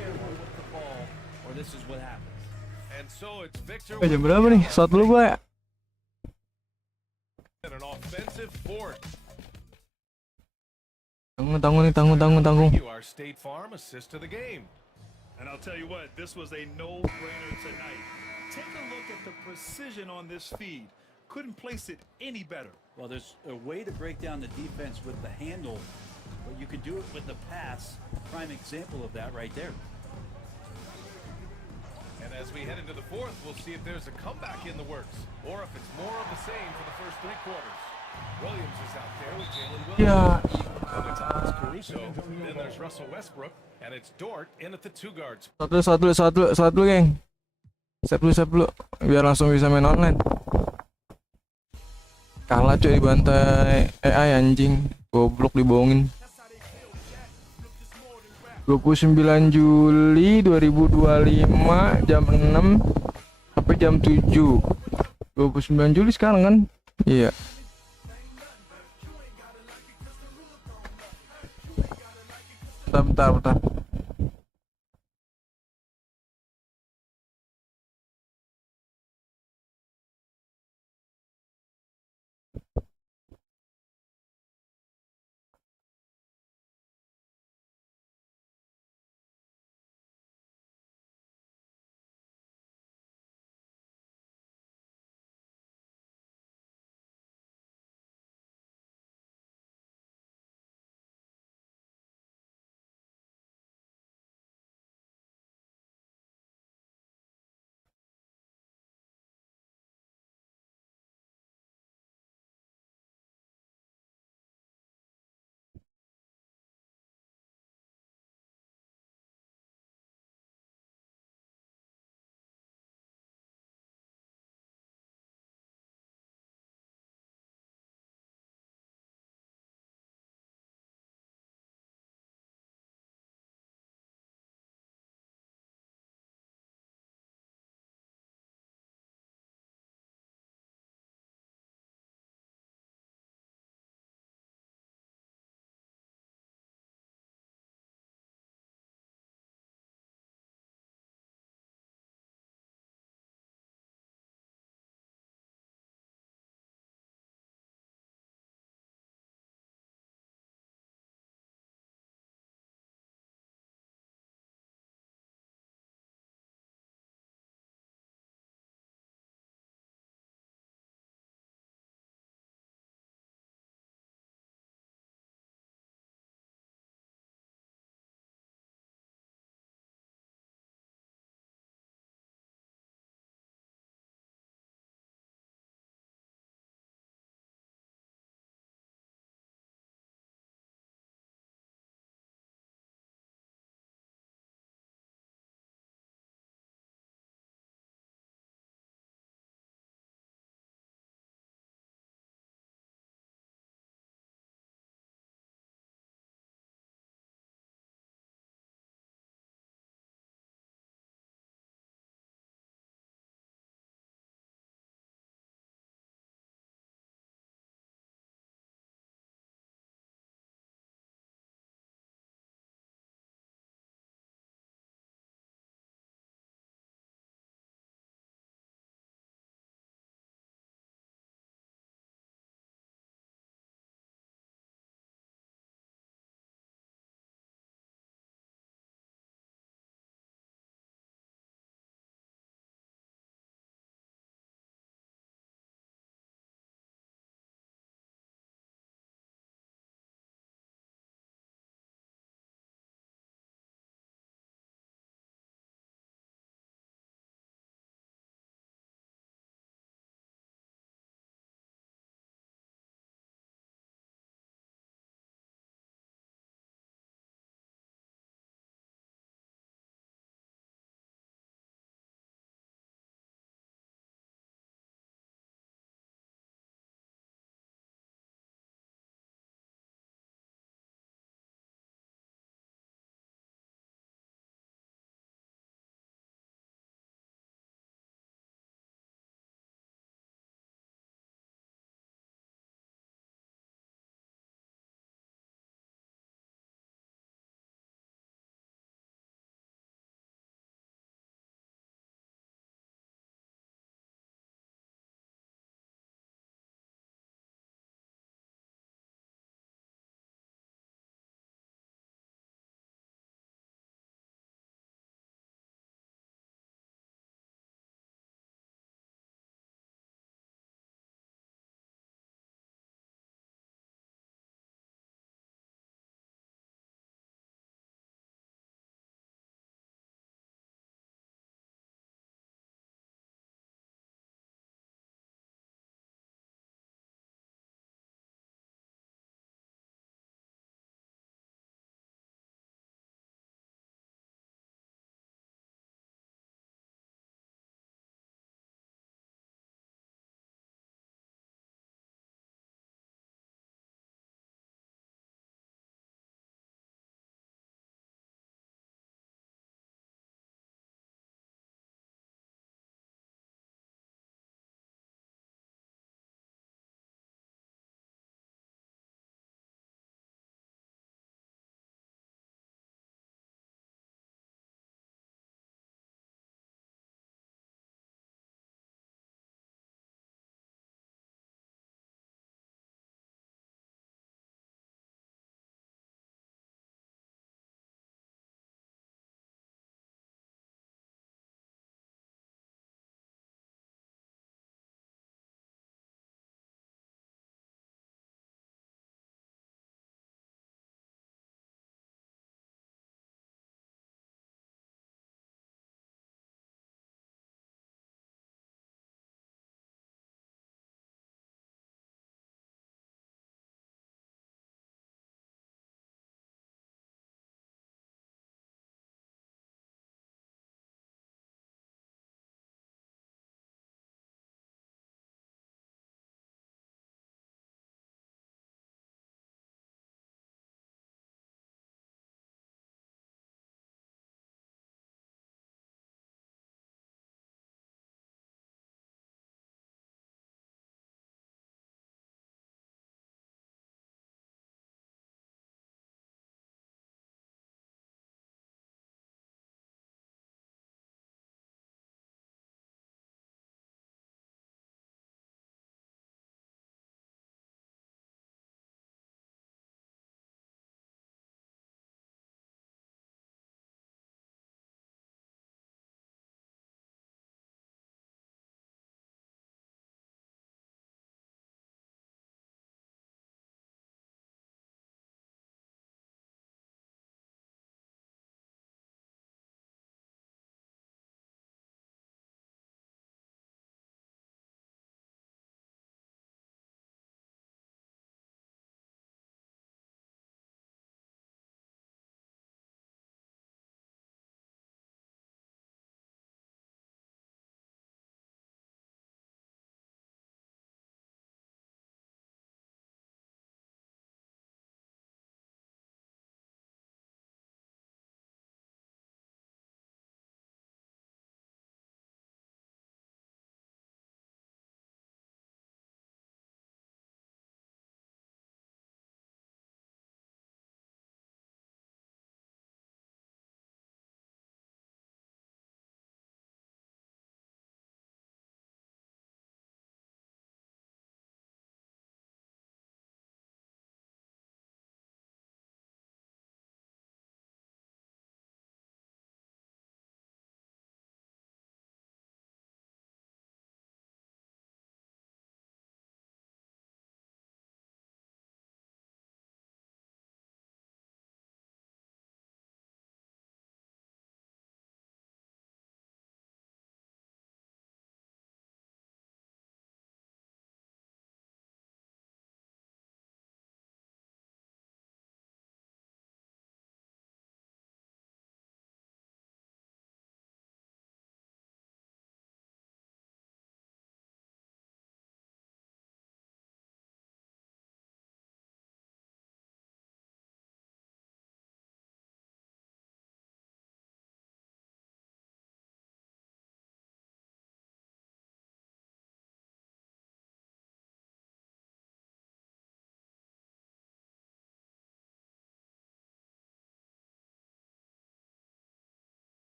careful with the ball, or this is what happens. And so it's Victor. Jam berapa nih? Shot dulu gue ya. And an offensive fort. Tanggung. You are State Farm assist to the game. And I'll tell you what, this was a no-brainer tonight. Take a look at the precision on this feed. Couldn't place it any better. Well, there's a way to break down the defense with the handle, but you could do it with the pass. Prime example of that right there. And as we head into the fourth, we'll see if there's a comeback in the works, or if it's more of the same for the first 3 quarters. Williams is out there with Jalen Williams. On the top is Caruso. Then there's Russell Westbrook, and it's Dort in at the 2 guards. Shot dulu, geng. Save dulu. Biar langsung bisa main online. Kalah cuy dibantai AI anjing. Goblok dibohongin. 29 Juli 2025 jam 6 sampai jam 7. 29 Juli sekarang kan? Iya. Bentar.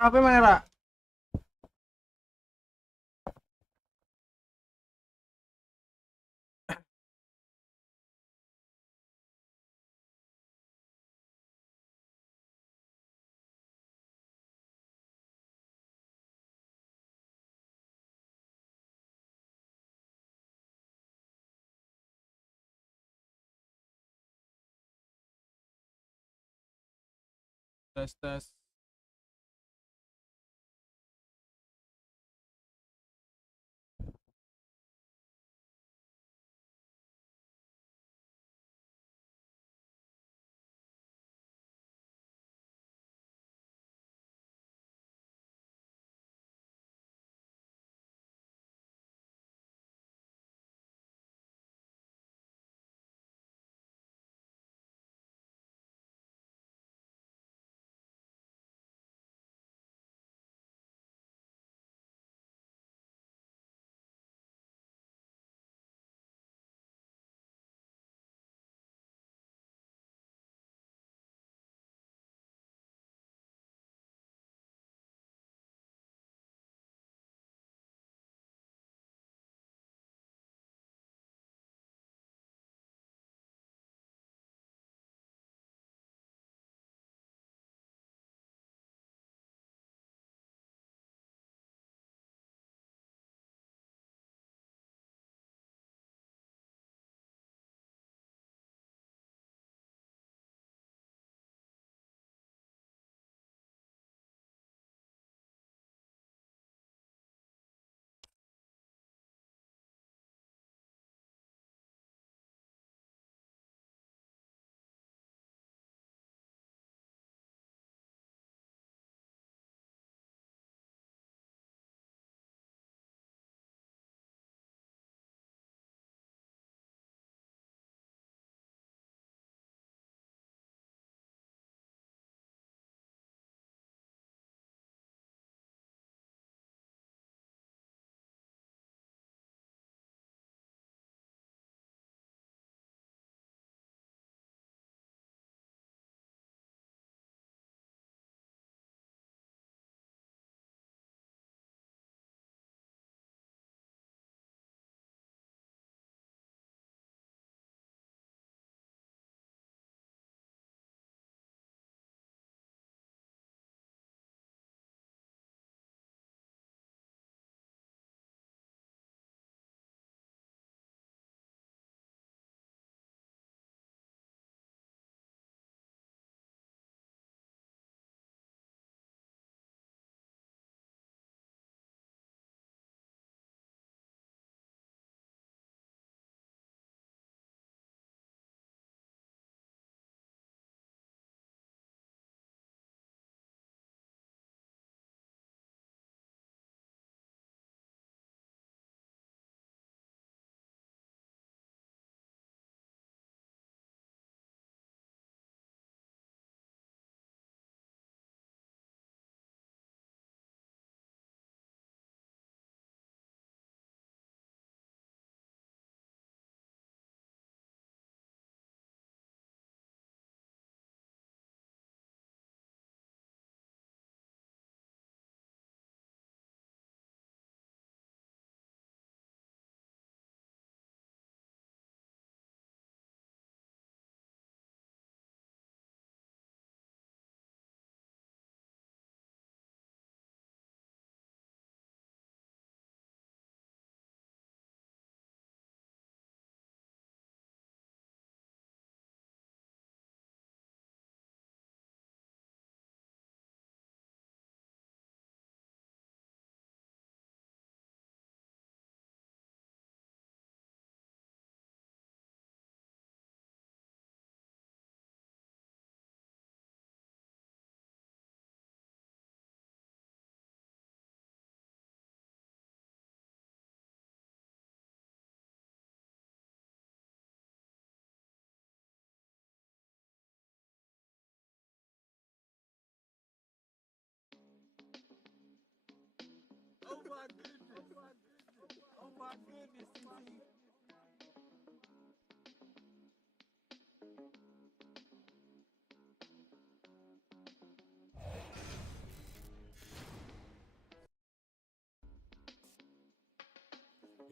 Apa mana, Ra? Tes tes.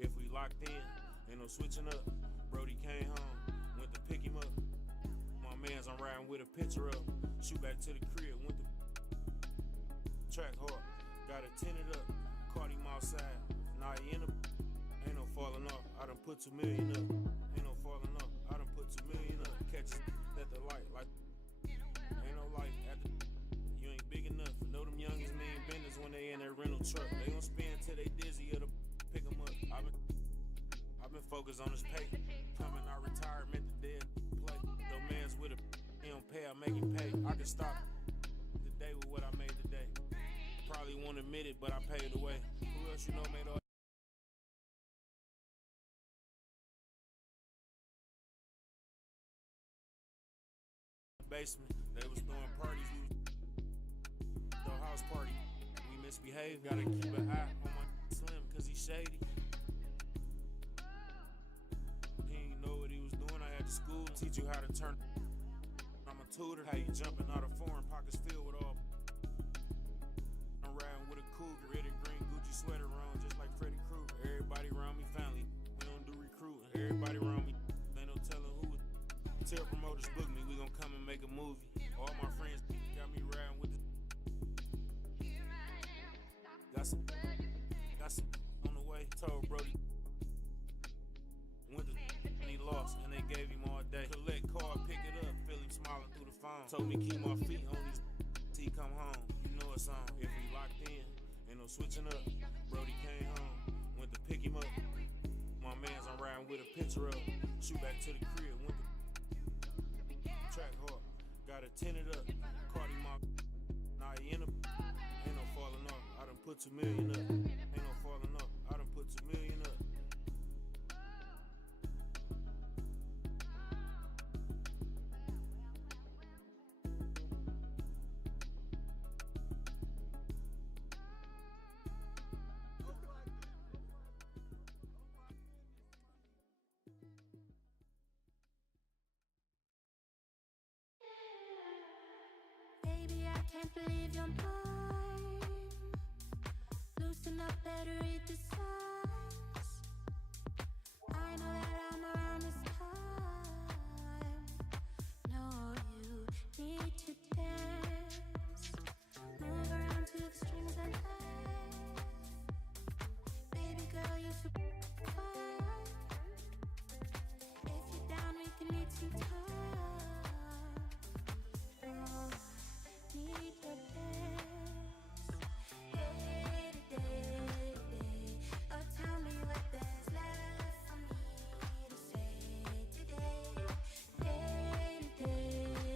If we locked in, ain't no switching up. Brody came home, went to pick him up. My mans, I'm riding with a picture up. Shoot back to the crib, went to track hard. Got it tinted up, caught him outside. Now he in the ain't no falling off. I done put 2 million up. Ain't no falling off. I done put 2 million up. Catch it at the light, like ain't no light at the. You ain't big enough. Know them youngest mean business when they in that rental truck. They gon' spin till they dizzy or to pick them up. I've been focused on this pay. Coming out retirement, the dead play. No man's with a he don't pay, I make him pay. I can stop the day with what I made today. Probably won't admit it, but I paid away. Who else you know made all basement? They was throwing parties, we was the house party. We misbehaved, gotta keep an eye on my slim, cause he shady. He ain't know what he was doing, I had to school, teach you how to turn. I'm a tutor, how you jumping out of foreign pockets filled with all. I'm riding with a cougar, red and green Gucci sweater on, just like Freddy Krueger. Everybody around me family, we don't do recruiting. Everybody around me, they no telling who it. Tell promoters book me, we gon' come and make a movie. All my friends got me riding with the. Got some on the way. Told Brody went to and he lost, and they gave him all day. Collect card, pick it up, feel him smiling through the phone. Told me keep my feet on these till he come home. You know it's on. If we locked in, ain't no switching up. Brody came home, went to pick him up. My mans, I'm riding with a picture up. Shoot back to the crib, went to track hard, got it tinted up, caught him out. Now he in a ain't no falling off. I done put 2 million up. Ain't no falling off. I done put 2 million up. Baby, I can't believe you're mine. Loosen up, better read the signs. I know that I'm around this time. No, you need to dance. Move around to the strings and laugh. Baby girl, you should fine. If you're down, we can need some time. Oh, need your dance. Day to day. Oh, tell me what there's left for me to say today. Day to day.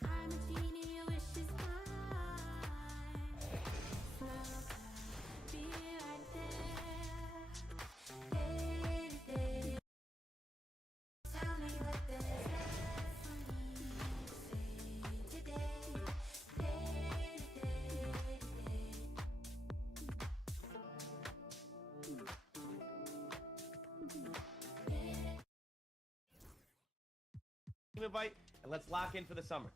I'm a genie, your wish is mine. Slow down, be right there. Day to day. Tell me what there's left for me to say today. Day to day. Team invite, and let's lock in for the summer.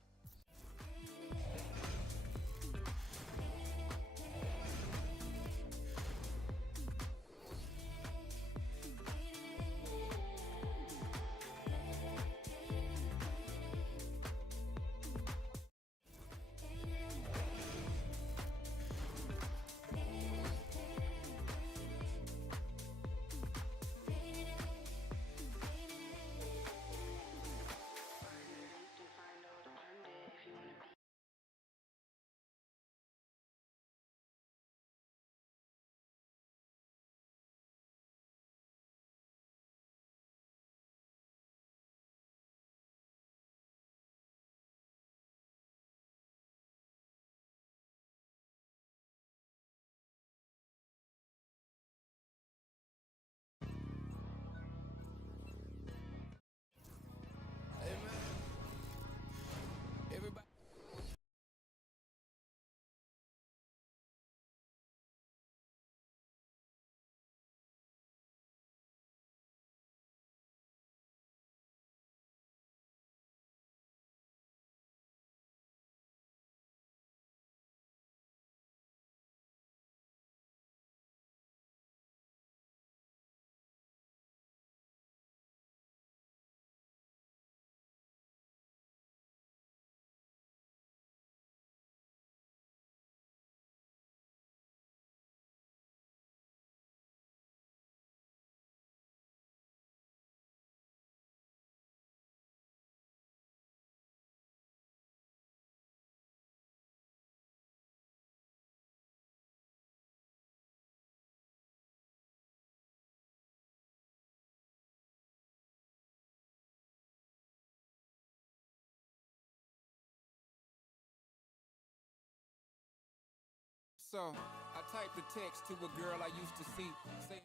So I typed a text to a girl I used to see.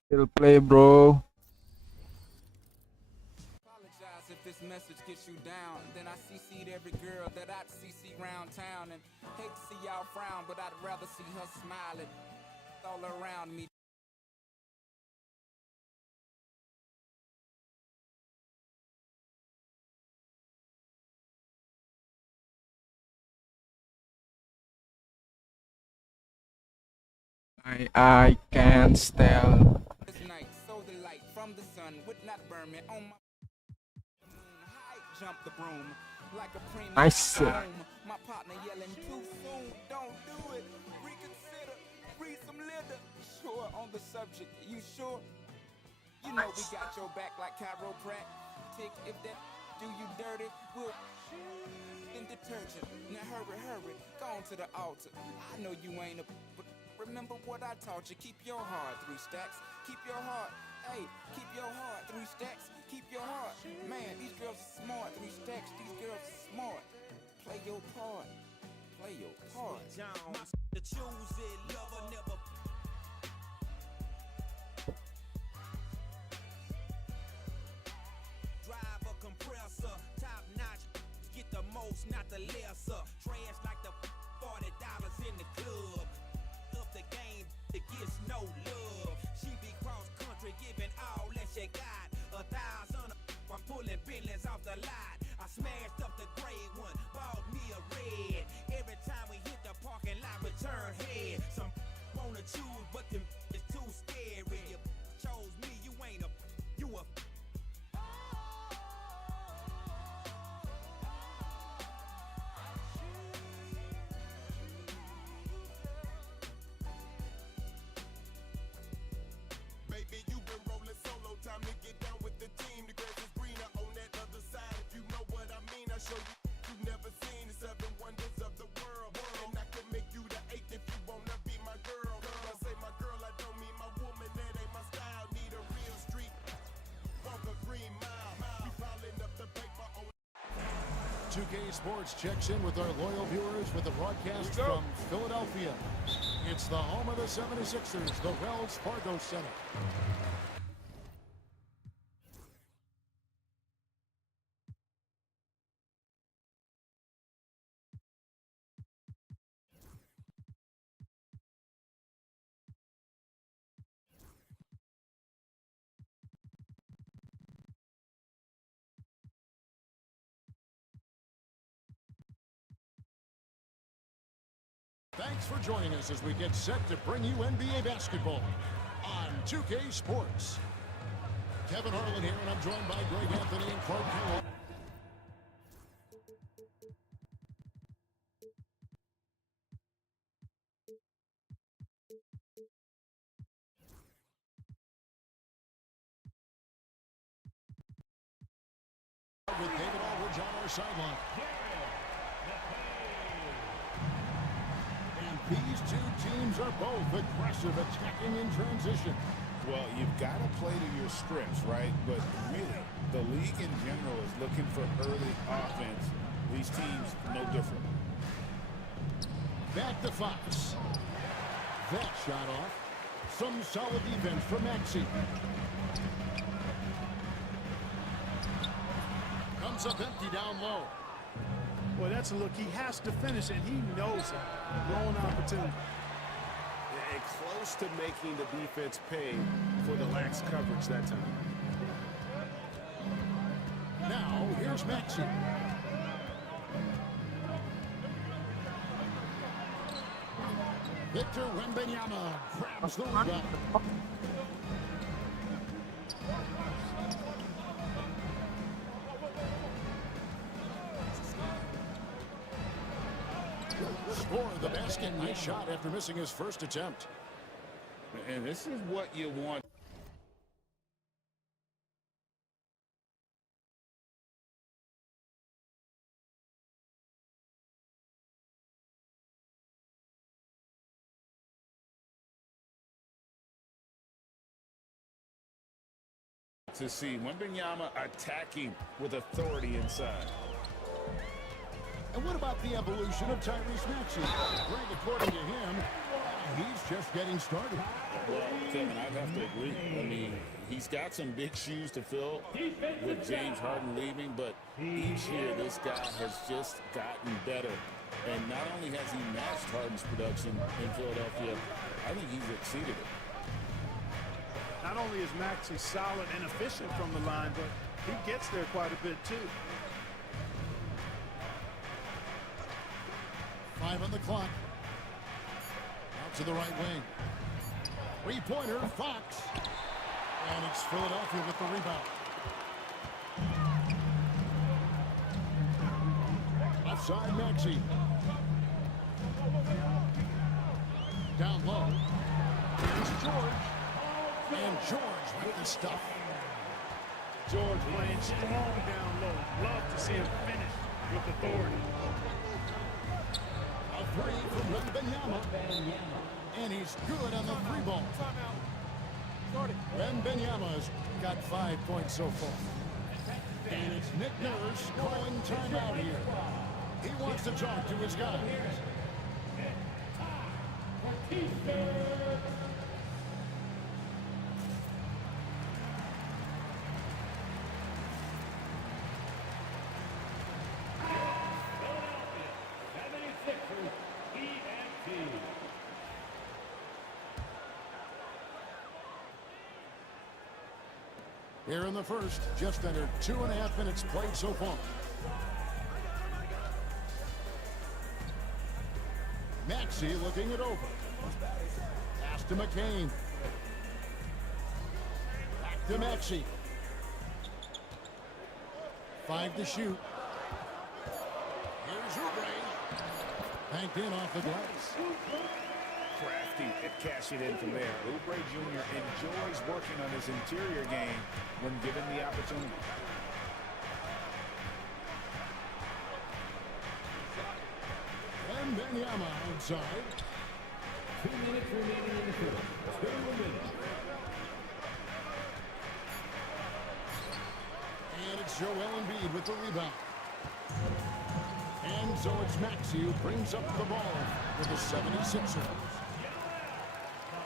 Still play, bro. Apologize if this message gets you down. Then I CC'd every girl that I'd CC round town. And hate to see y'all frown, but I'd rather see her smiling all around me. I can't tell. This night, so the light from the sun would not burn me on my moon. High jump the broom like a prima Nice. donna. My partner yelling too soon. Don't do it. Reconsider. Read some litter. Sure on the subject. You sure? You know we got your back like chiropractic. If that do you dirty, we'll in detergent. Now hurry, hurry. Go on to the altar. I know you ain't a. Remember what I taught you. Keep your heart 3 stacks. Keep your heart. Hey, keep your heart 3 stacks. Keep your heart. Man, these girls are smart. 3 stacks. These girls are smart. Play your part. Play your part. The choosing lover never. Drive a compressor, top notch. Get the most, not the lesser. Trash like the $40 in the club. The game that gets no love. She be cross country giving all that she got. 1,000 I'm pulling billions off the lot. I smashed up the gray one, bought me a red. Every time we hit the parking lot, we turn head. Some wanna choose, but them is too scary. You chose me, you ain't a, you a. Baby, you been rolling solo, time to get down with the team. The grass is greener on that other side. If you know what I mean, I show you you've never seen the 7 wonders of the world. And I can make you the 8th if you wanna be my girl. When I say my girl, I don't mean my woman, that ain't my style. Need a real street, walk a green mile. We piling up the paper on 2K Sports checks in with our loyal viewers with the broadcast from Philadelphia. It's the home of the 76ers, the Wells Fargo Center. Thanks for joining us as we get set to bring you NBA basketball on 2K Sports. Kevin Harlan here, and I'm joined by Greg Anthony and Clark Kellogg. With David Aldridge on our sideline. And these 2 teams are both aggressive, attacking in transition. Well, you've got to play to your strengths, right? But really, the league in general is looking for early offense. These teams, no different. Back to Fox. That shot off. Some solid defense from Maxey. Comes up empty down low. Well, that's a look. He has to finish, and he knows it. Blown opportunity. And close to making the defense pay for the lax coverage that time. Now, here's Maxey. Victor Wembanyama grabs the rebound. Score the basket. Nice shot after missing his first attempt. And this is what you want. To see Wembanyama attacking with authority inside. And what about the evolution of Tyrese Maxey? Greg, according to him, He's just getting started. Well, Kevin, I'd have to agree. I mean, he's got some big shoes to fill with James Harden leaving, but each year this guy has just gotten better. And not only has he matched Harden's production in Philadelphia, I think he's exceeded it. Not only is Maxey solid and efficient from the line, but he gets there quite a bit too. 5 on the clock. Out to the right wing. Three-pointer, Fox. And it's Philadelphia with the rebound. Offside, Maxey. Down low. Here's George. And George with the stuff. George playing strong down low. Love to see him finish with authority. A three from Wembanyama. And he's good on the three ball. Wembanyama's got 5 points so far. And it's Nick Nurse calling timeout here. He wants to talk to his guys. Here in the first, just under 2.5 minutes played so far. Maxey looking it over. Pass to McCain. Back to Maxey. 5 to shoot. Here's Oubre. Banked in off the glass. Crafty at cashing in from there. Oubre Jr. enjoys working on his interior game when given the opportunity. Wembanyama outside. 2 minutes remaining in the first. 2 minutes. And it's Joel Embiid with the rebound. And so it's Maxey who brings up the ball with the 76ers.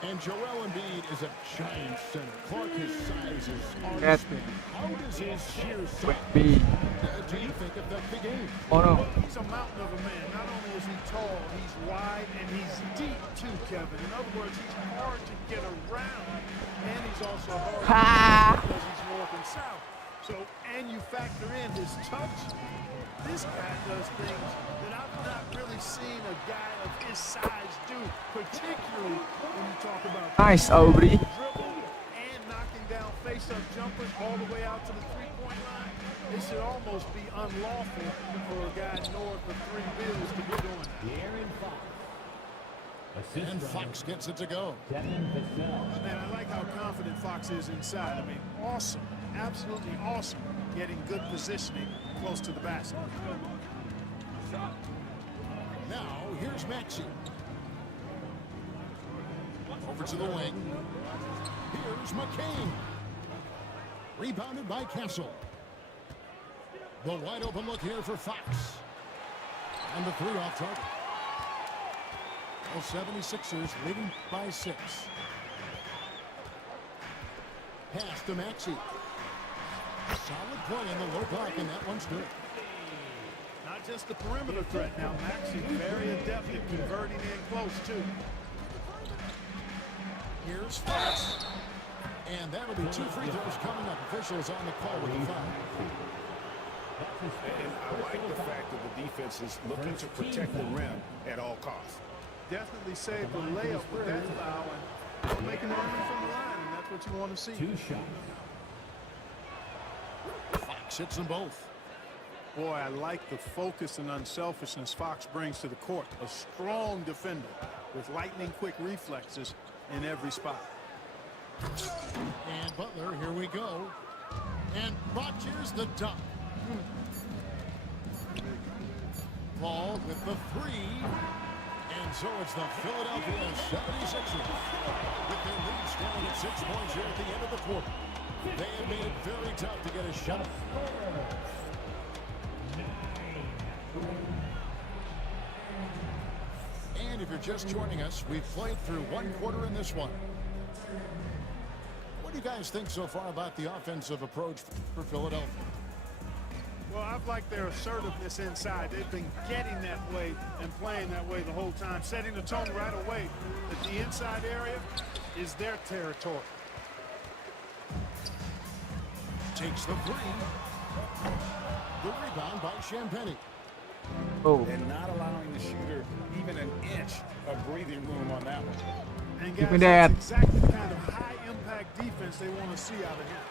And Joel Embiid is a giant center. Clark, his size is artistry. How does his sheer size do you think affect the game? He's a mountain of a man. Not only is he tall, he's wide, and he's deep too, Kevin. In other words, he's hard to get around, and he's also hard to get because he's north and south. So, and you factor in his touch, this guy does things that I've not really seen a guy of his size do, particularly when you talk about Nice, Aubrey. dribble and knocking down face-up jumpers all the way out to the three-point line. It should almost be unlawful for a guy north of 3 bills to be doing that. And Fox gets it to go. Man, I like how confident Fox is inside. I mean, awesome, absolutely awesome, getting good positioning close to the basket. Now, here's Maxey. Over to the wing. Here's McCain. Rebounded by Castle. The wide open look here for Fox. And the 3 off target. The 76ers leading by 6. Pass to Maxey. Solid play in the low block, and that one's good. Not just the perimeter threat now. Maxey very adept at converting in close, too. Here's Fox. And that'll be 2 free throws coming up. Officials on the call with the foul. And I like the fact that the defense is looking to protect the rim at all costs. Definitely saved the layup with that foul and making it early from the line, and that's what you want to see. 2 shots. Fox hits them both. Boy, I like the focus and unselfishness Fox brings to the court. A strong defender with lightning-quick reflexes in every spot. And Butler, here we go. And Rogers the dunk. Ball with the 3. And so it's the Philadelphia 76ers with their lead strong at 6 points here at the end of the quarter. They have made it very tough to get a shot. And if you're just joining us, we've played through one quarter in this one. What do you guys think so far about the offensive approach for Philadelphia? Well, I've liked their assertiveness inside. They've been getting that way and playing that way the whole time, setting the tone right away that the inside area is their territory. Takes the three. The rebound by Champagny. Oh. And not allowing the shooter even an inch of breathing room on that one. And guys, that's exactly the kind of high-impact defense they want to see out of him.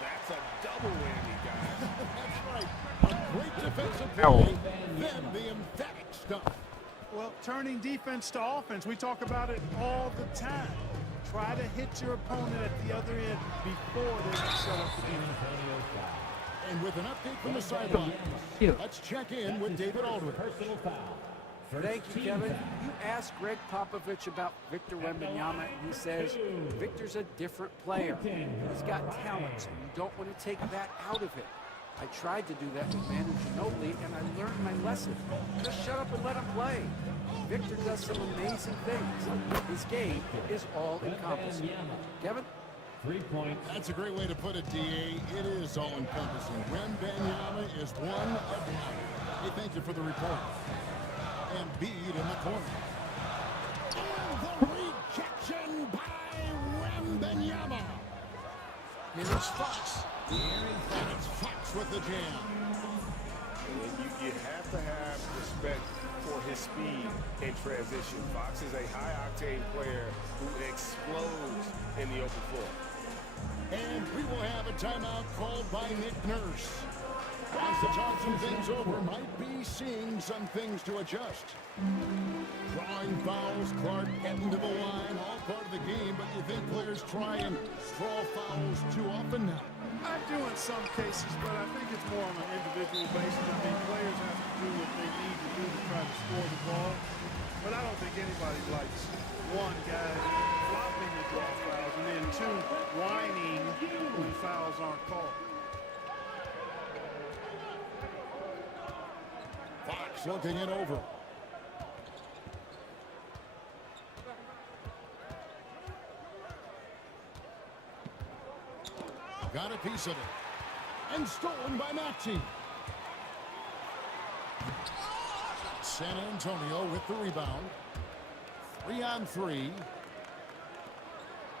That's a double whammy, guys. That's right. A great defensive play, then the emphatic stuff. Well, turning defense to offense, we talk about it all the time. Try to hit your opponent at the other end before they set up the defense. And with an update from the sideline, let's check in with David Aldridge. Thank you, Kevin. You asked Greg Popovich about Victor Wembanyama, and he says Victor's a different player. He's got talent, so you don't want to take that out of it. I tried to do that with Manu Ginobili, and I learned my lesson. Just shut up and let him play. Victor does some amazing things. His game is all-encompassing. Kevin? 3 points. That's a great way to put it, D.A. It is all-encompassing. Wembanyama is one of them. Hey, thank you for the report. And Embiid in the corner. And the rejection by Wembanyama. Here's Fox. And it's Fox with the jam. You have to have respect for his speed in transition. Fox is a high-octane player who explodes in the open floor. And we will have a timeout called by Nick Nurse. Wants to talk some things over, might be seeing some things to adjust. Drawing fouls, Clark getting to the line, all part of the game, but you think players try and draw fouls too often now? I do in some cases, but I think it's more on an individual basis. I mean, players have to do what they need to do to try to score the ball. But I don't think anybody likes one guy flopping the draw fouls and then two whining when fouls aren't called. Fox looking it over. Got a piece of it. And stolen by Maxey. San Antonio with the rebound. 3 on 3.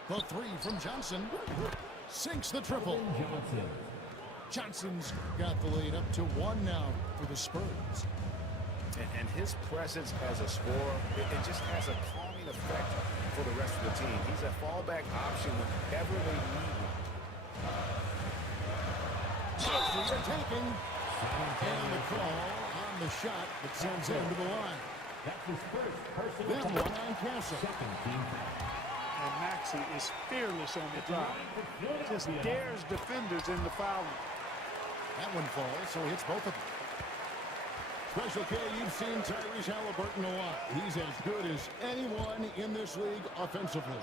The three from Johnson. Sinks the triple. Johnson's got the lead up to 1 now for the Spurs. And his presence as a scorer, it just has a calming effect for the rest of the team. He's a fallback option whenever they need him. They're taking. And the call on the shot that sends him to the line. That's his first personal Then foul. one on Castle. Second team foul. And Maxey is fearless on the drive. Just dares defenders in the fouling. That one falls, so he hits both of them. Special K, you've seen Tyrese Halliburton a lot. He's as good as anyone in this league offensively.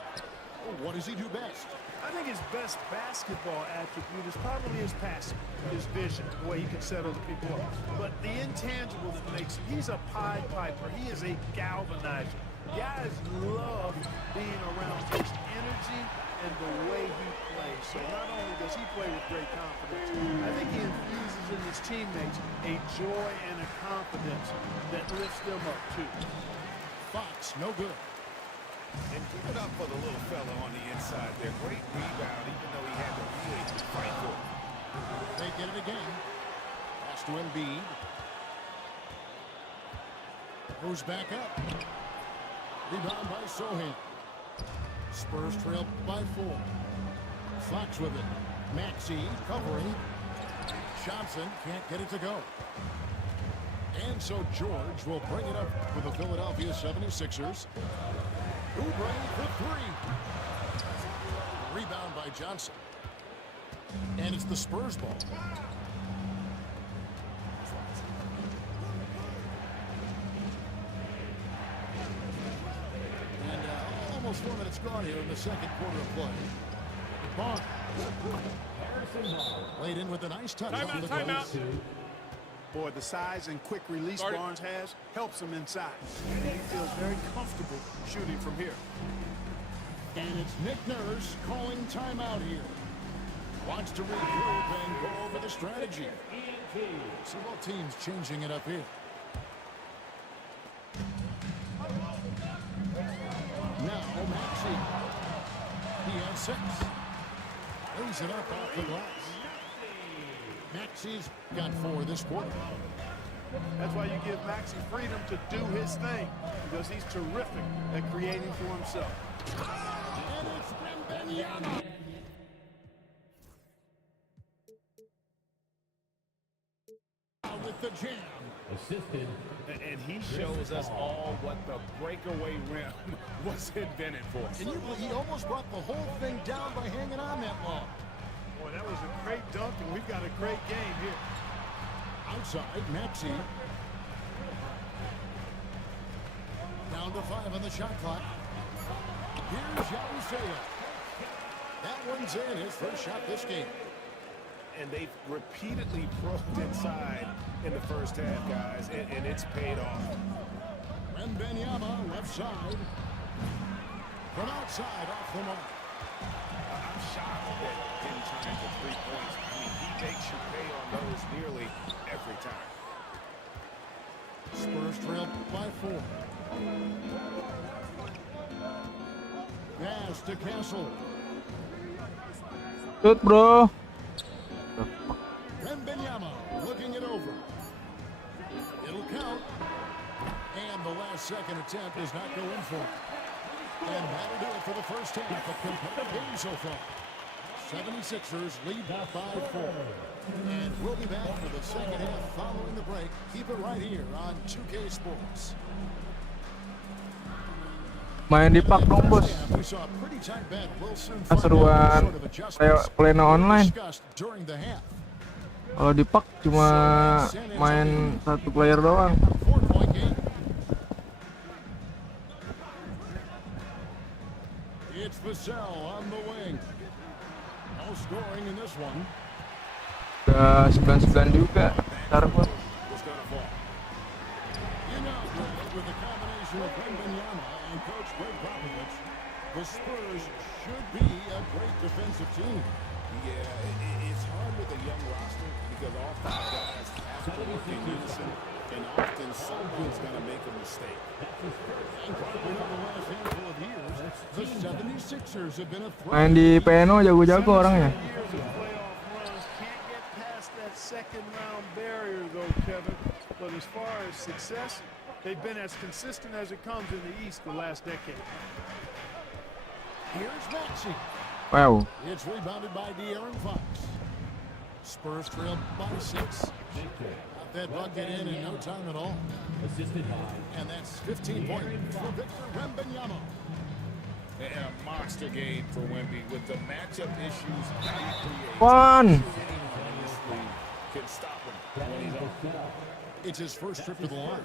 What does he do best? I think his best basketball attribute is probably his passing, his vision, the way he can set other people up. But the intangible that makes him, he's a Pied Piper. He is a galvanizer. Guys love being around his energy and the way he plays. So not only does he play with great confidence, I think he infuses in his teammates a joy and a confidence that lifts them up too. Fox, no good. And give it up for the little fella on the inside there. Great rebound, even though he had to really fight for it. They get it again. Pass to Embiid. Goes back up. Rebound by Sohan. Spurs trail by 4. Fox with it. Maxey covering. Johnson can't get it to go. And so George will bring it up for the Philadelphia 76ers. Oubre for 3. Rebound by Johnson. And it's the Spurs ball. And almost 4 minutes gone here in the second quarter of play. Bond. Laid in with a nice touch on the Timeout. glass. Boy, the size and quick release Barnes has helps him inside. And he feels very comfortable shooting from here. And it's Nick Nurse calling timeout here. Wants to regroup and go over the strategy. See what team's changing it up here. Now Maxey. He has 6. Lays it up off the glass. Maxey's got 4 this quarter. That's why you give Maxey freedom to do his thing, because he's terrific at creating for himself. And it's Wembanyama. With the jam. Assisted. And he shows us all what the breakaway rim was invented for. Can you believe he almost brought the whole thing down by hanging on that long? Boy, that was a great dunk, and we've got a great game here. Outside, Maxey. Down to 5 on the shot clock. Here's Yabusele. That one's in, his first shot this game. And they've repeatedly probed inside in the first half, guys, and it's paid off. Wembanyama, left side. From outside, off the mark. I'm shocked that he didn't turn into 3 points. I mean, he makes you pay on those nearly every time. Spurs trail by 4. Pass to Castle. Shoot, bro. Wembanyama looking it over. It'll count. And the last second attempt does not go in for it. And that'll do it for the first half. A competitive game so far. 76ers lead by 4. And we'll be back for the second half following the break. Keep it right here on 2K Sports. Main di pak dong, bos. Seruan Playnow online. Kalau di pak cuma main 1 player doang. It's Vassell on the wing. No scoring in this one. Udah 99 juga. Ntar gua. With the combination of Wembanyama and Coach Greg Popovich, the Spurs should be a great defensive team. Yeah, it's hard with a young roster because all 5 guys have to work in unison, and often someone's going to make a mistake. And probably over the last handful of years, the 76ers have been a threat. Main di Playnow jago-jago orangnya. Years of playoff runs can't get past that second round barrier, though, Kevin. But as far as success, they've been as consistent as it comes in the East the last decade. Here's Maxey. Wow. It's rebounded by De'Aaron Fox. Spurs trail by 6. Got that bucket in no time at all. And that's 15 points for Victor Wembanyama. And a monster game for Wemby with the matchup issues he creates. One. Anyone in this league can stop him when he's on. It's his first trip to the line.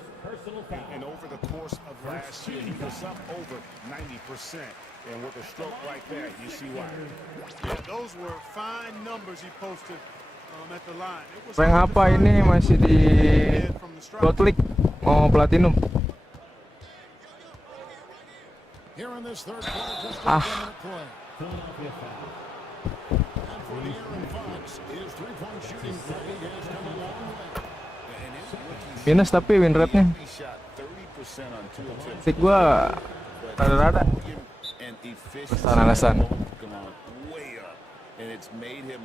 And over the course of last year, he was up over 90%. And with a stroke like that, you see why. Yeah, those were fine numbers he posted at the line. Rank apa ini masih di Gold League, mau Platinum. Here in this third quarter, just a minute play. And for De'Aaron Fox, his 3-point shooting play has come a long way. Minus tapi win rate-nya. Stick gua rada-rada. Alasan-alasan.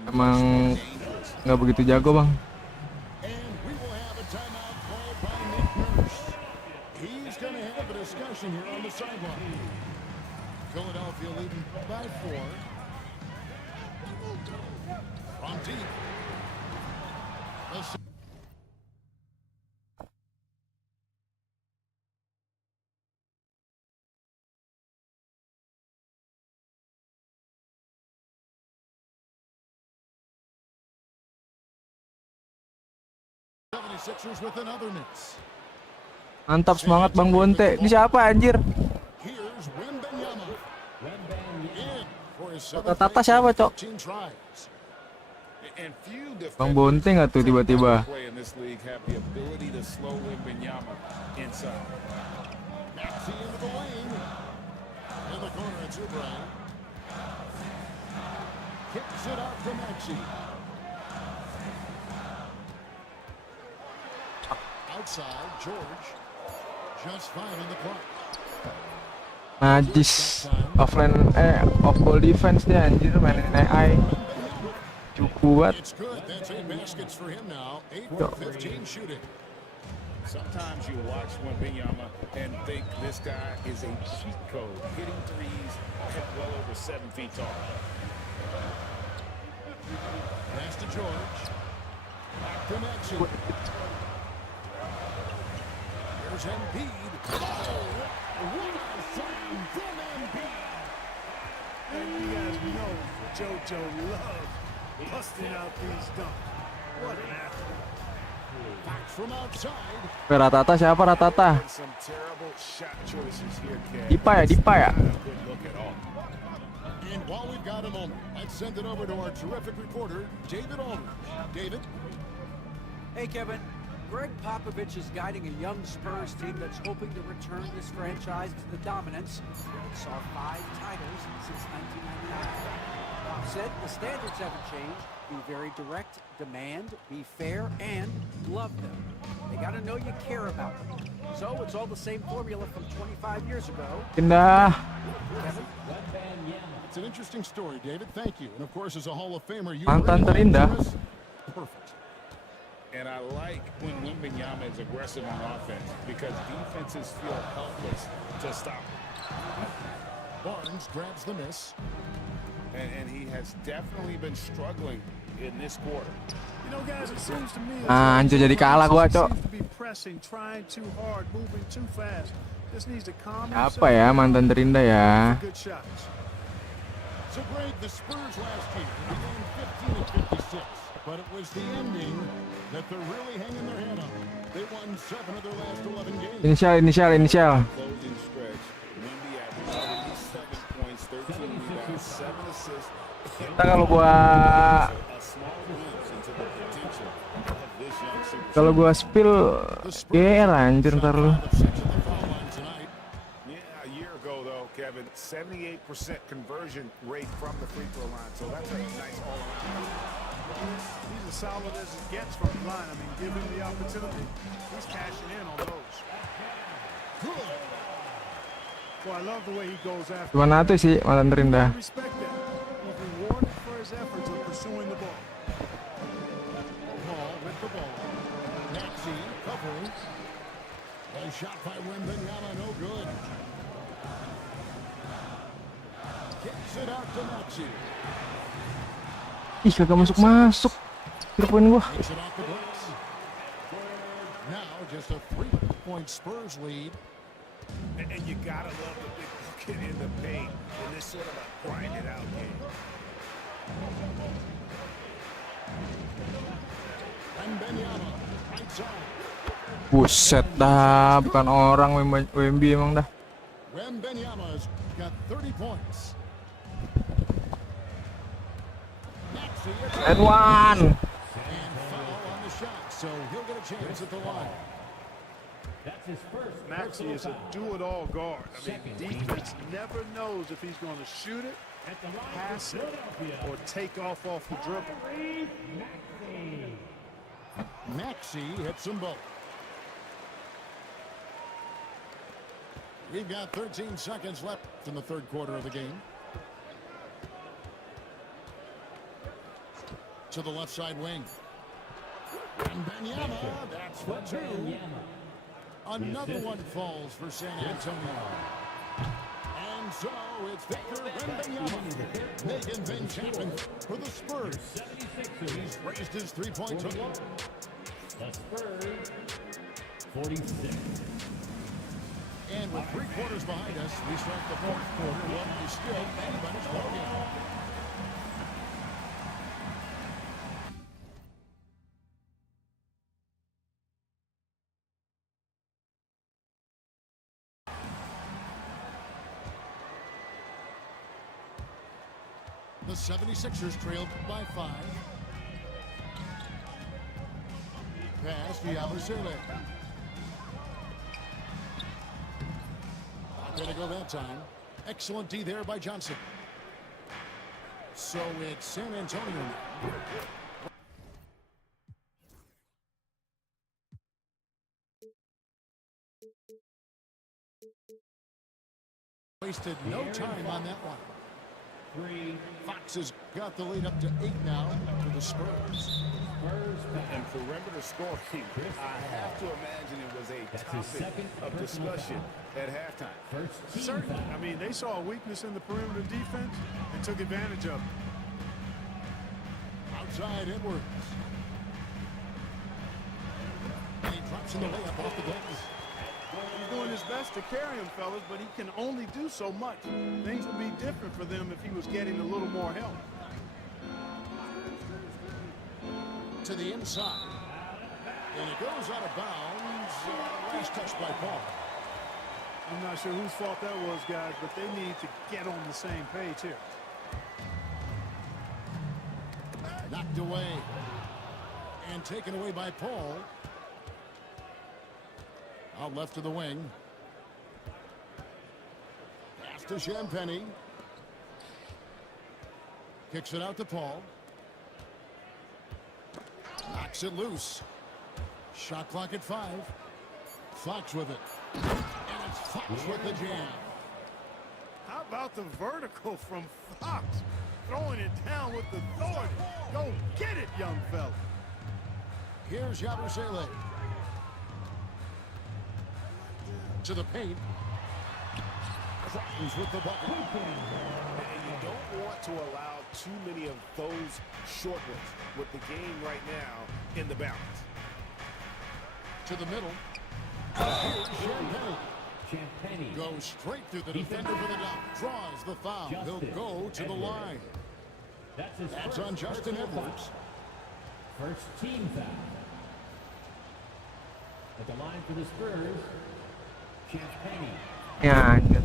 Emang nggak begitu jago, Bang. He's going to have a discussion here on the sideline. Philadelphia leading by 4. From deep. With another miss. Mantap, semangat Bang Bonte. Ini siapa anjir? Here's Wembanyama. Tata siapa, Cok? And few Bang Bonteng nggak tuh tiba-tiba? play in this league have the ability to slow Wembanyama inside. Maxey into the lane. In the corner, it's Oubre. Kicks it out to Maxey. Outside, George. Just fine on the clock. Najis offline off ball defense dia anjir mainin AI. Cukup banget. It's good. That's 8 baskets for him now. 8 for 15 shooting. Sometimes you watch Wembanyama and think this guy is a cheat code, hitting threes at well over 7 feet tall. Pass to George. Back to Maxey. Here's Embiid. Oh, what a slam from Embiid. And you guys know JoJo loves busting out these dunks. What an athlete. Back from outside. Ratata siapa Ratata? Some terrible shot choices here, Dipa ya? Good look at all. And while we've got a moment, let's send it over to our terrific reporter, David Aldridge. David? Hey, Kevin. Greg Popovich is guiding a young Spurs team that's hoping to return this franchise to the dominance that saw 5 titles since 1999. Pop said the standards haven't changed. Be very direct, demand, be fair, and love them. They got to know you care about them. So it's all the same formula from 25 years ago. Indah. Kevin? It's an interesting story, David. Thank you. And of course, as a Hall of Famer, you Mantan terindah. Perfect. And I like when Wembanyama is aggressive on offense because defenses feel helpless to stop him. Barnes grabs the miss. And he has definitely been struggling in this quarter. You know, guys, it seems to me Anjir jadi kalah gua, Cok. seems to be pressing, trying too hard, moving too fast. Just needs to calm Apa ya mantan terindah ya? good shots. So great, the Spurs last year began 15 and 56, but it was the ending that they're really hanging their head on. They won 7 of their last 11 games. Inisial. Closing stretch. Wemby averaged 7 points, 13 rebounds, 7 assists. Kita kalau gua spill GR anjir ntar lu. Yeah, a year ago though, Kevin, 78% conversion rate from the free throw line. So that's a nice all-around. He's as solid as it gets from the line. I mean, give him the opportunity. He's cashing in on those. Good. Well, I love the way he goes after. Cuma satu sih mantan terindah. Respect that. He's rewarded for his efforts of pursuing the ball. Ball with the ball. Maxey covering. A shot by Wembanyama, no good. Kicks it out to Maxey. Ih, kagak masuk. 3 poin gua. Takes it off the glass. Now just a 3-point Spurs lead. And you gotta love the big bucket in the paint in this sort of a grind it out game. Wembanyama, right side. Buset dah, bukan orang Wemby emang dah. Wembanyama's got 30 points. Maxey And one. And foul on the shot, so he'll get a chance at the line. Maxey is a do-it-all guard. I mean, defense never knows if he's going to shoot it, pass it, or take off the dribble. Maxey hits them both. We've got 13 seconds left in the third quarter of the game. To the left side wing. And Wembanyama, that's for 2. Another one falls for San Antonio. And so it's Victor Wembanyama making things happen for the Spurs. He's raised his 3-point total. The Spurs, 46. And with 3 quarters behind us, we start the fourth quarter. Well, it's still anybody's ballgame. The 76ers trailed by 5. pass to Yabusele. Not going to go that time. Excellent D there by Johnson. So it's San Antonio now. Wasted no time on that one. Fox has got the lead up to 8 now for the Spurs. And perimeter scoring, I have to imagine it was a topic of discussion at halftime. Certainly. I mean, they saw a weakness in the perimeter defense and took advantage of it. Outside Edwards. And he drops in the layup off the glass. He's doing his best to carry him, fellas, but he can only do so much. Things would be different for them if he was getting a little more help. To the inside. And it goes out of bounds. Last touch by Paul. I'm not sure whose fault that was, guys, but they need to get on the same page here. Knocked away. And taken away by Paul. Out left to the wing. Pass to Champagny. Kicks it out to Paul. Knocks it loose. Shot clock at 5. Fox with it. And it's Fox with the jam. How about the vertical from Fox? Throwing it down with authority. Go get it, young fella. Here's Yabusele. To the paint. Fox with the bucket. And you don't want to allow too many of those short ones with the game right now in the balance. To the middle. Champagny. Goes straight through the defender for the dunk. Draws the foul. He'll go to the line. That's on Justin Edwards. First team foul. At the line for the Spurs, Champagny. Ya, anjir.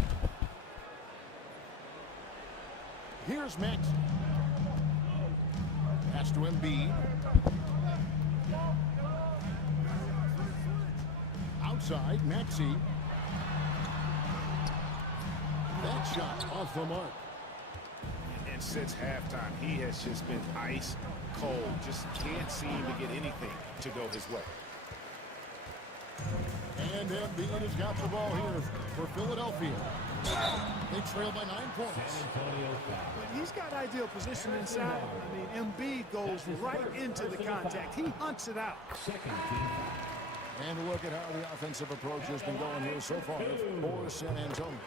Here's Max. Pass to Embiid. Outside, Maxey. That shot off the mark. And since halftime, he has just been ice cold. Just can't seem to get anything to go his way. And Embiid has got the ball here for Philadelphia. They trail by 9 points. But he's got ideal position inside. I mean, Embiid goes right into the contact. He hunts it out. And look at how the offensive approach has been going here so far for San Antonio.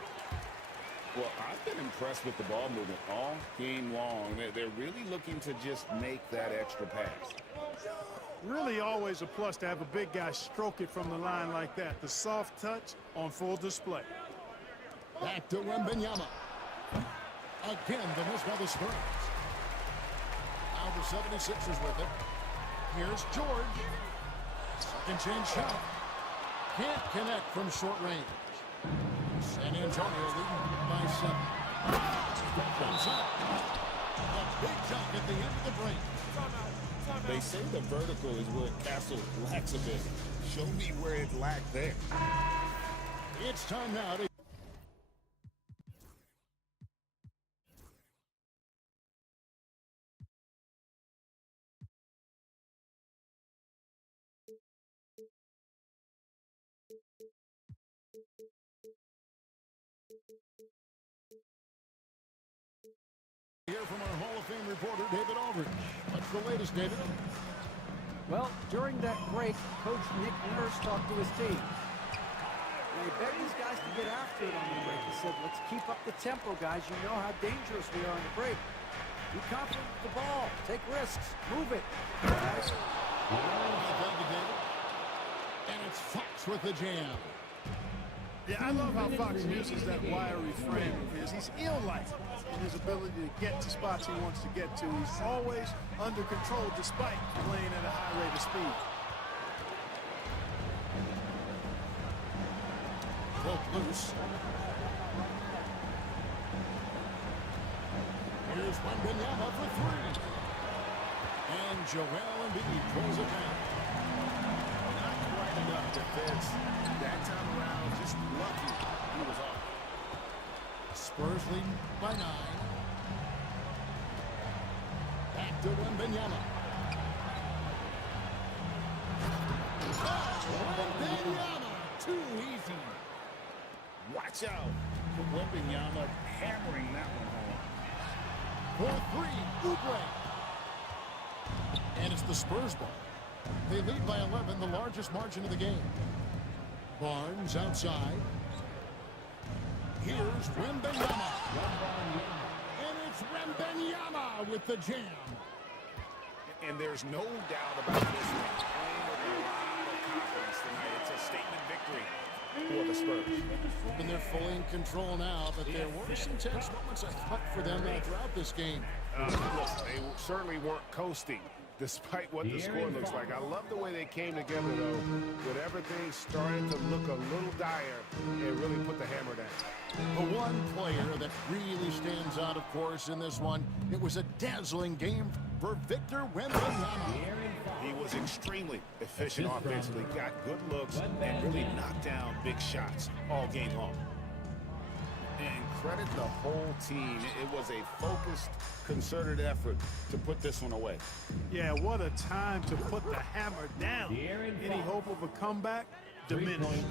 Well, I've been impressed with the ball movement all game long. They're really looking to just make that extra pass. Really always a plus to have a big guy stroke it from the line like that. The soft touch on full display. Back to Wembanyama. Again, the miss by the Spurs. Now the 76ers with it. Here's George. Second chance shot. Can't connect from short range. San Antonio leading by 7. Comes up. A big jump at the end of the break. They say the vertical is where Castle lacks a bit. Show me where it lacked there. It's time now to... Here from our Hall of Fame reporter, David Aldridge. What's the latest, David? Well, during that break, Coach Nick Nurse talked to his team. And he begged these guys to get after it on the break. He said, let's keep up the tempo, guys. You know how dangerous we are on the break. Be confident with the ball. Take risks. Move it. Guys. Thank you, David. And it's Fox with the jam. Yeah, I love how Fox uses that wiry frame of his. He's ill-like in his ability to get to spots he wants to get to. He's always under control despite playing at a high rate of speed. Broke loose. Here's Wembanyama for 3. And Joel Embiid pulls it down. enough defense. That time around, just lucky he was off. Spurs leading by 9. Back to Wembanyama. Wembanyama, too easy. Watch out. Wembanyama hammering that one home. For 3, Oubre. And it's the Spurs ball. They lead by 11, the largest margin of the game. Barnes outside. Here's Wembanyama. And it's Wembanyama with the jam. And there's no doubt about this one. Playing with a lot of confidence tonight. It's a statement victory for the Spurs. And they're fully in control now, but there were some tense moments, I thought, for them throughout this game. Look, they certainly weren't coasting, despite what the score looks like. I love the way they came together, though, with everything starting to look a little dire and really put the hammer down. The one player that really stands out, of course, in this one, it was a dazzling game for Victor Wembanyama. He was extremely efficient offensively, got good looks, and really knocked down big shots all game long. And credit the whole team. It was a focused, concerted effort to put this one away. Yeah, what a time to put the hammer down. Any hope of a comeback? Diminished.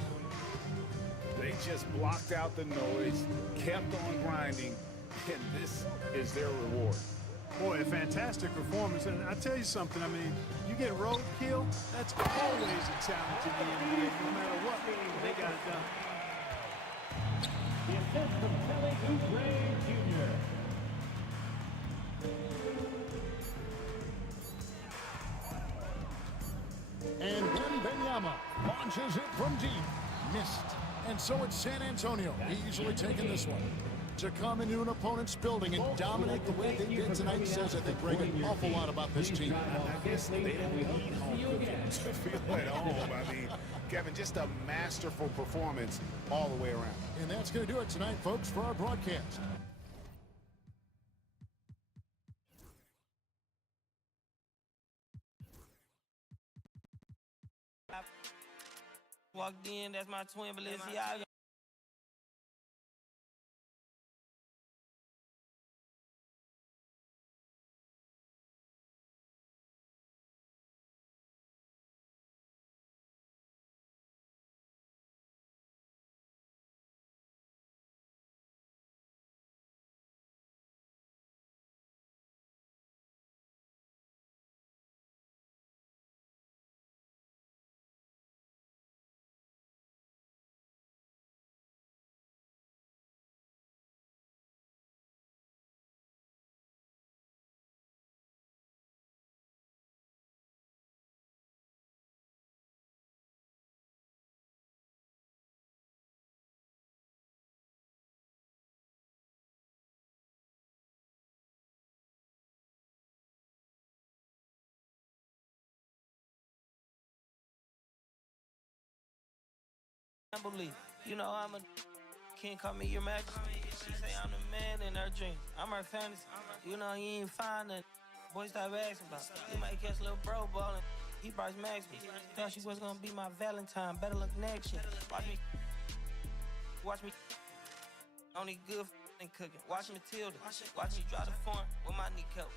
They just blocked out the noise, kept on grinding, and this is their reward. Boy, a fantastic performance. And I tell you something, I mean, you get roadkill, that's always a challenge in the NBA. No matter what, they got it done. The assist from Kelly Oubre Jr. And Wembanyama launches it from deep. Missed. And so it's San Antonio easily taking this one. To come into an opponent's building and dominate the way they did tonight says, I think, Greg, an awful lot about this team. I guess they don't need home cooking to feel at home. I mean, Kevin, just a masterful performance all the way around. And that's going to do it tonight, folks, for our broadcast. Walked in, that's my twin Balenciaga. You know, I'm a can't call me your majesty. She say I'm the man in her dream. I'm her fantasy. You know, you ain't find nothing. Boy, stop asking about. You might catch a little bro ballin'. He Bryce Maxwell. Thought she was gonna be my Valentine. Better luck next year. Watch me. Only good and cooking. Watch Matilda. Watch me drive the farm with my kneecap.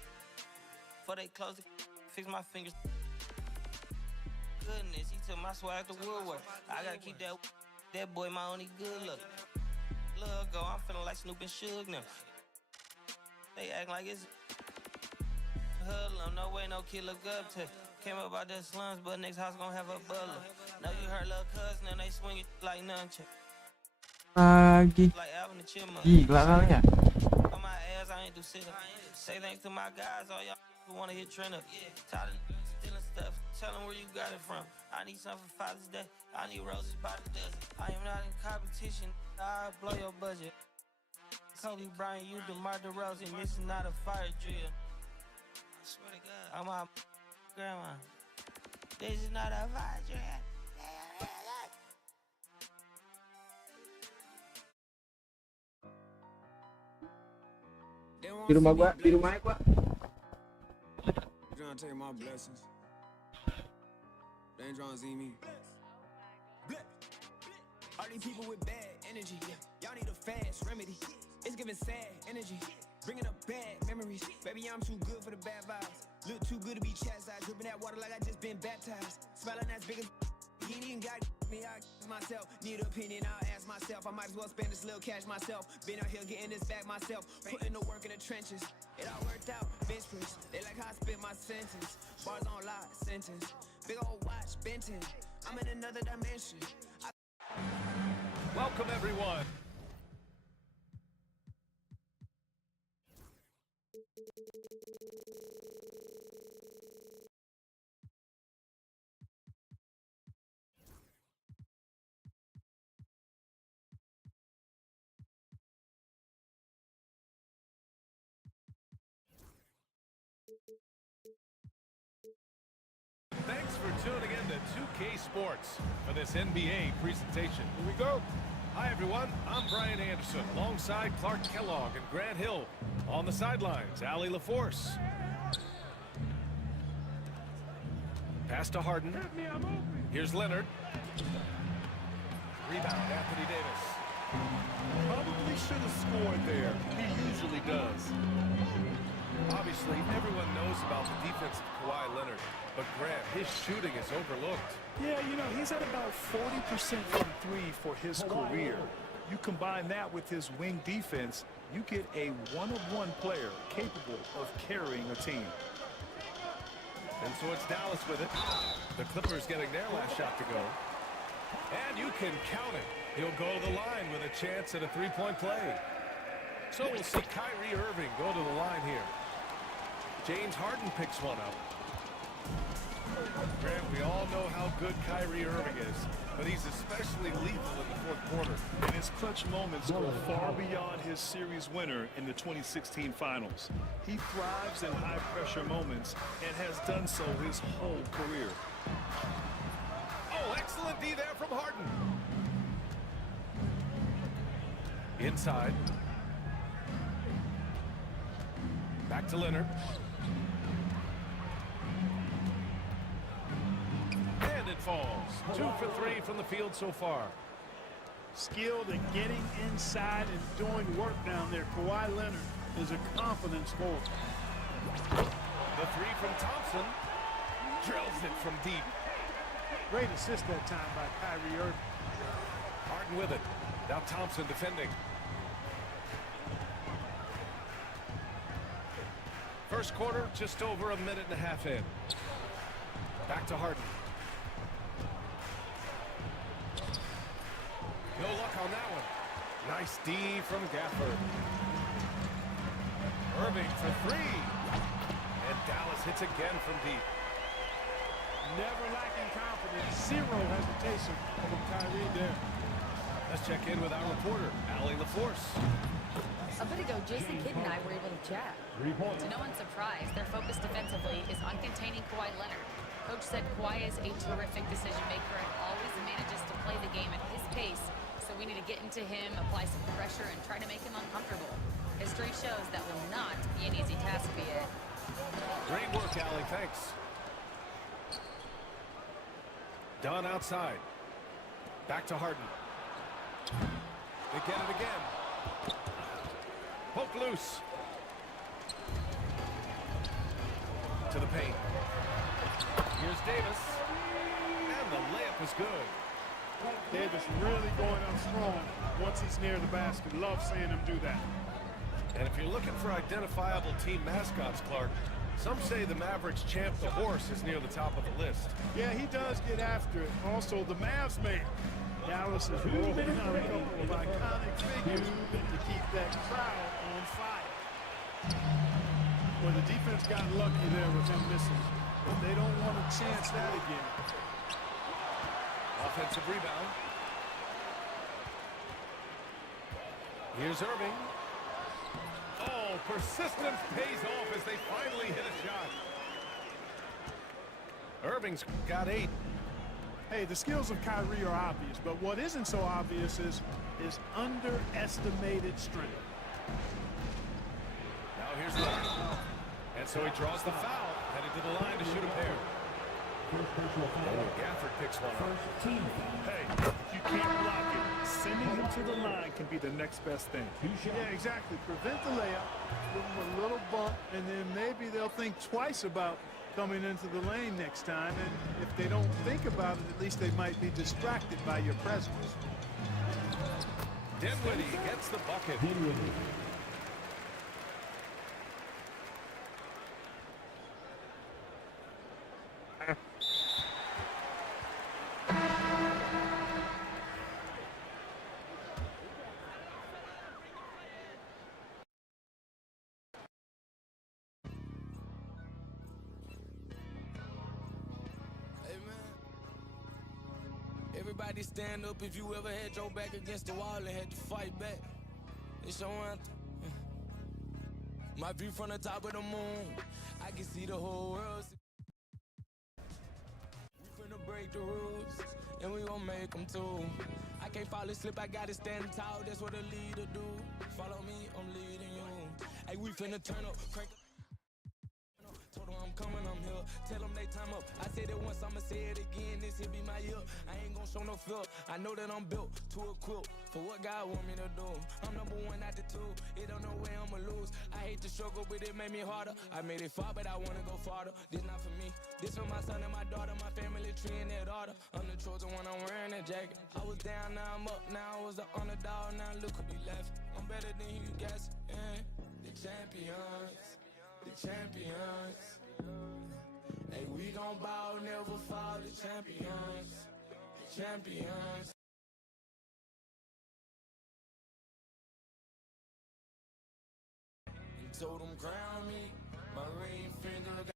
Before they close it, fix my fingers. Goodness, he took my swag to Woodward. I gotta keep that boy my only good look. Look, go, I'm feeling like Snoop and Suge now. They act like it's hoodlum, no way, no kid look up to. Came up out the slums, but next house gonna have a butler. Know you heard little cousin and they swing it like nunchuck. Lagi. Gila kali ya. On my ass, I ain't do sit up. Say thanks to my guys, all y'all who wanna hit trend up. Tired of stealing stuff. Tell them where you got it from. I need something for Father's Day. I need roses by the dozen. I am not in competition. I'll blow your budget. Kobe Bryant, you DeMar DeRozan. This is not a fire drill. I swear to God. I'm my grandma. This is not a fire drill. Di rumahnya gua. Trying to take my blessings. They ain't trying to see me. All these people with bad energy, y'all need a fast remedy. It's giving sad energy, bringing up bad memories. Baby, I'm too good for the bad vibes. Look too good to be chastised, dripping that water like I just been baptized. Smiling as big as he ain't even got me, I myself. Need an opinion, I'll ask myself. I might as well spend this little cash myself. Been out here getting this back myself, putting the work in the trenches. It all worked out, bench press. They like how I spit my sentence. Bars on lot, sentence. Big old watch, Benton. I'm in another dimension. Welcome, everyone. Thanks for tuning in to 2K Sports for this NBA presentation. Here we go. Hi, everyone. I'm Brian Anderson alongside Clark Kellogg and Grant Hill. On the sidelines, Allie LaForce. Pass to Harden. Here's Leonard. Rebound, Anthony Davis. Probably should have scored there. He usually does. Obviously, everyone knows about the defense of Kawhi Leonard, but Grant, his shooting is overlooked. Yeah, you know, he's at about 40% from three for his career. You combine that with his wing defense, you get a one-of-one player capable of carrying a team. And so it's Dallas with it. The Clippers getting their last shot to go. And you can count it. He'll go to the line with a chance at a three-point play. So we'll see Kyrie Irving go to the line here. James Harden picks one up. Grant, we all know how good Kyrie Irving is, but he's especially lethal in the fourth quarter. And his clutch moments go far beyond his series winner in the 2016 finals. He thrives in high-pressure moments and has done so his whole career. Oh, excellent D there from Harden. Inside. Back to Leonard. And it falls. 2 for 3 from the field so far. Skilled at getting inside and doing work down there. Kawhi Leonard is a confidence forward. The three from Thompson. Drills it from deep. Great assist that time by Kyrie Irving. Harden with it. Now Thompson defending. First quarter, just over a minute and a half in. Back to Harden. No luck on that one. Nice D from Gafford. Irving for three. And Dallas hits again from deep. Never lacking confidence. Zero hesitation from Kyrie there. Let's check in with our reporter, Allie LaForce. A bit ago, Jason Kidd and I were able to chat. To no one's surprise, their focus defensively is on containing Kawhi Leonard. Coach said Kawhi is a terrific decision maker and always manages to play the game at his pace, so we need to get into him, apply some pressure, and try to make him uncomfortable. History shows that will not be an easy task for you. Great work, Allie. Thanks. Dunn outside. Back to Harden. They get it again. Poke loose. To the paint. Here's Davis. And the layup is good. Davis really going up strong once he's near the basket. Love seeing him do that. And if you're looking for identifiable team mascots, Clark, some say the Mavericks champ, the horse, is near the top of the list. Yeah, he does get after it. Also, the Mavs man. Dallas is rolling out a couple of iconic figures to keep that crowd on fire. Well, the defense got lucky there with him missing, but they don't want to chance that again. Offensive rebound. Here's Irving. Oh, persistence pays off as they finally hit a shot. Irving's got 8. Hey, the skills of Kyrie are obvious, but what isn't so obvious is his underestimated strength. Now here's Leonard. And so he draws the foul, headed to the line to shoot a pair. First personal foul. And Gafford picks one up. First team foul. Hey, if you can't block it, sending him to the line can be the next best thing. Yeah, exactly. Prevent the layup, give them a little bump, and then maybe they'll think twice about coming into the lane next time. And if they don't think about it, at least they might be distracted by your presence. Dinwiddie gets the bucket. Dinwiddie. Everybody stand up if you ever had your back against the wall and had to fight back. It's your anthem. My view from the top of the moon, I can see the whole world. We finna break the rules, and we gon' make them too. I can't fall asleep, I gotta stand tall, that's what a leader do. Follow me, I'm leading you. Hey, we finna turn up, crank up. Told them I'm coming, I'm here. Tell them they time up. I said it once, I'ma say it again. This here be my year. I ain't gon' show no fear. I know that I'm built to equip for what God want me to do. I'm number one out the two. It don't know where I'ma lose. I hate the struggle, but it made me harder. I made it far, but I wanna go farther. This not for me. This for my son and my daughter, my family tree and that order. I'm the chosen one, I'm wearing that jacket. I was down, now I'm up. Now I was the underdog, now look who be left. I'm better than you guys. Yeah. The champions. The champions. Hey, we gon' bow, never fall. The champions. The champions. And told them crown me. My ring finger got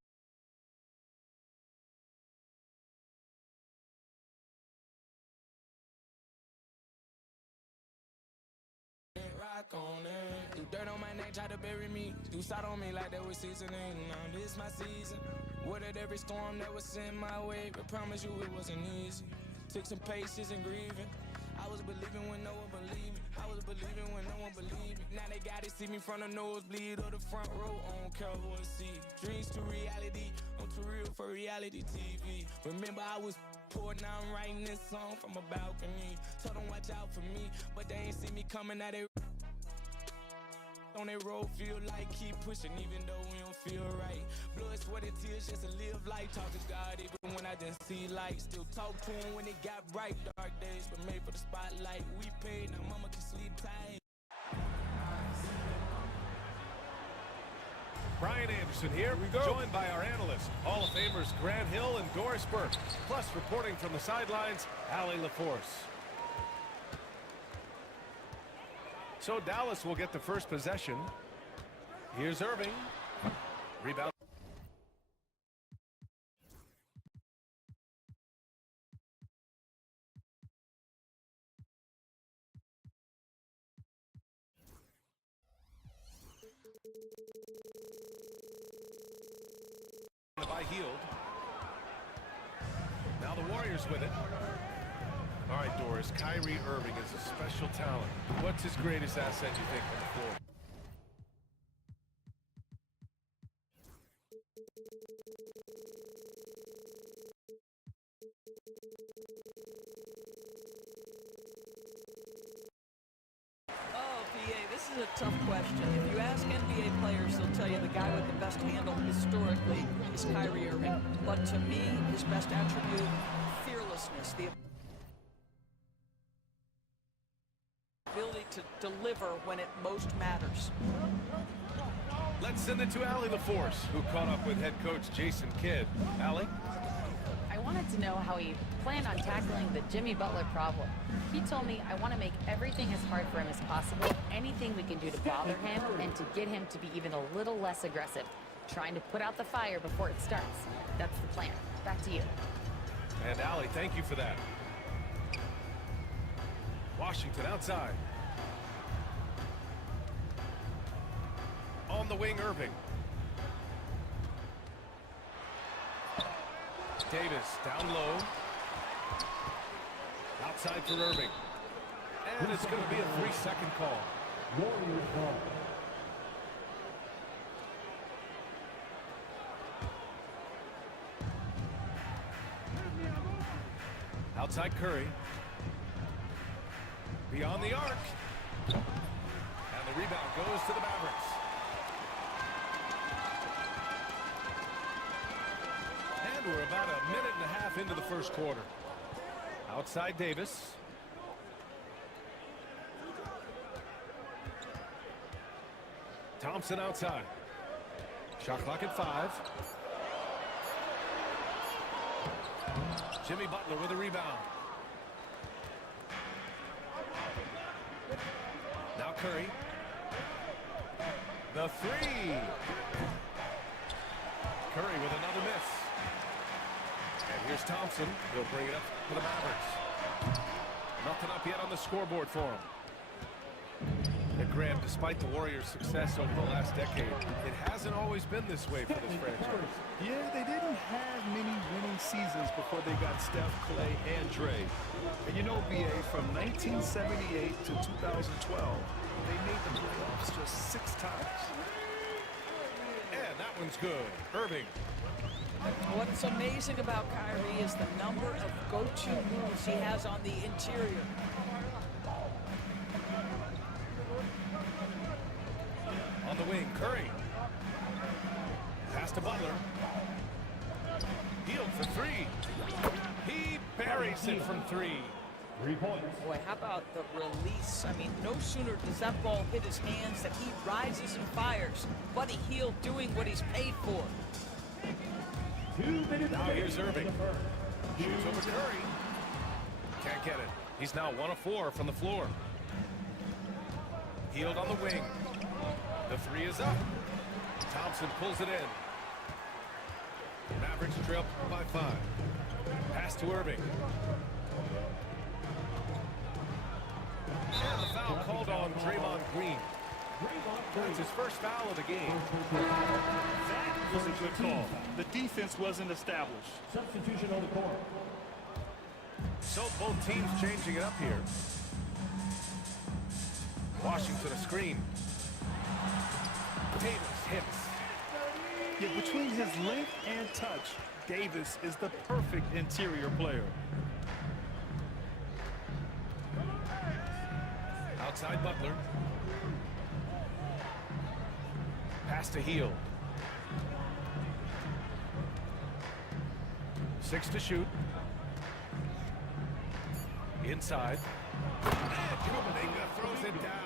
rock on it. Do dirt on my neck, try to bury me. Do side on me like that was seasoning. Now this my season. Weathered every storm that was sent my way, but promise you it wasn't easy. Took some patience and grieving. I was believing when no one believed me. I was believing when no one believed me. Now they gotta see me from the nosebleed or the front row. I don't care what I see. Dreams to reality. I'm too real for reality TV. Remember I was poor, now I'm writing this song from a balcony. Told them watch out for me, but they ain't see me coming at it. On that road, feel like keep pushing, even though we don't feel right. Blood, sweat, and tears just to live life. Talk to God, even when I didn't see light. Still talk to him when it got bright. Dark days, but made for the spotlight. We paid, now mama can sleep tight. Brian Anderson here, joined by our analysts, Hall of Famers Grant Hill and Doris Burke. Plus, reporting from the sidelines, Allie LaForce. So Dallas will get the first possession. Here's Irving. Rebound. By Hield. Now the Warriors with it. All right, Doris, Kyrie Irving is a special talent. What's his greatest asset, you think, on the floor? Oh, PA, this is a tough question. If you ask NBA players, they'll tell you the guy with the best handle historically is Kyrie Irving. But to me, his best attribute, fearlessness, the ability to deliver when it most matters. Let's send it to Allie LaForce, who caught up with head coach Jason Kidd. Allie? I wanted to know how he planned on tackling the Jimmy Butler problem. He told me I want to make everything as hard for him as possible, anything we can do to bother him and to get him to be even a little less aggressive, trying to put out the fire before it starts. That's the plan. Back to you. And Allie, thank you for that. Washington outside. On the wing, Irving. Davis down low. Outside for Irving. And it's going to be a 3-second call. Warriors ball. Outside Curry. Beyond the arc. And the rebound goes to the Mavericks. And we're about a minute and a half into the first quarter. Outside Davis. Thompson outside. Shot clock at 5. Jimmy Butler with a rebound. Now Curry. The 3. Curry with another miss. And here's Thompson. He'll bring it up for the Mavericks. Nothing up yet on the scoreboard for him. And Graham, despite the Warriors' success over the last decade, it hasn't always been this way for this franchise. Yeah, they didn't have many winning seasons before they got Steph, Clay, and Dre. And you know, BA, from 1978 to 2012, they made the playoffs just 6 times. And that one's good. Irving. What's amazing about Kyrie is the number of go-to moves he has on the interior. On the wing, Curry. Pass to Butler. Hield for 3. He buries it from 3. 3 points. Boy, how about the release? I mean, no sooner does that ball hit his hands than he rises and fires. Buddy Hield doing what he's paid for. 2 minutes. Now here's Irving. Shoots over Curry. Can't get it. He's now 1 of 4 from the floor. Hield on the wing. The 3 is up. Thompson pulls it in. Mavericks trail by 5. Pass to Irving. And the foul called on Draymond Green. That's his first foul of the game. That was a good call. The defense wasn't established. Substitution on the court. So both teams changing it up here. Washington a screen. Davis hits. Yet between his length and touch, Davis is the perfect interior player. Outside Butler. Pass to Hield. 6 to shoot. Inside. And Kuminga throws it down.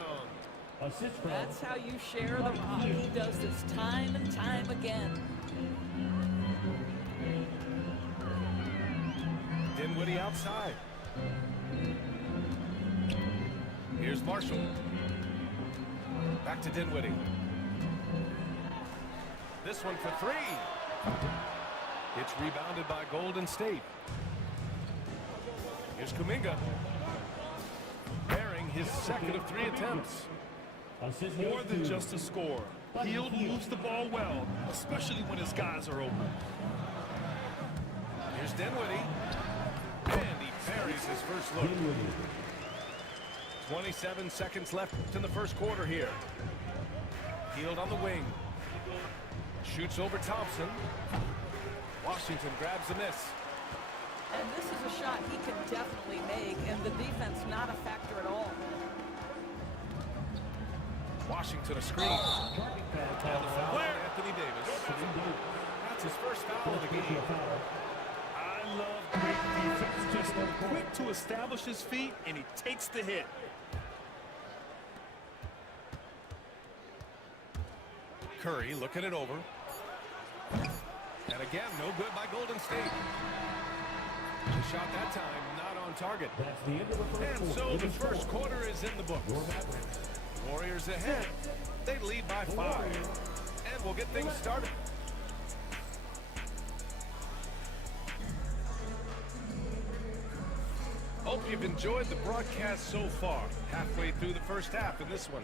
That's how you share the rock. He does this time and time again. Dinwiddie outside. Here's Marshall. Back to Dinwiddie. This one for 3. It's rebounded by Golden State. Here's Kuminga. Bearing his second of 3 attempts. More than just a score. Hield moves the ball well, especially when his guys are open. Here's Dinwiddie. And he parries his first look. 27 seconds left in the first quarter here. Hield on the wing. Shoots over Thompson. Washington grabs the miss. And this is a shot he can definitely make, and the defense not a factor at all. Washington a screen. And the foul on Anthony Davis. That's his first foul of the game. I love great defense. Just quick to establish his feet, and he takes the hit. Curry looking it over. And again, no good by Golden State. The shot that time not on target. That's the end of the first And quarter. so the first quarter is in the books. Warriors ahead. They lead by 5. And we'll get things started. Hope you've enjoyed the broadcast so far. Halfway through the first half in this one.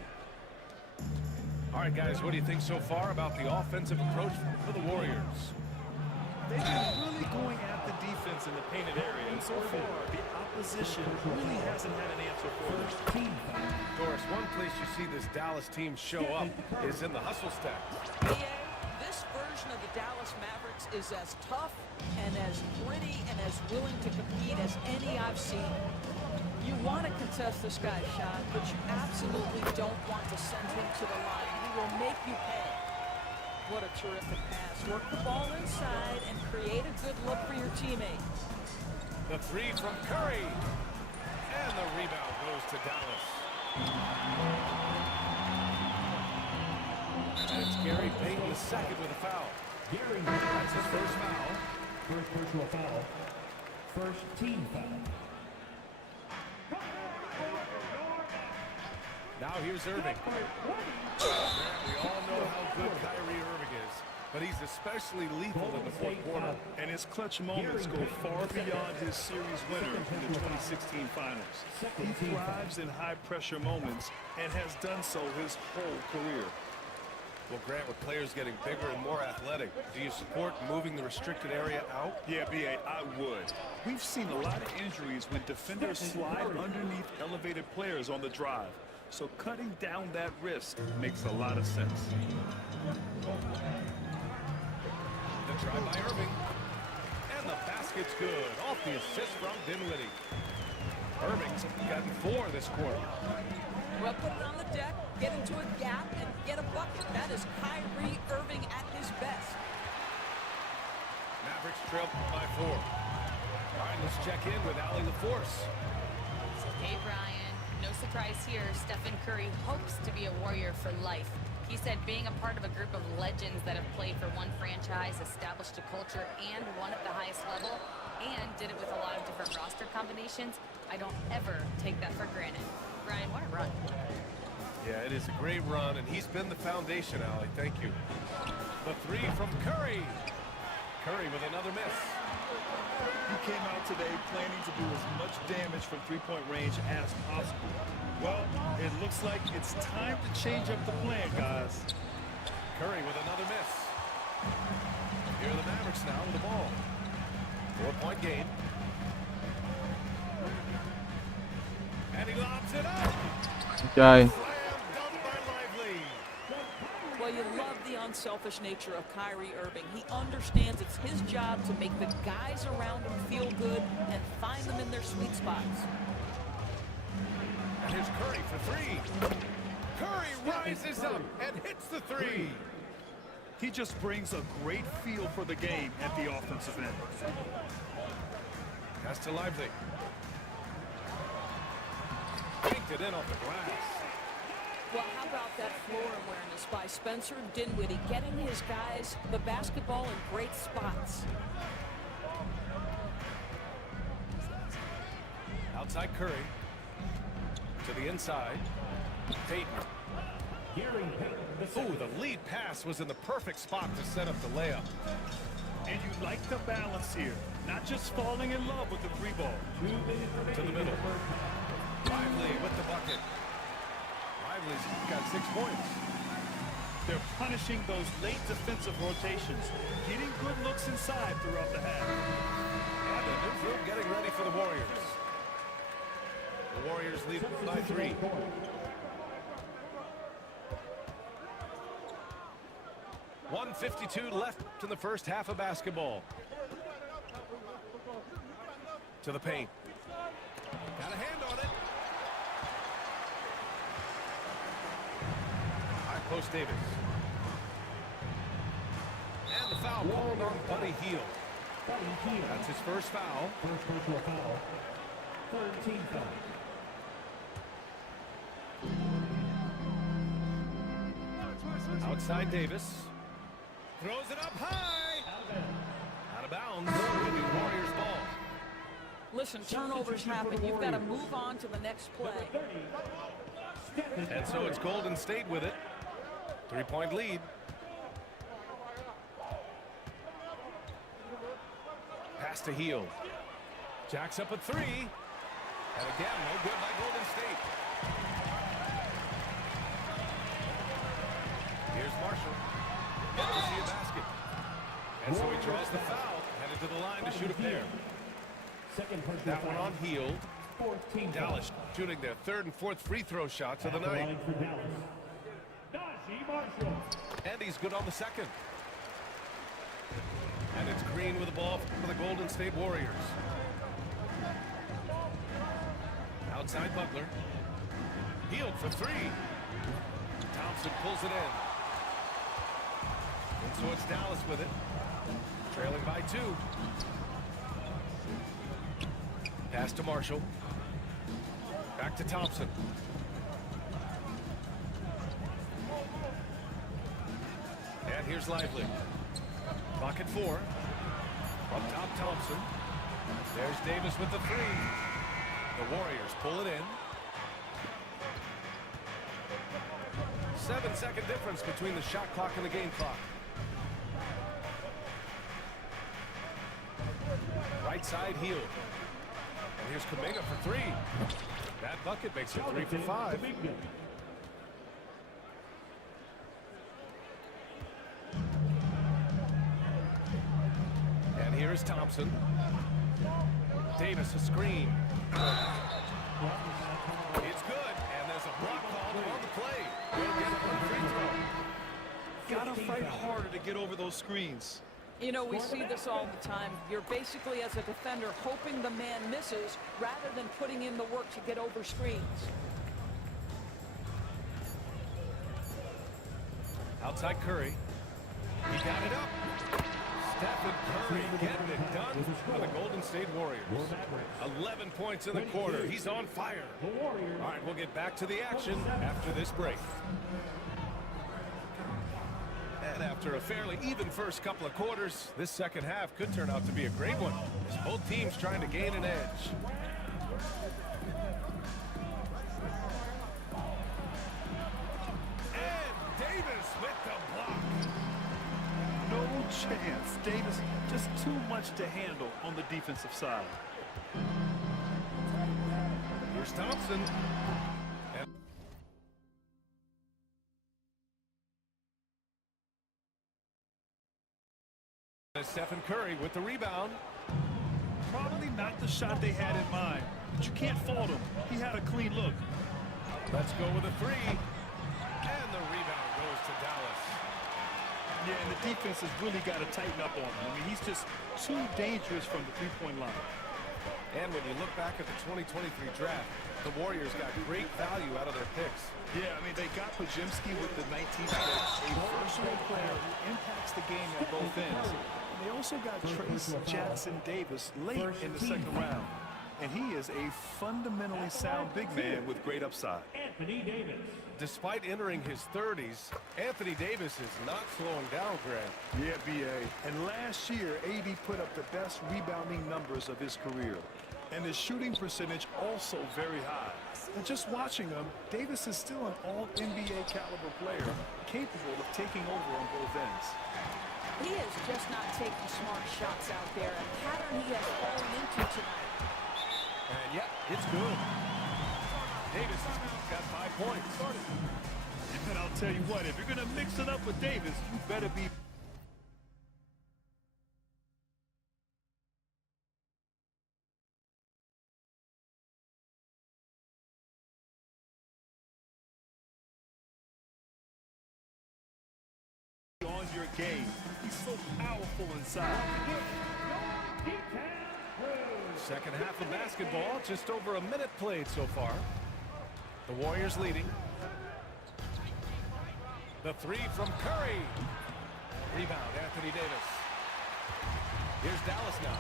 All right, guys, what do you think so far about the offensive approach for the Warriors? They've been really going at the defense in the painted area, and so far, the opposition really hasn't had an answer for them. Doris, one place you see this Dallas team show up is in the hustle stats. This version of the Dallas Mavericks is as tough and as gritty and as willing to compete as any I've seen. You want to contest this guy's shot, but you absolutely don't want to send him to the line. He will make you pay. What a terrific pass. Work the ball inside and create a good look for your teammate. The three from Curry. And the rebound goes to Dallas. And it's Gary Payton the second with a foul. Gary, That's his first foul. first personal foul. First team foul. Now here's Irving. We all know how good Kyrie Irving is, but he's especially lethal in the fourth quarter. And his clutch moments go far beyond his series winner in the 2016 finals. He thrives in high-pressure moments and has done so his whole career. Well, Grant, with players getting bigger and more athletic, do you support moving the restricted area out? Yeah, B.A., I would. We've seen a lot of injuries when defenders slide underneath elevated players on the drive. So cutting down that risk makes a lot of sense. The try by Irving. And the basket's good. Off the assist from Dinwiddie. Irving's gotten 4 this quarter. Well, put it on the deck, get into a gap, and get a bucket. That is Kyrie Irving at his best. Mavericks trail by 4. All right, let's check in with Allie LaForce. Hey, Brian. No surprise here, Stephen Curry hopes to be a Warrior for life. He said being a part of a group of legends that have played for one franchise, established a culture, and won at the highest level, and did it with a lot of different roster combinations, I don't ever take that for granted. Brian, what a run. Yeah, it is a great run, and he's been the foundation, Allie. Thank you. The three from Curry. Curry with another miss. He came out today planning to do as much damage from three-point range as possible. Well, it looks like it's time to change up the plan, guys. Curry with another miss. Here are the Mavericks now with the ball. 4-point game. And he lobs it up. Guy. Well, you love the unselfish nature of Kyrie Irving. He understands it's his job to make the guys around him feel good and find them in their sweet spots. And here's Curry for 3. Curry rises up and hits the 3. He just brings a great feel for the game at the offensive end. Pass to Lively. Banked it in off the glass. Well, how about that floor awareness by Spencer Dinwiddie, getting his guys the basketball in great spots. Outside Curry. To the inside. Payton. Ooh, the lead pass was in the perfect spot to set up the layup. And you like the balance here. Not just falling in love with the free ball. To the middle. Lively with the bucket. Lively's got 6 points. They're punishing those late defensive rotations, getting good looks inside throughout the half. And the newsroom getting ready for the Warriors. The Warriors lead by 3. .152 left in the first half of basketball. To the paint. Got a hand on it. High post Davis. And the foul called on Buddy Hield. That's his first foul. First personal foul. Third team foul. Outside Davis. Throws it up high. Out of bounds. It'll be Warriors ball. Listen, turnovers happen. You've got to move on to the next play. And so it's Golden State with it. 3-point lead. Pass to Hield. Jacks up a 3. And again, no good by Golden State. Here's Marshall. Yet to see a basket. And so he draws the foul. Headed to the line to shoot a pair. That one on Hield. Dallas shooting their 3rd and 4th free throw shots of the night. And he's good on the second. And it's Green with the ball for the Golden State Warriors. Outside Butler. Hield for three. Thompson pulls it in. And so it's Dallas with it. Trailing by 2. Pass to Marshall. Back to Thompson. And here's Lively. Clock at 4. Up top, Thompson. There's Davis with the 3. The Warriors pull it in. 7-second difference between the shot clock and the game clock. Right side, Hield. And here's Kuminga for 3. That bucket makes it 3 for 5. And here's Thompson. Davis a screen. It's good, and there's a block called on the play. We'll get one free throw. Gotta fight harder to get over those screens. You know, we see this all the time. You're basically, as a defender, hoping the man misses rather than putting in the work to get over screens. Outside Curry. He got it up. Stephen Curry getting it done for the Golden State Warriors. 11 points in the quarter. He's on fire. All right, we'll get back to the action after this break. And after a fairly even first couple of quarters, this second half could turn out to be a great one, as both teams trying to gain an edge. And Davis with the block. No chance. Davis just too much to handle on the defensive side. Here's Thompson. And Stephen Curry with the rebound. Probably not the shot they had in mind, but you can't fault him. He had a clean look. Let's go with a 3. And the rebound goes to Dallas. Yeah, and the defense has really got to tighten up on him. I mean, he's just too dangerous from the three-point line. And when you look back at the 2023 draft, the Warriors got great value out of their picks. Yeah, I mean, they got Pajemski with the 19th pick, a versatile player who impacts the game at both ends. And they also got Trace Jackson Davis late in the second round. And he is a fundamentally sound big man with great upside. Anthony Davis. Despite entering his 30s, Anthony Davis is not slowing down, Grant. Yeah, B.A. And last year, AD put up the best rebounding numbers of his career. And his shooting percentage also very high. And just watching him, Davis is still an all-NBA caliber player, capable of taking over on both ends. He is just not taking smart shots out there, a pattern he has fallen into tonight. And yeah, it's good. Davis has got 5 points. And I'll tell you what, if you're going to mix it up with Davis, you better be... on your game. He's so powerful inside. Second half of basketball, just over a minute played so far. The Warriors leading. The 3 from Curry. Rebound, Anthony Davis. Here's Dallas now.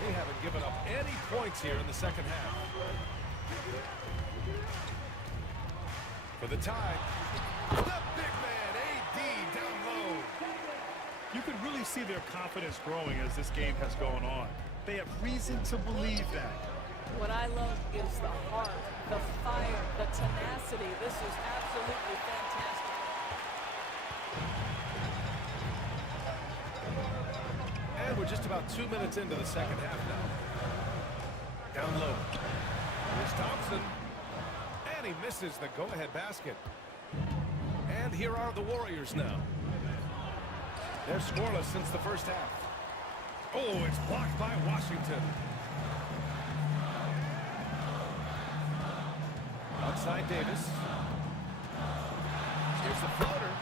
They haven't given up any points here in the second half. For the tie, the big man, AD, down low. You can really see their confidence growing as this game has gone on. They have reason to believe that. What I love is the heart, the fire, the tenacity. This is absolutely fantastic. And we're just about 2 minutes into the second half now. Down low. Here's Thompson. And he misses the go-ahead basket. And here are the Warriors now. They're scoreless since the first half. Oh, it's blocked by Washington. Outside Davis. Here's the floater.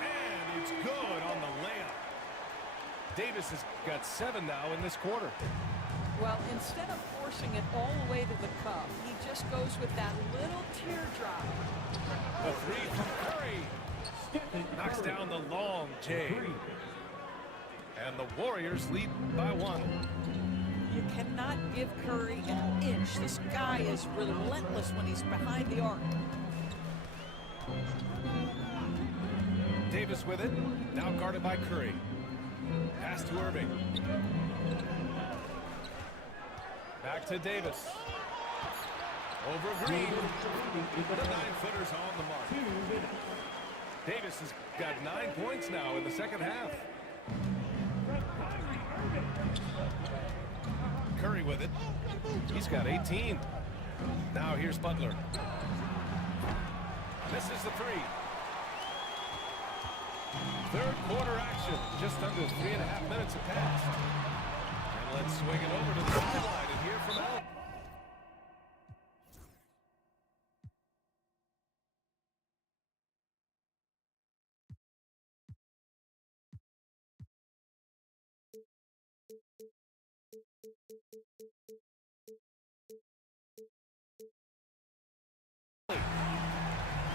And it's good on the layup. Davis has got 7 now in this quarter. Well, instead of forcing it all the way to the cup, he just goes with that little teardrop. The three from Curry. Knocks down the long J. And the Warriors lead by 1. You cannot give Curry an inch. This guy is relentless when he's behind the arc. Davis with it. Now guarded by Curry. Pass to Irving. Back to Davis. Over Green. The 9-footer's on the mark. Davis has got 9 points now in the second half. Curry with it. He's got 18. Now here's Butler. Misses the 3. Third quarter action. Just under 3.5 minutes have passed. And let's swing it over to the sideline and hear from Al.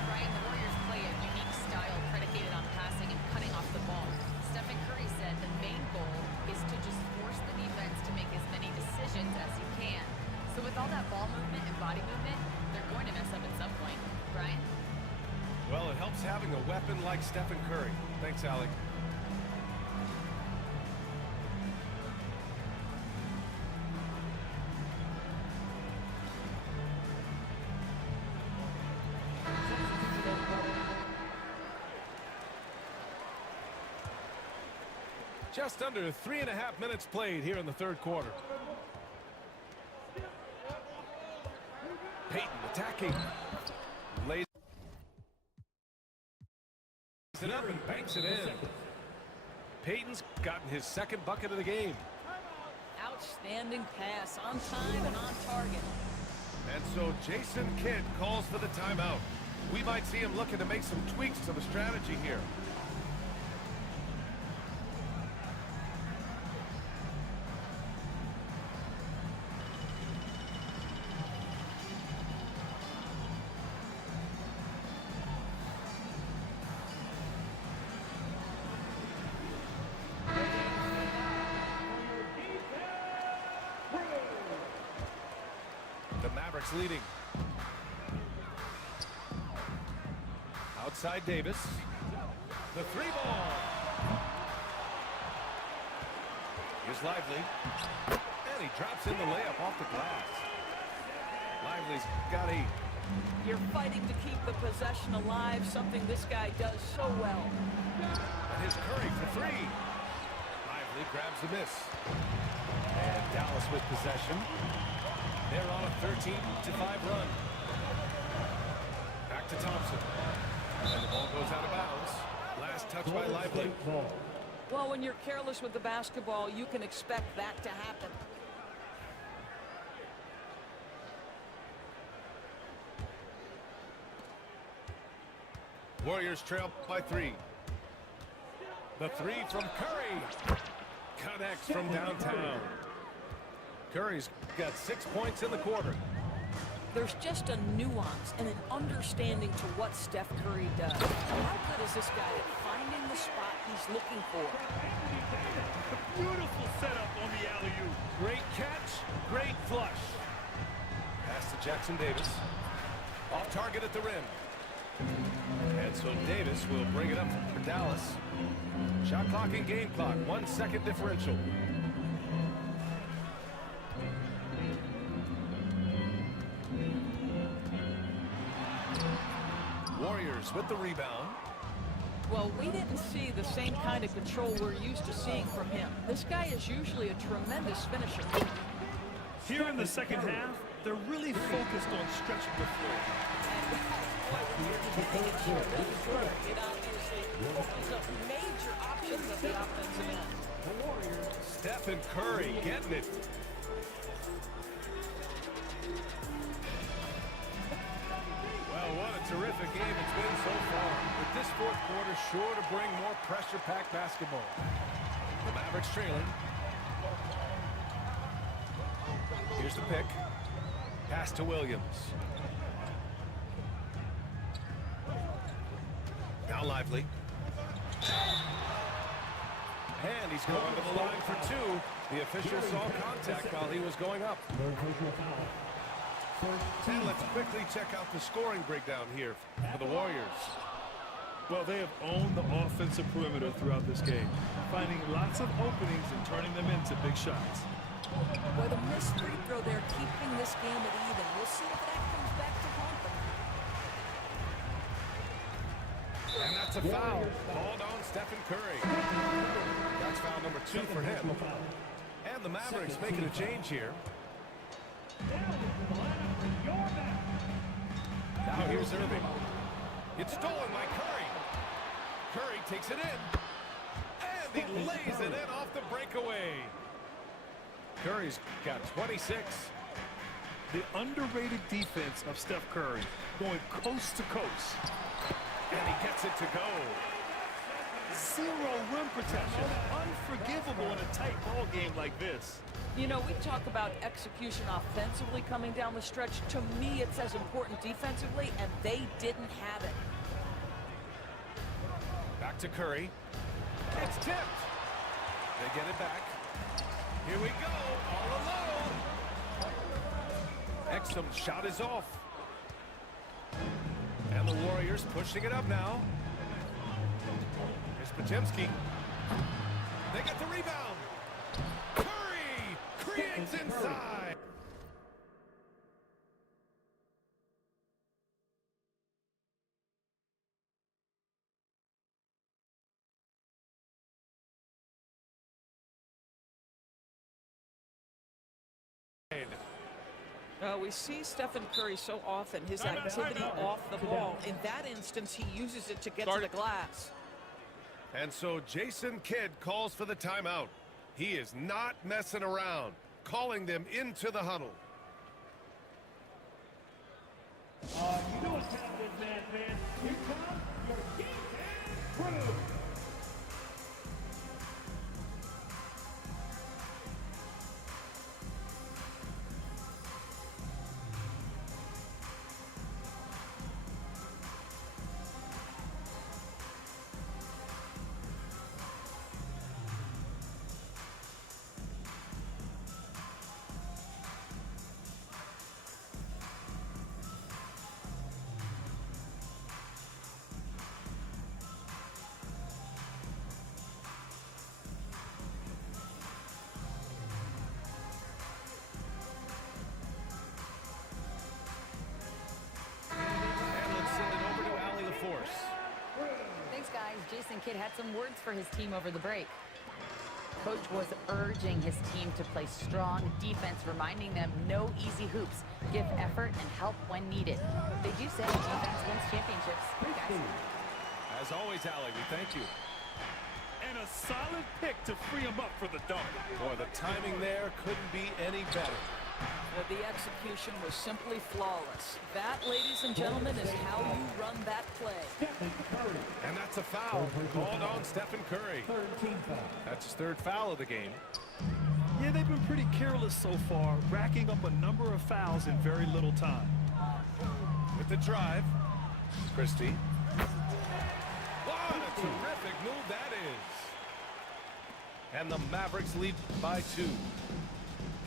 Brian, the Warriors play a unique style predicated on passing and cutting off the ball. Stephen Curry said the main goal is to just force the defense to make as many decisions as you can. So with all that ball movement and body movement, they're going to mess up at some point. Brian? Well, it helps having a weapon like Stephen Curry. Thanks, Alec. Just under 3.5 minutes played here in the third quarter. Payton attacking. Lays it up and banks it in. Payton's gotten his second bucket of the game. Outstanding pass, on time and on target. And so Jason Kidd calls for the timeout. We might see him looking to make some tweaks to the strategy here. The Mavericks leading. Outside Davis. The 3-ball. Here's Lively. And he drops in the layup off the glass. Lively's got 8. You're fighting to keep the possession alive, something this guy does so well. And his Curry for 3. Lively grabs the miss. And Dallas with possession. They're on a 13-5 run. Back to Thompson. And the ball goes out of bounds. Last touch by Lively. Well, when you're careless with the basketball, you can expect that to happen. Warriors trail by 3. The 3 from Curry. Connects from downtown. Curry's got 6 points in the quarter. There's just a nuance and an understanding to what Steph Curry does. How good is this guy at finding the spot he's looking for? Beautiful setup on the alley-oop. Great catch, great flush. Pass to Jackson Davis. Off target at the rim. And so Davis will bring it up for Dallas. Shot clock and game clock, 1 second differential. Warriors with the rebound. Well, we didn't see the same kind of control we're used to seeing from him. This guy is usually a tremendous finisher. Here in the second half, they're really focused on stretching the floor. It obviously opens up major options at the offensive end. Stephen Curry getting it. Well, what a terrific game it's been so far. With this fourth quarter sure to bring more pressure-packed basketball. The Mavericks trailing. Here's the pick. Pass to Williams. Now Lively. And he's going to the line for two. The official saw contact while he was going up. And let's quickly check out the scoring breakdown here for the Warriors. Well, they have owned the offensive perimeter throughout this game, finding lots of openings and turning them into big shots. Boy, the missed free throw there, keeping this game at even. We'll see if that comes back to haunt them. And that's a foul. Called on Stephen Curry. That's foul number 2 for him. And the Mavericks making a change here. Now here's Irving. It's stolen by Curry. Curry takes it in. And he lays it in off the breakaway. Curry's got 26. The underrated defense of Steph Curry, going coast to coast. And he gets it to go. Zero rim protection. Unforgivable in a tight ball game like this. You know, we talk about execution offensively coming down the stretch. To me, it's as important defensively, and they didn't have it. Back to Curry. It's tipped. They get it back. Here we go, all alone. Exum's shot is off. And the Warriors pushing it up now. Here's Podziemski. They get the rebound. Curry creates inside. We see Stephen Curry so often, his activity off the ball. In that instance, he uses it to get to the glass. And so Jason Kidd calls for the timeout. He is not messing around, calling them into the huddle. You know what's happening, man. Here comes your game crew. Thanks, guys. Jason Kidd had some words for his team over the break. Coach was urging his team to play strong defense, reminding them no easy hoops, give effort, and help when needed. They do say defense wins championships. Guys. As always, Allie, we thank you. And a solid pick to free him up for the dunk. Boy, the timing there couldn't be any better. The execution was simply flawless. That, ladies and gentlemen, is how you run that play. And that's a foul called on Stephen Curry. That's his third foul of the game. Yeah, they've been pretty careless so far, racking up a number of fouls in very little time. With the drive, Christie. What a terrific move that is. And the Mavericks lead by 2.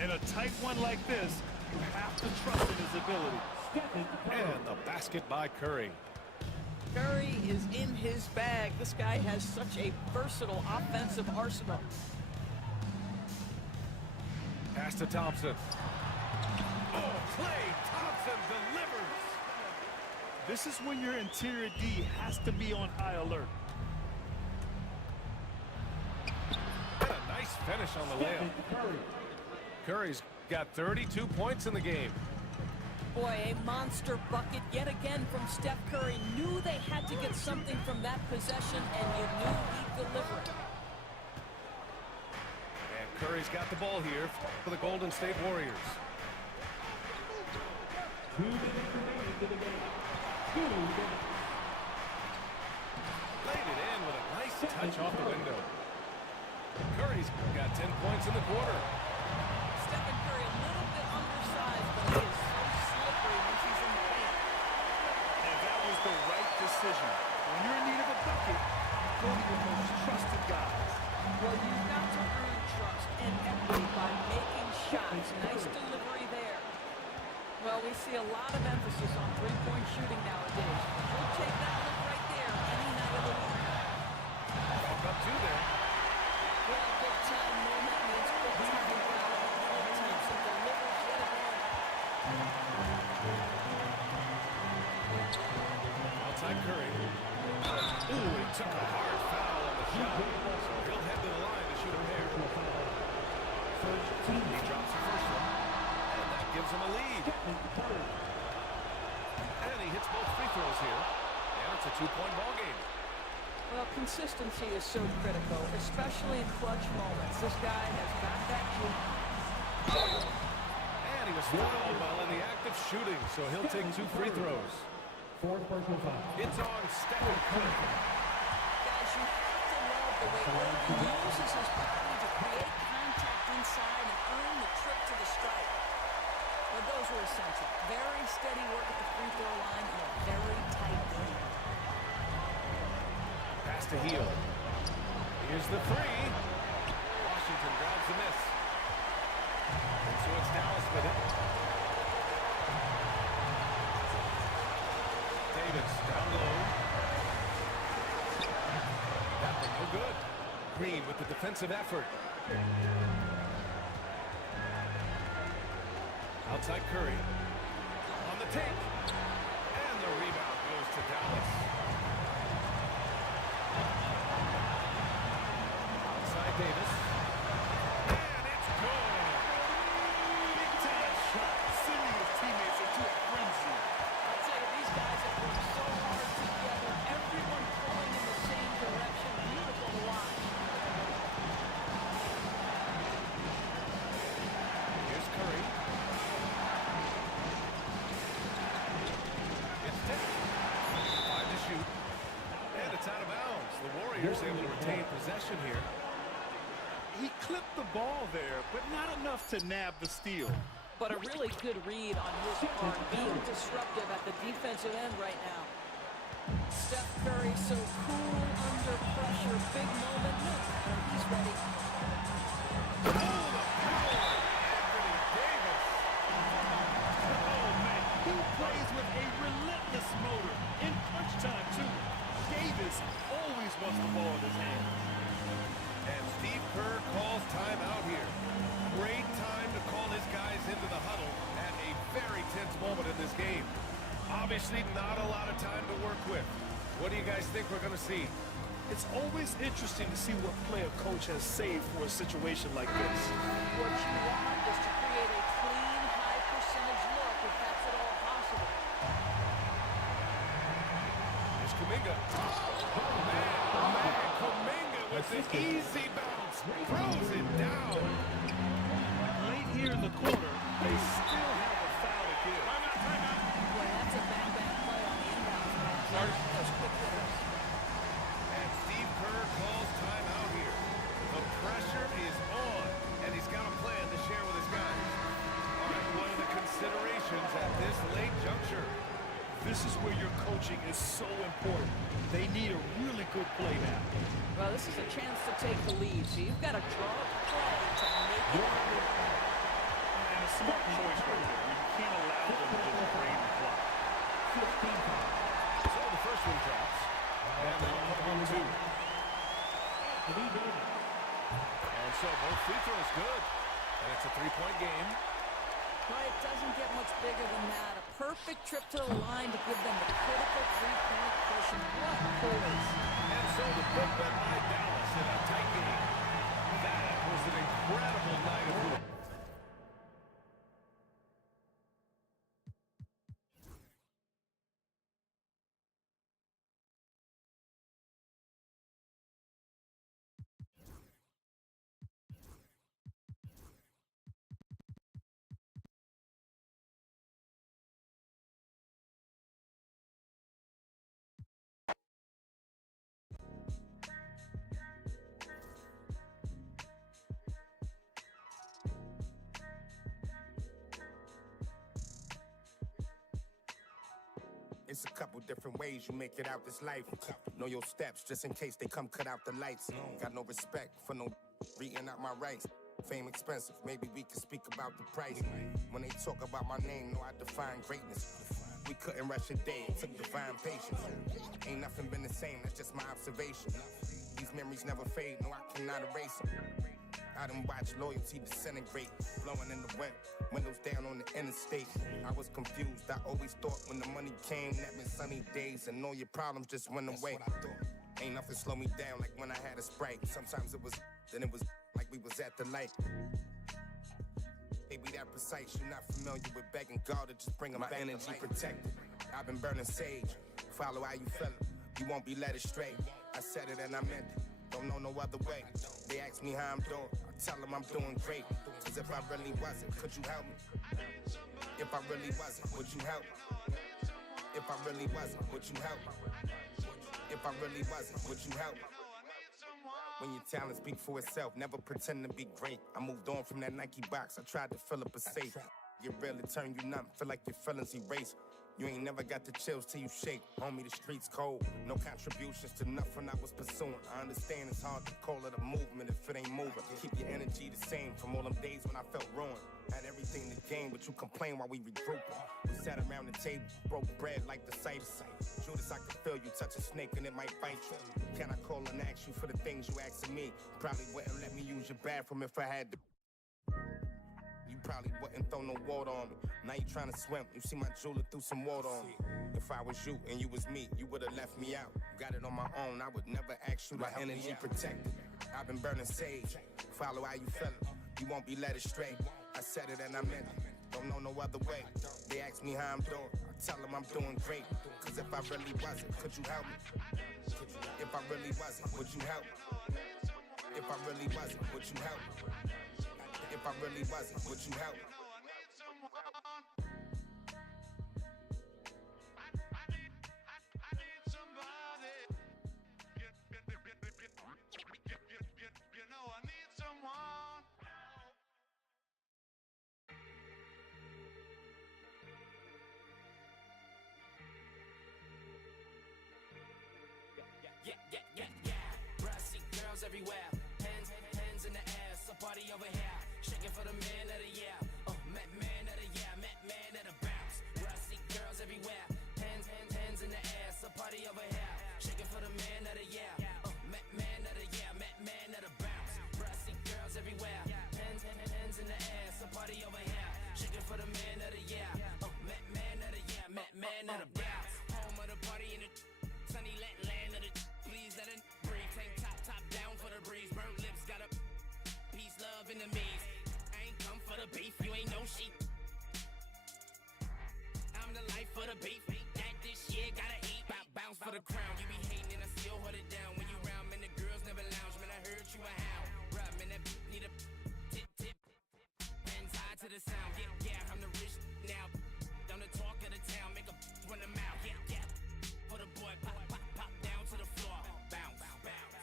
In a tight one like this, you have to trust in his ability. And the basket by Curry. Curry is in his bag. This guy has such a versatile offensive arsenal. Pass to Thompson. Oh, Klay Thompson delivers. This is when your interior D has to be on high alert. And a nice finish on the layup. Curry's got 32 points in the game. Boy, a monster bucket yet again from Steph Curry. Knew they had to get something from that possession, and you knew he'd deliver it. And Curry's got the ball here for the Golden State Warriors. 2 minutes remaining to the game. 2 minutes. Laid it in with a nice touch off the window. Curry's got 10 points in the quarter. Stephen Curry, a little bit undersized, but he is so slippery when he's in the paint. And that was the right decision. When you're in need of a bucket, you go to your most trusted guys. Well, you've got to earn trust and equity by making shots. Nice delivery there. Well, we see a lot of emphasis on three-point shooting nowadays. We'll take that look right there any night of the week. Walk up two there. Well, big time moment means big time rally. Big time, so delivers yet again. Outside Curry. Ooh, he took a hard foul on the shot. So he'll head to the line to shoot a pair. He drops the first one. And that gives him a lead. And he hits both free throws here. And it's a two-point ball game. Well, consistency is so critical, especially in clutch moments. This guy has got that juke. And he was fouled while in the act of shooting, so he'll take two free throws. It's on Stephen Curry. Guys, you have to love the way Irving uses his body to create contact inside and earn the trip to the stripe. But those were essential. Very steady work at the free throw line and a very tight game. Pass to Heel. Here's the three. Washington grabs the miss. And so it's Dallas with it. Davis down low. That one no good. Green with the defensive effort. Outside Curry. On the take. And the rebound goes to Dallas. Outside Davis. And it's good. Big time shot, sending his teammates into a frenzy. I'll tell you, these guys have worked so hard together. Everyone pulling in the same direction. Beautiful to watch. Here's Curry. It's tipped. 5 to shoot. And it's out of bounds. The Warriors able to retain possession here. He clipped the ball there, but not enough to nab the steal. But a really good read on his part, being disruptive at the defensive end right now. Steph Curry so cool under pressure. Big moment. No matter. He's ready. Oh, the power! Anthony Davis. Oh, man, he plays with a relentless motor. In crunch time, too. Davis always wants the ball in his hand. And Steve Kerr calls timeout here. Great time to call his guys into the huddle at a very tense moment in this game. Obviously not a lot of time to work with. What do you guys think we're going to see? It's always interesting to see what play a coach has saved for a situation like this. What you want is to create a clean, high-percentage look, if that's at all possible. Here's Kuminga. Oh, man, Kuminga with the easy bounce. Throws it down. Late here in the quarter, they still have a foul to give. Boy, that's a bang-bang play on the inbound pass. Those quick hitters. And Steve Kerr calls timeout here. The pressure is on, and he's got a plan to share with his guys. All right, what are the considerations at this late juncture? This is where your coaching is so important. They need a really good play now. Well, this is a chance to take the lead, so you've got to draw up a play to make it happen. And a smart choice right there. You can't allow them to just drain the clock. So the first one drops. And then on two. And so both free throws good. And it's a three-point game. Well, it doesn't get much bigger than that. A perfect trip to the line to give them the critical three-point push. And what poise. And so the pick went by Dallas in a tight game. That was an incredible night of hoop. It's a couple different ways you make it out this life. Know your steps just in case they come cut out the lights. Got no respect for no reading out my rights. Fame expensive, maybe we could speak about the price. When they talk about my name, know I define greatness. We couldn't rush a day, it took divine patience. Ain't nothing been the same, that's just my observation. These memories never fade, no I cannot erase them. I done watched loyalty disintegrate, blowing in the wind, windows down on the interstate. I was confused, I always thought when the money came, that meant sunny days and all your problems just went away. Ain't nothing slow me down like when I had a Sprite. Sometimes it was, then it was like we was at the light. They be that precise, you're not familiar with begging God to just bring them back. My energy protected, I've been burning sage. Follow how you feel it, you won't be led astray. I said it and I meant it, don't know no other way. They ask me how I'm doing, I tell them I'm doing great. Cause if I really wasn't, could you help me? If I really wasn't, would you help me? If I really wasn't, would you help me? If I really wasn't, would you help me? When your talent speak for itself, never pretend to be great. I moved on from that Nike box, I tried to fill up a safe. Get real, it turn you numb, feel like your feelings erase. You ain't never got the chills till you shake. Homie, the streets cold. No contributions to nothing I was pursuing. I understand it's hard to call it a movement if it ain't moving. Keep your energy the same from all them days when I felt ruined. Had everything to gain, but you complain while we regrouping. We sat around the table, broke bread like the Cypher. Judas, I can feel you touch a snake and it might bite you. Can I call and ask you for the things you asking me? Probably wouldn't let me use your bathroom if I had to. You probably wouldn't throw no water on me. Now you trying to swim, you see my jeweler threw some water on me. If I was you and you was me, you would've left me out. Got it on my own, I would never ask you to help me. Energy protected, I've been burning sage. Follow how you feel it, you won't be led astray. I said it and I meant it, don't know no other way. They ask me how I'm doing, I tell them I'm doing great. Cause if I really wasn't, could you help me? If I really wasn't, would you help me? If I really wasn't, would you help me? If I really wasn't, would you help me? Brassy girls everywhere, hands in the air, so party over here, shaking for the man of the year. Met man of the year, met man of the bounce. Brassy girls everywhere, hands in the air, so party over here, shaking for the man of the year. Met man of the year, met man of the bounce. Brassy girls everywhere, hands in the air, so party over here, shaking for the man of the year. Met man of the year, met man of the bounce. Home of the party in the sunny land of the please let it breathe. Tank top down for the breeze. Burnt lips got a peace, love, enemies. I ain't come for the beef, you ain't no sheep. I'm the life for the beef. That this year gotta eat. Bounce for the crown. You be hating and I still hold it down. When you round, man, the girls never lounge. Man, I heard you a hound. Bruh, man, that need a tip. Hands high to the sound. Yeah, I'm the rich now. Down the talk of the town. Make a run them out. Yeah. For the boy, pop down to the floor. Bounce. Bounce.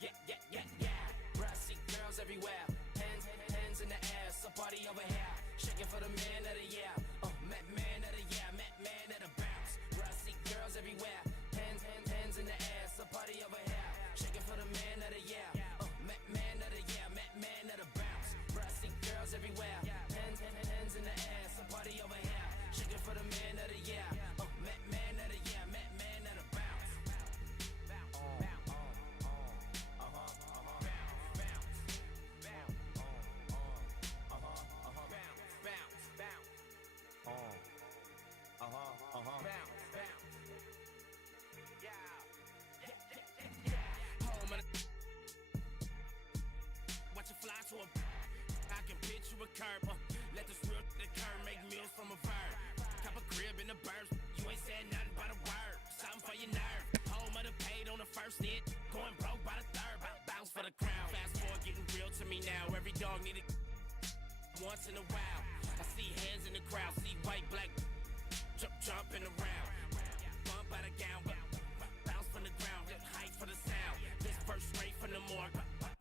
Yeah. Brassy girls everywhere, hands in the air, so party over here, shaking for the man of the year. Met man of the year, met man of the bounce. Brassy girls everywhere, hands in the air, so party over here, shaking for the man of the year. Met man of the year, met man of the bounce. Brassy girls everywhere, hands in the air, so party over here, shaking for the man of the year. Met man of the year, met man of the bounce. Home of the watch it fly to a I can picture a curb. Let the swift the curb make meals from a verb. Cop a crib in the burbs. You ain't said nothing but a word. Something for your nerve. Home of the paid on the first hit. Going broke by the third. Bounce for the crown. Fast forward getting real to me now. Every dog need it once in a while. I see hands in the crowd. See white, black jumping around. Bump out of gown. Bounce from the ground. Hype for the sound. This first straight from the morgue.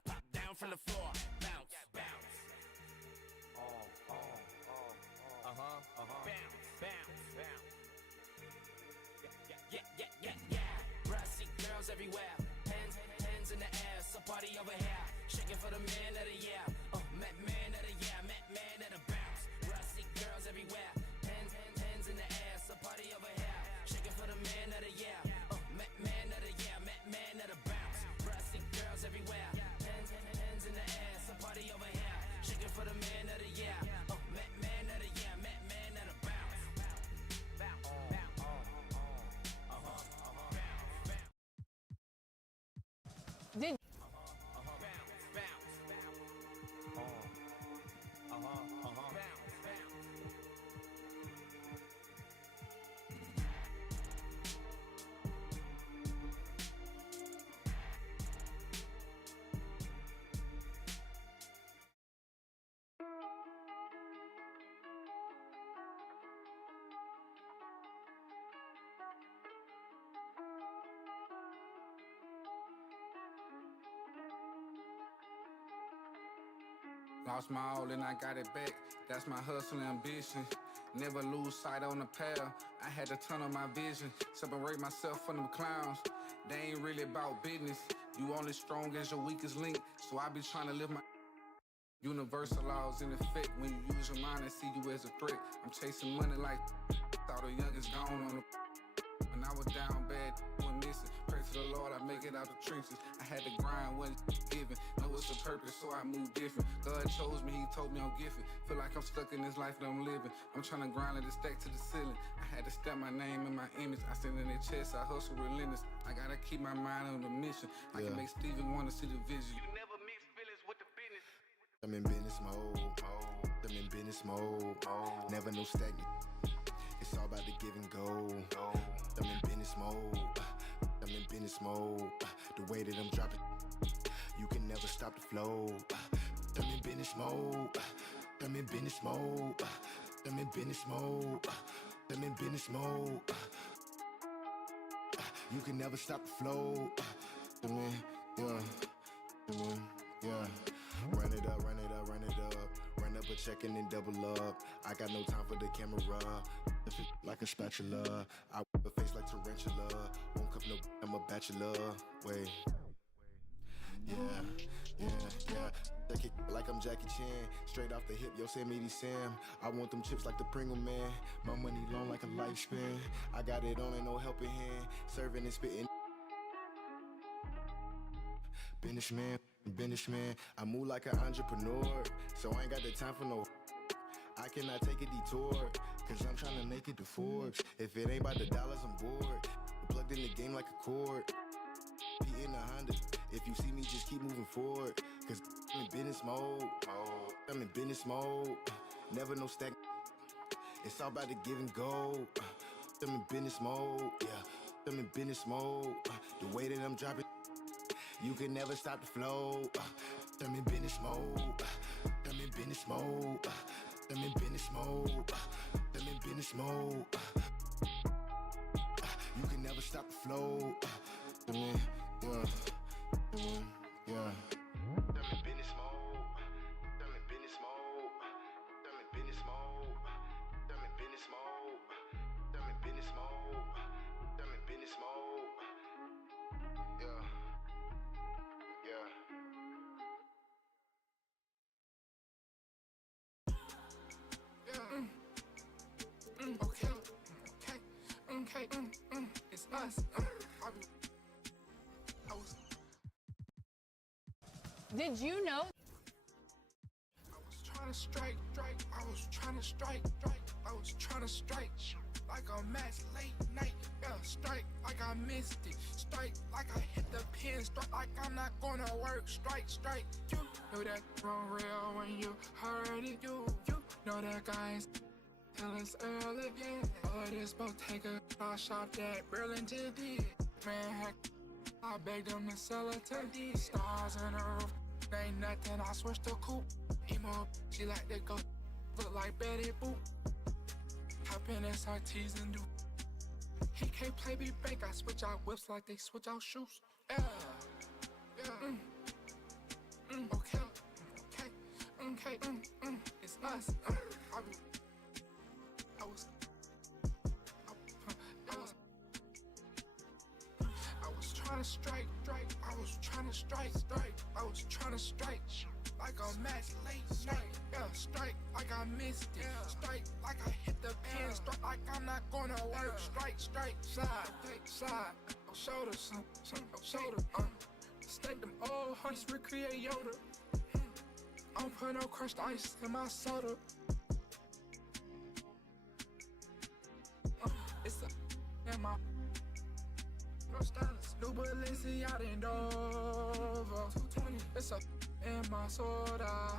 Pop down from the floor. Bounce. everywhere. Hands in the air, somebody over here. Shaking for the man of the year. Man of the year, man of the bounce. Where I see girls everywhere. Hands in the air, somebody over here. Shaking for the man of the year. Man of the year, man of the bounce. Where I see girls everywhere. Hands in the air, somebody over here. Shaking for the man of the year. Man of the year, man of the bounce. Did Lost my all and I got it back. That's my hustle ambition. Never lose sight on the path. I had to tunnel my vision. Separate myself from them clowns. They ain't really about business. You only strong as your weakest link. So I be trying to live my universal laws in effect. When you use your mind and see you as a threat. I'm chasing money like thought the youngest gone on the. When I was down bad, went missing. Pray to the Lord, I make it out the trenches. I had to grind, wasn't given. Know it's a purpose, so I move different. God chose me, he told me I'm gifted. Feel like I'm stuck in this life that I'm living. I'm trying to grind it stack to the ceiling. I had to stamp my name and my image. I stand in their chest, I hustle relentless. I gotta keep my mind on the mission. I can make Steven wanna see the vision. You never mix feelings with the business. I'm in business mode. I'm in business mode. Never no stagnant. It's all about the give and go. I'm in business mode. I'm in business mode. The way that I'm dropping, you can never stop the flow. I'm in business mode. I'm in business mode. I'm in business mode. I'm in business mode. You can never stop the flow. I'm in, yeah. Run it up, run it up, run it up. Run up a check and then double up. I got no time for the camera. If it like a spatula, I whip a face like tarantula. Won't cup no, I'm a bachelor. Wait. Yeah. That kick like I'm Jackie Chan. Straight off the hip, Yosemite Sam. I want them chips like the Pringle Man. My money long like a lifespan. I got it on and no helping hand. Serving and spitting. Business man. I move like an entrepreneur. So I ain't got the time for no. I cannot take a detour. Cause I'm trying to make it to Forbes. If it ain't about the dollars, I'm bored. Plugged in the game like a cord. Be in a Honda. If you see me, just keep moving forward. Cause I'm in business mode. I'm in business mode. Never no stack. It's all about the give and go. I'm in business mode. Yeah. I'm in business mode. The way that I'm dropping, you can never stop the flow. I'm in business mode. I'm in business mode. I'm in business mode. I'm in business mode. You can never stop the flow. I'm in, yeah. I'm in business mode. I'm in business mode. I'm in business mode. I'm in business mode. I'm in business mode. I'm in business mode. Yeah. Okay. It's us. Did you know? I was trying to strike. I was trying to strike. I was trying to strike like a match late night. Yeah, strike like I missed it. Strike like I hit the pin. Strike like I'm not gonna work. Strike. You know that wrong real when you heard it. You know that guys tell us early. Yeah, all of this Bottega shop that Burlington did. Man, heck, I begged them to sell it to these stars in the roof. Ain't nothing, I switched to coupe. Emo, she like to go look like Betty Boop. Hop in SRTs and do. He can't play me bank, I switch out whips like they switch out shoes. Yeah. Okay. It's us. I was trying to strike. trying to strike. I was trying to strike like a match late night. Yeah, strike like I missed it. Strike like I hit the pin. Strike like I'm not gonna work. Strike, slide, shoulder, shoulder. Stake them old hunts, recreate Yoda. I don't put no crushed ice in my soda. It's a in my no stylist. New Balenciaga in Dover. 220. It's a in my soda.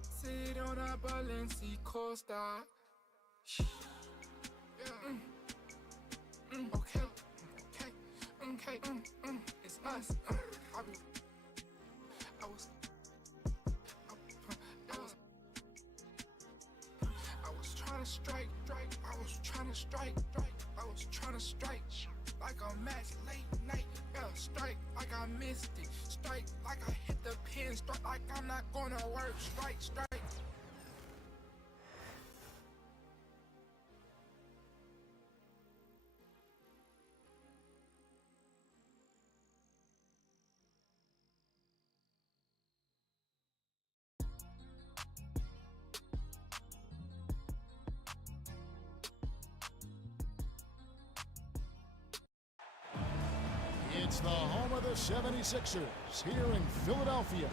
Sit on a Balenci Costa. Yeah. Okay. It's us. I was trying to strike. I was trying to strike. I was trying to strike like a match late night. Yeah, strike like I missed it. Strike like I hit the pin. Strike like I'm not gonna work. Strike. It's the home of the 76ers here in Philadelphia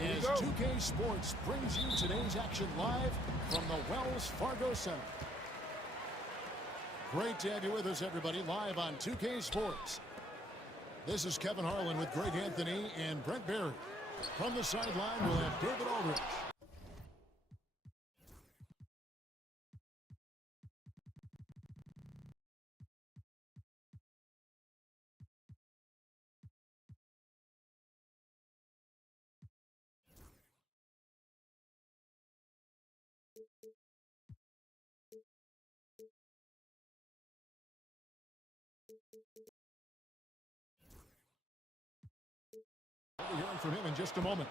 as 2K Sports brings you today's action live from the Wells Fargo Center. Great to have you with us, everybody, live on 2K Sports. This is Kevin Harlan with Greg Anthony and Brent Barry. From the sideline, we'll have David Aldrich. We'll be hearing from him in just a moment.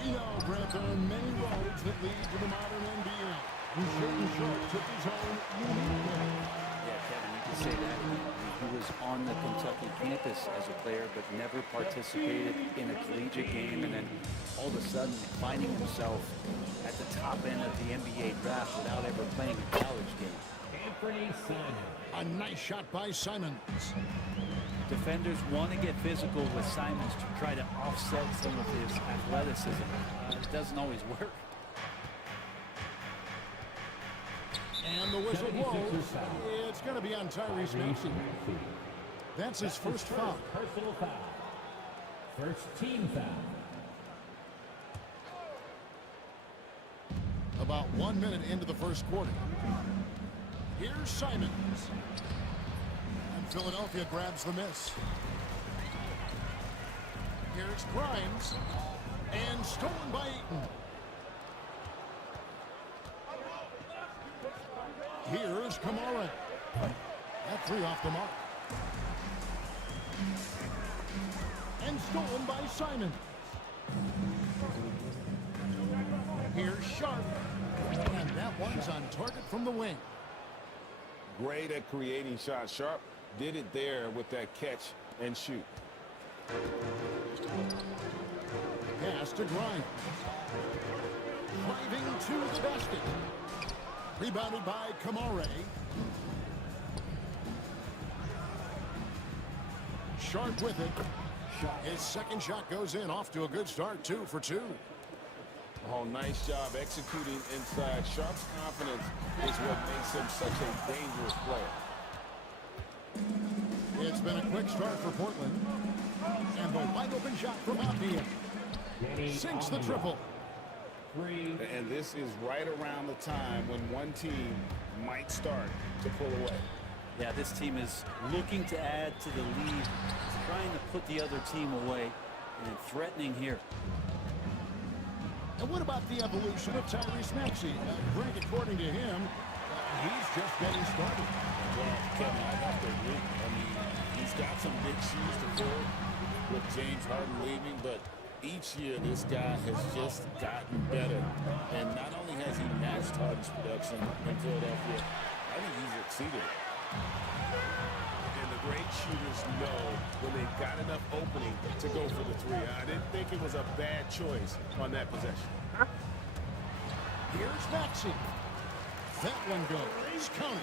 We know, Brent, there are many roads that lead to the modern NBA. And certain Sharp took his own unique way. Yeah, Kevin, you can say that. He was on the Kentucky campus as a player, but never participated in a collegiate game, and then all of a sudden finding himself at the top end of the NBA draft without ever playing a college game. Anthony Simons. A nice shot by Simons. Defenders want to get physical with Simons to try to offset some of his athleticism. It doesn't always work. And the whistle blows. It's going to be on Tyrese Maxey. That's his first foul. Personal foul. First team foul. About 1 minute into the first quarter. Here's Simons. And Philadelphia grabs the miss. Here's Grimes. And stolen by Eaton. Here's Kamara. That three off the mark. And stolen by Simons. Here's Sharp. And that one's on target from the wing. Great at creating shots. Sharp did it there with that catch and shoot. Pass to Grimes. Driving to the basket. Rebounded by Kamara. Sharp with it. His second shot goes in, off to a good start, 2 for 2. Oh, nice job executing inside. Sharp's confidence is what makes him such a dangerous player. It's been a quick start for Portland. And the wide open shot from Avdia. Sinks the triple. And this is right around the time when one team might start to pull away. Yeah, this team is looking to add to the lead, trying to put the other team away, and threatening here. And what about the evolution of Tyrese Maxey? Greg, according to him, he's just getting started. Well, Kevin, I have to agree. I mean, he's got some big shoes to fill with James Harden leaving, but each year this guy has just gotten better. And not only has he matched Harden's production in Philadelphia, I think he's exceeded it. And the great shooters know when they've got enough opening to go for the three. I didn't think it was a bad choice on that possession. Here's Maxey. That one goes. Counted.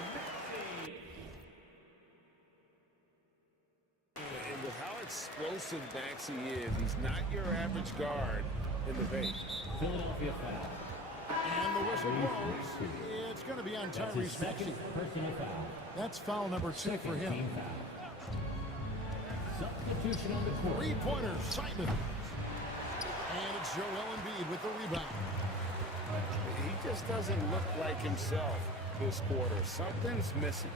And with how explosive Maxey is, he's not your average guard in the paint. Philadelphia foul. And the whistle blows. It's going to be on Tyrese Maxey. Personal foul. That's foul number 2 for him. Substitution on the court. Three-pointer, Simon. And it's Joel Embiid with the rebound. He just doesn't look like himself this quarter. Something's missing.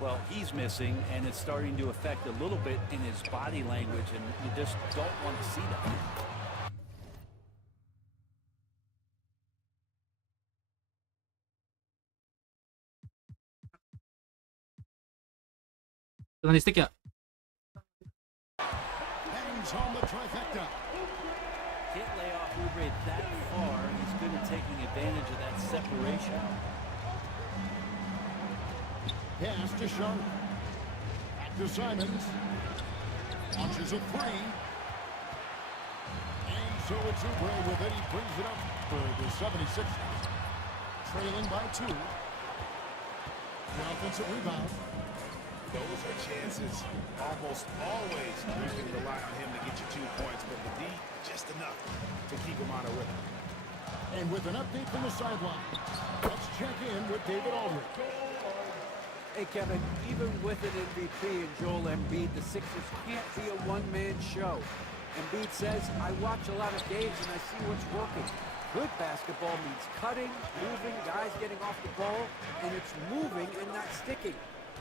Well, he's missing, and it's starting to affect a little bit in his body language, and you just don't want to see that. Statistik ya. Hangs on the trifecta. Can't lay off Oubre that far. He's good at taking advantage of that separation. Pass to Sharp. Back to Simons. Launches a three. And so it's Oubre with it. He brings it up for the 76ers. Trailing by 2. The offensive rebound. Those are chances almost always you can rely on him to get you 2 points, but the D, just enough to keep him out of rhythm. And with an update from the sideline, let's check in with David Aldridge. Hey, Kevin, even with an MVP and Joel Embiid, the Sixers can't be a one-man show. Embiid says, I watch a lot of games and I see what's working. Good basketball means cutting, moving, guys getting off the ball, and it's moving and not sticking.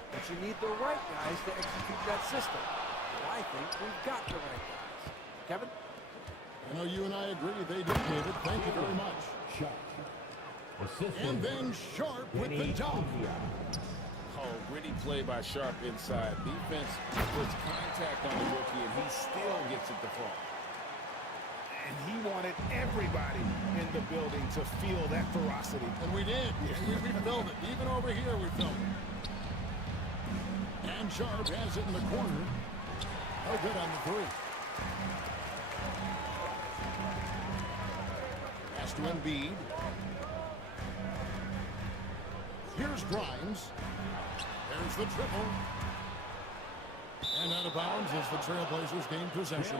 But you need the right guys to execute that system. And I think we've got the right guys. Kevin? I know you and I agree. They did, David. Thank you very much. And then Sharp with the dunk. Oh, gritty play by Sharp inside. Defense puts contact on the rookie, and he still gets it to fall. And he wanted everybody in the building to feel that ferocity. And we did. We felt it. Even over here, we felt it. And Sharp has it in the corner. No good on the three. Pass to Embiid. Here's Grimes. There's the triple. And out of bounds as the Trailblazers gain possession.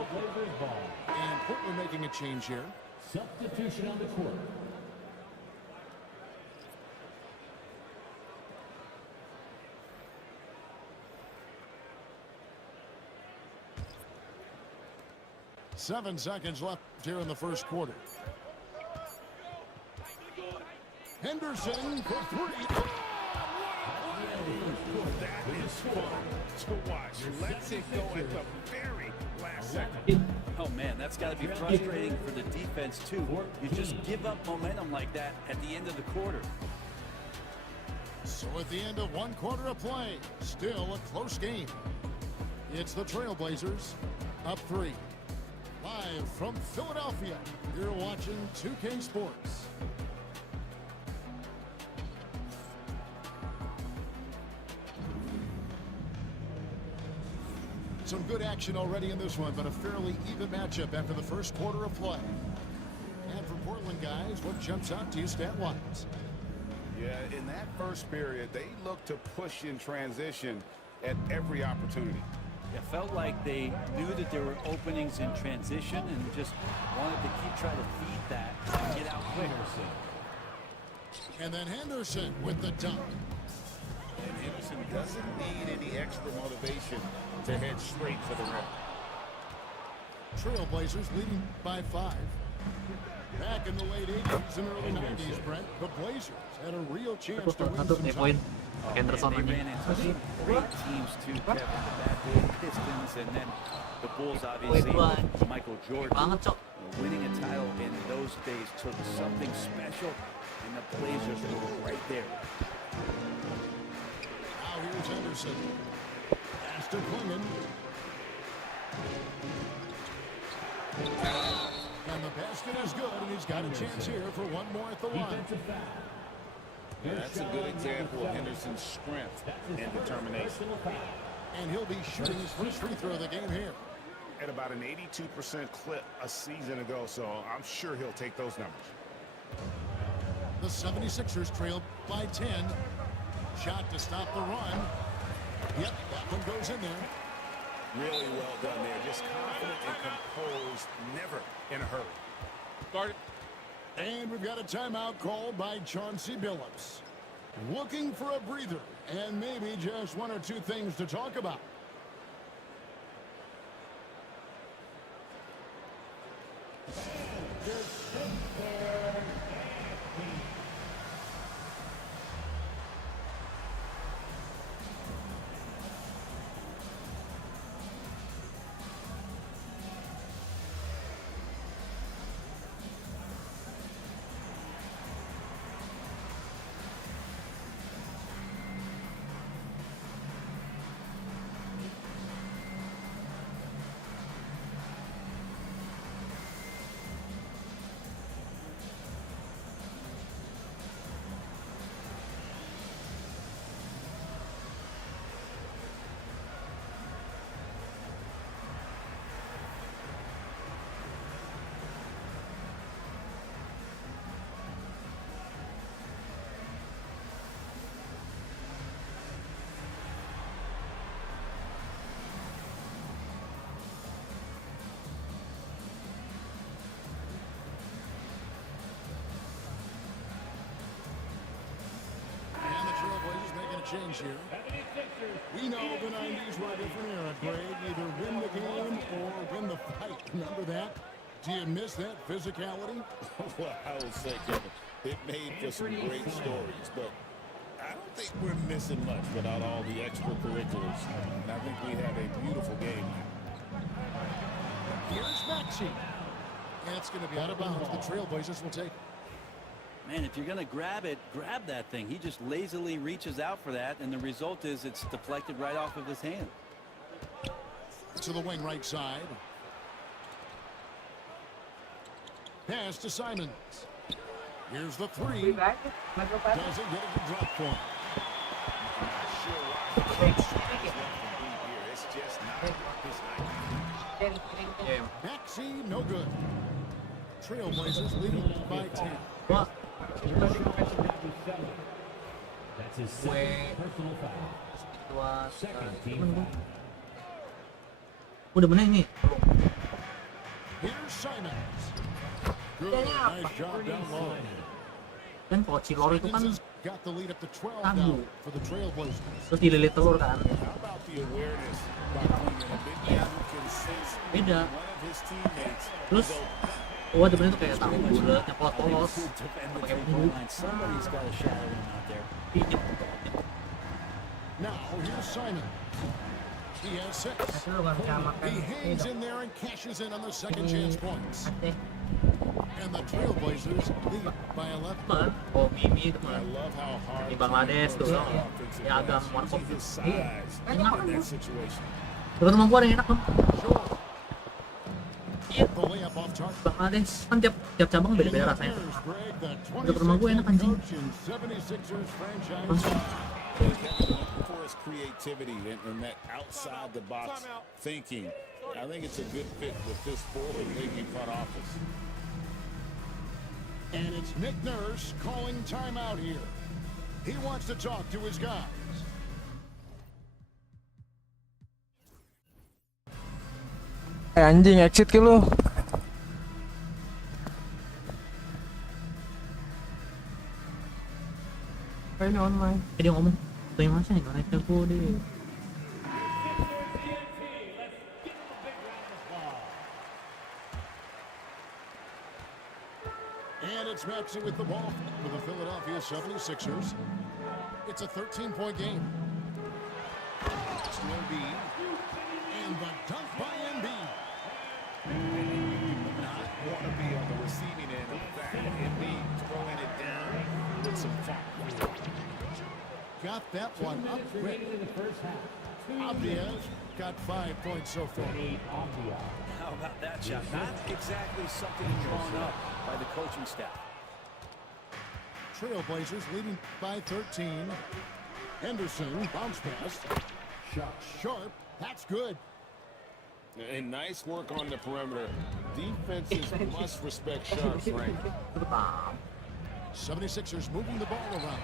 And Portland making a change here. Substitution on the court. Seven seconds left here in the first quarter. Henderson for three. That is fun to watch. Let's it go at the very last second. Oh, man, that's got to be frustrating for the defense, too. You just give up momentum like that at the end of the quarter. So at the end of one quarter of play, still a close game. It's the Trailblazers up 3. Live from Philadelphia, you're watching 2K Sports. Some good action already in this one, but a fairly even matchup after the first quarter of play. And for Portland guys, what jumps out to you stat-wise? Yeah, in that first period, they looked to push in transition at every opportunity. It felt like they knew that there were openings in transition and just wanted to keep trying to feed that and get out quick. And then Henderson with the dunk. And Henderson doesn't need any extra motivation to head straight for the rim. Trailblazers leading by 5. Back in the late 80s and early 90s, Brent, the Blazers had a real chance to win some time. Henderson they ran into some great teams too, Kevin. The Bad Boy Pistons, and then the Bulls, obviously, with Michael Jordan. Winning a title in those days took something special, and the Blazers were right there. Now here's Henderson. Pass to Clingan. And the basket is good, and he's got a chance here for one more at the line. Yeah, that's a good example of Henderson's strength and determination. And he'll be shooting his first free throw of the game here. At about an 82% clip a season ago, so I'm sure he'll take those numbers. The 76ers trail by 10. Shot to stop the run. Yep, that one goes in there. Really well done there. Just confident and composed, never in a hurry. Start it. And we've got a timeout called by Chauncey Billups. Looking for a breather and maybe just one or two things to talk about. Change here. We know the 90s were a different era, Greg. Either win the game or win the fight. Remember that? Do you miss that physicality? Well, I would say, Kevin, it made for some great stories, but I don't think we're missing much without all the extracurriculars. And I think we have a beautiful game. Here's Maxey. And it's going to be out of bounds. The Trailblazers will take it. Man, if you're going to grab it, grab that thing. He just lazily reaches out for that, and the result is it's deflected right off of his hand. To the wing right side. Pass to Simons. Here's the three. Doesn't get it to drop for him. Maxey, no good. Trailblazers leading by 10. That's his second personal foul. Second team foul. Udah bener ini. Here's Simons. Good, nice job down low. Kan kalau si Lor itu kan got the lead up to 12 tahu, now for the Trailblazers. terus dililit telur kan. How about the awareness by being in a big man who can sense Beda. one of his teammates? Terus wah sebenarnya tuh kayak tahu bulatnya polos pakai bumbu. Somebody's got a shadow him out there. Now here's Simon. He has 6. He hangs in there and cashes in on the second chance points. And the Trailblazers lead by 11. Oh, Bibi teman. I love how hard Di Bangladesh tuh, ya agak warkop. size Enak in kan? that situation. Dekat rumah gua ada yang enak kan? Iya. The layup off target. Bangladesh kan tiap cabang beda-beda rasanya. Dekat rumah gua enak anjing. For his creativity and that outside the box thinking, I think it's a good fit with this forward-thinking front office. And it's Nick Nurse calling timeout here. He wants to talk to his guys. Anjing, exit ke lu? Ini online. Dia ngomong, tuh yang masa nih naik telepon deh. And it's Maxey with the ball for the Philadelphia 76ers. It's a 13-point game. It's to Embiid. And the dunk by Embiid. Not want to be on the receiving end of that. Embiid throwing it down with some funk. Got that one up quick. Abdias got 5 points so far. How about that shot? Not exactly something drawn up by the coaching staff. Trailblazers leading by 13. Henderson bounce pass. Sharp. That's good. And nice work on the perimeter. Defenses must respect Sharp's rank. 76ers moving the ball around.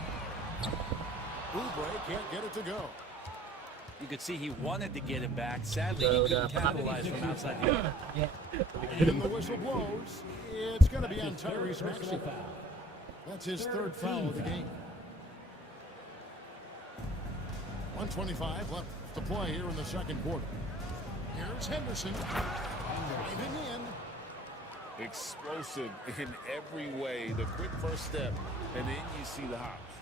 Oubre can't get it to go. You could see he wanted to get it back. Sadly, he couldn't capitalize from outside the arc. And the whistle blows. It's going to be on Tyrese Maxey. That's his third foul of the game. 1:25 left to play here in the second quarter. Here's Henderson driving in. Explosive in every way. The quick first step, and then you see the hops.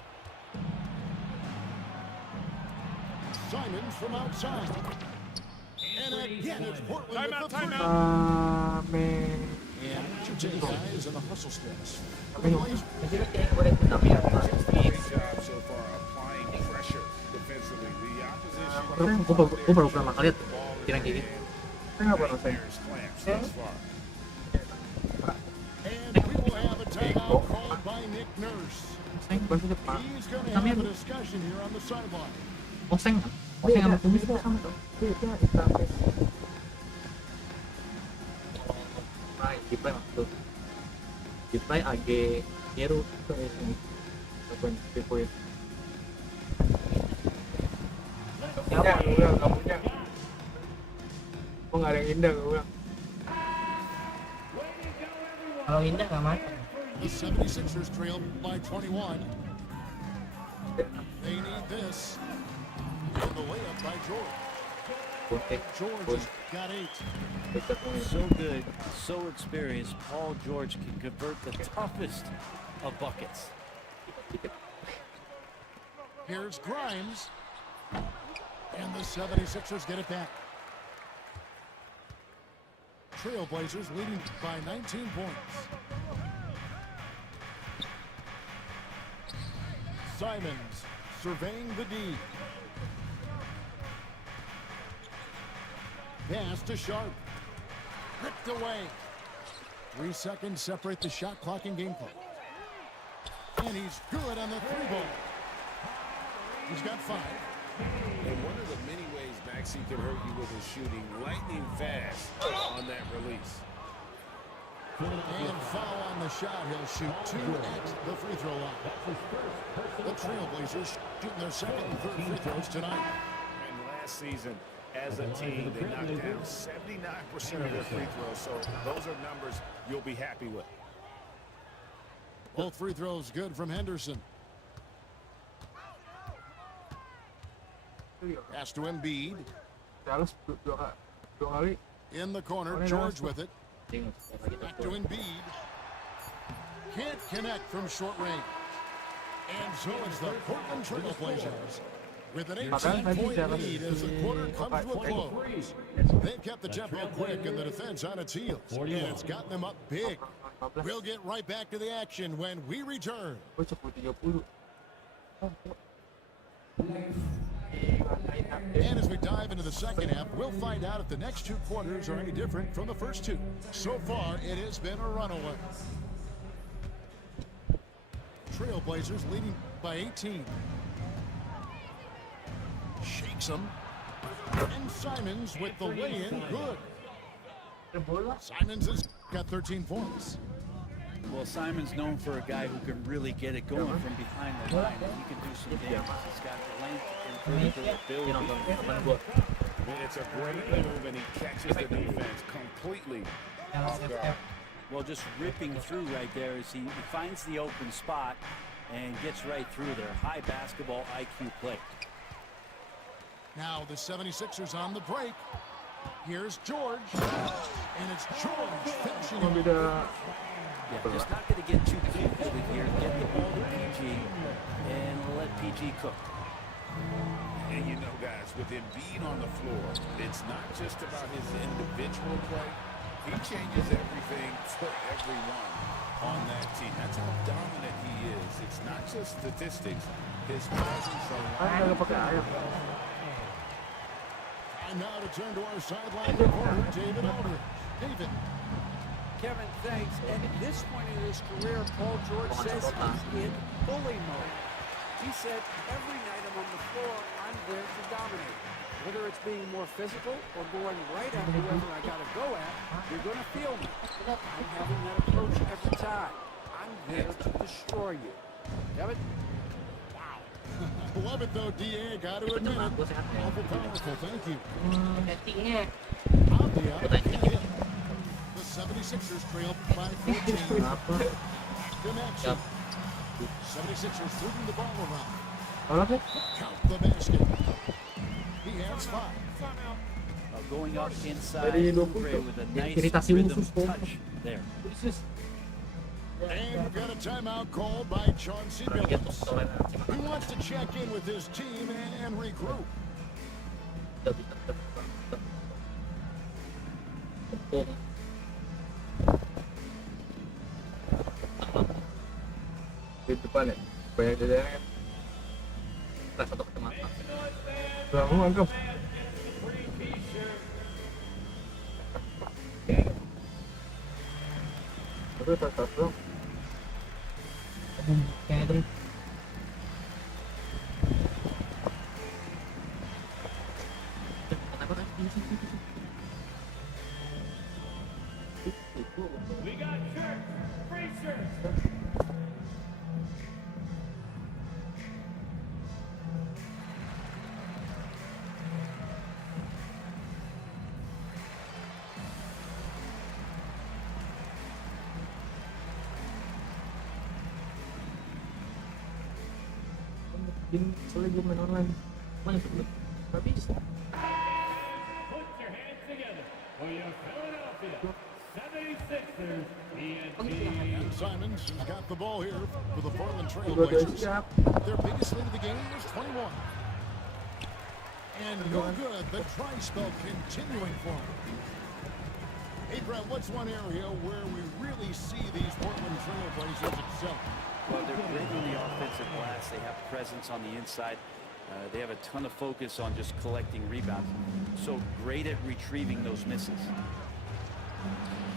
Simons from outside. And again, it's Portland with the three. Man. And two guys in the hustle stance. Great job so far applying pressure defensively. The opposition. Gue baru pertama kali lihat kira kayak gitu. Saya nggak pernah saya. And we will have a timeout called by Nick Nurse. Oseng baru depan. He's going to Kami have a discussion here on the sideline. Oseng sama Kumis itu sama tuh. Di play maksud. Di play AG Nero itu ya sini. Ataupun Pipoy. Siapa gue bilang gak punya. Gue gak ada yang indah gue bilang. Kalau indah gak mati. The 76ers trail by 21. They need this. And the layup by George. George has got 8. So good, so experienced. Paul George can convert the toughest of buckets. Here's Grimes. And the 76ers get it back. Trailblazers leading by 19 points. Simons surveying the D. Pass to Sharp. Ripped away. 3 seconds separate the shot clock and game clock. And he's good on the three ball. He's got 5. And one of the many ways Maxey can hurt you with his shooting, lightning fast on that release. And foul on the shot. He'll shoot 2 at the free throw line. The Trailblazers shooting their second and third free throws tonight. And last season, as a team, they knocked down 79% of their free throws. So those are numbers you'll be happy with. Both free throws good from Henderson. Pass to Embiid. In the corner, George with it. Back to Embiid. Can't connect from short range. And so it's the Portland Trailblazers with an 18-point lead as the quarter comes to a close. They've kept the tempo quick and the defense on its heels. And it's gotten them up big. We'll get right back to the action when we return. And as we dive into the second half, we'll find out if the next 2 quarters are any different from the first 2. So far, it has been a runaway. Trailblazers leading by 18. Shakes them. And Simons with the lay-in good. Simons has got 13 points. Well, Simon's known for a guy who can really get it going from behind the line. He can do some damage. He's got the length and physical ability. It's a great move, and he catches the defense completely off guard. Well, just ripping through right there as he finds the open spot and gets right through there. High basketball IQ play. Now the 76ers on the break. Here's George. And it's George finishing. Yeah, just not going to get too complicated here. Get the ball to PG and let PG cook. And you know, guys, with Embiid on the floor, it's not just about his individual play. He changes everything for everyone on that team. That's how dominant he is. It's not just statistics. His presence alone. And now to turn to our sideline reporter, David Aldridge. David. Kevin, thanks. At this point in his career, Paul George says he's in bully mode. He said, every night I'm on the floor, I'm there to dominate. Whether it's being more physical or going right at whoever I got to go at, you're going to feel me. I'm having that approach every time. I'm there to destroy you. Kevin? I love it, though, D.A. Got to admit it. Awful powerful. Thank you. The 76ers trail by 14. Connection. 76ers moving the ball around. Count the basket. He has 5. Going up inside with a nice rhythm touch there. And we've got a timeout called by Chauncey Billups. He wants to check in with his team and regroup. Di depan ya, banyak jajaran kan. Kita satu kecamatan. Kamu anggap. Terus tetap dong. Kayak We got shirts, free shirts. Soalnya gue main online. Mana sebelum? Gak bisa. Put your hands together for your Philadelphia 76ers. And Simons has got the ball here for the Portland Trail Blazers. Their biggest lead of the game is 21. And no good. The dry spell continuing for them. Hey, Brett, what's one area where we really see these Portland Trail Blazers excel? Well, they're great on the offensive glass. They have presence on the inside. They have a ton of focus on just collecting rebounds. So great at retrieving those misses.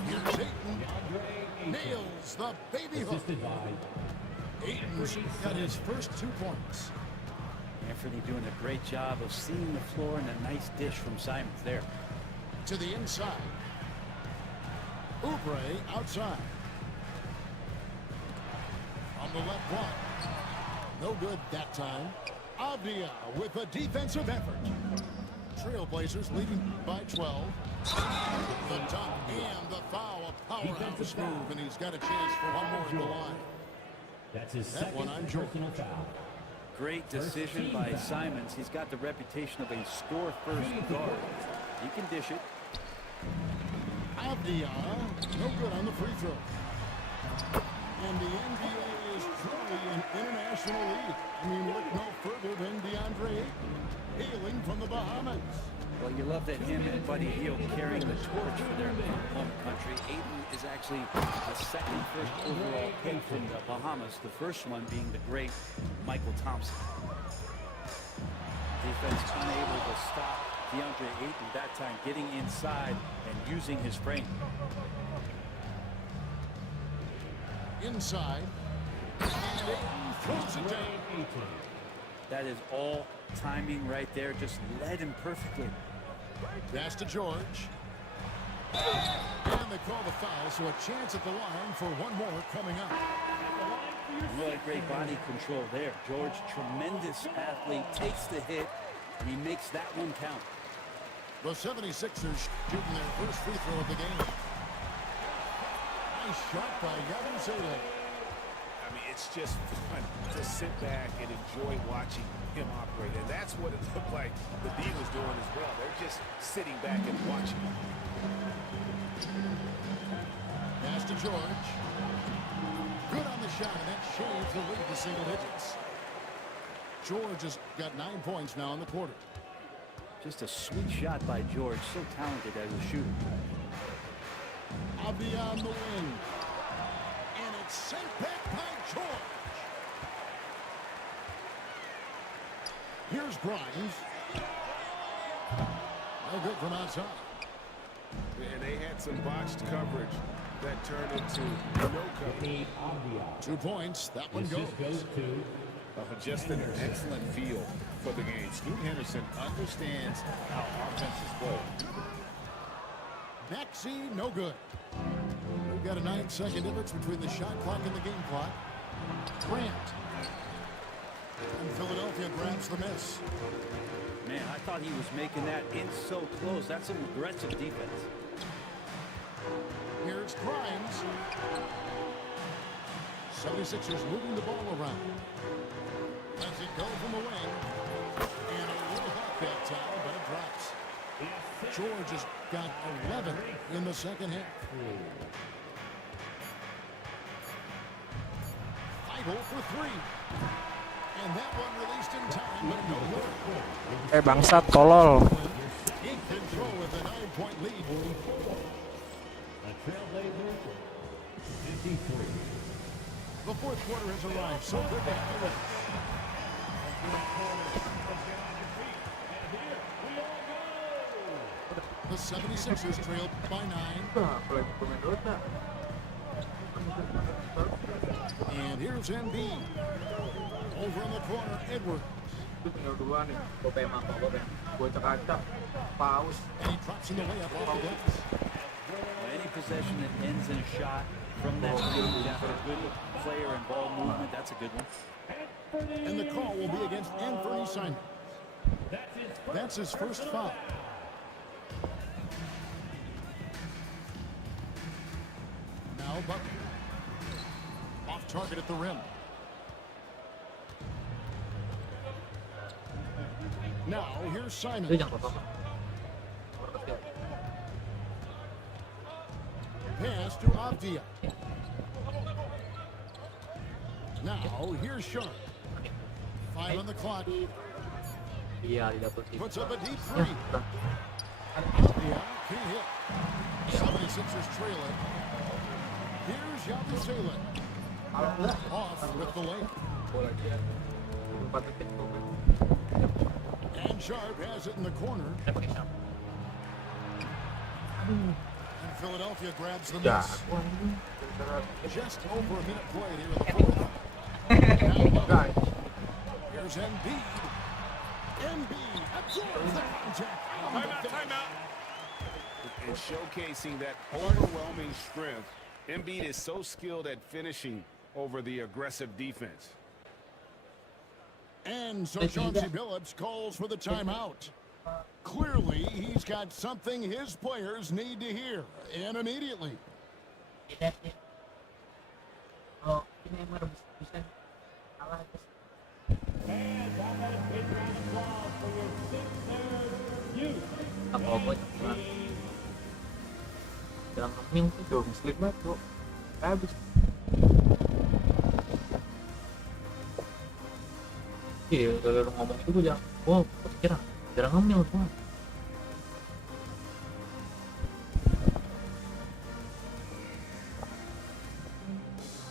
Here's Ayton. Nails the baby hook. Ayton's got his first 2 points. Anthony doing a great job of seeing the floor and a nice dish from Simons there. To the inside. Oubre outside. On the left block. No good that time. Avdia with a defensive effort. Trailblazers leading by 12. The dunk and the foul. A powerhouse move, and he's got a chance for one more at the line. That's his that one on Jordan. Great decision by Simons. He's got the reputation of a score-first guard. He can dish it. Avdia, no good on the free throw. And the NBA is truly an international league. I mean, look no further than DeAndre Ayton, hailing from the Bahamas. Well, you love that him and Buddy Hield carrying the torch for their home country. Ayton is actually the second first overall pick from the Bahamas, the first one being the great Michael Thompson. Defense unable to stop DeAndre Ayton that time, getting inside and using his frame. Inside. And Ayton throws it down. That is all timing right there. Just led him perfectly. Pass to George. And they call the foul, so a chance at the line for one more coming up. Really great body control there. George, tremendous athlete, takes the hit, and he makes that one count. The 76ers shooting their first free throw of the game. Nice shot by Yabusele. I mean, it's just fun to sit back and enjoy watching him operate. And that's what it looked like the D was doing as well. They're just sitting back and watching. Pass to George. Good on the shot, and that shaves the lead to single digits. George has got 9 points now in the quarter. Just a sweet shot by George, so talented as a shooter. Avdia on the wing. And it's sent back by George. Here's Grimes. No good from outside. And they had some botched coverage that turned into no coverage. 2 points. That one goes. Just an excellent feel for the game. Scoot Henderson understands how offenses play. Maxey, no good. We've got a 9-second difference between the shot clock and the game clock. Grant. And Philadelphia grabs the miss. Man, I thought he was making that in so close. That's some aggressive defense. Here's Grimes. 76ers moving the ball around. Lets it go from the wing. And a little hot that time, but it drops. George has got 11 in the second half. 5-0 for 3. And that one released in time, but no good. Bangsat, tolol. In control with a 9-point lead. The Trailblazers, 53. The fourth quarter has arrived, so good to have you with us. The 76ers trailed by 9. And here's Embiid. Over in the corner, Edwards. Itu tinggal 2 nih. Gue pengen makan, gue cek-acak. Paus. And he drops in the layup off the glass. Any possession that ends in a shot from that field, for a good player and ball movement, that's a good one. And the call will be against Anthony Simons. That's his first foul. Now Butler. Off target at the rim. Now here's Simons. Pass to Avdia. Now here's Sharp. 5 on the clock. Iya, didapat. Puts up a deep three. Avdia can hit. 76ers trail it. Here's Yabusele. Off with the lane. And Sharp has it in the corner. And Philadelphia grabs the miss. Just over a minute played here in the fourth. Here's Embiid. Embiid absorbs the contact. Timeout. And showcasing that overwhelming strength, Embiid is so skilled at finishing over the aggressive defense. And so Chauncey Billups calls for the timeout. Clearly, he's got something his players need to hear, and immediately. Apa-apa jangan. Jangan ngemil tuh, dong slip banget kok. Habis. Iya, kalau lu ngomong itu gue jangan. Oh, kepikiran. Jarang ngemil semua.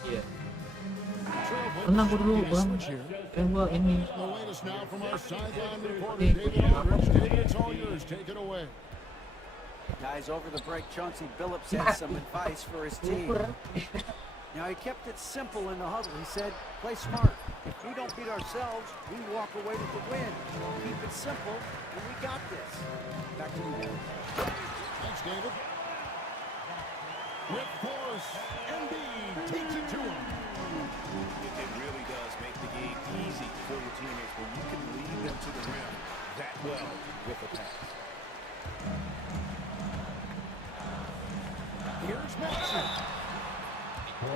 Iya. Pernah gue dulu bang. Kayak gue ini. Guys, over the break, Chauncey Billups had some advice for his team. Now, he kept it simple in the huddle. He said, play smart. If we don't beat ourselves, we walk away with the win. Keep it simple, and we got this. Back to you, David. Thanks, David. With force, Embiid takes it to him. It really does make the game easy for your teammates when you can lead them to the rim that well with a pass. Here's Maxey.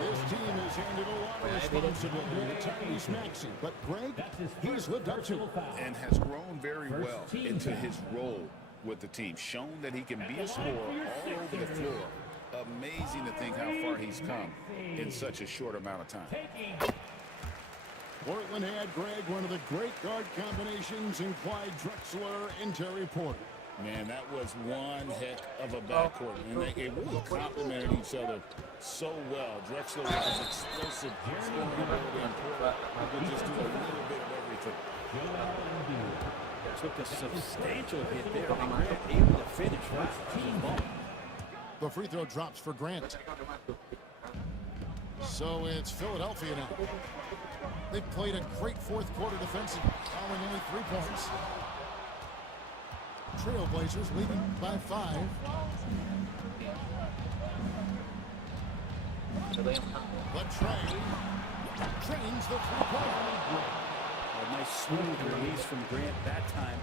This team has handed a lot of responsibility to Tyrese Maxey, but Greg, he's lived up to it. And has grown very well into his role with the team. Shown that he can be a scorer all over the floor. Amazing to think how far he's come in such a short amount of time. Portland had, Greg, one of the great guard combinations in Clyde Drexler and Terry Porter. Man, that was one heck of a backcourt, and they really complemented each other so well. Drexler with his explosive scoring ability, and Porter would just do a little bit of everything. Took a substantial hit there, and Grant able to finish right. The free throw drops for Grant. So it's Philadelphia now. They've played a great fourth quarter defensive, following only 3 points. Trailblazers leading by 5. But Trey trains the three-pointer. A nice smooth release from Grant that time.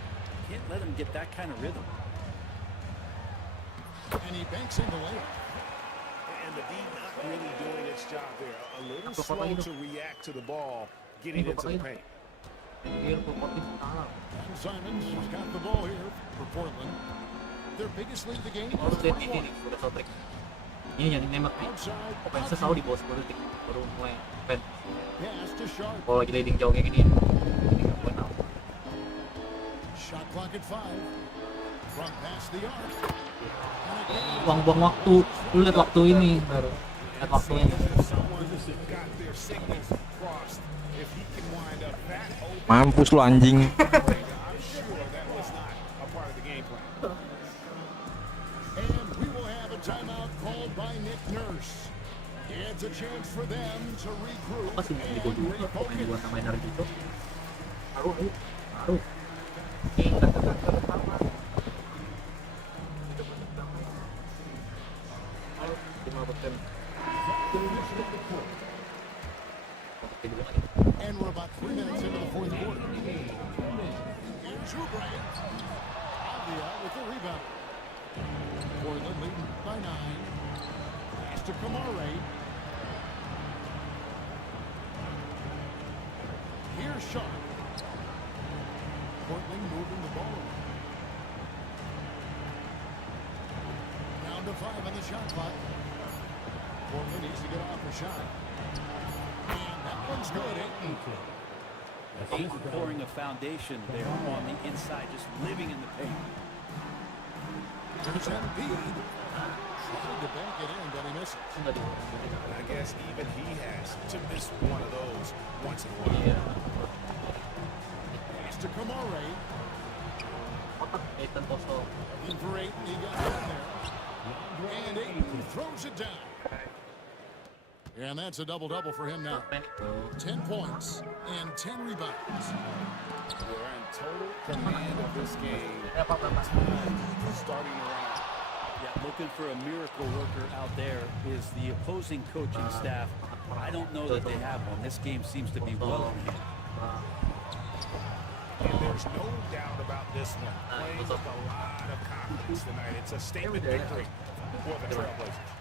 Can't let him get that kind of rhythm. And he banks in the layup. And the D not really doing its job there. A little slow to react to the ball, getting into the paint. And Simons has got the ball here for Portland. Their biggest lead of the game is 3-1. Ini yang nembak nih. Offense selalu di bawah 10 detik baru mulai offense. Kalau lagi leading jauh kayak gini ya, ini nggak buat tahu. Shot clock at 5. Front pass the arc. Buang-buang waktu. Lu lihat waktu ini baru. Lihat waktunya. Mampus lu anjing. Timeout called by Nick Nurse. It's a chance for them to regroup Apa sih yang dulu main dua sama dari gitu? Taruh. And we're about 3 minutes into the fourth quarter. Here's Oubre. Avdia with the rebound. Portland leading by 9. Pass to Kamare. Here's Sharp. Portland moving the ball. Down to 5 on the shot clock. Portland needs to get off the shot. And that one's good. Aiton pouring a foundation there on the inside, just living in the paint. There's Embiid. Trying to bank it in, but he misses. I guess even he has to miss one of those once in a while. Pass to Kamare. In for Aiton, he got in there. And Aiton throws it down. And that's a double-double for him now. 10 points and 10 rebounds. We're in total command of this game. Starting around. Yeah, looking for a miracle worker out there is the opposing coaching staff. I don't know that they have one. This game seems to be well in hand. And there's no doubt about this one. Playing with a lot of confidence tonight. It's a statement victory for the Trailblazers.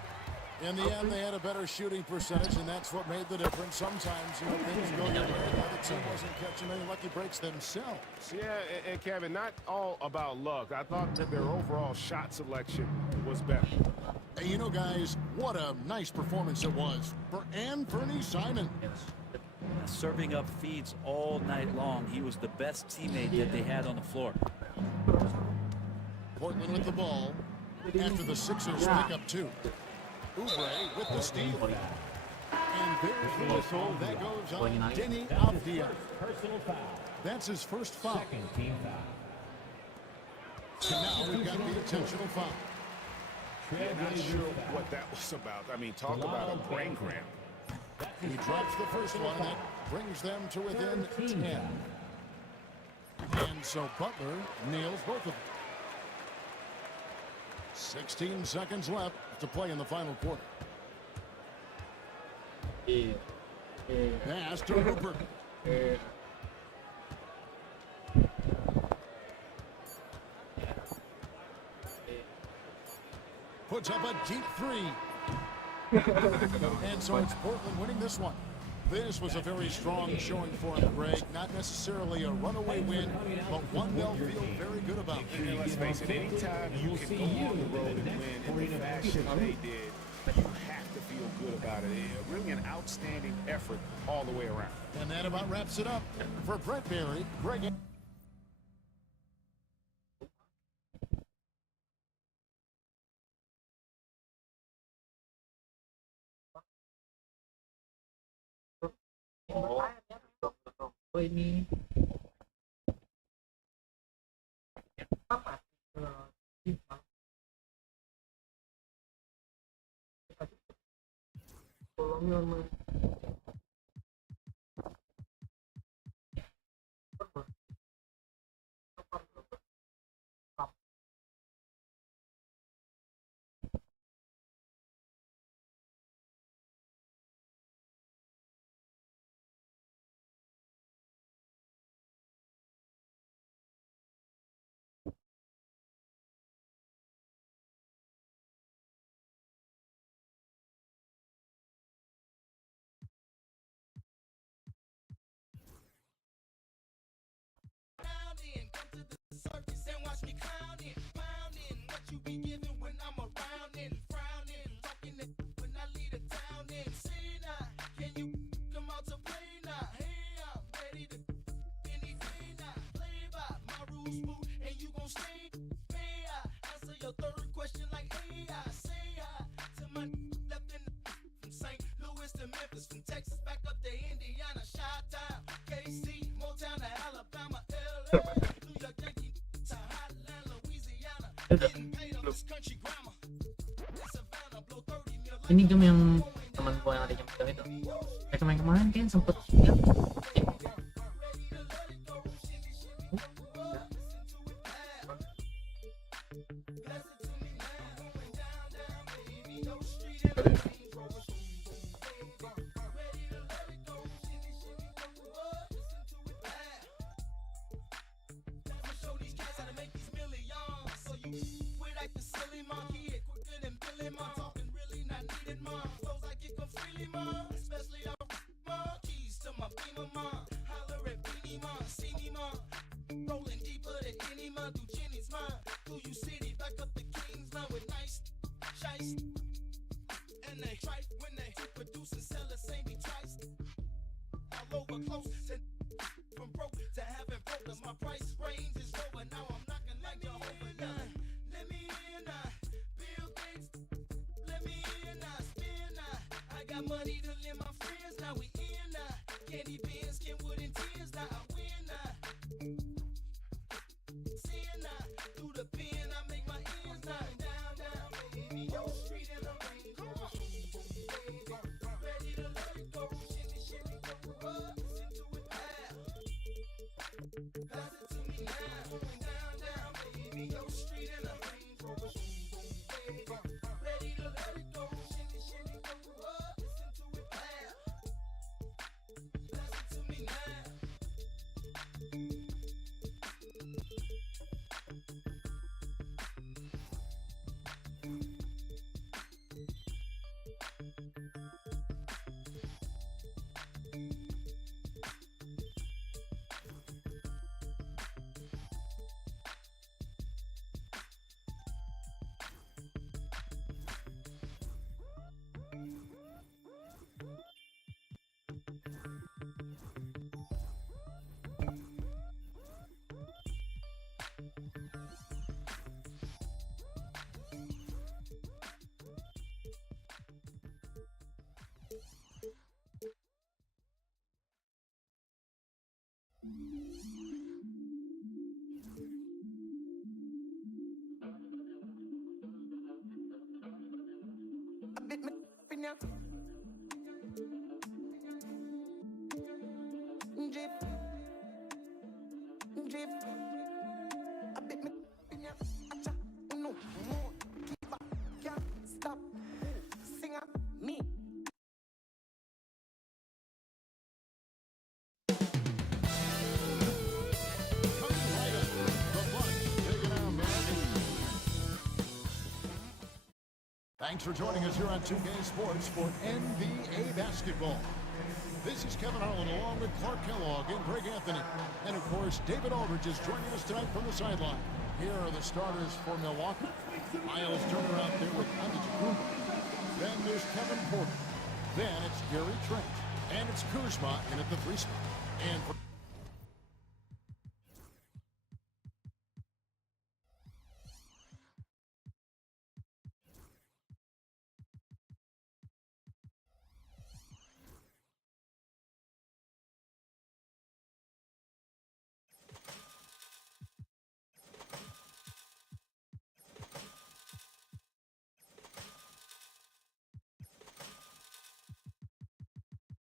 In the end, they had a better shooting percentage, and that's what made the difference. Sometimes, things go your way. The other team wasn't catching any lucky breaks themselves. Yeah, and Kevin, not all about luck. I thought that their overall shot selection was better. Hey, guys, what a nice performance it was for Anthony Simons. Serving up feeds all night long. He was the best teammate that they had on the floor. Portland with the ball after the Sixers pick up 2. Oubre with the steal. And there's the whistle. That goes on Denny Avdia. Personal foul. That's his first foul. Second team foul. And now we've got the intentional foul. Yeah, not sure what that was about. I mean, talk about a brain cramp. He drops the first one. That brings them to within 10. And so Butler nails both of them. 16 seconds left to play in the final quarter. Pass to Rupert. Puts up a deep 3. And so it's Portland winning this one. This was a very strong showing for him, Greg. Not necessarily a runaway win, but one they'll feel very good about. And let's face it, anytime you can go on the road and win in the fashion they did, you have to feel good about it. Really an outstanding effort all the way around. And that about wraps it up. For Brett Barry, Greg. Ini apa? you be giving when I'm around and frowning, talking that when I leave the town and say now, can you come out to play now? Hey, I'm ready to any day now. Play by my rules, boo, and you gon' stay. May I answer your third question like AI? Say hi to my left in from St. Louis to Memphis, from Texas back up to Indiana, Chi-Town, KC, Motown to Alabama, LA, New York, Yankee to Highland, Louisiana, getting paid on this country grammar. Savannah, blow 30 mil like Ini game yang teman gue yang ada jam itu. Kayak kemarin kan sempet lihat. Rolling deeper than any man through Jenny's mind. Through you city, back up the King's line with nice shice. And they try when they produce and sell the same be twice. All over close to from broke to having broke. Cause my price range is lower. Now I'm knocking like Jehovah done. Let me in now, Bill Gates. Let me in now, spin now. I got money to lend my friends. Now we in now. Candy beans, Kenwood and tears. Now I win now. Seeing now, through the pen I make my ends now. Down, down, baby, your street in the rain. Ready to let it go. Shimmy, shimmy, go up. Listen to it now. Pass it to me now. Down, down, baby, your street in the rain. Ready to let it go. Shimmy, shimmy, go up. Listen to it now. Pass it to me now. I bit my in ya. Drip, drip. I bit my in ya. Acha, no more. Keep up, can't stop. Singer, me. Thanks for joining us here on 2K Sports for NBA basketball. This is Kevin Harlan along with Clark Kellogg and Greg Anthony. And of course, David Aldridge is joining us tonight from the sideline. Here are the starters for Milwaukee. Miles Turner out there with Antetokounmpo. Then there's Kevin Porter. Then it's Gary Trent. And it's Kuzma in at the 3 spot. And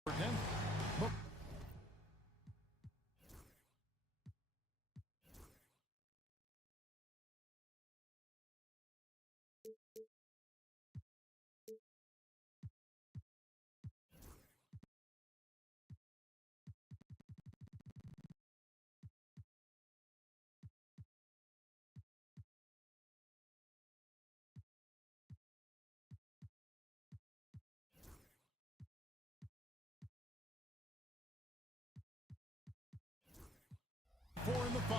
for Denver. Four in the 5.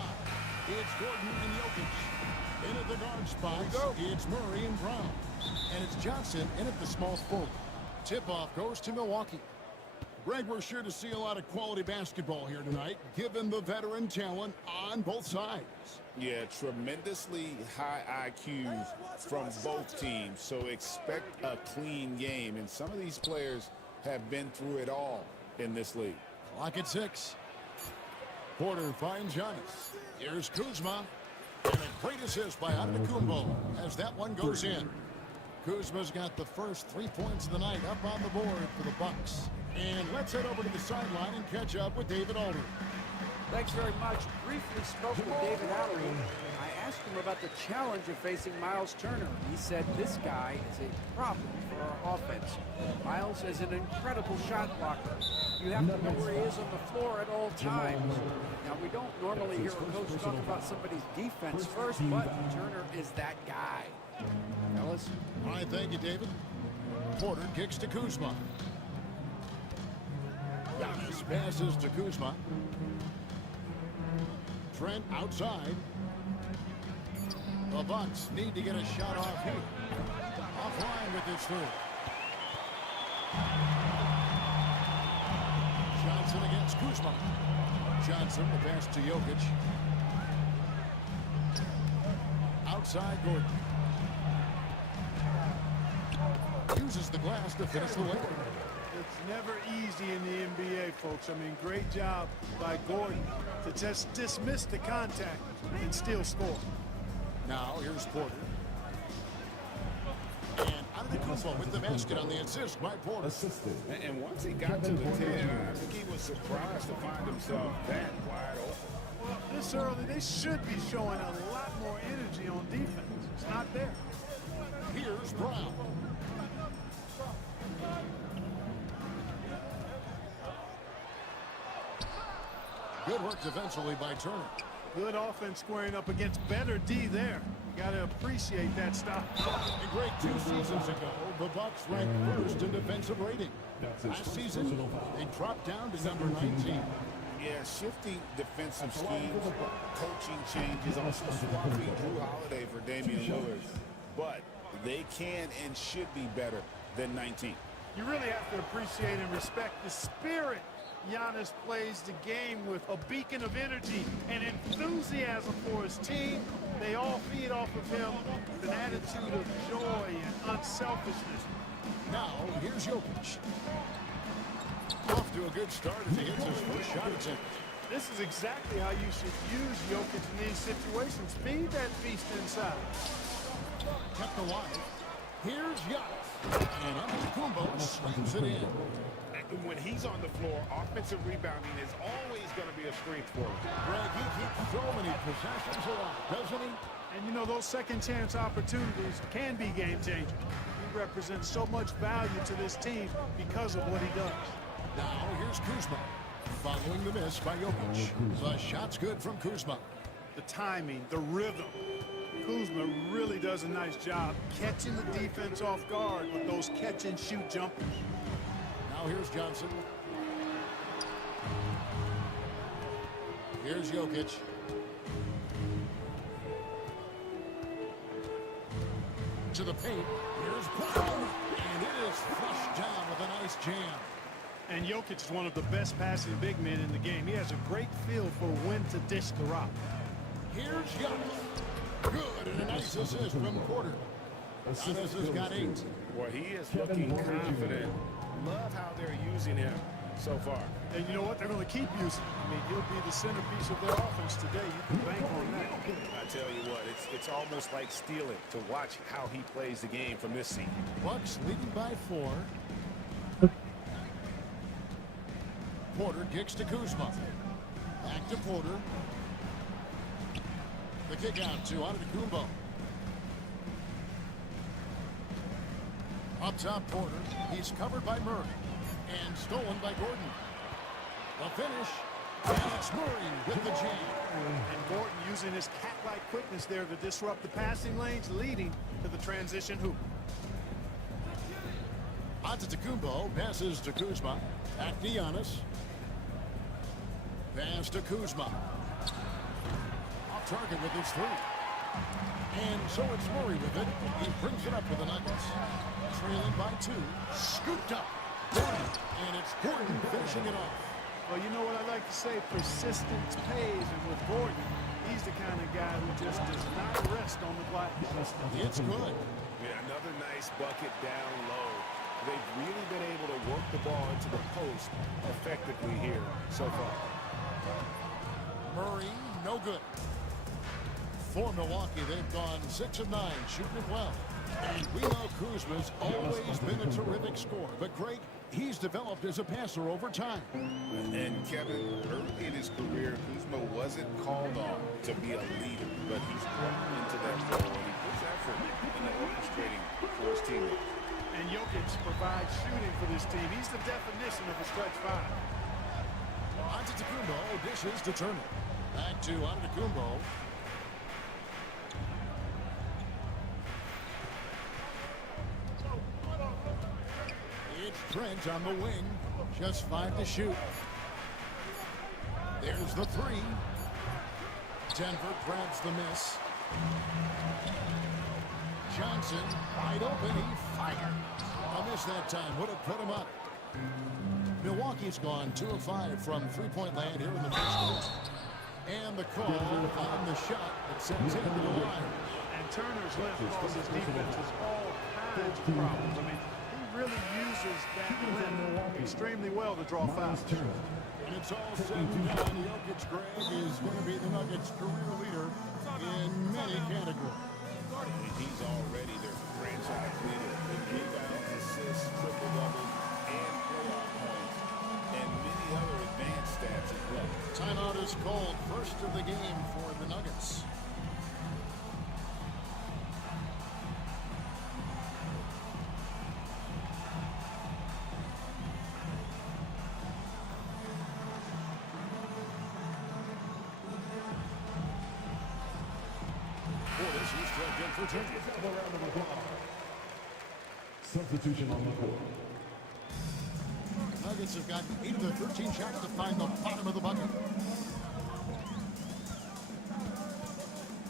It's Gordon and Jokic. In at the guard spots, it's Murray and Brown. And it's Johnson in at the small forward. Tip-off goes to Milwaukee. Greg, we're sure to see a lot of quality basketball here tonight, given the veteran talent on both sides. Yeah, tremendously high IQs from both teams, so expect a clean game. And some of these players have been through it all in this league. Clock at 6. Porter finds Giannis. Here's Kuzma. And a great assist by Antetokounmpo as that one goes in. Kuzma's got the first 3 points of the night up on the board for the Bucks. And let's head over to the sideline and catch up with David Aldridge. Thanks very much. Briefly spoke with David Aldridge. I asked him about the challenge of facing Miles Turner. He said this guy is a problem for our offense. Miles is an incredible shot blocker. You have to know where he is on the floor at all times. Now, we don't normally hear a coach talk about somebody's defense first, but Turner is that guy. Ellis? All right, thank you, David. Porter kicks to Kuzma. Giannis passes to Kuzma. Trent outside. The Bucks need to get a shot off here. Offline with this through. Johnson against Kuzma. Johnson, the pass to Jokic. Outside Gordon. Uses the glass to finish the layup. It's never easy in the NBA, folks. I mean, great job by Gordon to just dismiss the contact and still score. Now, here's Porter. And Antetokounmpo with the basket on the assist by Porter. And once he got to the 10, I think he was surprised to find himself that wide open. Well, this early, they should be showing a lot more energy on defense. It's not there. Here's Brown. Good work defensively by Turner. Good offense squaring up against better D there. You got to appreciate that stop. A great 2 seasons ago, the Bucks ranked first in defensive rating. Last season, they dropped down to number 19. Yeah, shifting defensive schemes, coaching changes, also swapping Drew Holiday for Damian Lillard. But they can and should be better than 19. You really have to appreciate and respect the spirit Giannis plays the game with, a beacon of energy and enthusiasm for his team. They all feed off of him with an attitude of joy and unselfishness. Now, here's Jokic. Off to a good start as he hits his first shot attempt. This is exactly how you should use Jokic in these situations. Feed that beast inside. Kept alive. Here's Giannis. And Antetokounmpo slams it in. When he's on the floor, offensive rebounding is always going to be a strength for him. Greg, he keeps so many possessions alive, doesn't he? And you know, those second chance opportunities can be game changing. He represents so much value to this team because of what he does. Now here's Kuzma. Following the miss by Jokic. The shot's good from Kuzma. The timing, the rhythm. Kuzma really does a nice job catching the defense off guard with those catch-and-shoot jumpers. Now here's Johnson. Here's Jokic. To the paint. Here's Brown. And it is flushed down with a nice jam. And Jokic is one of the best passing big men in the game. He has a great feel for when to dish the rock. Here's Giannis. Good, and a nice assist from Porter. Giannis has got 8. Well, he is looking confident. Love how they're using him so far. And you know what? They're going to keep using him. I mean, he'll be the centerpiece of their offense today. You can bank on that. I tell you what, it's almost like stealing to watch how he plays the game from this seat. Bucks leading by 4. Porter kicks to Kuzma. Back to Porter. The kick out to Antetokounmpo. Up top, Porter. He's covered by Murray. And stolen by Gordon. The finish. And it's Murray with the jam. And Gordon using his cat-like quickness there to disrupt the passing lanes, leading to the transition hoop. Antetokounmpo passes to Kuzma. Back to Giannis. Pass to Kuzma. Off target with his 3. And so it's Murray with it. He brings it up with the Nuggets. Trailing by 2. Scooped up. Gordon. And it's Gordon finishing it off. Well, you know what I like to say? Persistence pays. And with Gordon, he's the kind of guy who just does not rest on the glass. It's good. Yeah, another nice bucket down low. They've really been able to work the ball into the post effectively here so far. Murray, no good. For Milwaukee, they've gone 6 of 9, shooting it well. And we know Kuzma's always been a terrific scorer. But, Greg, he's developed as a passer over time. And, Kevin, early in his career, Kuzma wasn't called on to be a leader, but he's grown into that role, and he puts effort into orchestrating for his teammates. And Jokic provides shooting for this team. He's the definition of a stretch 5. Antetokounmpo dishes to Turner. Back to Antetokounmpo. It's Trent on the wing. Just 5 to shoot. There's the 3. Denver grabs the miss. Johnson, wide open, he fired. A miss that time, would have put him up. Milwaukee's gone 2 of 5 from three-point land here in the first quarter. And the call on the shot that sends it into the line. And Turner's length causes defenses all kinds of problems. I mean, he really uses that length extremely well to draw fouls. And it's all said and done. Jokic, Greg, is going to be the Nuggets' career leader in many categories. He's already their franchise leader in rebounds, assists, triple-doubles, and playoff points, and many other advanced stats as well. Timeout is called. First of the game for the Nuggets. Substitution on the court. Nuggets have gotten 8 of their 13 shots to find the bottom of the bucket.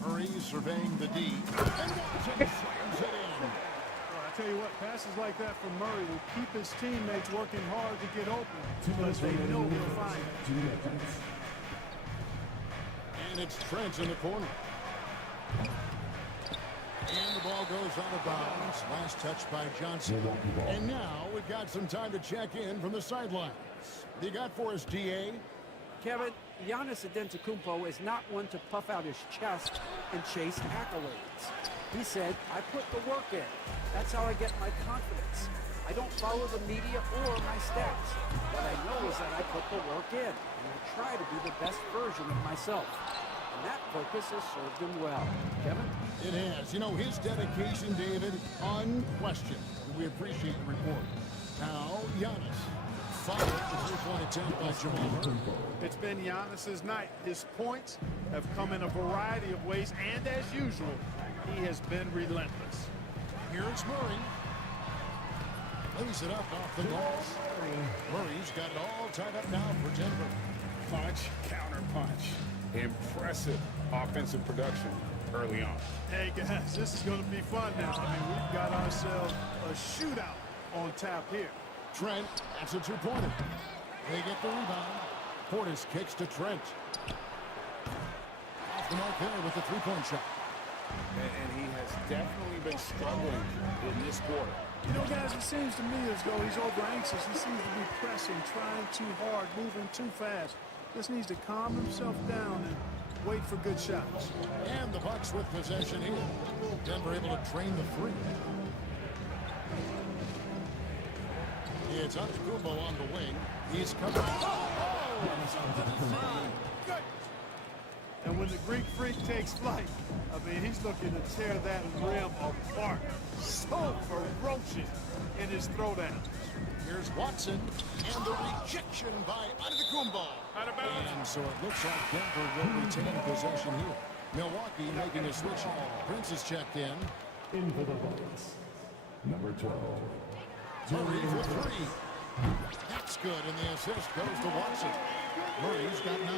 Murray surveying the D. And Watson slams it in. Well, I tell you what, passes like that from Murray will keep his teammates working hard to get open because they know he'll find it. And it's Trent in the corner. And the ball goes out of bounds. Last touch by Johnson. And now we've got some time to check in from the sidelines. What do you got for us, DA? Kevin, Giannis Antetokounmpo is not one to puff out his chest and chase accolades. He said, I put the work in. That's how I get my confidence. I don't follow the media or my stats. What I know is that I put the work in, and I try to be the best version of myself. And that focus has served him well. Kevin? It has. You know, his dedication, David, unquestioned. We appreciate the report. Now, Giannis. Followed the three-point attempt by Jamal Murray. It's been Giannis's night. His points have come in a variety of ways, and as usual, he has been relentless. Here's Murray. Lays it up off the glass. Murray's got it all tied up now for Denver. Punch, counter punch. Impressive offensive production early on. Hey, guys, this is going to be fun now. I mean, we've got ourselves a shootout on tap here. Trent, that's a two-pointer. They get the rebound. Portis kicks to Trent. Off the mark there with the three-point shot. And he has definitely been struggling in this quarter. You know, guys, it seems to me as though he's over-anxious. He seems to be pressing, trying too hard, moving too fast. Just needs to calm himself down and wait for good shots. And the Bucks with possession here. Denver able to drain the three. It's Antetokounmpo on the wing. He's coming. And when the Greek Freak takes flight, I mean, he's looking to tear that rim apart. So ferocious in his throwdowns. Here's Watson, and the rejection by Antetokounmpo. Out of bounds. And so it looks like Denver will retain possession here. Milwaukee making a switch. Prince is checked in. In for the Bucks, number 12. Murray for three. That's good, and the assist goes to Watson. Murray's got 9.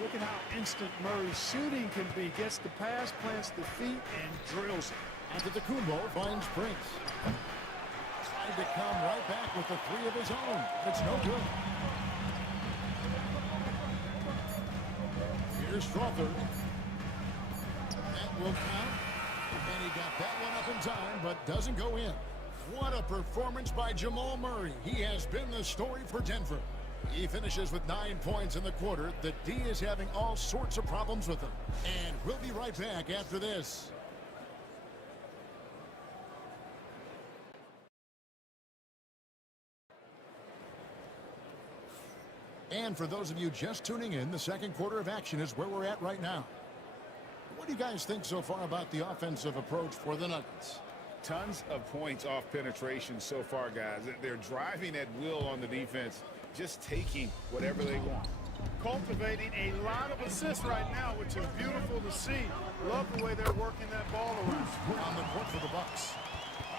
With Look at how instant Murray's shooting can be. Gets the pass, plants the feet, and drills it. Antetokounmpo finds Prince. Tried to come right back with the three of his own. It's no good. Here's Strother. That will count. And he got that one up in time, but doesn't go in. What a performance by Jamal Murray. He has been the story for Denver. He finishes with 9 points in the quarter. The D is having all sorts of problems with him. And we'll be right back after this. And for those of you just tuning in, the second quarter of action is where we're at right now. What do you guys think so far about the offensive approach for the Nuggets? Tons of points off penetration so far, guys. They're driving at will on the defense, just taking whatever they want. Cultivating a lot of assists right now, which is beautiful to see. Love the way they're working that ball around. On the court for the Bucks.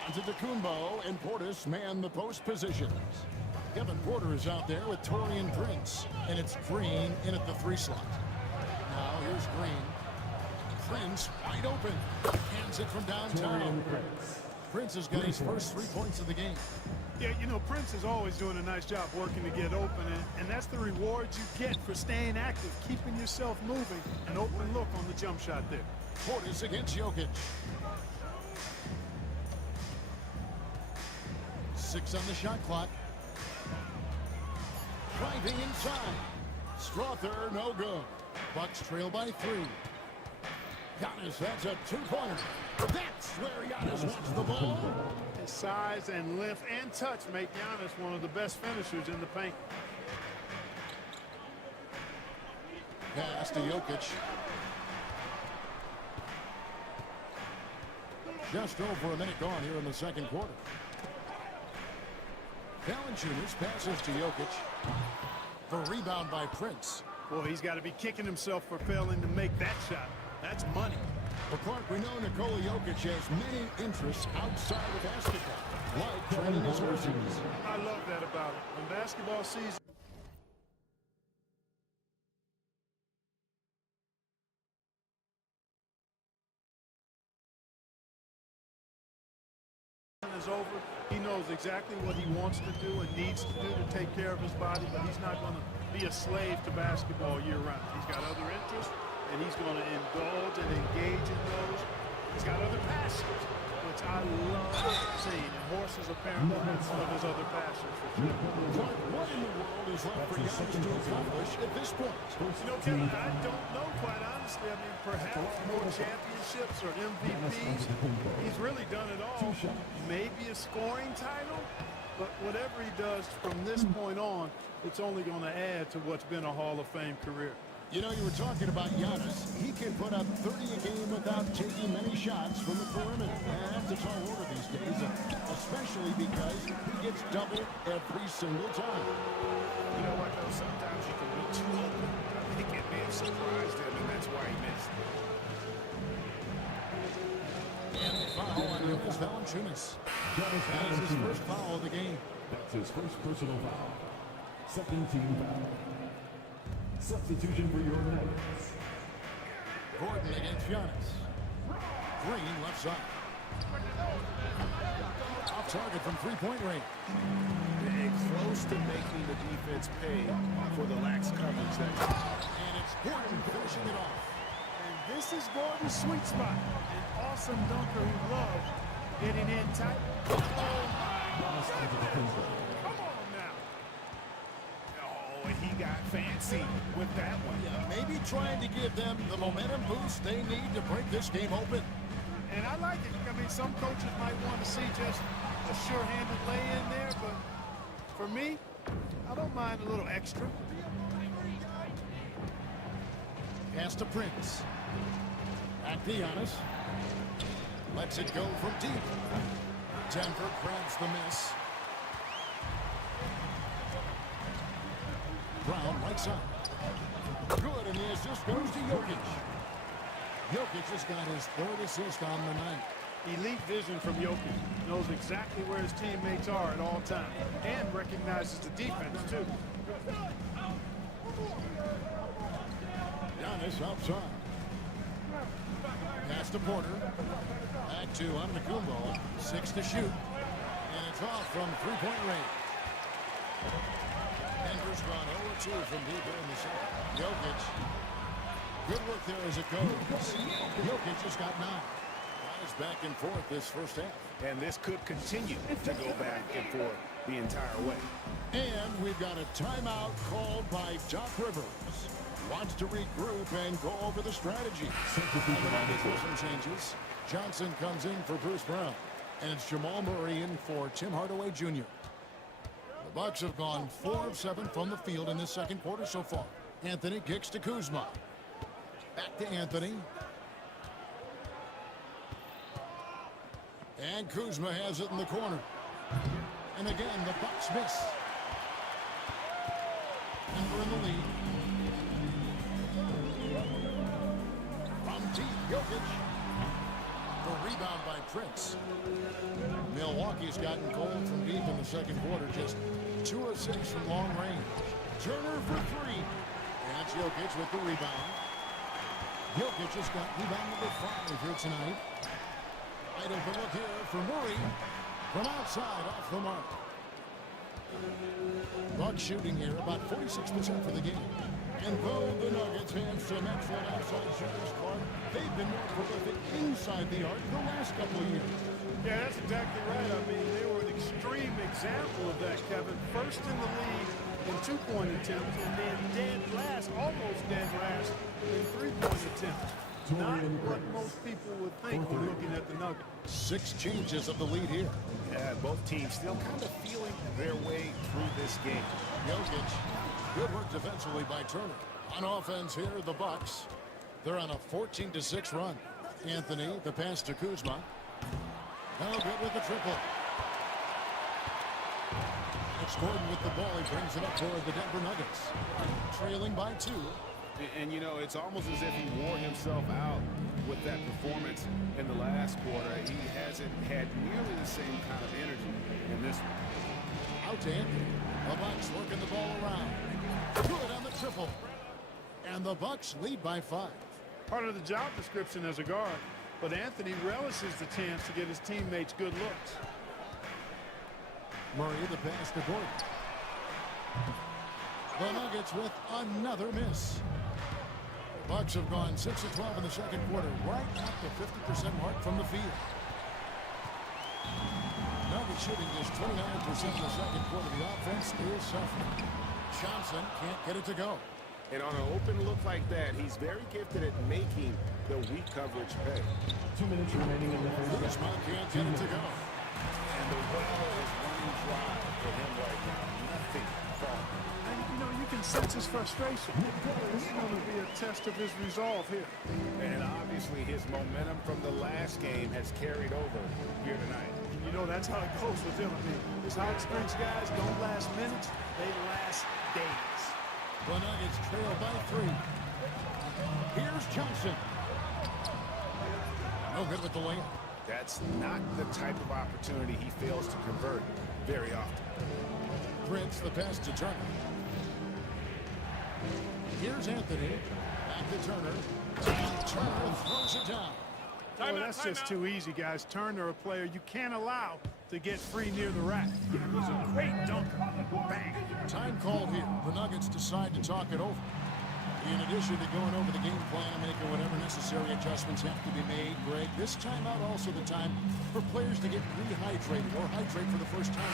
Antetokounmpo and Portis man the post positions. Kevin Porter is out there with Taurean Prince, and it's Green in at the 3 slot. Now here's Green. Prince wide open. Hands it from downtown. Prince has got his first 3 points of the game. Yeah, you know, Prince is always doing a nice job working to get open, and that's the reward you get for staying active, keeping yourself moving. An open look on the jump shot there. Portis against Jokic. 6 on the shot clock. Driving inside. Strother, no good. Bucks trail by 3. Giannis, that's a 2-pointer. That's where Giannis wants the ball. His size and length and touch make Giannis one of the best finishers in the paint. Pass to Jokic. Just over a minute gone here in the second quarter. Valanciunas passes to Jokic. The rebound by Prince. Boy, he's got to be kicking himself for failing to make that shot. That's money. Well, Clark, we know Nikola Jokic has many interests outside of basketball, like training his horses. I love that about it. When basketball season is over, he knows exactly what he wants to do and needs to do to take care of his body, but he's not going to be a slave to basketball year-round. He's got other interests, and he's going to indulge and engage in those. He's got other passions, which I love seeing, and horses apparently one of his other passions for sure. Clark, what in the world is left for Giannis to accomplish at this point? You know, Kevin, I don't know, quite honestly. I mean, perhaps more championships or MVPs. He's really done it all. Maybe a scoring title, but whatever he does from this point on, it's only going to add to what's been a Hall of Fame career. You know, you were talking about Giannis. He can put up 30 a game without taking many shots from the perimeter. That's a tall order these days, especially because he gets doubled every single time. You know what, though? Sometimes you can be too open. I think it may have surprised him, and that's why he missed. And the foul on Jonas Valanciunas. That is his first foul of the game. That's his first personal foul. Second team foul. Substitution for your Nuggets. Gordon against Giannis. Green left side. Off target from 3-point range. And close to making the defense pay for the lax coverage that. And it's Gordon finishing it off. And this is Gordon's sweet spot. An awesome dunker who loves getting in tight. Oh, my God. Come on now. Oh, and he got fancy with that one. Yeah, maybe trying to give them the momentum boost they need to break this game open. And I like it. I mean, some coaches might want to see just a sure-handed lay-in there, but for me, I don't mind a little extra. Pass to Prince. Back to Giannis. Lets it go from deep. Denver grabs the miss. Brown right side. Good, and the assist goes to Jokic. Jokic has got his third assist on the night. Elite vision from Jokic. Knows exactly where his teammates are at all times. And recognizes the defense, too. Giannis outside. Pass to Porter. Back to Antetokounmpo. 6 to shoot. And it's off from three-point range. Denver's gone 0-2 from deep in the second. Jokic. Good work there as it goes. Jokic has got 9. Guys back and forth this first half. And this could continue to go back and forth the entire way. And we've got a timeout called by Doc Rivers. Wants to regroup and go over the strategy. And the Nuggets with some changes. Johnson comes in for Bruce Brown. And it's Jamal Murray in for Tim Hardaway Jr. The Bucks have gone 4 of 7 from the field in this second quarter so far. Anthony kicks to Kuzma. Back to Anthony. And Kuzma has it in the corner. And again, the Bucks miss. And we're in the lead. From deep, Jokic. The rebound by Prince. Milwaukee's gotten cold from deep in the second quarter. Just 2 of 6 from long range. Turner for 3. And it's Jokic with the rebound. Jokic has got rebound number 5 here tonight. Wide open look here for Murray. From outside, off the mark. Bucks shooting here about 46% for the game. And though the Nuggets have some excellent outside shooters, Clark, they've been more prolific inside the arc the last couple of years. Yeah, that's exactly right. I mean, they were an extreme example of that, Kevin. First in the league in 2-point attempts, and then dead last, almost dead last, in 3-point attempts. Not what most people would think when looking at the Nuggets. 6 changes of the lead here. Yeah, both teams still kind of feeling their way through this game. Jokic, good work defensively by Turner. On offense here, the Bucks. They're on a 14-6 run. Anthony, the pass to Kuzma. No good with the triple. It's Gordon with the ball. He brings it up for the Denver Nuggets. Trailing by 2. And, you know, it's almost as if he wore himself out with that performance in the last quarter. He hasn't had nearly the same kind of energy in this one. Out to Anthony. The Bucks working the ball around. Good on the triple. And the Bucks lead by 5. Part of the job description as a guard. But Anthony relishes the chance to get his teammates good looks. Murray the pass to Gordon. The Nuggets with another miss. The Bucks have gone 6 of 12 in the second quarter, right at the 50% mark from the field. Nuggets shooting just 29% in the second quarter. The offense is suffering. Johnson can't get it to go. And on an open look like that, he's very gifted at making the weak coverage pay. 2 minutes remaining in the first half. Can't get it to go. And the well is running dry for him right now. Nothing falling. And, you know, you can sense his frustration. This is going to be a test of his resolve here. And obviously his momentum from the last game has carried over here tonight. You know, that's how it goes with him. I mean, his high-experience guys don't last minutes. They last days. The Nuggets trail by 3. Here's Johnson. No good with the layup. That's not the type of opportunity he fails to convert very often. Prince, the pass to Turner. Here's Anthony. Back to Turner. Turner throws it down. Oh, that's just too easy, guys. Turner, a player you can't allow to get free near the rack. He's a great dunker. Bang. Time called here. The Nuggets decide to talk it over. In addition to going over the game plan and making whatever necessary adjustments have to be made, Greg, this timeout also the time for players to get rehydrated or hydrate for the first time.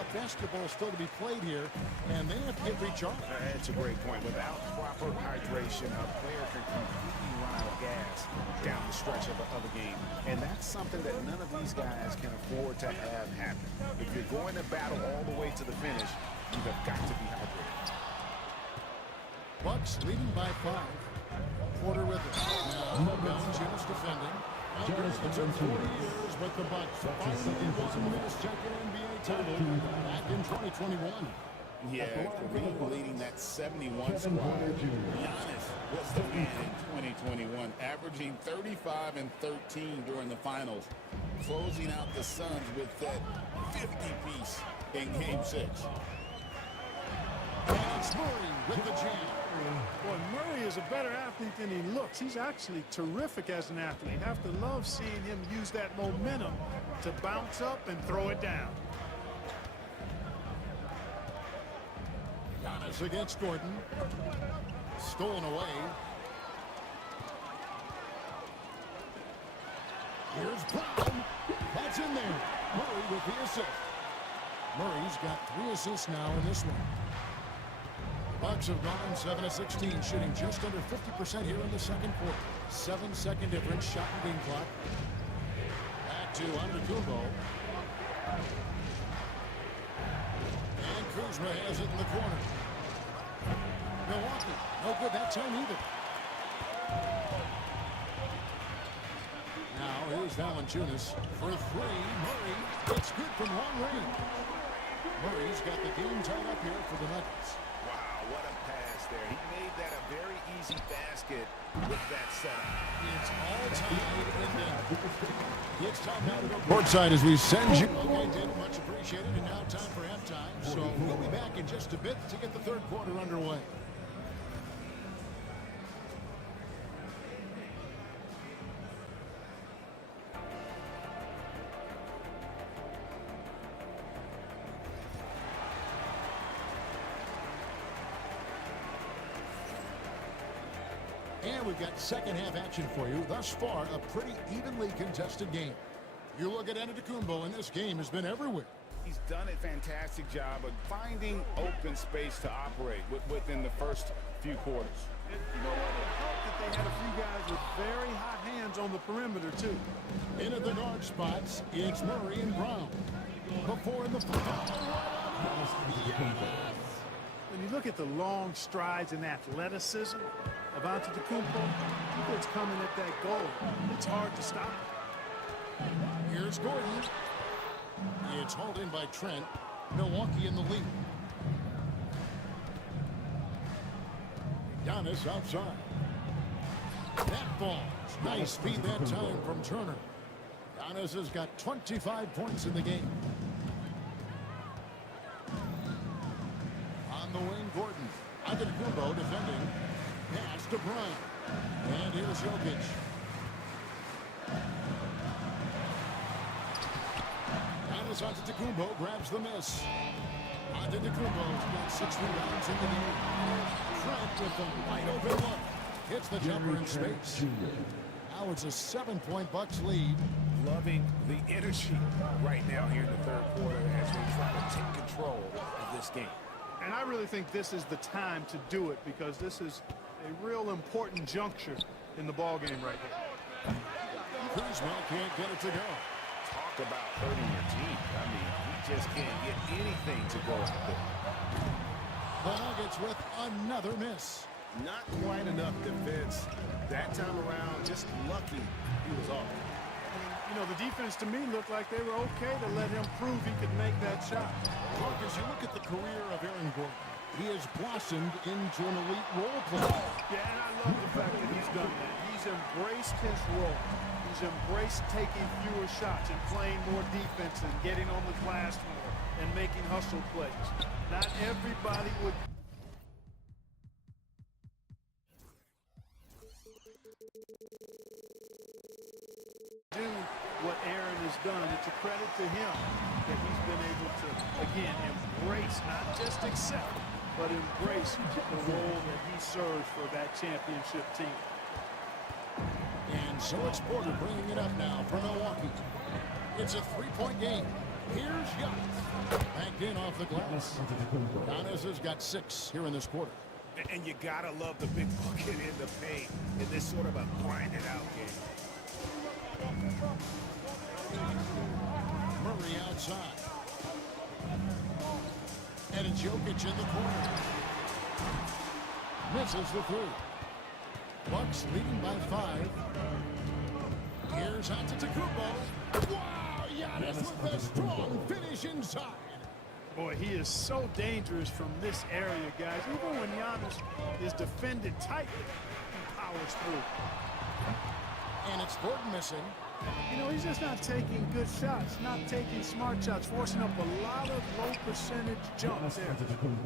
A basketball still to be played here, and they have to get recharged. That's a great point. Without proper hydration, a player can completely run out of gas down the stretch of a game. And that's something that none of these guys can afford to have happen. If you're going to battle all the way to the finish, you have got to be hydrated. Bucks leading by 5. Porter with it. Now, Jones defending. It took 40 years, but the Bucks finally won their second NBA title back in 2021. Yeah, Kareem leading that 71 squad. Giannis was the man in 2021, averaging 35 and 13 during the finals, closing out the Suns with that 50-piece in Game 6. And it's Murray with the jam. Boy, Murray is a better athlete than he looks. He's actually terrific as an athlete. Have to love seeing him use that momentum to bounce up and throw it down. Giannis against Gordon. Stolen away. Here's Brown. That's in there. Murray with the assist. Murray's got 3 assists now in this one. The Bucks have gone 7 of 16, shooting just under 50% here in the second quarter. 7-second difference, shot and game clock. Back to Antetokounmpo. And Kuzma has it in the corner. Milwaukee, no good that time either. Now here's Valanciunas for 3. Murray, it's good from long range. Murray's got the game tied up here for the Nuggets. Wow, what a pass there. He made that a very easy basket with that setup. It's all tied in there. It's time now to go courtside as we send you. Okay, David, much appreciated. And now time for halftime. So we'll be back in just a bit to get the third quarter underway. And we've got second half action for you. Thus far, a pretty evenly contested game. You look at Antetokounmpo, and this game has been everywhere. He's done a fantastic job of finding open space to operate within the first few quarters. And you know what? It helped that they had a few guys with very hot hands on the perimeter, too. In at the guard spots, it's Murray and Brown. Before in the When you look at the long strides and athleticism of Antetokounmpo, it's coming at that goal. It's hard to stop. Here's Gordon. It's hauled in by Trent. Milwaukee in the lead. Giannis outside. That falls. Nice feed that time from Turner. Giannis has got 25 points in the game. On the wing, Gordon. Antetokounmpo defending. Pass to Brown. And here's Jokic. Giannis Antetokounmpo grabs the miss. Antetokounmpo's got 6 rebounds in the game. Trent with the wide open look. Hits the jumper in space. Now it's a 7-point Bucks lead. Loving the energy right now here in the third quarter as they try to take control of this game. And I really think this is the time to do it because this is a real important juncture in the ball game right here. Kuzma can't get it to go. Talk about hurting your team. I mean, he just can't get anything to go out there. The Nuggets with another miss. Not quite enough defense that time around. Just lucky he was off. You know, the defense to me looked like they were okay to let him prove he could make that shot. Look, as you look at the career of Aaron Gordon, he has blossomed into an elite role player. Yeah, and I love the fact that he's done that. He's embraced his role. He's embraced taking fewer shots and playing more defense and getting on the glass more and making hustle plays. Not everybody would. Do what Aaron has done. It's a credit to him that he's been able to, again, embrace, not just accept, but embrace the role that he serves for that championship team. And so it's Porter bringing it up now for Milwaukee. It's a 3-point game. Here's Giannis. Backed in off the glass. Giannis has got 6 here in this quarter. And you gotta love the big bucket in the paint in this sort of a grinded out game. Murray outside. And it's Jokic in the corner. Misses the 3. Bucks leading by 5. Here's Antetokounmpo. Wow, Giannis with a strong finish inside. Boy, he is so dangerous from this area, guys. Even when Giannis is defended tightly, he powers through. And it's Gordon missing. You know, he's just not taking good shots, not taking smart shots, forcing up a lot of low percentage jumps there.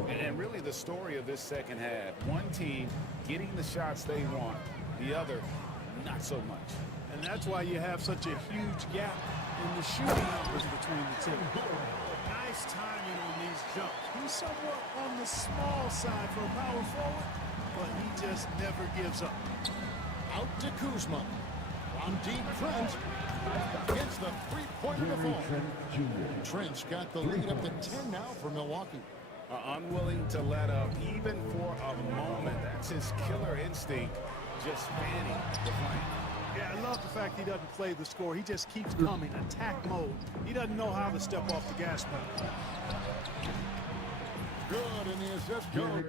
And really the story of this second half, one team getting the shots they want, the other, not so much. And that's why you have such a huge gap in the shooting numbers between the two. Nice timing on these jumps. He's somewhat on the small side for a power forward, but he just never gives up. Out to Kuzma. From deep, Trent gets the three-pointer to fall. Trent's got the lead up to 10 now for Milwaukee. Unwilling to let up even for a moment. That's his killer instinct, just fanning the flame. Yeah, I love the fact he doesn't play the score. He just keeps coming, attack mode. He doesn't know how to step off the gas pedal. Good, and the assist goes.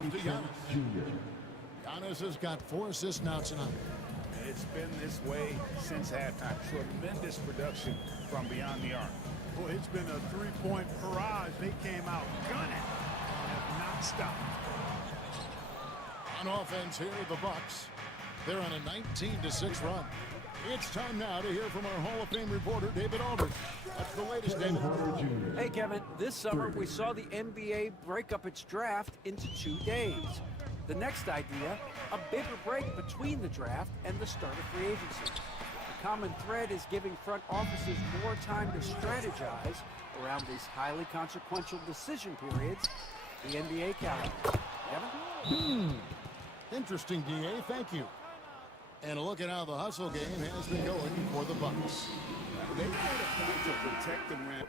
To Giannis. Giannis has got 4 assists now tonight. It's been this way since halftime. Tremendous production from beyond the arc. Boy, it's been a three-point barrage. They came out gunning and have not stopped. On offense here, the Bucks. They're on a 19-6 run. It's time now to hear from our Hall of Fame reporter, David Aldridge. What's the latest, David? Hey, Kevin. This summer, we saw the NBA break up its draft into 2 days. The next idea, a bigger break between the draft and the start of free agency. The common thread is giving front offices more time to strategize around these highly consequential decision periods, the NBA calendar. Kevin? Interesting, DA. Thank you. And a look at how the hustle game has been going for the Bucks. They made a point to protect the rim.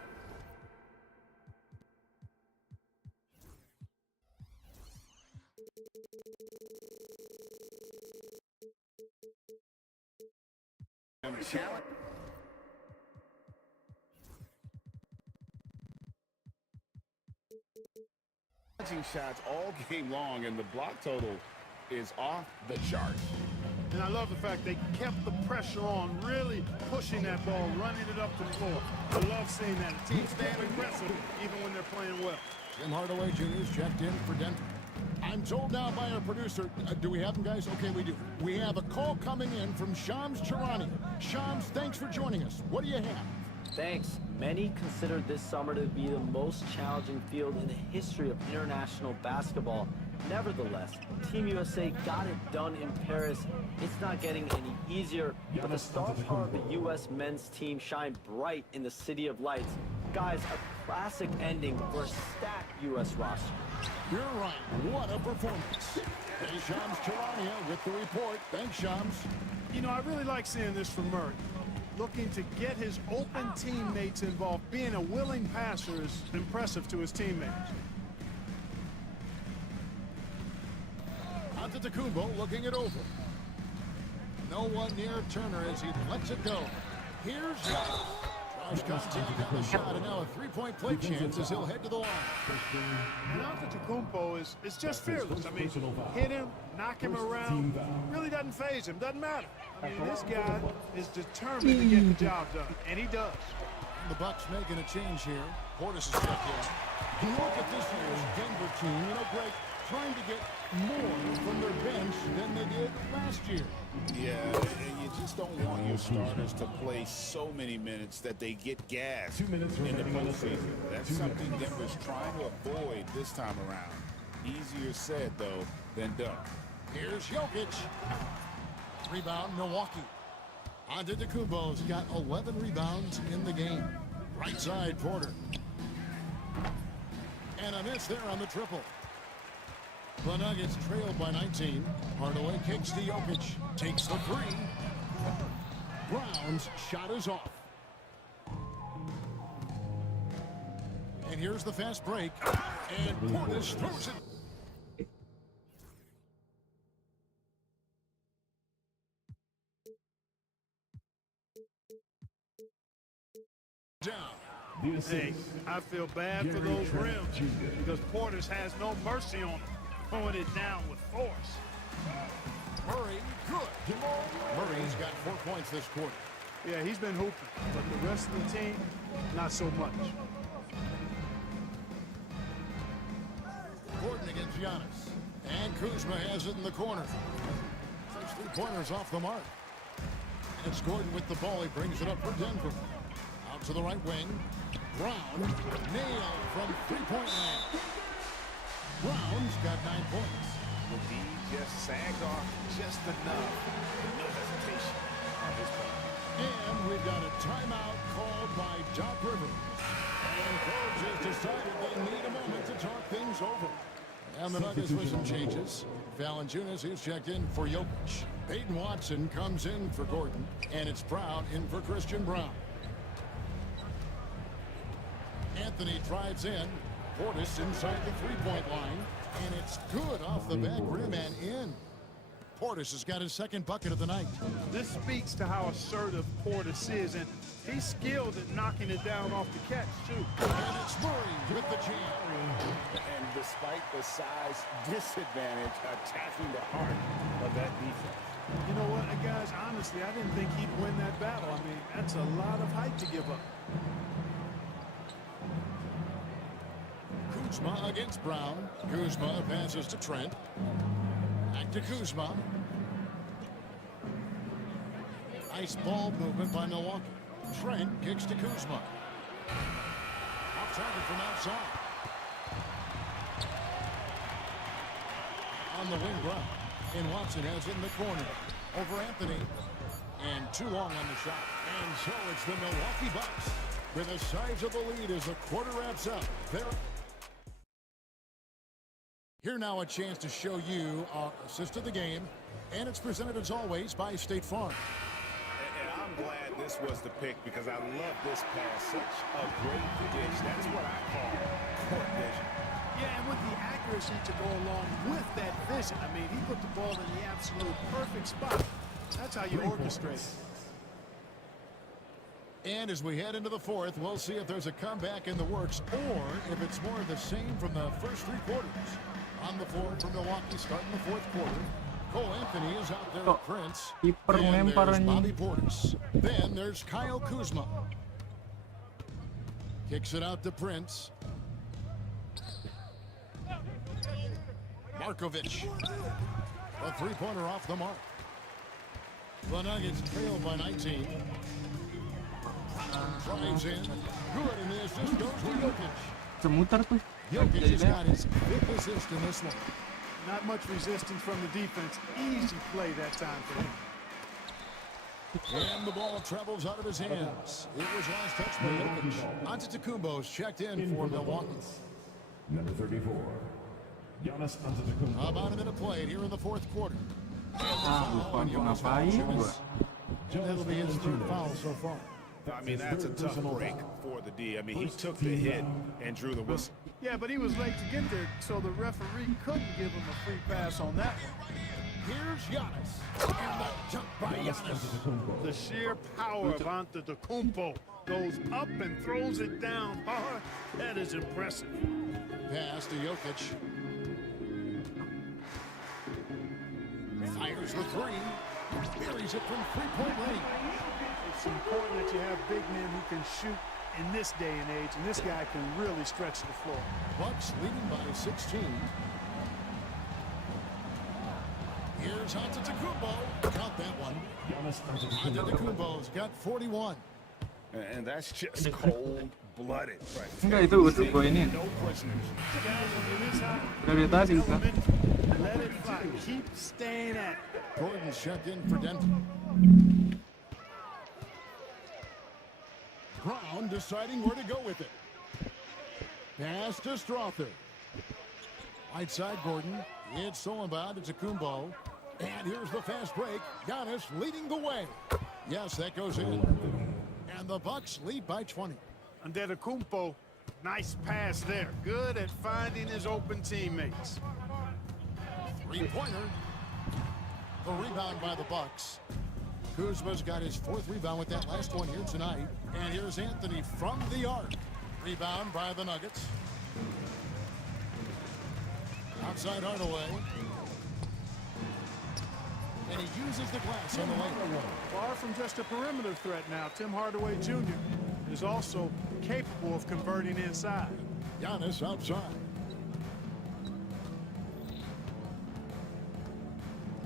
Challenging shots all game long, and the block total is off the charts. And I love the fact they kept the pressure on, really pushing that ball, running it up the floor. I love seeing that. The team staying aggressive even when they're playing well. Tim Hardaway Jr. is checked in for Denver. I'm told now by our producer, do we have him, guys? Okay, we do. We have a call coming in from Shams Charania. Shams, thanks for joining us. What do you have? Thanks. Many consider this summer to be the most challenging field in the history of international basketball. Nevertheless, Team USA got it done in Paris. It's not getting any easier, but the star power of the U.S. men's team shined bright in the City of Lights. Guys, a classic ending for a stacked U.S. roster. You're right. What a performance. Hey, Shams Charania with the report. Thanks, Shams. You know, I really like seeing this from Murray. Looking to get his open teammates involved. Being a willing passer is impressive to his teammates. Antetokounmpo looking it over. No one near Turner as he lets it go. Here's Josh Conti got the shot, and now a three-point play chance as he'll head to the line. And Antetokounmpo is just fearless. I mean, hit him, knock him around, really doesn't faze him, doesn't matter. I mean, this guy is determined to get the job done, and he does. The Bucks making a change here. Portis is checked in. You look at this year's Denver team, you know, Greg, trying to get more from their bench than they did last year. Yeah, and you just don't want your starters to play so many minutes that they get gassed in the postseason. That's something Denver's trying to avoid this time around. Easier said, though, than done. Here's Jokic. Rebound, Milwaukee. Antetokounmpo's got 11 rebounds in the game. Right side, Porter. And a miss there on the triple. The Nuggets trailed by 19. Hardaway kicks to Jokic. Takes the three. Brown's shot is off. And here's the fast break. And Portis throws it. Down. Hey, I feel bad for those rims because Portis has no mercy on them, throwing it down with force. Murray, good. Murray's got 4 points this quarter. Yeah, he's been hooping, but the rest of the team, not so much. Gordon against Giannis. And Kuzma has it in the corner. 6 3-pointers off the mark. And it's Gordon with the ball. He brings it up for Denver. Out to the right wing. Brown nailed from three-point land. Brown's got 9 points. McGee just sagged off just enough. No hesitation on his part. And we've got a timeout called by Doc Rivers. And Coach has decided they need a moment to talk things over. And the Nuggets with some changes. Valanciunas is checked in for Jokic. Peyton Watson comes in for Gordon. And it's Brown in for Christian Brown. Anthony drives in. Portis inside the three-point line. And it's good off the back rim and in. Portis has got his second bucket of the night. This speaks to how assertive Portis is, and he's skilled at knocking it down off the catch, too. And it's Murray with the jam. And despite the size disadvantage, attacking the heart of that defense. You know what, guys, honestly, I didn't think he'd win that battle. I mean, that's a lot of height to give up. Kuzma against Brown. Kuzma passes to Trent. Back to Kuzma. Nice ball movement by Milwaukee. Trent kicks to Kuzma. Off target from outside. On the wing, Brown. And Watson has it in the corner. Over Anthony. And too long on the shot. And so it's the Milwaukee Bucks with a sizable lead as the quarter wraps up. Here now a chance to show you our assist of the game, and it's presented as always by State Farm. And I'm glad this was the pick because I love this pass. Such a great dish. That's what I call court vision. Yeah, and with the accuracy to go along with that vision. I mean, he put the ball in the absolute perfect spot. That's how you orchestrate. And as we head into the fourth, we'll see if there's a comeback in the works or if it's more of the same from the first three quarters. On the floor for Milwaukee starting the fourth quarter. Cole Anthony is out there at Prince. Then there's Bobby Portis. Then there's Kyle Kuzma. Kicks it out to Prince. Markovic. A three-pointer off the mark. The Nuggets trail by 19. Drives in. Good, and the assist goes to Jokic. Semutar tuh. Jokic has got his fifth assist in this one. Not much resistance from the defense. Easy play that time for him. And the ball travels out of his hands. It was last touched by Jokic. Antetokounmpo's checked in for Milwaukee. Number 34, Giannis Antetokounmpo. About a minute played here in the fourth quarter. Bukan ngapain gua. That'll be his third foul so far. I mean, that's a tough break for the D. I mean, he took the hit and drew the whistle. Yeah, but he was late to get there, so the referee couldn't give him a free pass on that one. Here's Giannis. And the jump by Giannis. The sheer power of Antetokounmpo goes up and throws it down hard. That is impressive. Pass to Jokic. Fires the three. Buries it from three-point range. It's important that you have big men who can shoot in this day and age, and this guy can really stretch the floor. Bucks leading by 16. Here's Antetokounmpo. Count that one. Antetokounmpo's got 41. And that's just cold-blooded. Right? Enggak, itu udah gue ini. No prisoners. Udah lihat tadi kan. Let it fly. Keep staying at it. Gordon's checked in for Denver. Brown deciding where to go with it. Pass to Strother. Right side Gordon. It's Solenbad to Kumbo. And here's the fast break. Giannis leading the way. Yes, that goes in. And the Bucks lead by 20. Antetokounmpo, nice pass there. Good at finding his open teammates. Three-pointer. The rebound by the Bucks. Kuzma's got his fourth rebound with that last one here tonight. And here's Anthony from the arc. Rebound by the Nuggets. Outside Hardaway. And he uses the glass on the way. Far from just a perimeter threat now, Tim Hardaway Jr. is also capable of converting inside. Giannis outside.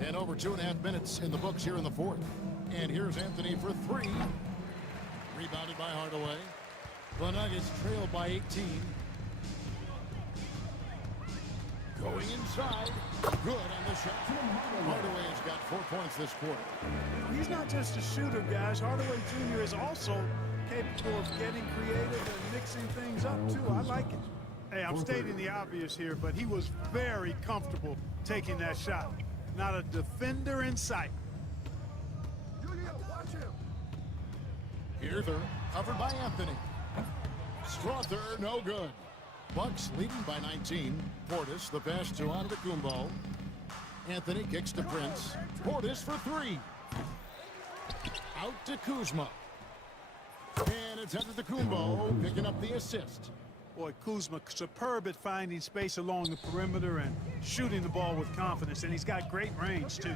And over 2.5 minutes in the books here in the fourth. And here's Anthony for three. Rebounded by Hardaway. The Nuggets trail by 18. Going inside. Good on the shot. Hardaway has got 4 points this quarter. He's not just a shooter, guys. Hardaway Jr. is also capable of getting creative and mixing things up, too. I like it. Hey, I'm stating the obvious here, but he was very comfortable taking that shot. Not a defender in sight. Here they're covered by Anthony. Strother, no good. Bucks leading by 19. Portis, the pass to Antetokounmpo. Anthony kicks to Prince. Portis for three. Out to Kuzma. And it's Antetokounmpo picking up the assist. Boy, Kuzma superb at finding space along the perimeter and shooting the ball with confidence, and he's got great range, too.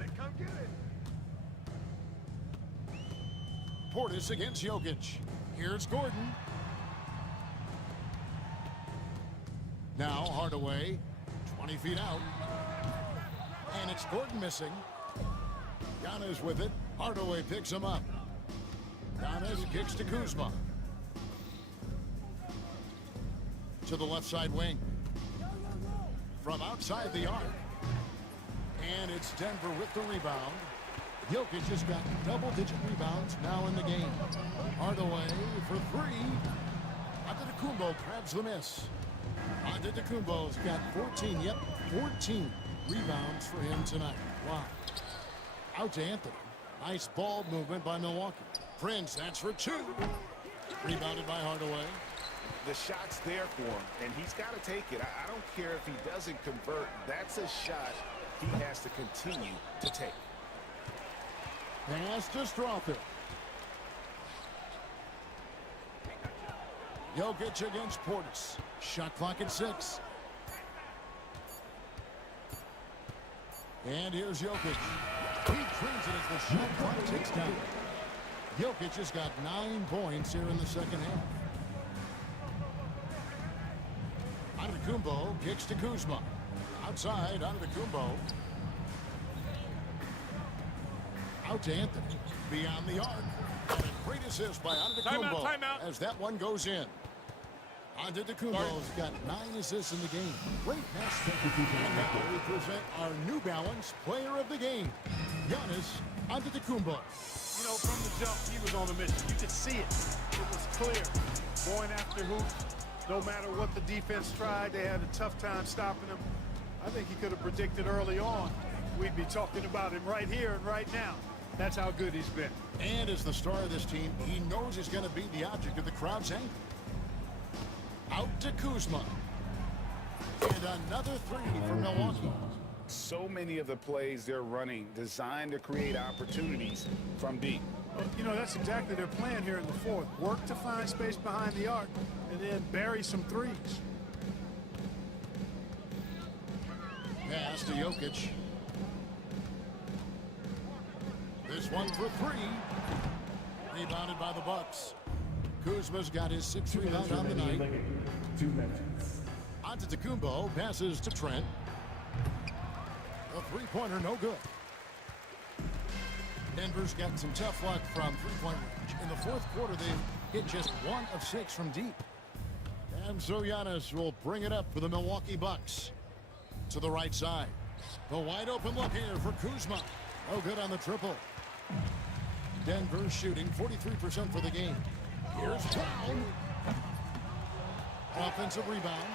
Portis against Jokic. Here's Gordon. Now Hardaway, 20 feet out. And it's Gordon missing. Giannis with it. Hardaway picks him up. Giannis kicks to Kuzma. To the left side wing. From outside the arc. And it's Denver with the rebound. Jokic has got double-digit rebounds now in the game. Hardaway for three. Antetokounmpo grabs the miss. Antetokounmpo's got 14, 14 rebounds for him tonight. Wow. Out to Anthony. Nice ball movement by Milwaukee. Prince, that's for two. Rebounded by Hardaway. The shot's there for him, and he's got to take it. I don't care if he doesn't convert. That's a shot he has to continue to take. Pass to Strother. Jokic against Portis. Shot clock at 6. And here's Jokic. He trains it as the shot clock ticks down. Jokic has got 9 points here in the second half. Antetokounmpo kicks to Kuzma. Outside, Antetokounmpo. Out to Anthony. Beyond the arc. And a great assist by Antetokounmpo as that one goes in. Antetokounmpo's got 9 assists in the game. Great pass. And now we present our New Balance Player of the Game, Giannis Antetokounmpo. You know, from the jump, he was on a mission. You could see it. It was clear. Going after hoops, no matter what the defense tried, they had a tough time stopping him. I think he could have predicted early on we'd be talking about him right here and right now. That's how good he's been. And as the star of this team, he knows he's going to be the object of the crowd's anger. Out to Kuzma. And another three for Milwaukee. So many of the plays they're running designed to create opportunities from deep. Well, you know, that's exactly their plan here in the fourth. Work to find space behind the arc and then bury some threes. Pass to Jokic. This one for three. Rebounded by the Bucks. Kuzma's got his 6th rebound on the night. 2 minutes. Antetokounmpo passes to Trent. A three-pointer, no good. Denver's got some tough luck from three-point range. In the fourth quarter, they've hit just 1 of 6 from deep. And so Giannis will bring it up for the Milwaukee Bucks. To the right side. The wide open look here for Kuzma. No good on the triple. Denver shooting 43% for the game. Here's Brown. Offensive rebound.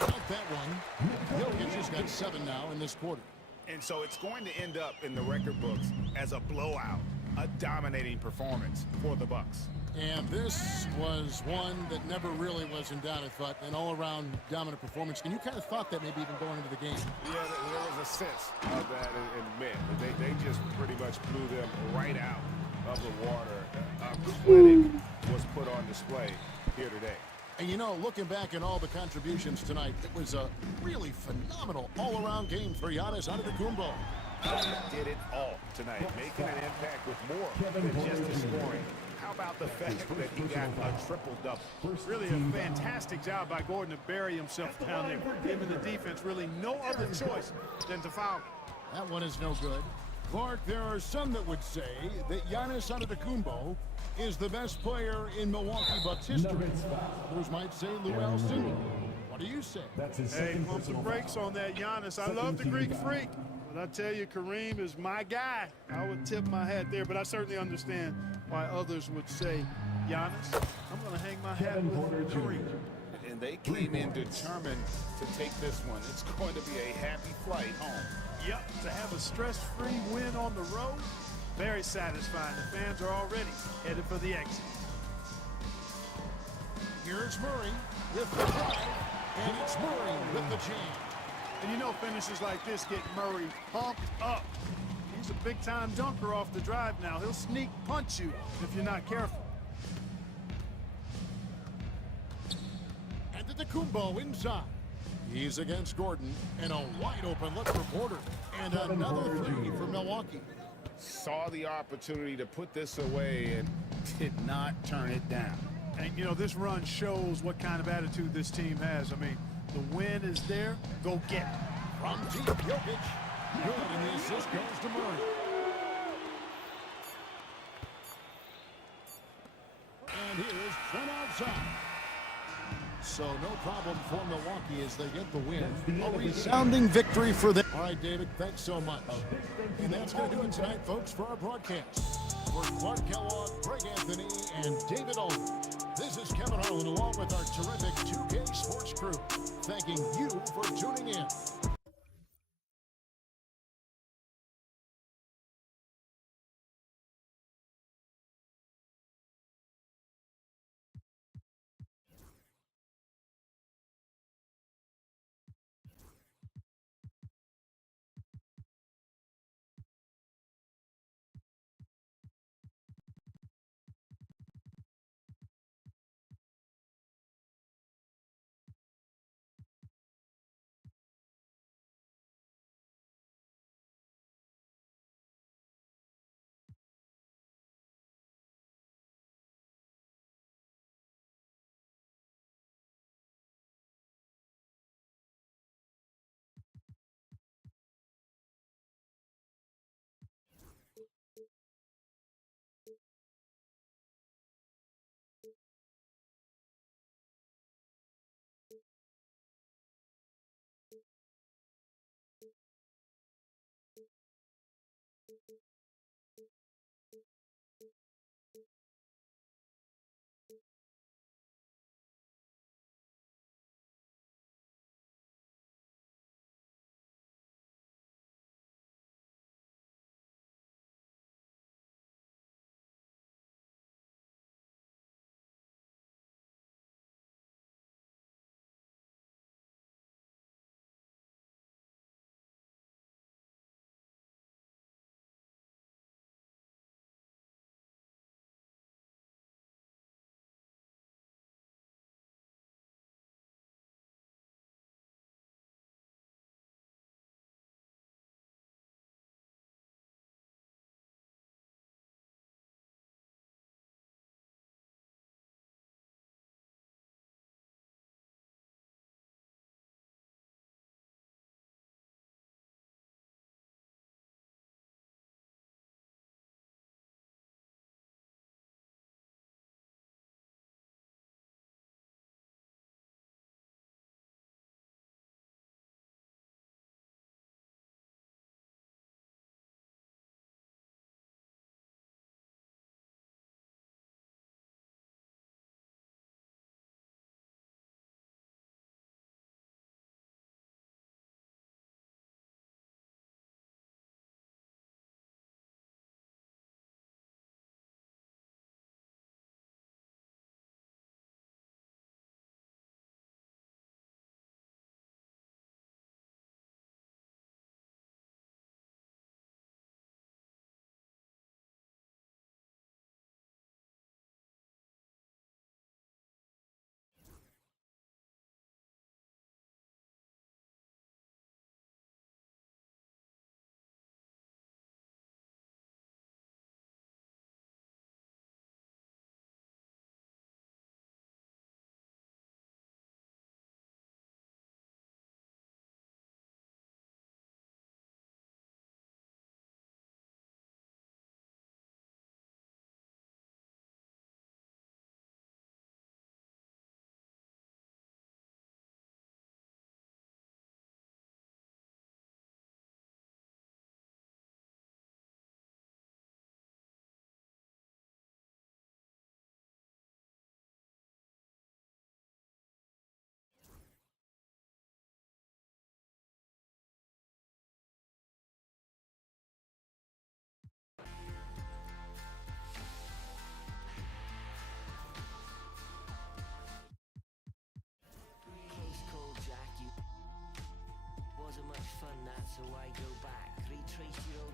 Not that one. Jokic has got 7 now in this quarter. And so it's going to end up in the record books as a blowout, a dominating performance for the Bucks. And this was one that never really was in doubt, I thought, an all-around dominant performance. And you kind of thought that maybe even going into the game. Yeah, there was a sense of that in men. They just pretty much blew them right out of the water. Clinic was put on display here today. And you know, looking back at all the contributions tonight, it was a really phenomenal all-around game for Giannis Antetokounmpo. Did it all tonight, making an impact with more than just the scoring. How about the fact that he got a triple-double? Really a fantastic job by Gordon to bury himself down there, giving the defense really no other choice than to foul. That one is no good. Clark, there are some that would say that Giannis Antetokounmpo is the best player in Milwaukee Bucks history. Others might say Lou Alcindor. What do you say? Hey, pump the brakes on that Giannis. I love the Greek freak, but I tell you, Kareem is my guy. I would tip my hat there, but I certainly understand why others would say Giannis. I'm going to hang my hat with Kareem. And they came in determined to take this one. It's going to be a happy flight home. Yep, to have a stress-free win on the road, very satisfying. The fans are already headed for the exit. Here's Murray with the drive, and it's Murray with the jam. And you know finishes like this get Murray pumped up. He's a big-time dunker off the drive now. He'll sneak punch you if you're not careful. Antetokounmpo inside. He's against Gordon, and a wide-open look for Porter. And another three for Milwaukee. Saw the opportunity to put this away and did not turn it down. And, you know, this run shows what kind of attitude this team has. I mean, the win is there. Go get it. From deep, Jokic. Good, and the assist goes to Murray. And here's Trent outside. So no problem for Milwaukee as they get the win. A resounding victory for them. All right, David, thanks so much. And that's going to do it tonight, folks, for our broadcast. For Clark Kellogg, Greg Anthony, and David Olden, this is Kevin Harlan along with our terrific 2K Sports crew, thanking you for tuning in. wasn't much fun that, so I go back. Retrace your old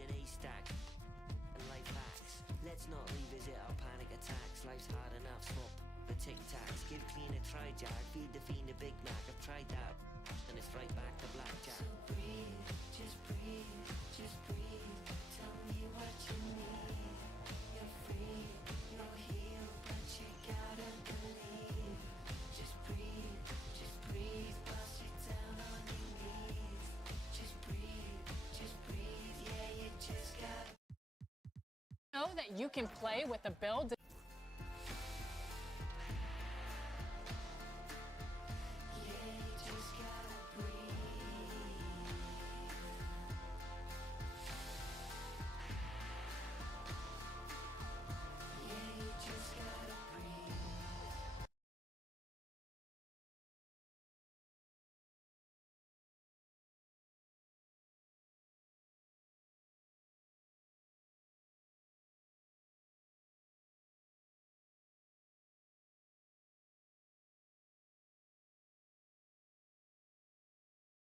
in a stack and life hacks. Let's not revisit our panic attacks. Life's hard enough, swap the tic tacs. Give clean a try, Jack. Feed the fiend a Big Mac. I've tried that, and it's right back to blackjack. So breathe, just breathe, just breathe. Tell me what you need. You're free, you're healed, but you gotta believe. Just breathe, bust it down on your knees. Just breathe, yeah, you just gotta Know that you can play with the Bell